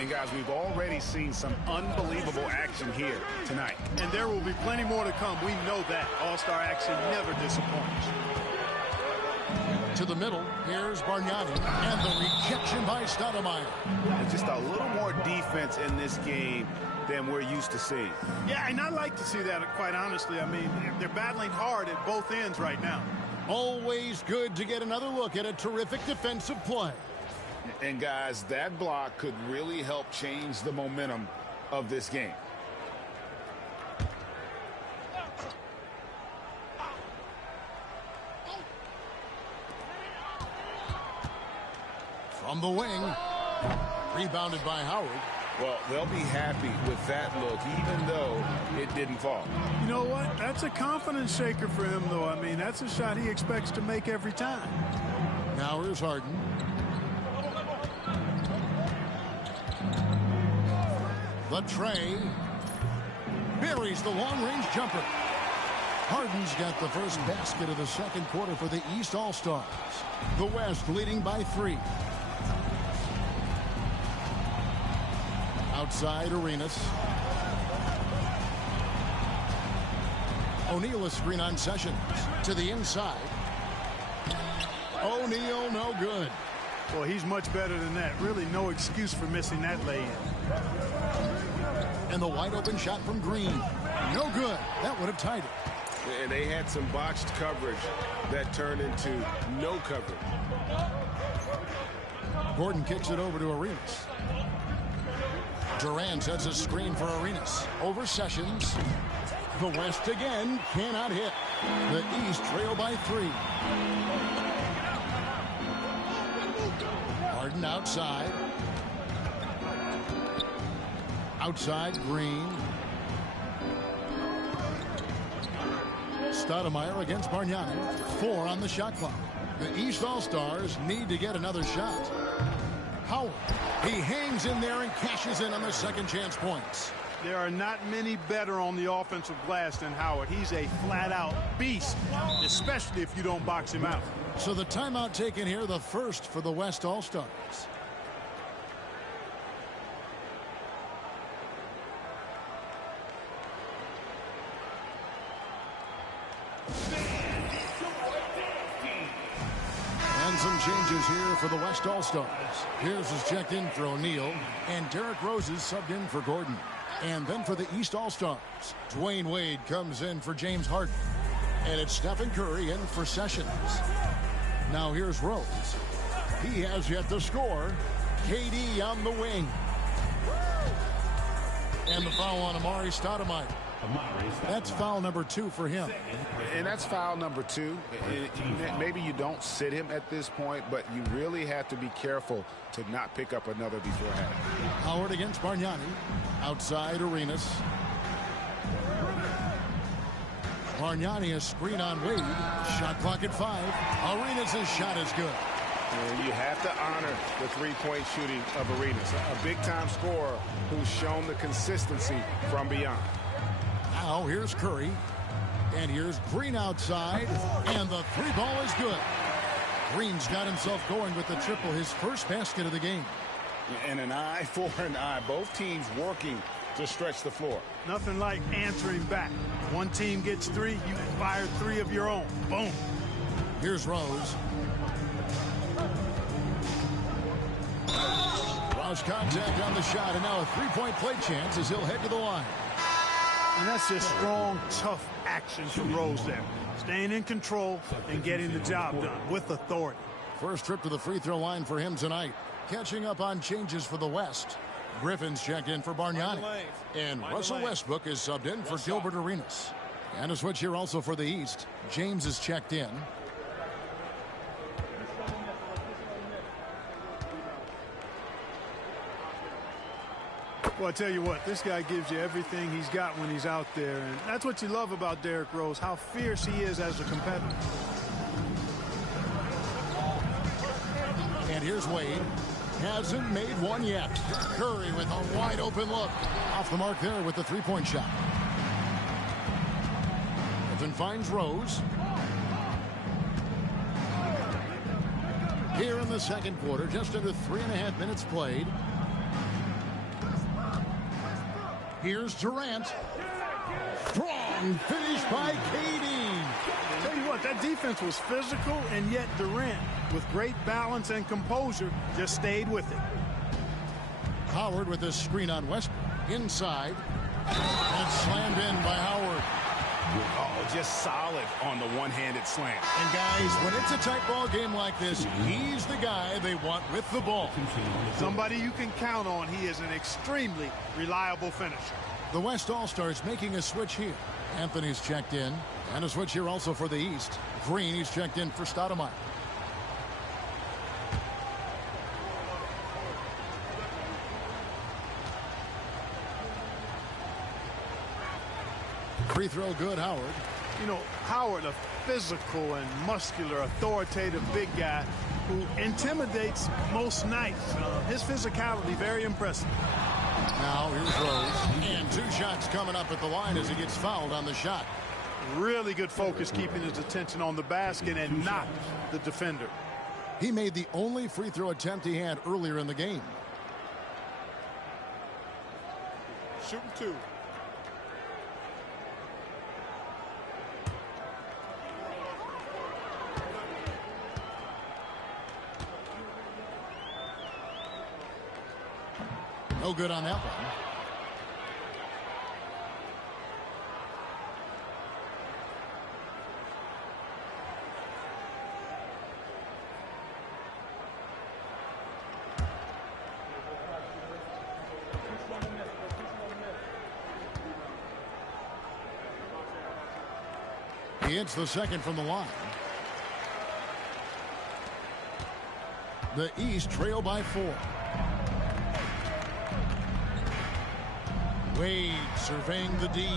And guys, we've already seen some unbelievable action here tonight. And there will be plenty more to come. We know that. All-Star action never disappoints. To the middle, here's Bargnani, and the rejection by Stoudemire. There's just a little more defense in this game than we're used to seeing. Yeah, and I like to see that, quite honestly. I mean, they're battling hard at both ends right now. Always good to get another look at a terrific defensive play. And guys, that block could really help change the momentum of this game. From the wing, rebounded by Howard. Well, they'll be happy with that look, even though it didn't fall. You know what? That's a confidence shaker for him, though. I mean, that's a shot he expects to make every time. Now here's Harden. The tray buries the long-range jumper. Harden's got the first basket of the second quarter for the East All-Stars. The West leading by 3. Outside Arenas. O'Neal a screen on Sessions. To the inside. O'Neal no good. Well, he's much better than that. Really no excuse for missing that lay-in. And the wide open shot from Green. No good. That would have tied it. And they had some botched coverage that turned into no coverage. Gordon kicks it over to Arenas. Durant sets a screen for Arenas. Over Sessions. The West again cannot hit. The East trail by 3. Harden outside. Outside Green. Stoudemire against Bargnani. 4 on the shot clock. The East All-Stars need to get another shot. Howard. He hangs in there and cashes in on the second chance points. There are not many better on the offensive glass than Howard. He's a flat-out beast, especially if you don't box him out. So the timeout taken here, the first for the West All-Stars. And some changes here for the West All-Stars. Pierce is checked in for O'Neal, and Derrick Rose is subbed in for Gordon. And then for the East All-Stars, Dwayne Wade comes in for James Harden. And it's Stephen Curry in for Sessions. Now here's Rose. He has yet to score. KD on the wing. And the foul on Amari Stoudemire. That's foul number 2 for him. And that's foul number 2. Maybe you don't sit him at this point, but you really have to be careful to not pick up another beforehand. Howard against Bargnani. Outside Arenas. Bargnani a screen on Wade. Shot clock at 5. Arenas' shot is good. And you have to honor the three-point shooting of Arenas. A big-time scorer who's shown the consistency from beyond. Now here's Curry. And here's Green outside. And the 3-ball is good. Green's got himself going with the triple, his first basket of the game. And an eye for an eye. Both teams working to stretch the floor. Nothing like answering back. One team gets 3, you fire 3 of your own. Boom. Here's Rose. Cross contact on the shot, and now a 3-point play chance as he'll head to the line. And that's just strong, tough action from Rose there. Staying in control and getting the job done with authority. First trip to the free throw line for him tonight. Catching up on changes for the West. Griffin's checked in for Bargnani. And Russell Westbrook is subbed in for Gilbert Arenas. And a switch here also for the East. James is checked in. Well, I tell you what, this guy gives you everything he's got when he's out there. And that's what you love about Derrick Rose, how fierce he is as a competitor. And here's Wade. Hasn't made one yet. Curry with a wide open look. Off the mark there with the 3-point shot. Griffin finds Rose. Here in the second quarter, just under 3.5 minutes played. Here's Durant. Strong finish by KD. Tell you what, that defense was physical, and yet Durant, with great balance and composure, just stayed with it. Howard with a screen on Westbrook. Inside. And slammed in by Howard. Oh, just solid on the one-handed slam. And guys, when it's a tight ball game like this, he's the guy they want with the ball. Somebody you can count on. He is an extremely reliable finisher. The West All-Stars making a switch here. Anthony's checked in. And a switch here also for the East. Green, he's checked in for Stoudemire. Free throw good, Howard. You know, Howard, a physical and muscular, authoritative big guy who intimidates most nights. His physicality, very impressive. Now here's Rose. And 2 shots coming up at the line as he gets fouled on the shot. Really good focus, keeping his attention on the basket and not the defender. He made the only free throw attempt he had earlier in the game. Shooting 2. No good on that one. He hits the second from the line. The East trail by 4. Wade surveying the D.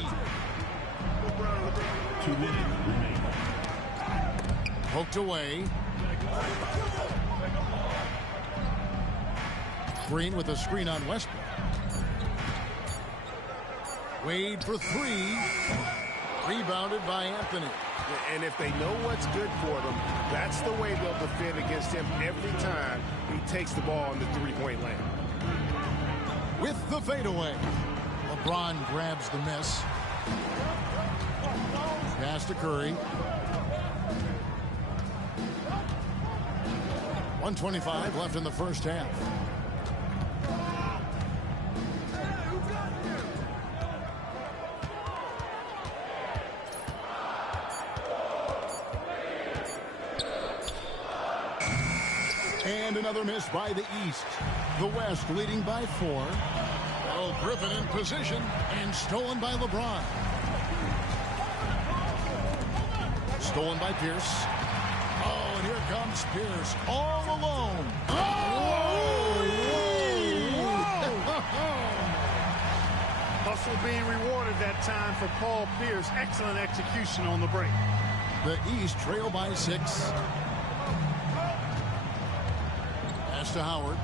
2 minutes remaining. Poked away. Green with a screen on Westbrook. Wade for three. Rebounded by Anthony. And if they know what's good for them, that's the way they'll defend against him every time he takes the ball in the three-point lane. With the fadeaway. LeBron grabs the miss. Pass to Curry. 1:25 left in the first half. And another miss by the East. The West leading by 4. Oh, Griffin in position and stolen by LeBron. Stolen by Pierce. Oh, and here comes Pierce all alone. Hustle being rewarded that time for Paul Pierce. Excellent execution on the break. The East trail by 6. Pass to Howard.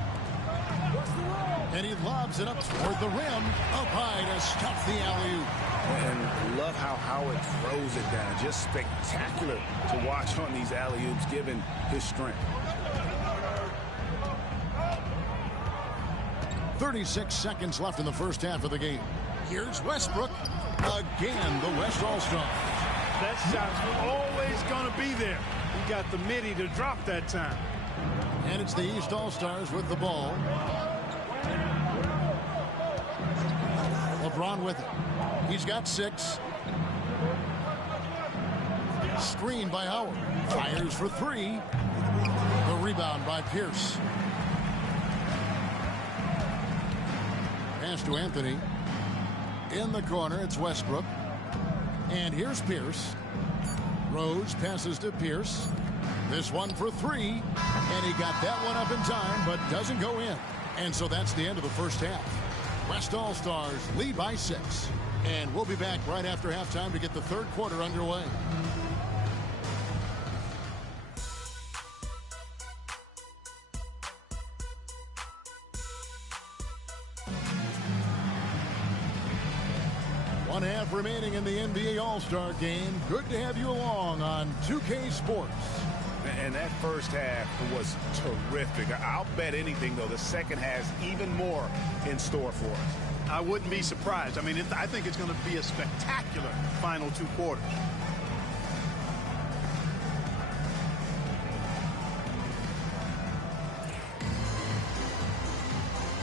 And he lobs it up toward the rim. Up high to stuff the alley-oop. And love how Howard throws it down. Just spectacular to watch on these alley-oops, given his strength. 36 seconds left in the first half of the game. Here's Westbrook. Again, the West All-Star. That shot's always going to be there. He got the midi to drop that time. And it's the East All-Stars with the ball. LeBron with it. He's got 6. Screen by Howard. Fires for 3. The rebound by Pierce. Pass to Anthony. In the corner, it's Westbrook. And here's Pierce. Rose passes to Pierce. This one for 3. And he got that one up in time, but doesn't go in. And so that's the end of the first half. West All-Stars lead by 6. And we'll be back right after halftime to get the third quarter underway. One half remaining in the NBA All-Star game. Good to have you along on 2K Sports. And that first half was terrific. I'll bet anything, though, the second has even more in store for us. I wouldn't be surprised. I mean, I think it's going to be a spectacular final 2 quarters.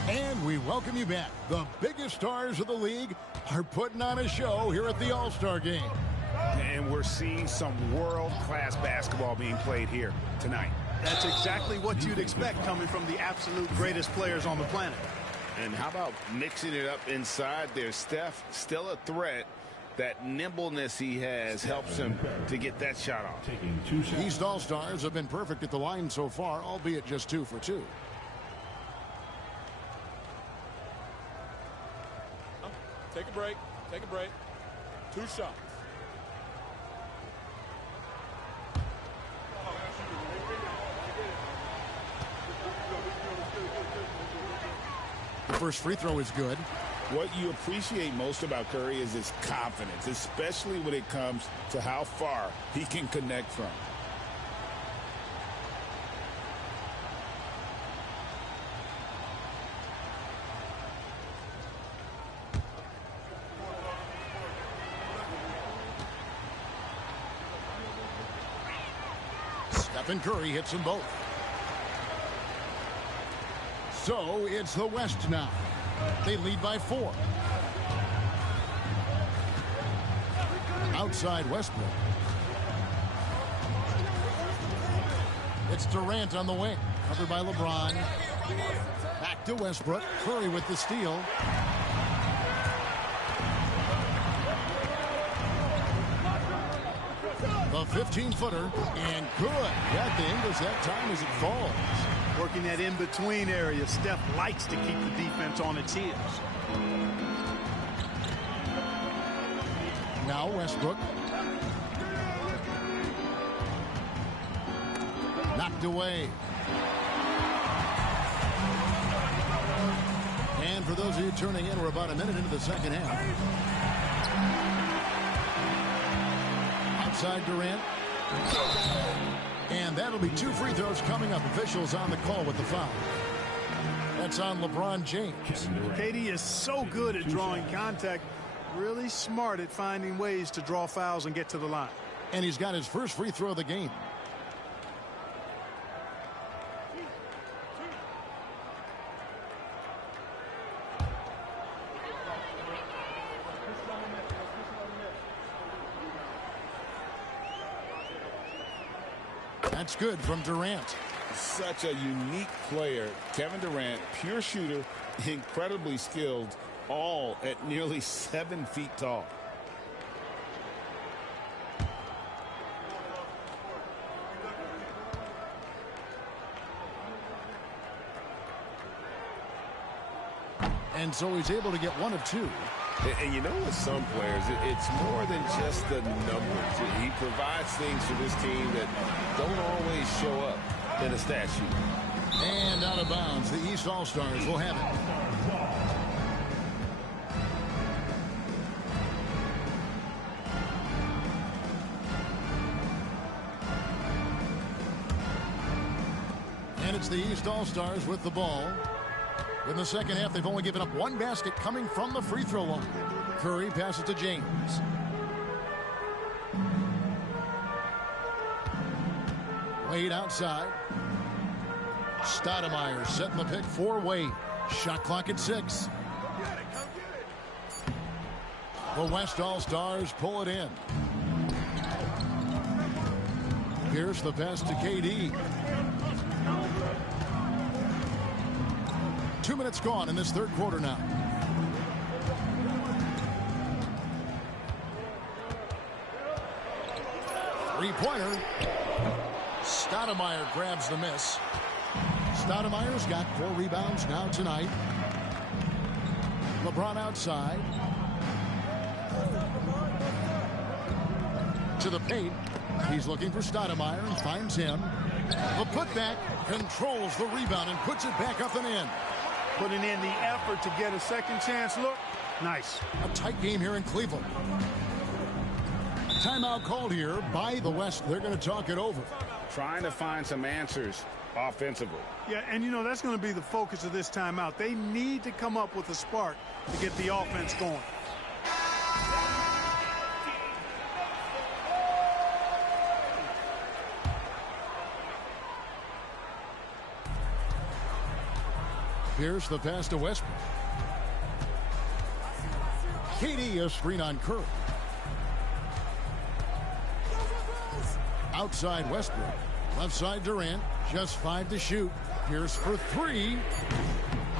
And we welcome you back. The biggest stars of the league are putting on a show here at the All-Star game. And we're seeing some world-class basketball being played here tonight. That's exactly what you'd expect coming from the absolute greatest players on the planet. And how about mixing it up inside there? Steph, still a threat. That nimbleness he has helps him to get that shot off. East All-Stars have been perfect at the line so far, albeit just 2 for 2. Take a break. Take a break. 2 shots. The first free throw is good. What you appreciate most about Curry is his confidence, especially when it comes to how far he can connect from. Stephen Curry hits them both. So it's the West now. They lead by 4. Outside Westbrook. It's Durant on the wing. Covered by LeBron. Back to Westbrook. Curry with the steal. The 15-footer. And good. Got the Ingles that time as it falls. Working that in-between area. Steph likes to keep the defense on its heels. Now Westbrook. Knocked away. And for those of you tuning in, we're about a minute into the second half. Outside Durant. And that'll be 2 free throws coming up. Officials on the call with the foul. That's on LeBron James. KD is so good at drawing contact. Really smart at finding ways to draw fouls and get to the line. And he's got his first free throw of the game. That's good from Durant. Such a unique player. Kevin Durant, pure shooter, incredibly skilled, all at nearly 7 feet tall. And so he's able to get 1 of 2. And you know, with some players, it's more than just the numbers. He provides things for this team that don't always show up in a stat sheet. And out of bounds, the East All-Stars will have it. And it's the East All-Stars with the ball. In the second half, they've only given up 1 basket coming from the free throw line. Curry passes to James. Wade outside. Stoudemire setting the pick for Wade. Shot clock at 6. The West All-Stars pull it in. Here's the pass to KD. 2 minutes gone in this third quarter now. Three-pointer. Stoudemire grabs the miss. Stoudemire's got 4 rebounds now tonight. LeBron outside. To the paint. He's looking for Stoudemire and finds him. The putback controls the rebound and puts it back up and in. Putting in the effort to get a second chance look. Nice. A tight game here in Cleveland. Timeout called here by the West. They're going to talk it over. Trying to find some answers offensively. Yeah, and you know, that's going to be the focus of this timeout. They need to come up with a spark to get the offense going. Here's the pass to Westbrook. KD a screen on Curry. Outside Westbrook. Left side Durant. Just 5 to shoot. Here's for 3.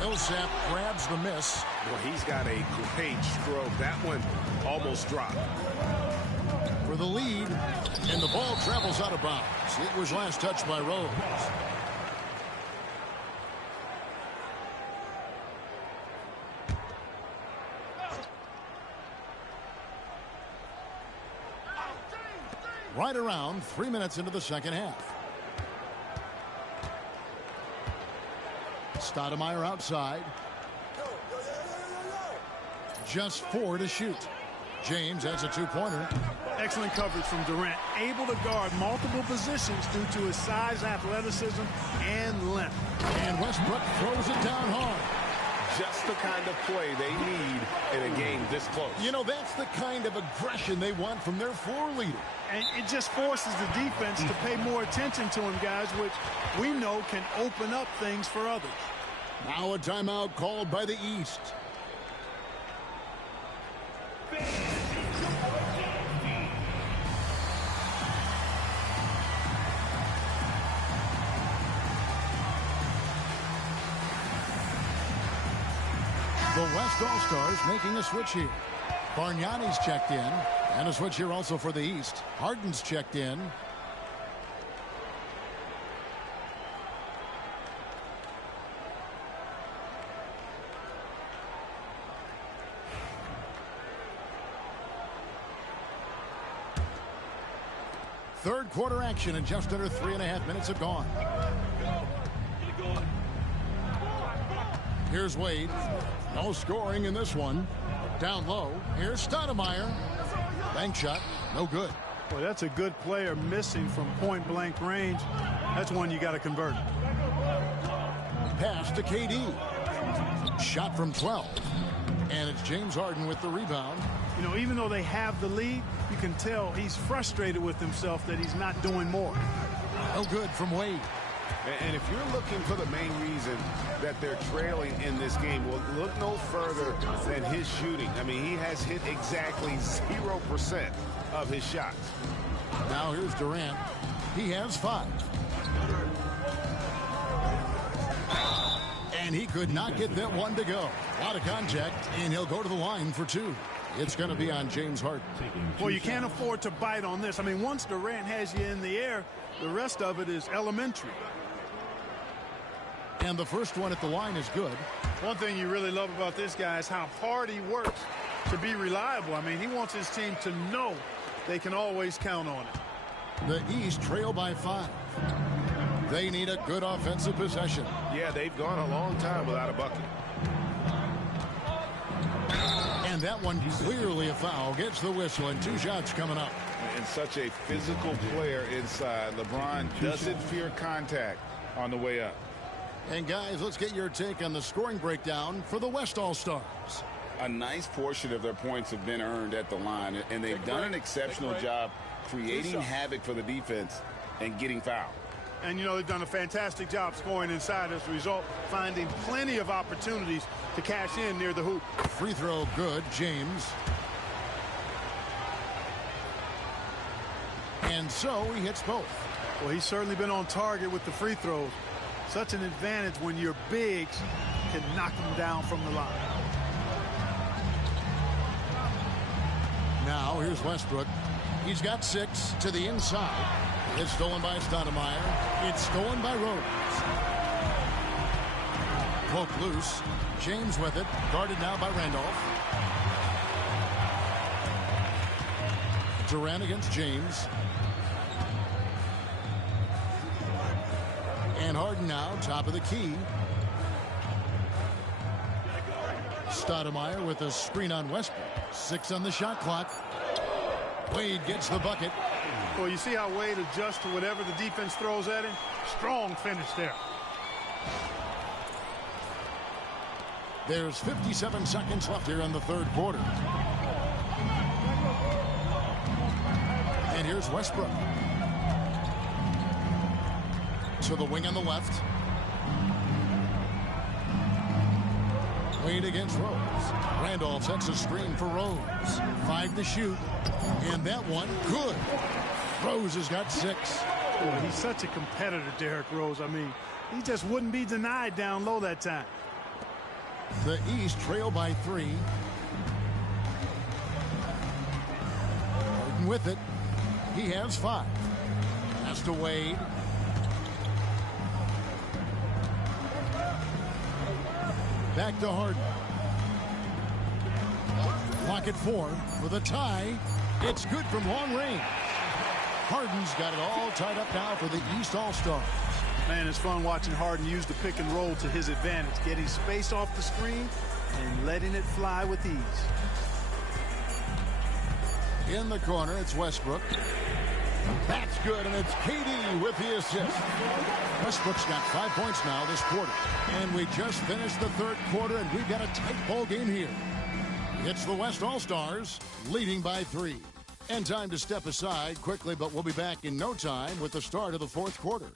Millsap grabs the miss. Well, he's got a great stroke. That one almost dropped. For the lead. And the ball travels out of bounds. It was last touched by Rose. Right around 3 minutes into the second half. Stoudemire outside. Just 4 to shoot. James has a 2-pointer. Excellent coverage from Durant. Able to guard multiple positions due to his size, athleticism, and length. And Westbrook throws it down hard. Just the kind of play they need in a game this close. You know, that's the kind of aggression they want from their floor leader. And it just forces the defense to pay more attention to him, guys, which we know can open up things for others. Now a timeout called by the East. The West All-Stars making a switch here. Bargnani's checked in. And a switch here also for the East. Harden's checked in. Third quarter action and just under 3.5 minutes have gone. Here's Wade. No scoring in this one. Down low. Here's Stoudemire. Bank shot. No good. Well, that's a good player missing from point-blank range. That's one you got to convert. Pass to KD. Shot from 12. And it's James Harden with the rebound. You know, even though they have the lead, you can tell he's frustrated with himself that he's not doing more. No good from Wade. And if you're looking for the main reason that they're trailing in this game, well, look no further than his shooting. I mean, he has hit exactly 0% of his shots. Now here's Durant. He has 5. And he could not get that one to go. A lot of contact, and he'll go to the line for 2. It's going to be on James Harden. Well, you can't afford to bite on this. I mean, once Durant has you in the air, the rest of it is elementary. And the first one at the line is good. One thing you really love about this guy is how hard he works to be reliable. I mean, he wants his team to know they can always count on it. The East trail by 5. They need a good offensive possession. Yeah, they've gone a long time without a bucket. And that one clearly a foul. Gets the whistle, and 2 shots coming up. And such a physical player inside. LeBron doesn't fear contact on the way up. And guys, let's get your take on the scoring breakdown for the West All-Stars. A nice portion of their points have been earned at the line, and they've done an exceptional job creating havoc for the defense and getting fouled. And, you know, they've done a fantastic job scoring inside as a result, finding plenty of opportunities to cash in near the hoop. Free throw good, James. And so he hits both. Well, he's certainly been on target with the free throws. Such an advantage when your bigs can knock them down from the line. Now here's Westbrook. He's got 6 to the inside. It's stolen by Stoudemire. It's stolen by Rose. Poke loose. James with it. Guarded now by Randolph. Durant against James. And Harden now, top of the key. Stoudemire with a screen on Westbrook. 6 on the shot clock. Wade gets the bucket. Well, you see how Wade adjusts to whatever the defense throws at him? Strong finish there. There's 57 seconds left here in the third quarter. And here's Westbrook. To the wing on the left. Wade against Rose. Randolph sets a screen for Rose. 5 to shoot. And that one, good. Rose has got 6. Boy, he's such a competitor, Derrick Rose. I mean, he just wouldn't be denied down low that time. The East trail by 3. Harden with it. He has 5. Pass to Wade. Back to Harden. Clock at 4 for the tie. It's good from long range. Harden's got it all tied up now for the East All-Stars. Man, it's fun watching Harden use the pick and roll to his advantage, getting space off the screen and letting it fly with ease. In the corner, it's Westbrook. That's good, and it's KD with the assist. Westbrook's got 5 points now this quarter. And we just finished the third quarter, and we've got a tight ball game here. It's the West All-Stars leading by 3. And time to step aside quickly, but we'll be back in no time with the start of the fourth quarter.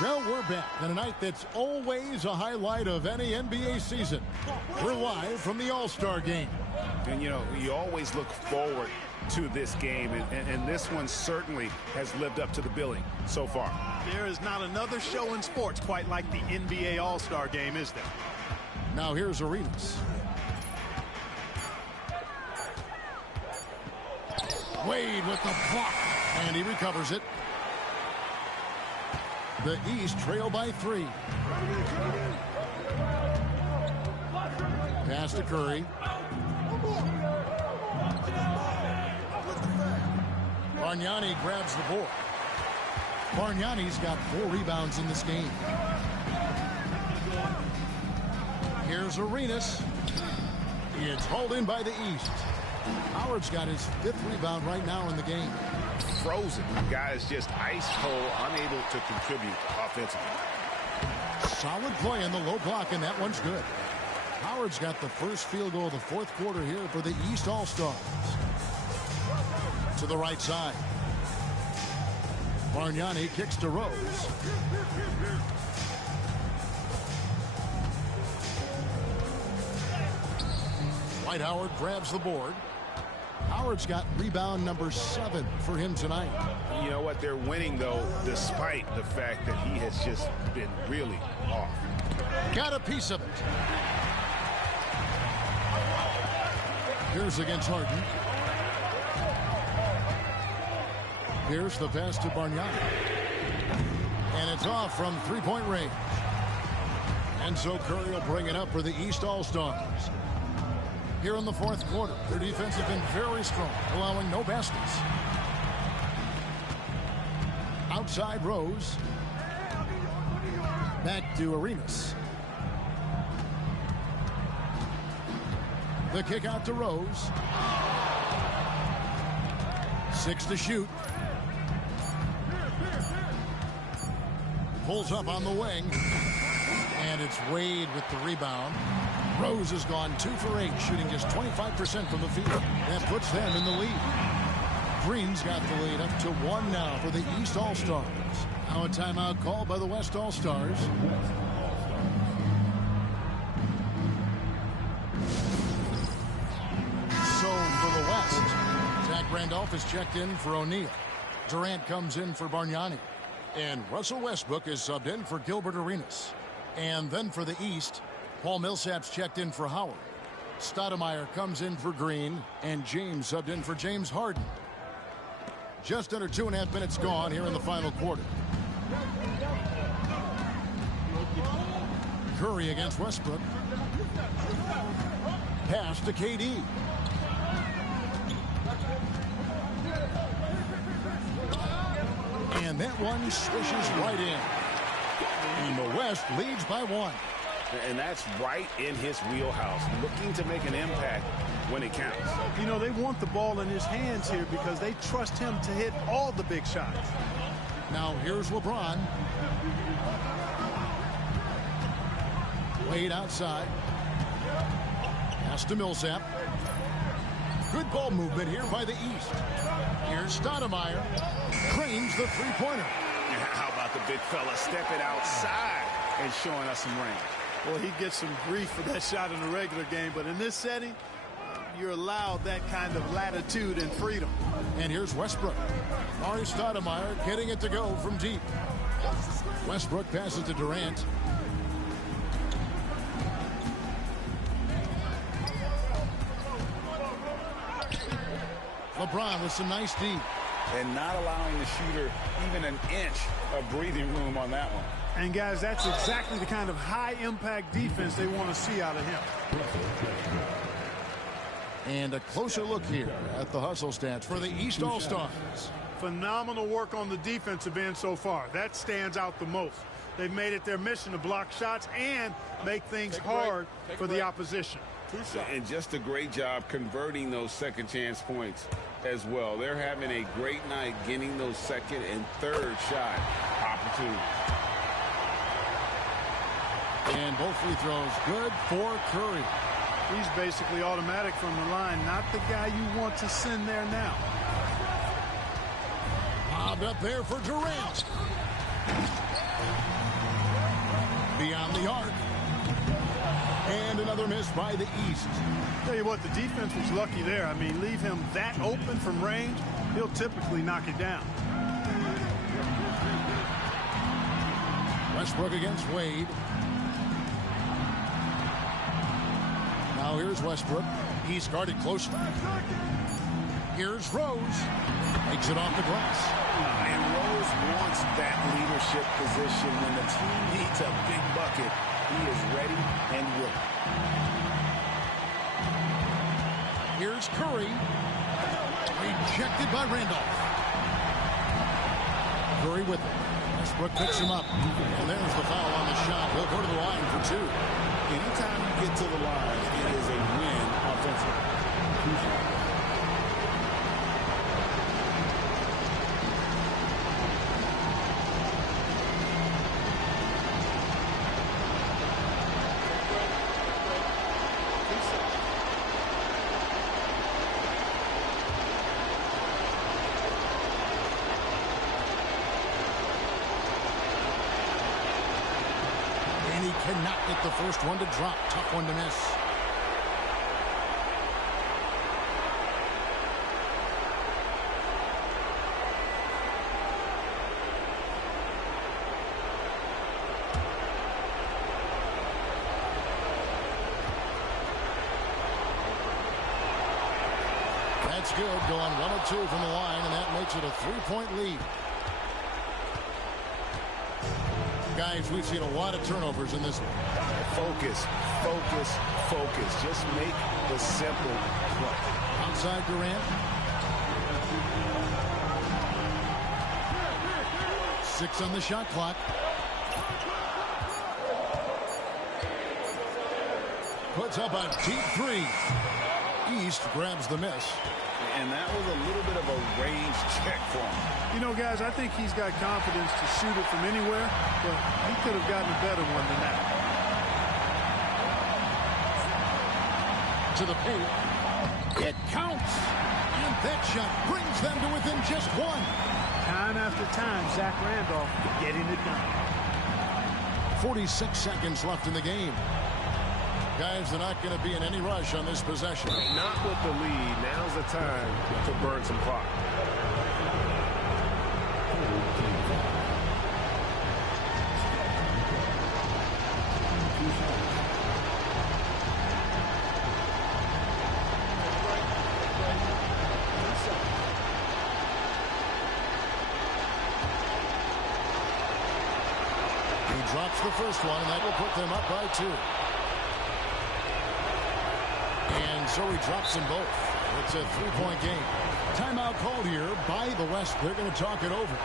Well, we're back on a night that's always a highlight of any NBA season. We're live from the All-Star Game. And, you know, you always look forward to this game, and this one certainly has lived up to the billing so far. There is not another show in sports quite like the NBA All-Star Game, is there? Now here's Arenas. Wade with the block, and he recovers it. The East trail by 3. Pass to Curry. Bargnani grabs the board. Bargnani's got 4 rebounds in this game. Here's Arenas. It's hauled in by the East. Howard's got his 5th rebound right now in the game. Frozen. Guys just ice cold, unable to contribute offensively. Solid play in the low block, and that one's good. Howard's got the first field goal of the 4th quarter here for the East All-Stars. To the right side. Bargnani kicks to Rose. Dwight Howard grabs the board. Howard's got rebound number 7 for him tonight. You know what? They're winning, though, despite the fact that he has just been really off. Got a piece of it. Pierce against Harden. Pierce the pass to Bargnani. And it's off from 3-point range. And so Curry will bring it up for the East All-Stars. Here in the 4th quarter, their defense has been very strong, allowing no baskets. Outside Rose. Back to Arenas. The kick out to Rose. 6 to shoot. Pulls up on the wing. And it's Wade with the rebound. Rose has gone 2 for 8, shooting just 25% from the field. That puts them in the lead. Green's got the lead up to 1 now for the East All-Stars. Now a timeout called by the West All-Stars. So for the West, Zach Randolph is checked in for O'Neal. Durant comes in for Bargnani. And Russell Westbrook is subbed in for Gilbert Arenas. And then for the East, Paul Millsap's checked in for Howard. Stoudemire comes in for Green, and James subbed in for James Harden. Just under 2.5 minutes gone here in the final quarter. Curry against Westbrook. Pass to KD. And that one swishes right in. And the West leads by 1. And that's right in his wheelhouse, looking to make an impact when it counts. You know, they want the ball in his hands here because they trust him to hit all the big shots. Now here's LeBron. Wade outside. Pass to Millsap. Good ball movement here by the East. Here's Stoudemire. Cranes the 3-pointer. How about the big fella stepping outside and showing us some range? Well, he gets some grief for that shot in the regular game, but in this setting, you're allowed that kind of latitude and freedom. And here's Westbrook. Ari Stoudemire getting it to go from deep. Westbrook passes to Durant. LeBron with some nice D. And not allowing the shooter even an inch of breathing room on that one. And, guys, that's exactly the kind of high-impact defense they want to see out of him. And a closer look here at the hustle stats for the East All-Stars. Phenomenal work on the defensive end so far. That stands out the most. They've made it their mission to block shots and make things hard for the opposition. 2 shots. And just a great job converting those second chance points as well. They're having a great night getting those second and third shot opportunities. And both free throws good for Curry. He's basically automatic from the line, not the guy you want to send there now. Bobbed up there for Durant. Beyond the arc. And another miss by the East. Tell you what, the defense was lucky there. I mean, leave him that open from range, he'll typically knock it down. Westbrook against Wade. Now here's Westbrook. He's guarded closely. Here's Rose. Makes it off the glass. And Rose wants that leadership position. When the team needs a big bucket, he is ready and willing. Here's Curry. Rejected by Randolph. Curry with it. Westbrook picks him up. And there's the foul on the shot. He'll go to the line for two. Anytime you get to the line, it is a win offensively. And he cannot get the first one to drop. Tough one to miss. That's good. Going 1 of 2 from the line, and that makes it a 3-point lead. Guys, we've seen a lot of turnovers in this one. Focus, focus, focus. Just make the simple play. Outside Durant. 6 on the shot clock. Puts up a deep 3. East grabs the miss. And that was a little bit of a range check for him. You know, guys, I think he's got confidence to shoot it from anywhere, but he could have gotten a better one than that. To the paint. It counts. And that shot brings them to within just 1. Time after time, Zach Randolph getting it done. 46 seconds left in the game. Guys, they're not going to be in any rush on this possession. Not with the lead. Now's the time to burn some clock. He drops the first one, and that will put them up by 2. And so he drops them both. It's a 3-point game. Timeout called here by the West. They're going to talk it over.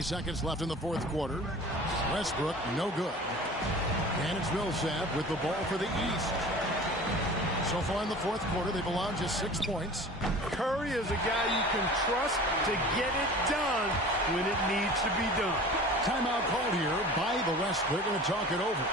Seconds left in the fourth quarter. Westbrook, no good. And it's Millsap with the ball for the East. So far in the fourth quarter, they've allowed just 6 points. Curry is a guy you can trust to get it done when it needs to be done. Timeout called here by the West. They're going to talk it over.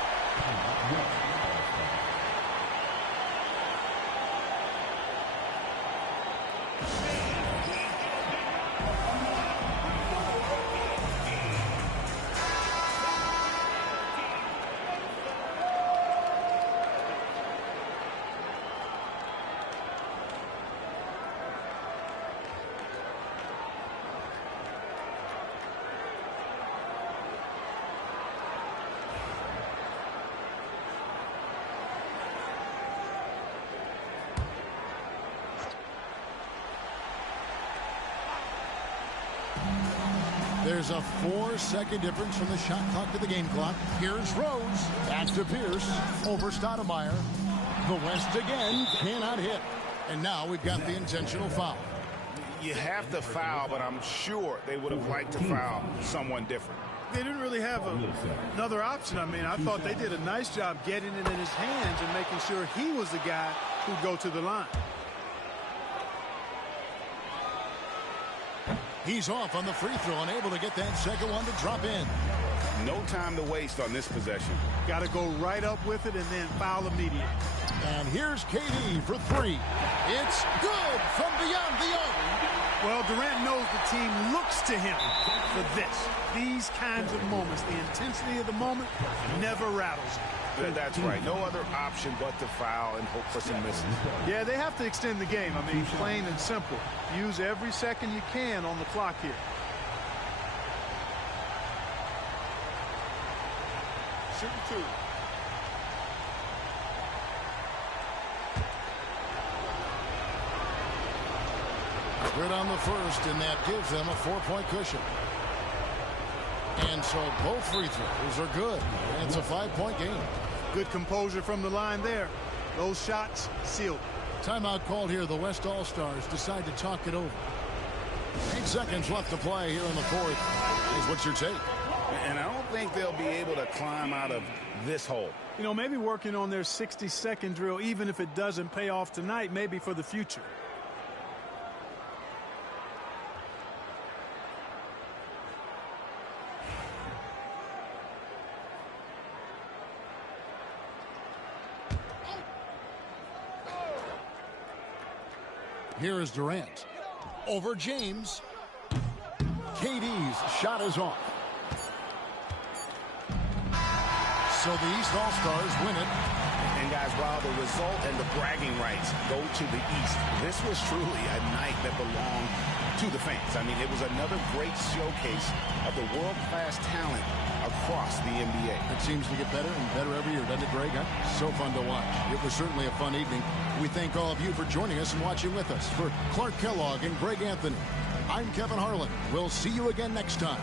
There's a 4-second difference from the shot clock to the game clock. Here's Rose. Back to Pierce. Over Stoudemire. The West again cannot hit. And now we've got the intentional foul. You have to foul, but I'm sure they would have liked to foul someone different. They didn't really have another option. I mean, I thought they did a nice job getting it in his hands and making sure he was the guy who'd go to the line. He's off on the free throw and able to get that second one to drop in. No time to waste on this possession. Got to go right up with it and then foul immediately. And here's KD for three. It's good from beyond the arc. Well, Durant knows the team looks to him for this. These kinds of moments, the intensity of the moment never rattles him. That's right. No other option but to foul and hope for some misses. Yeah, they have to extend the game. I mean, plain and simple. Use every second you can on the clock here. Shooting two. Good on the first, and that gives them a 4-point cushion. And so both free throws are good. And it's a 5-point game. Good composure from the line there. Those shots sealed. Timeout called here. The West All-Stars decide to talk it over. 8 seconds left to play here in the fourth. Hey, what's your take? And I don't think they'll be able to climb out of this hole. You know, maybe working on their 60-second drill, even if it doesn't pay off tonight, maybe for the future. Here is Durant. Over James. KD's shot is off. So the East All-Stars win it. And guys, while the result and the bragging rights go to the East, this was truly a night that belonged to the fans. I mean, it was another great showcase of the world-class talent across the NBA. It seems to get better and better every year, doesn't it, Greg? So fun to watch. It was certainly a fun evening. We thank all of you for joining us and watching with us. For Clark Kellogg and Greg Anthony, I'm Kevin Harlan. We'll see you again next time